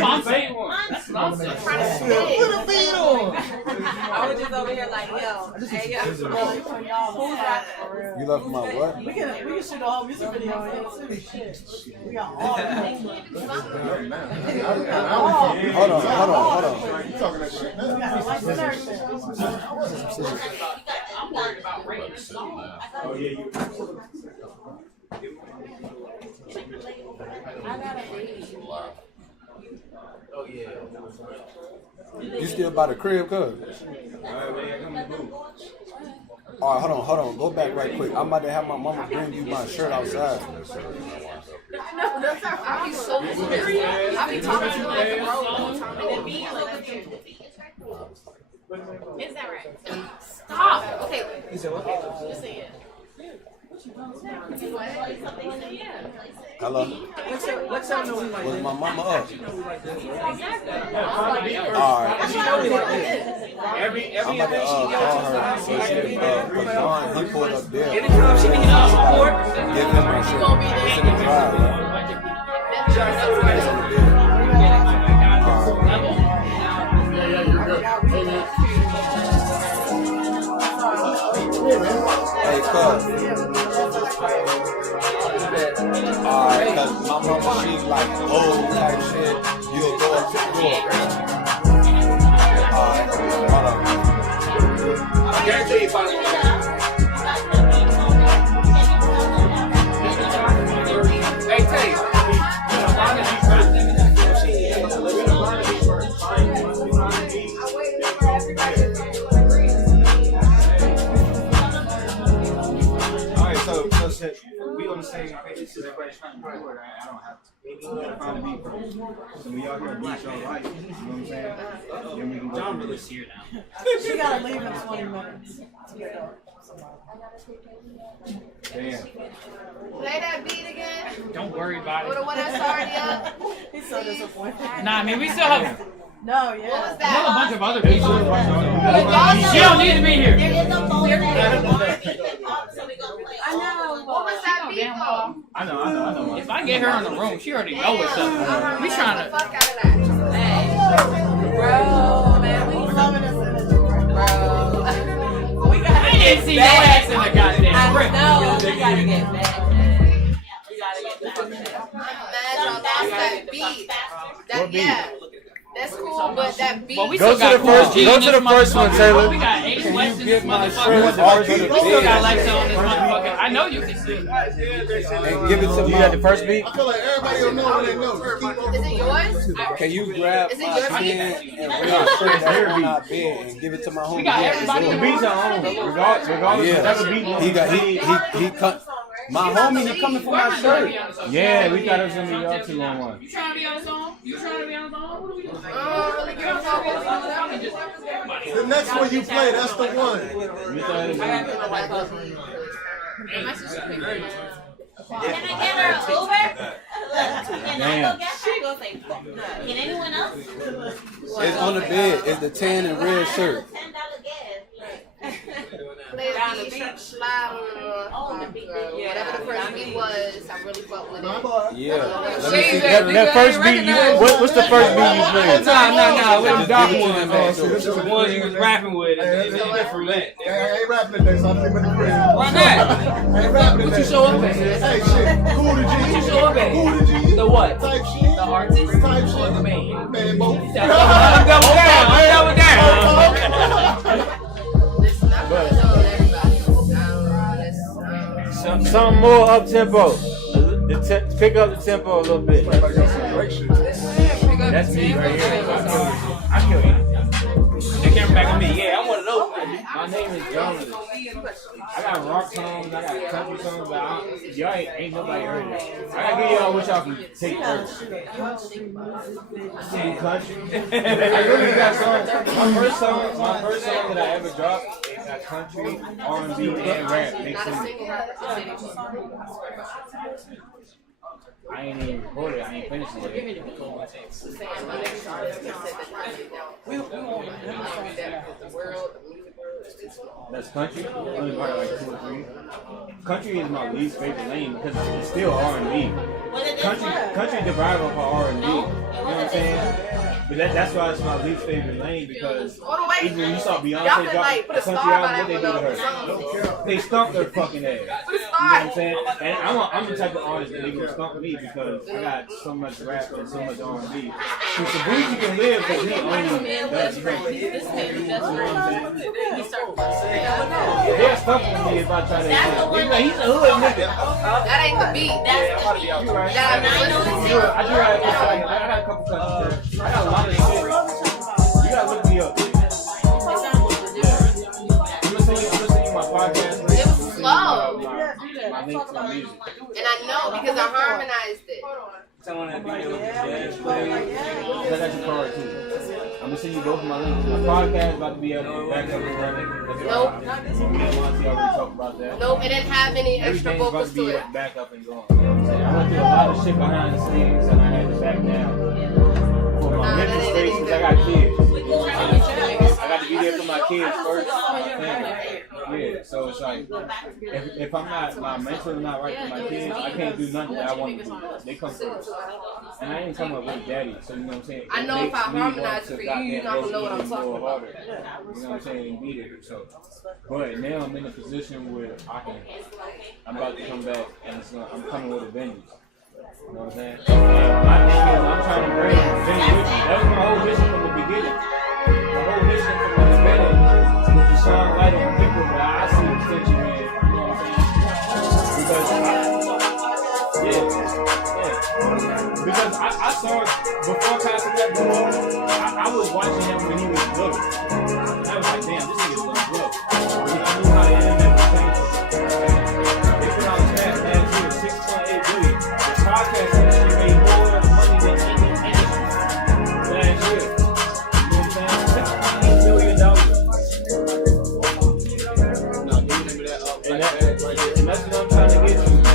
what I'm saying. Put a beat on. I was just over here like, yo, hey, yo. You love my what? We can shoot a whole music video on here too. Shit. We got all the Hold on. You talking that shit now? We got the lights and everything. I'm worried about writing a song. Oh, yeah, you. Oh, yeah. You still by the crib, cuz? Alright, hold on. Go back right quick. I'm about to have my mama bring you my shirt outside. No, that's not. I be so serious. I be talking to you like the road the whole time. And then me like Is that right? Stop. Okay. You said what? Just say it. Hello. What's your new Was my mama up? Exactly. Alright. Every I'm about to call her so she can cause John, he pulled up there. Anytime she can help support, Give him my shit. It's in the drive, right? Hey, cuz. Alright, cause my mama, she like old type shit. You'll go up to the door. Alright, hold up. I guarantee you find Hey, Tay. Alright, so since we on the same page, so everybody's trying to do it, I don't have to. Find a beat first. So when y'all hear a beat y'all like, you know what I'm saying? Then we can go. John really here now. She gotta leave in 20 minutes. Damn. Play that beat again. Don't worry about Or the it. one that's already up. He's so disappointed. Nah, I mean, we still have No, yeah. What was we have a bunch that? of other people. Y'all She don't need to be here. There is a phone that so we gonna play. I know. What was that beat though? I know. If I get her in the room, she already know what's up. We trying to. Fuck out of that. Bro, man, we loving this energy, bro. We I gotta didn't get see your ass in the goddamn I brick. know, we gotta get back. I'm mad y'all lost that beat. That, yeah. That's cool, but that beat. Well, we Go still to the got first- Cool G go in to this the first one, motherfucker. Taylor. We got 8 Can you West in get this my motherfucker. shirt? We still got Lexa on this motherfucker. I know you can see. And give it to me. You got the first beat? I feel like everybody will know when they know. Just keep on. Is it yours? Can you grab Is it my your pen beat? and bring my shirt that's on our bed and give it to my homie? We got everybody. The beats are on. Regardless of whatever beat. He cut. My homie, he coming for my shirt. Yeah, we thought it was gonna be y'all two on one. You trying to be on the song? You trying to be on the song? What are we doing? The next one you play, that's the one. You thought it was Can I get her an Uber? Can I Damn. go get her? She gonna say, fuck no. Can anyone else? It's on the bed. It's the tan and red shirt. $10 gas. Play the beat, slide on whatever the first beat was. I really fuck with it. Yeah. Let me see. That first beat. What's the first beat you played? Nah. With the dark Just give it to one, him, man. man. So this is the one you was rapping with. And it's different that. I ain't rapping today, so I'm leaving the crib. Why not? I ain't rapping today. What you show up at? Hey, shit. Cool to G. What you show up at? Cool to G. The what? Type shit. The artist? Type shit. Or the man? Man, both. I'm double down. Something more up tempo. Pick up the tempo a little bit. That's me right here. I kill you. They came back on me. Yeah, I'm one of those. My name is Jonathan. I got rock songs, I got country songs, but y'all ain't nobody heard it. I gotta give y'all what y'all can take first. Sing country. I really got songs. My first song that I ever dropped, it got country, R&B, and rap mixed in. I ain't even recorded. I ain't finished it yet. That's country. Only part like 2 or 3. Country is my least favorite lane because it's still R&B. Country derived off of R&B. You know what I'm saying? But that's why it's my least favorite lane because even when you saw Beyonce drop a country album, what they do to her? They stomp their fucking ass. You know what I'm saying? And I'm the type of artist that they can stomp me because I got so much rap and so much R&B. So Sabuji can live, but he only does country. You know what I'm saying? They're stumping me if I try to. He's a hood nigga. That ain't the beat. That's the beat. You right. I do have a couple countries. I got a lot of shit. You gotta look me up. I'm gonna send you my podcast. It was slow. My link to my music. And I know because I harmonized it. Someone that be able to jazz play. I got your card too. I'm gonna send you both of my links. My podcast about to be able to back up and running. Nope. Me and Monty already talked about that. Nope, it didn't have any extra Everything's about vocals to be to it. back up and going. You know what I'm saying? I went through a lot of shit behind the scenes and I had to back down for my mental space because I got kids. I got to be there for my kids first. Yeah, so it's like if I'm not, my mental is not right for my kids, I can't do nothing that I want to do. They come first, and I ain't come up with daddy. So you know what I'm saying? I know if I harmonize it for you, you're not gonna know what I'm talking about. Harder, you know what I'm saying? And beat it. So, but now I'm in a position where I'm about to come back, and I'm coming with a vengeance. You know what I'm saying? And my thing is, I'm trying to bring Vinny with me. That was my whole mission from the beginning. My whole mission from the beginning was to shine light on people that I see extension in. You know what I'm saying? Because I saw before Pastor got born, I was watching him when he was little. And I was like, damn, this nigga's gonna grow. I knew how the internet was changing. They put out stats last year, 6.8 billion. The podcast industry made more money than any industry last year. You know what I'm saying? $6.8 billion. And that's what I'm trying to get to, man.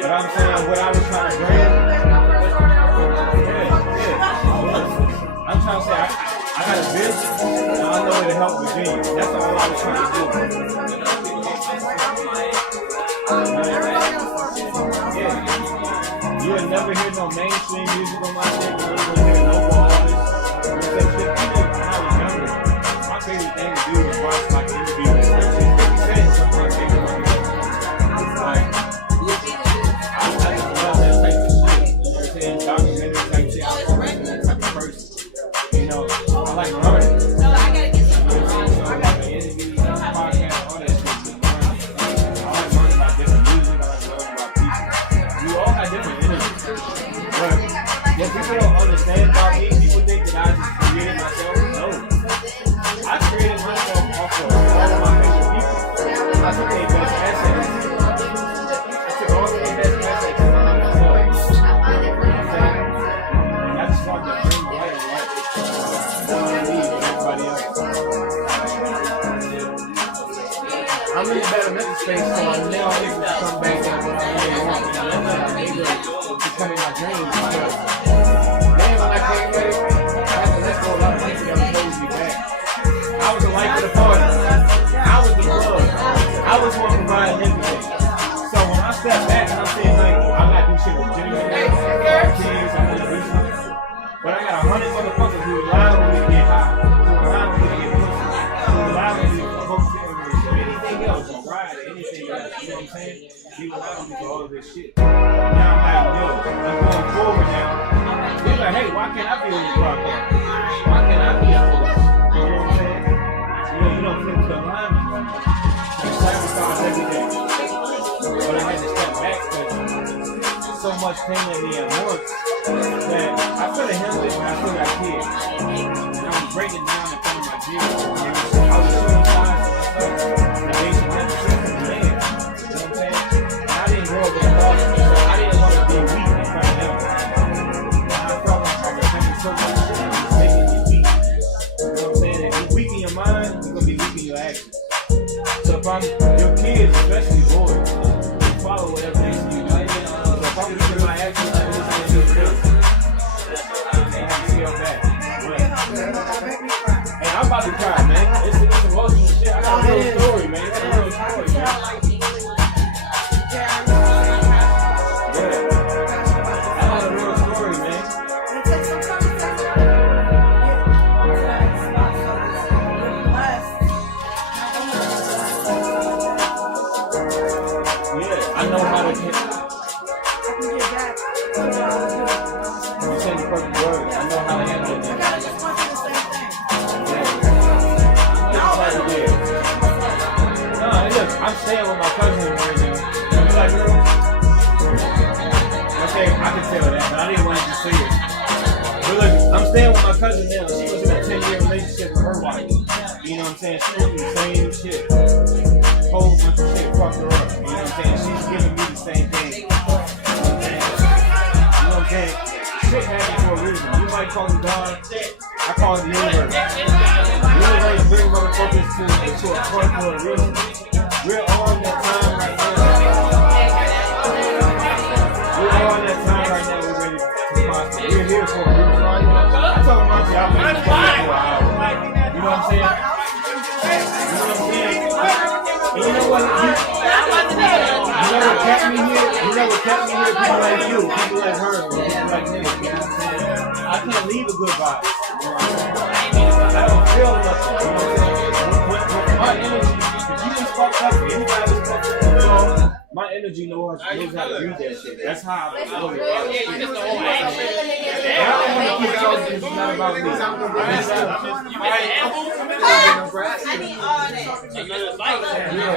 But I'm saying what I was trying to bring. I'm trying to say I got a business and I know it'll help Virginia. That's all I was trying to do. Yeah. You'll never hear no mainstream music on my shit. You'll never hear no artists. Because shit, even when I was younger, my favorite thing to do was watch like interviews with 50 Cent. Some of my favorite ones. Like, I just love that type of shit. You know what I'm saying? Documentary type shit. I'm that type of person. You know, I like learning. So I gotta get some interviews, podcasts, all that shit. I like learning about different music. I like learning about people. We all got different interviews. But what people don't understand about me, people think that I just created myself. No. I created myself off of all of my favorite people. I took their best assets. I'm in a better mental space, so now I'm able to come back and what I really want. And I'm able to become my dreams. Because, man, when I came back, I had to let go of a lot of people that closed me back. I was the life of the party. I was the plug. I was one providing everything. So when I step back and I'm saying, like, I got to do shit legitimately, I got kids, I got to do something. But I got 100 motherfuckers who rely on me to get high, who rely on me to get pussy, who rely on me to focus anything else, on ride, anything else, you know what I'm saying? He rely on me for all of this shit. Now I'm like, yo, I'm going forward now. He's like, hey, why can't I be on your podcast? Why can't I be a host? You know what I'm saying? You don't flip the alignment. You sacrifice every day. But I had to step back because so much came at me at once that I could have handled it, but I still got kids. And I was breaking down in front of my kids. I was showing signs to myself that they should never see from the man. You know what I'm saying? And I didn't grow up with a father, so I didn't want to be weak in front of them. And I felt like I was having so much shit that was making me weak. You know what I'm saying? If you're weak in your mind, you're going to be weak in your actions. So if I'm, your kids, especially boys, follow whatever they see you do. So if I'm weak in my actions, I'm listening to the real. I have to scale back. And I'm about to cry. say it. But look, I'm staying with my cousin now. She was in a 10-year relationship with her wife. You know what I'm saying? She went through the same shit. Whole bunch of shit fucked her up. You know what I'm saying? She's giving me the same thing. You know what I'm saying? Shit happens for a reason. You might call it God. I call it the universe. The universe brings motherfuckers to a point for a reason. We're on that time right now. We're on that time right now. We're ready to prosper. We're here for a reason. I told Monty I've been here for an hour. You know what I'm saying? And you know what? You never kept me here. You never kept me here. People like you, people like her, people like me. You know what I'm saying? I can't leave a good vibe. I don't feel nothing. You know what I'm saying? With my energy, if you just fucked up, anybody that's fucked up, my energy knows how to read that shit. That's how I feel. I don't want to keep talking. It's not about me. I need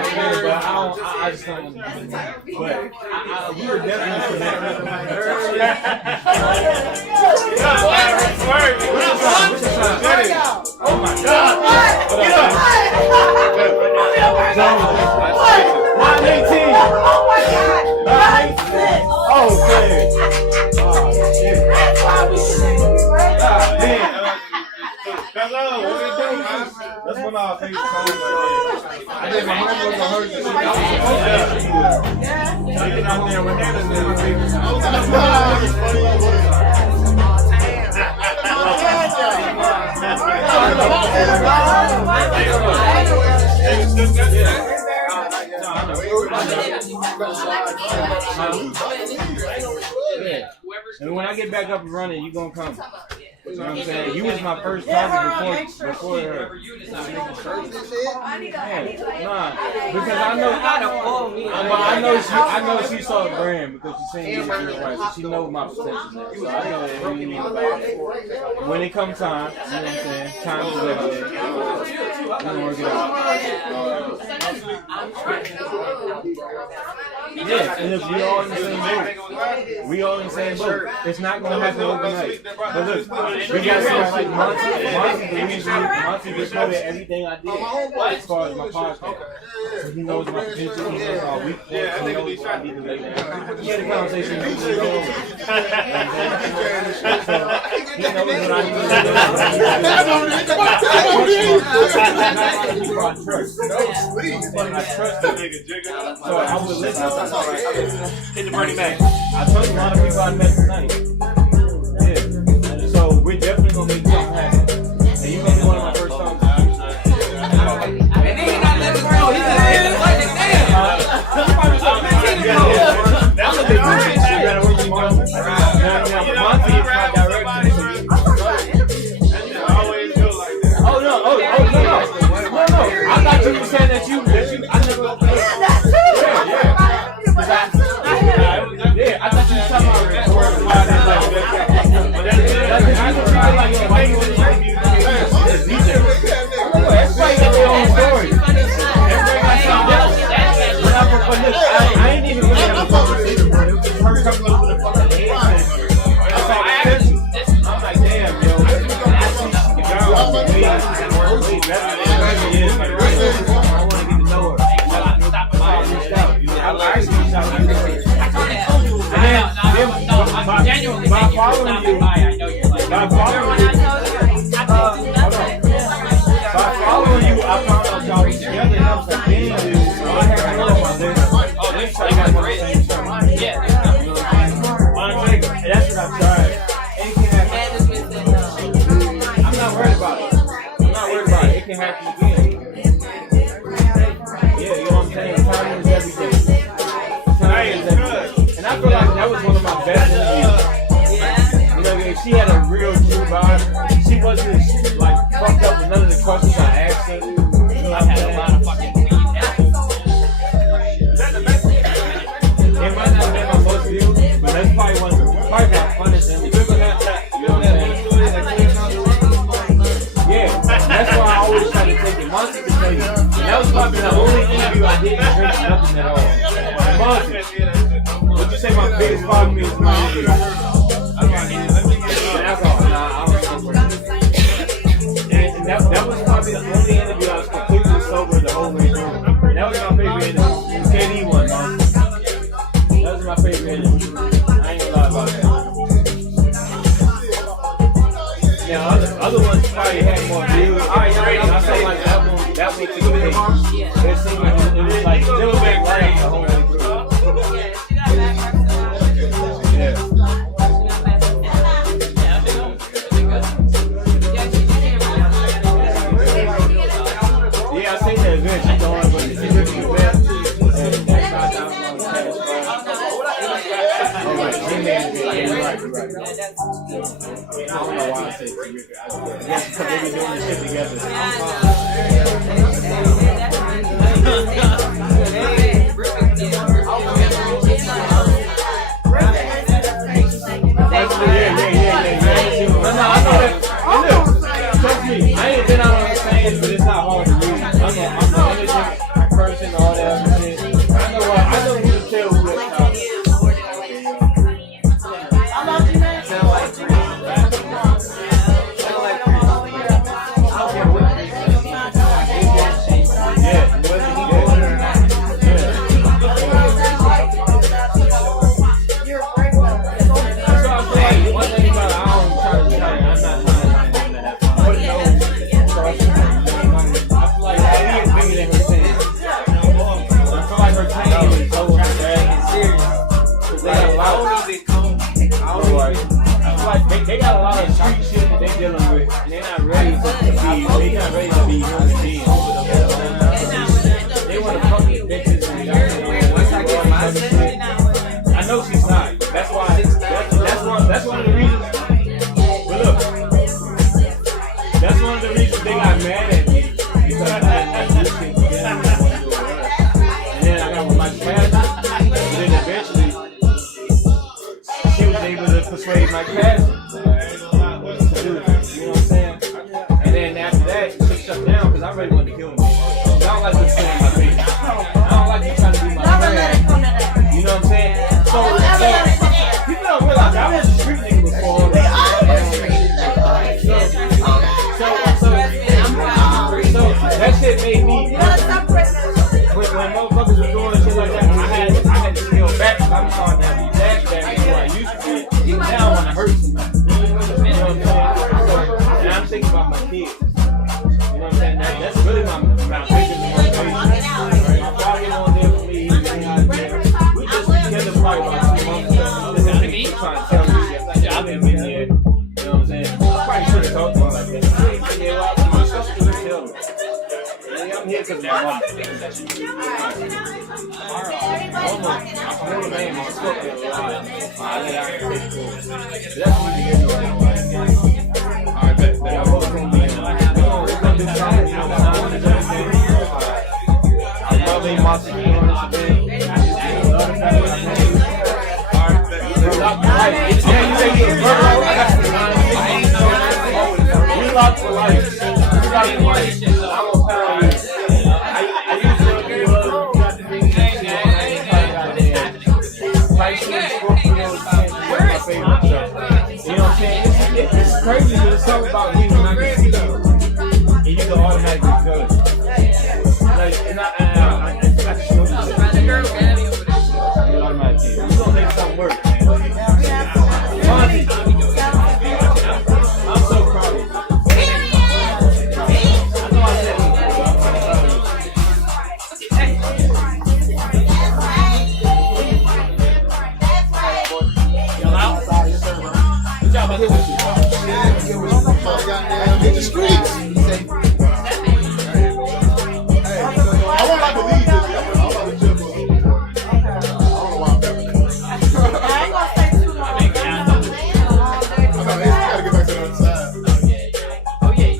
all that. I just don't want to do that. But we were definitely connected. Oh my God! 918. Oh my God! 918. Oh man! Oh shit! God damn! Hello, what are you doing, man? That's one of our favorite songs right there. I did my homework on her. Yeah. Get out there with Hannah and my favorite song. Yeah. And when I get back up and running, you gonna come. You know what I'm saying? You was my first target before her. Yeah, nah, because I know she saw the brand because she seen me in the right, so she knows my potential. So I know that when it comes time, you know what I'm saying? Time is ready. We're gonna work it out. Yeah, and if we all in the same boat, we all in the same boat. It's not gonna happen overnight. But look, we got somebody like Monty recorded everything I did as far as my podcast. So he knows my potential, he knows how weak he knows what I need to make. He had a conversation with me. So he knows what I need to do. I trust the nigga, Jigga. So I would listen. Hit the Bernie Mac. I trust a lot of people I met tonight. Yeah. So we're definitely gonna make something happen. And you made me one of my first songs. And then he not letting us know. He just did it like damn. That's what they do. You gotta work with Monty. Now, Monty is my director. Always feel like that. Oh no. I thought you were saying that you I never. Yeah, I thought you were talking about everybody got their own story. Everybody got something else. I ain't even really have a conversation with her. It was just her coming up with a fucking head. I saw potential. I'm like, damn, yo. I see the girl way better than I want to get to know her. I reached out. I actually reached out. By following you, I found out y'all was together, and I was like, damn, dude. So I had to know my list. Oh, next time you guys want the same show. Yeah. That's what I've tried. I'm not worried about it. It can happen again. Yeah, you know what I'm saying? Time is everything. Time is everything. And I feel like that was one of my best interviews. You know, she had a real true vibe. She wasn't like fucked up with none of the questions I asked her. I've had a lot of fucking weed. It might not have been my most views, but that's probably one of the funnest interviews. You know what I'm saying? Yeah, that's why I always try to take it. Monty can tell you. And that was probably the only interview I didn't drink nothing at all. Monty, would you say my biggest problem is my interview? Now, other ones probably had more views. I feel like that one took the page. It seemed like it was like, it was like right the whole way through. Yeah, I seen the event she's doing, but it's a different event. Right. I don't know why I say terrific. I guess because they be doing this shit together. No, I know that. And look, trust me, I ain't been out on the stage, but it's not hard to read. I'm an energetic person, all that other shit. I know who to tell who to talk. They got a lot of street shit that they dealing with, and they're not ready to be human beings. They want to fuck these bitches and I know she's not. That's why. That's one of the reasons. But look, that's one of the reasons they got mad at me because I did this shit together. And then I got with my past, and then eventually she was able to persuade my past. I really wanted to kill me. I don't like this thing in my face. I don't like you trying to be my friend. You know what I'm saying? So people don't realize I was a street nigga before. So that shit made me. When motherfuckers were doing shit like that, I had to scale back. I'm starting to be back where I used to be. Now I want to hurt somebody. You know what I'm saying? And I'm thinking about my kids. That's really my biggest motivation. My father on there for me, he's out there. We just together probably about 2 months ago. He's trying to tell me that I've been here. You know what I'm saying? I probably should have talked to him like that. He ain't been here a lot, but he's supposed to tell me. I'm here because of my mom. I'm really man, I'm stuck there a lot. I let out here. That's what you get doing. Alright, bet. I'm both going to be I love being my security on this event. I love the fact that we locked for life. We locked for life. I'm gonna tell you. I used to be love. You got to be my favorite stuff. You know what I'm saying? It's crazy, but it's something about me when I can see you. And you can automatically feel it. Like, and I just know this. You automatically. You're gonna make something work, man. Monty, I'm so proud of you. I know I said it, y'all out? Good job, buddy. Hit the streets. I want to believe this. I want to chill for I don't know why I'm having that. I ain't gonna say too long. I gotta get back to the other side. Oh yeah.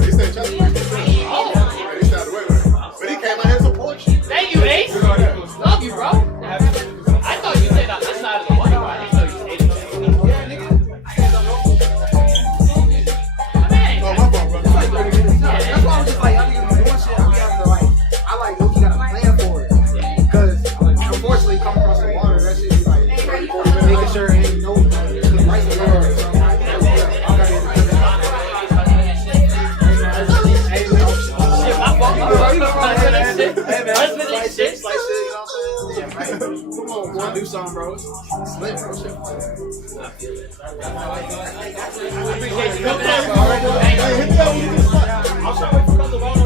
He said Chester. Oh, he started away with it. But he came out here to support you. Thank you, Ace. Love you, bro. I thought you said on this side of the water. I didn't know you said anything. Oh, my fault, brother. something, bro. It's lit, bro. Shit. I appreciate you coming out, bro. Thank you. I'll try to wait for another ball.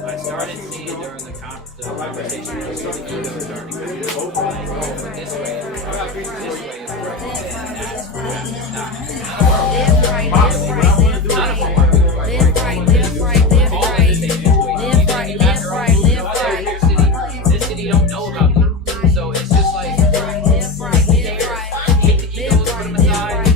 I started seeing during the conversation, the ego started to go this way, this city don't know about you. So it's just like, take the egos, put them aside.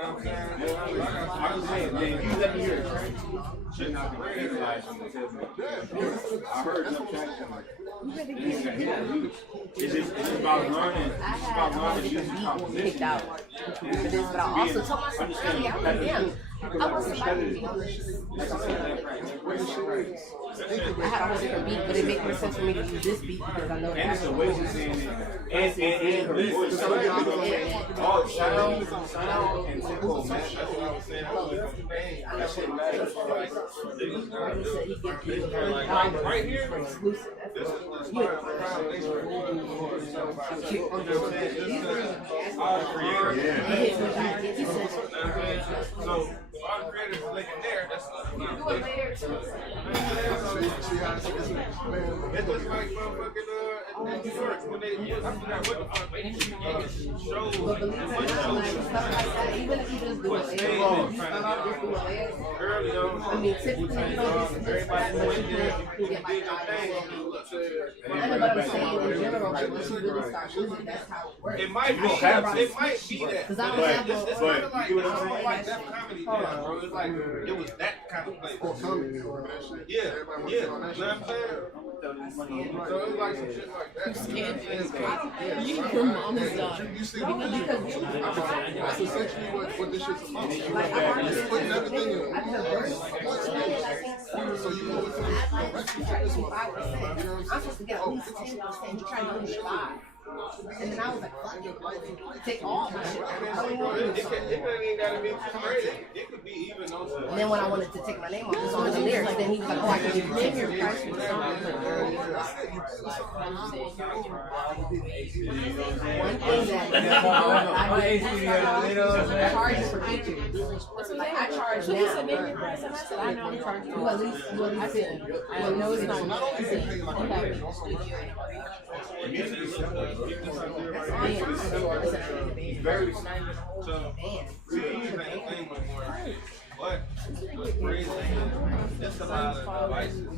I'm saying, man, you let me hear it. Should not be criticized when they tell me. I heard enough tracks and like, it's just about learning. It's about learning music composition. But I also told myself early, I was like, damn, I want somebody to be on this. I had a whole different beat, but it made more sense for me to use this beat because I know that. And it's the way she's saying it. And her voice. All sound and tempo match. That's what I was saying. That shit matters. Right here. This is the so our creators are looking there. That's it was like motherfucking New York when they I forgot what the fuck they shows. Even if you just do it early on, I mean, typically, you know, everybody you get like but I'm saying in general, like, once you really start losing, that's how it works. It might be that. Because I don't have it's kind of like, like that comedy jam, bro. It's like, it was that kind of place. Yeah, yeah. You know what I'm saying? So it's like some shit like that. You from mama's daughter. You see, that's essentially what this shit's about. It's putting everything in one so you know what's in I'm supposed to get at least 10%. You're trying to lose 5. And then I was like, fuck it. Take all my shit. It ain't gotta be too crazy. It could be even on some. And then when I wanted to take my name off, it was on the lyrics. Then he was like, oh, I can give your price for the song. One thing that I charge for features. Like, I charge now. I know I'm charging. You at least said. Well, no, it's not. Very so see, but what's crazy it's a lot of devices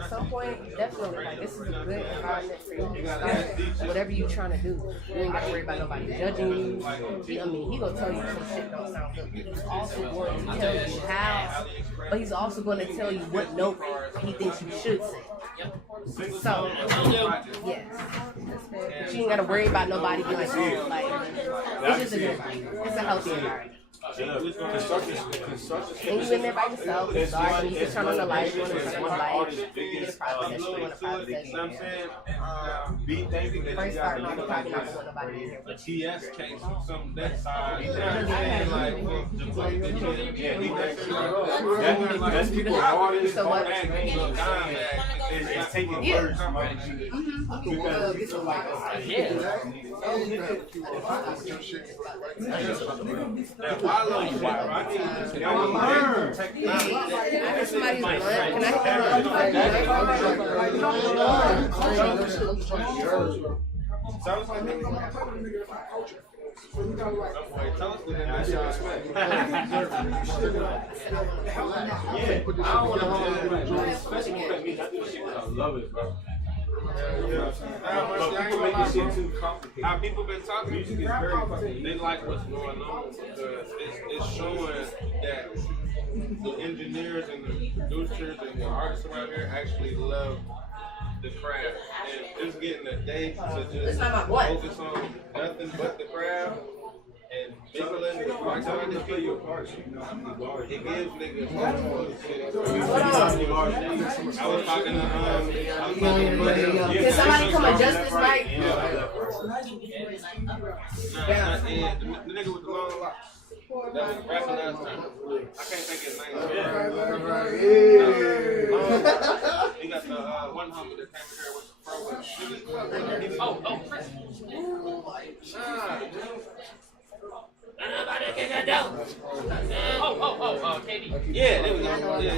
at some point, definitely, like, this is a good environment for you. Whatever you're trying to do, you ain't got to worry about nobody judging you. I mean, he gonna tell you some shit don't sound good. He's also going to tell you how, but he's also going to tell you what note he thinks you should sing. So, yes. You ain't got to worry about nobody being like, oh, like, it's just a good environment. It's a healthy environment. And you in there by yourself, it's dark, and you can turn on the light, you want to turn on the light, you get a private session, you want a private session. First start, you probably not want nobody in here. The TS case, some that side, you know what I'm saying? Like, that's people artists, so what? it's taking Yeah. words from other people. Because it's like, Can I get somebody's blunt? Can I I love it, bro. How people been talking, music is very fucking. They like what's going on because it's showing that the engineers and the producers and the artists around here actually love the craft and just getting a day to just focus on nothing but the craft. And Michelin, like I just feel your parts, you know how many bars. It gives niggas multiple shit. I was talking to Can somebody come adjust this mic? Yeah. The nigga with the long locks. That was rapping last time. I can't think his name. He got the one homie that came here with the pro. Chris. KD. Yeah, there we go. Yeah.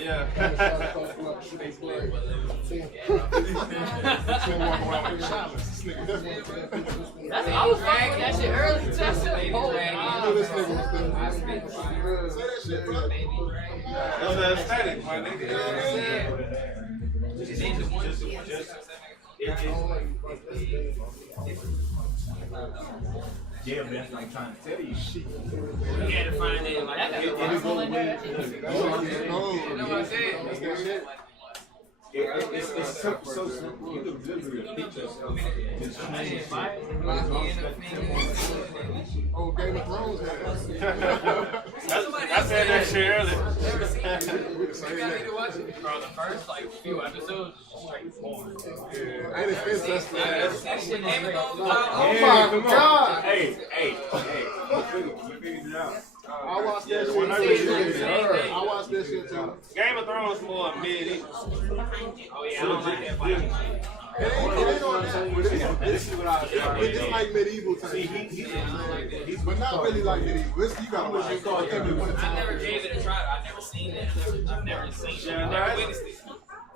Yeah, Yeah. That's I was fucking with that shit early. Just Those are aesthetic, my nigga. Yeah, man, I'm trying to tell you shit. You had to find it like that. It's so simple. You can literally picture yourself. Oh, Game of Thrones. I said that shit earlier. Never seen it. You got me to watch it. Bro, the first like few episodes, straight porn. Ain't it fist? That's That shit Game of Thrones. Oh my God! Hey. I watched that shit too. I watched that shit too. Game of Thrones more medieval. Oh yeah, I don't like that fight. It ain't on that, but it's just like medieval time. But not really like medieval. You gotta watch it. I never gave it a try. I've never seen it. I've never seen it. I've never witnessed it.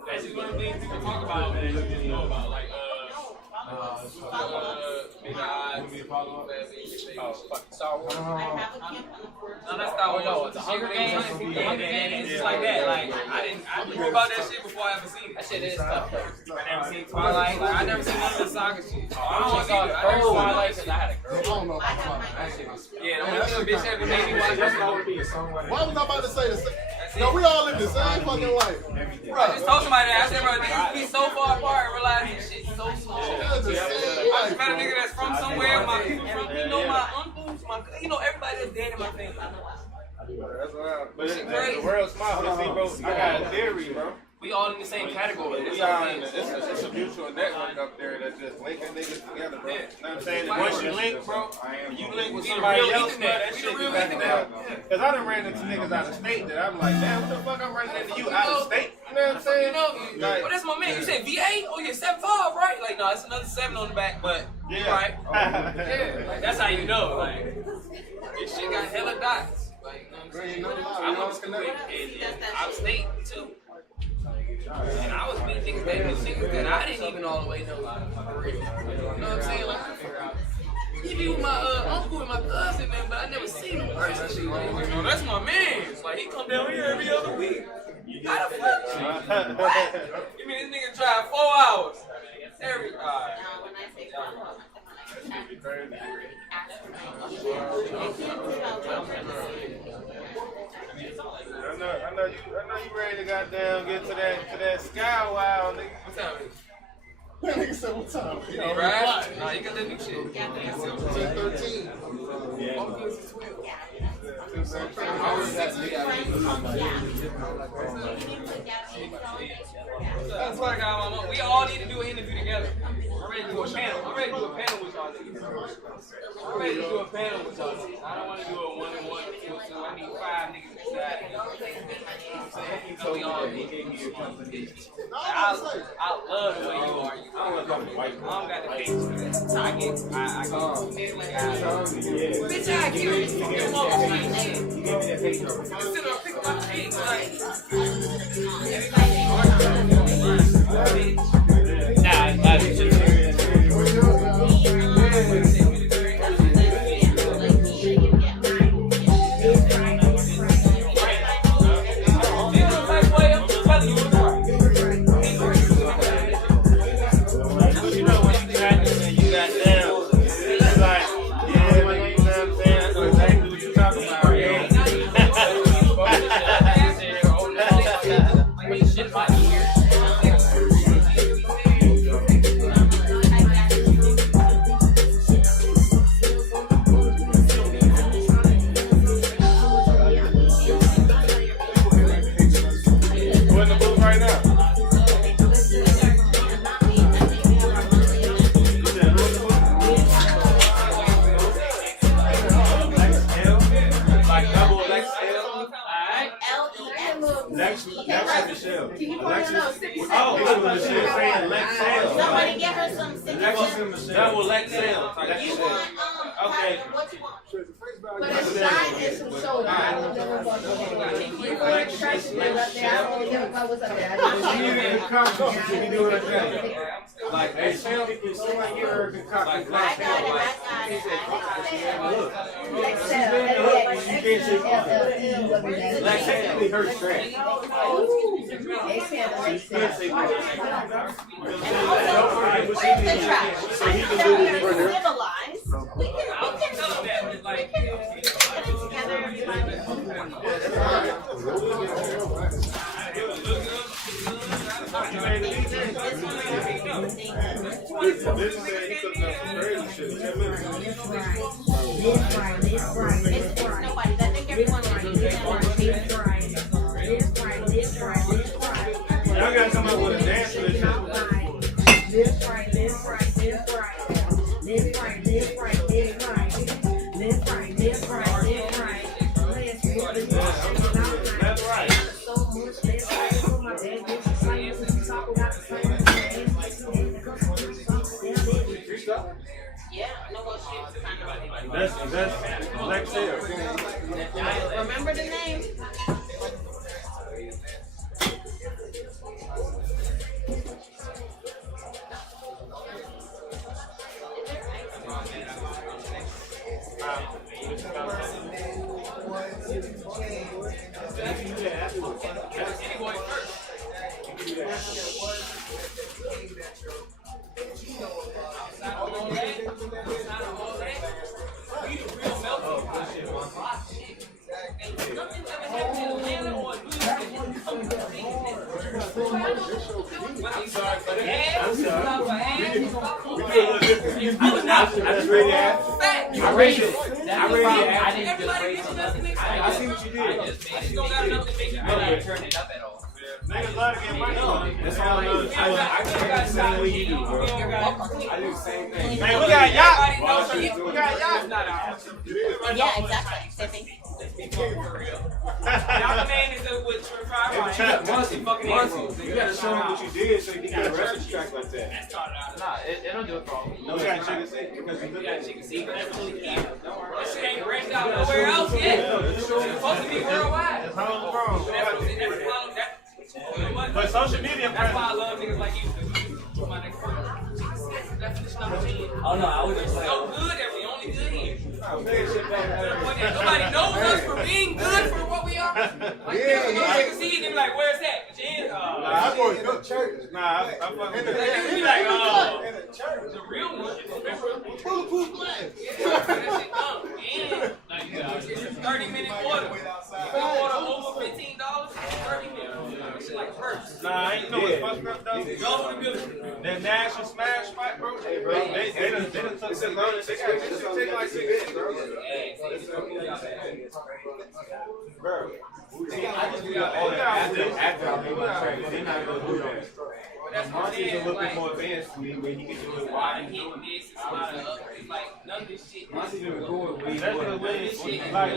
That's just one of the things people talk about that you just know about. Like, Star Wars. No, that's Star Wars. The Hunger Games. Yeah, it's just like that. Like, I knew about that shit before I ever seen it. That shit is tough. I never seen Twilight. Like, I never seen none of the saga shit. I don't want to see Twilight because I had a girl. I don't know about Twilight. Yeah, the only bitch ever made me watch that. Why was I about to say the same? No, we all live the same fucking life. I just told somebody that. I said, bro, niggas be so far apart and realize this shit so small. I just met a nigga that's from somewhere. My people from, my uncles, everybody that's dead in my family. But the world's small. See, bro, I got a theory, bro. We all in the same category. We all in it's a mutual network up there that's just linking niggas together, bro. You know what I'm saying? And once you link, bro, you link with somebody else, bro, that shit be back and out. Because I done ran into niggas out of state that I'm like, man, what the fuck I'm running into you out of state? You know what I'm saying? Like, well, that's my man. You said VA? Oh, yeah, 7'5", right? Like, no, it's another 7 on the back, but yeah, right. Yeah, like, that's how you know. Like, this shit got hella dots. Like, you know what I'm saying? I went to school in out of state, too. And I was meeting niggas that knew niggas that I didn't even all the way know. You know what I'm saying? Like, he be with my uncle and my cousin, man, but I never seen him personally. Like, no, that's my man. Like, he come down here every other week. How the fuck? You mean this nigga drive 4 hours? Every I know you ready to goddamn get to that sky wow, nigga. What's up? That nigga said, what time? You right? Nah, you got that new shit. 13. Yeah. That's what I got my mom. We all need to do an interview together. I'm ready to do a panel. I'm ready to do a panel with y'all niggas. I'm ready to do a panel with y'all niggas. I don't want to do a 1-on-1 or 2-on-2. I need 5 niggas inside. We all need to do I love the way you are. I don't got the patience for that. I get bitch, I get it. Come on, instead of picking my cake, like, Somebody get her some signatures. Double Lexel. You want, okay. what you want? But it's shyness and so I don't give a fuck. You go to church and you're up there, I don't give a fuck what's up there. Like, hey, Sam, somebody get her a concoction class. Like, technically her strength. So he can do this for her. We can Y'all gotta come up with a dance for this. This right, this right, this right. This right, this right, this right. This right, this right, this right. That's right. So much less for my bad bitch. Talk about the same thing. Yeah, no more shit. That's Lexair. Remember the name? I rated it. I didn't just rate something. I see what you did. I just don't got enough to make it. I didn't turn it up at all. Niggas love to get money on it. That's all I know. I got the same way you do, bro. I do the same thing. Man, we got yacht. We got yacht. Yeah, exactly. Y'all the man is with Muncie, you gotta show them what you did so you can get a reference track like that. Nah, it don't do it for me. No, you got chicken seat because you got chicken seat, but that's really key. This shit ain't branched out nowhere else yet. It's supposed to be worldwide. That's homegrown. But social media, that's why I love niggas like you. My next point. Definition number 10. Oh no, I was just like, so good that we only good here. Nobody knows us for being good for what we are. Like, yeah, you can see it and be like, where's that? But you ain't, I go to church. Nah, I'm fucking with that. You be like, oh, the real one. Bulletproof glass. That shit dumb. And it's a 30-minute order. If you order over $15, it's 30 minutes. Shit like purse. Nah, I ain't know what's fucking up though. Go to the building. That Nash and Smash fight, bro. They done took some money. They got this shit take like 6 minutes, bro. Bro. After I made my trade, they're not gonna do that. Monty's a little bit more advanced where he can do it wide. None of this shit. Monty's been recording way more than this shit. Like,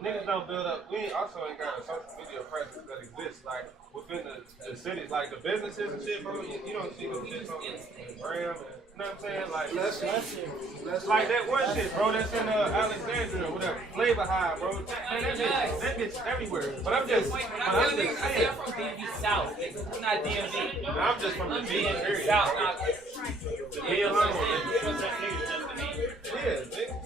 niggas don't build up. We also ain't got a social media presence that exists. Like, within the cities, like the businesses and shit, bro, you don't see no shit on Instagram. You know what I'm saying? Like that one shit, bro, that's in Alexandria or whatever. Flavor High, bro. That bitch everywhere. But I'm just saying. I'm from DMV South. It's not DMV. I'm just from the D area. South. The D alone. Yeah,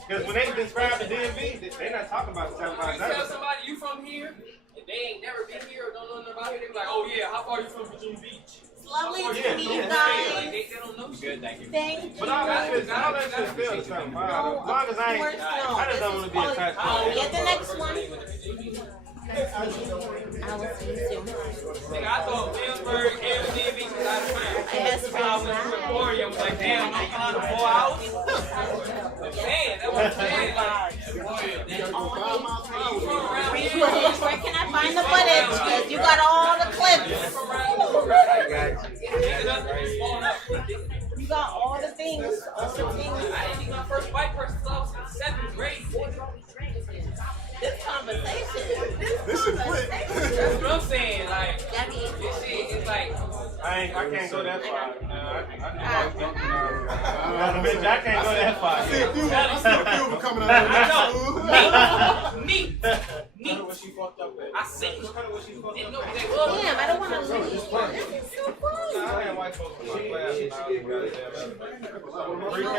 because when they describe the DMV, they not talking about the South by South. Tell somebody you from here, if they ain't never been here or don't know nothing about it, they be like, oh yeah, how far are you from Virginia Beach? Lovely to meet you guys. They don't know shit. Thank you. But all that shit feels something. As long as I just don't want to be attached to it. Get the next one. I will see you soon. Nigga, I thought Williamsburg, Airbnb was out of town. I went to Emporia, was like, damn, I'm on 4 hours. Man, that was saying, Where can I find the footage? Because you got all the clips. You got all the things. I didn't even my first white person until I was in 7th grade. This conversation. This is quick. That's what I'm saying. Like, this shit is like, can't go that far. Bitch, I can't go that far. I see a few coming out of Neat. I see. Damn, I don't want to lose. This is so fun.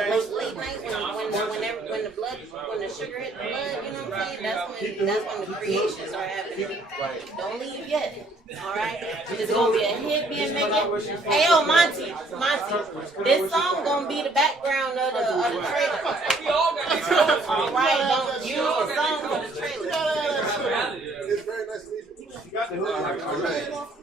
Those late nights when the sugar hit the blood, you know what I'm saying? That's when the creations are happening. Don't leave yet. All right, it's gonna be a hit being made. Hey, yo, Monty, this song gonna be the background of the trailer. All right, don't use the song for the trailer. It's very nice to meet you.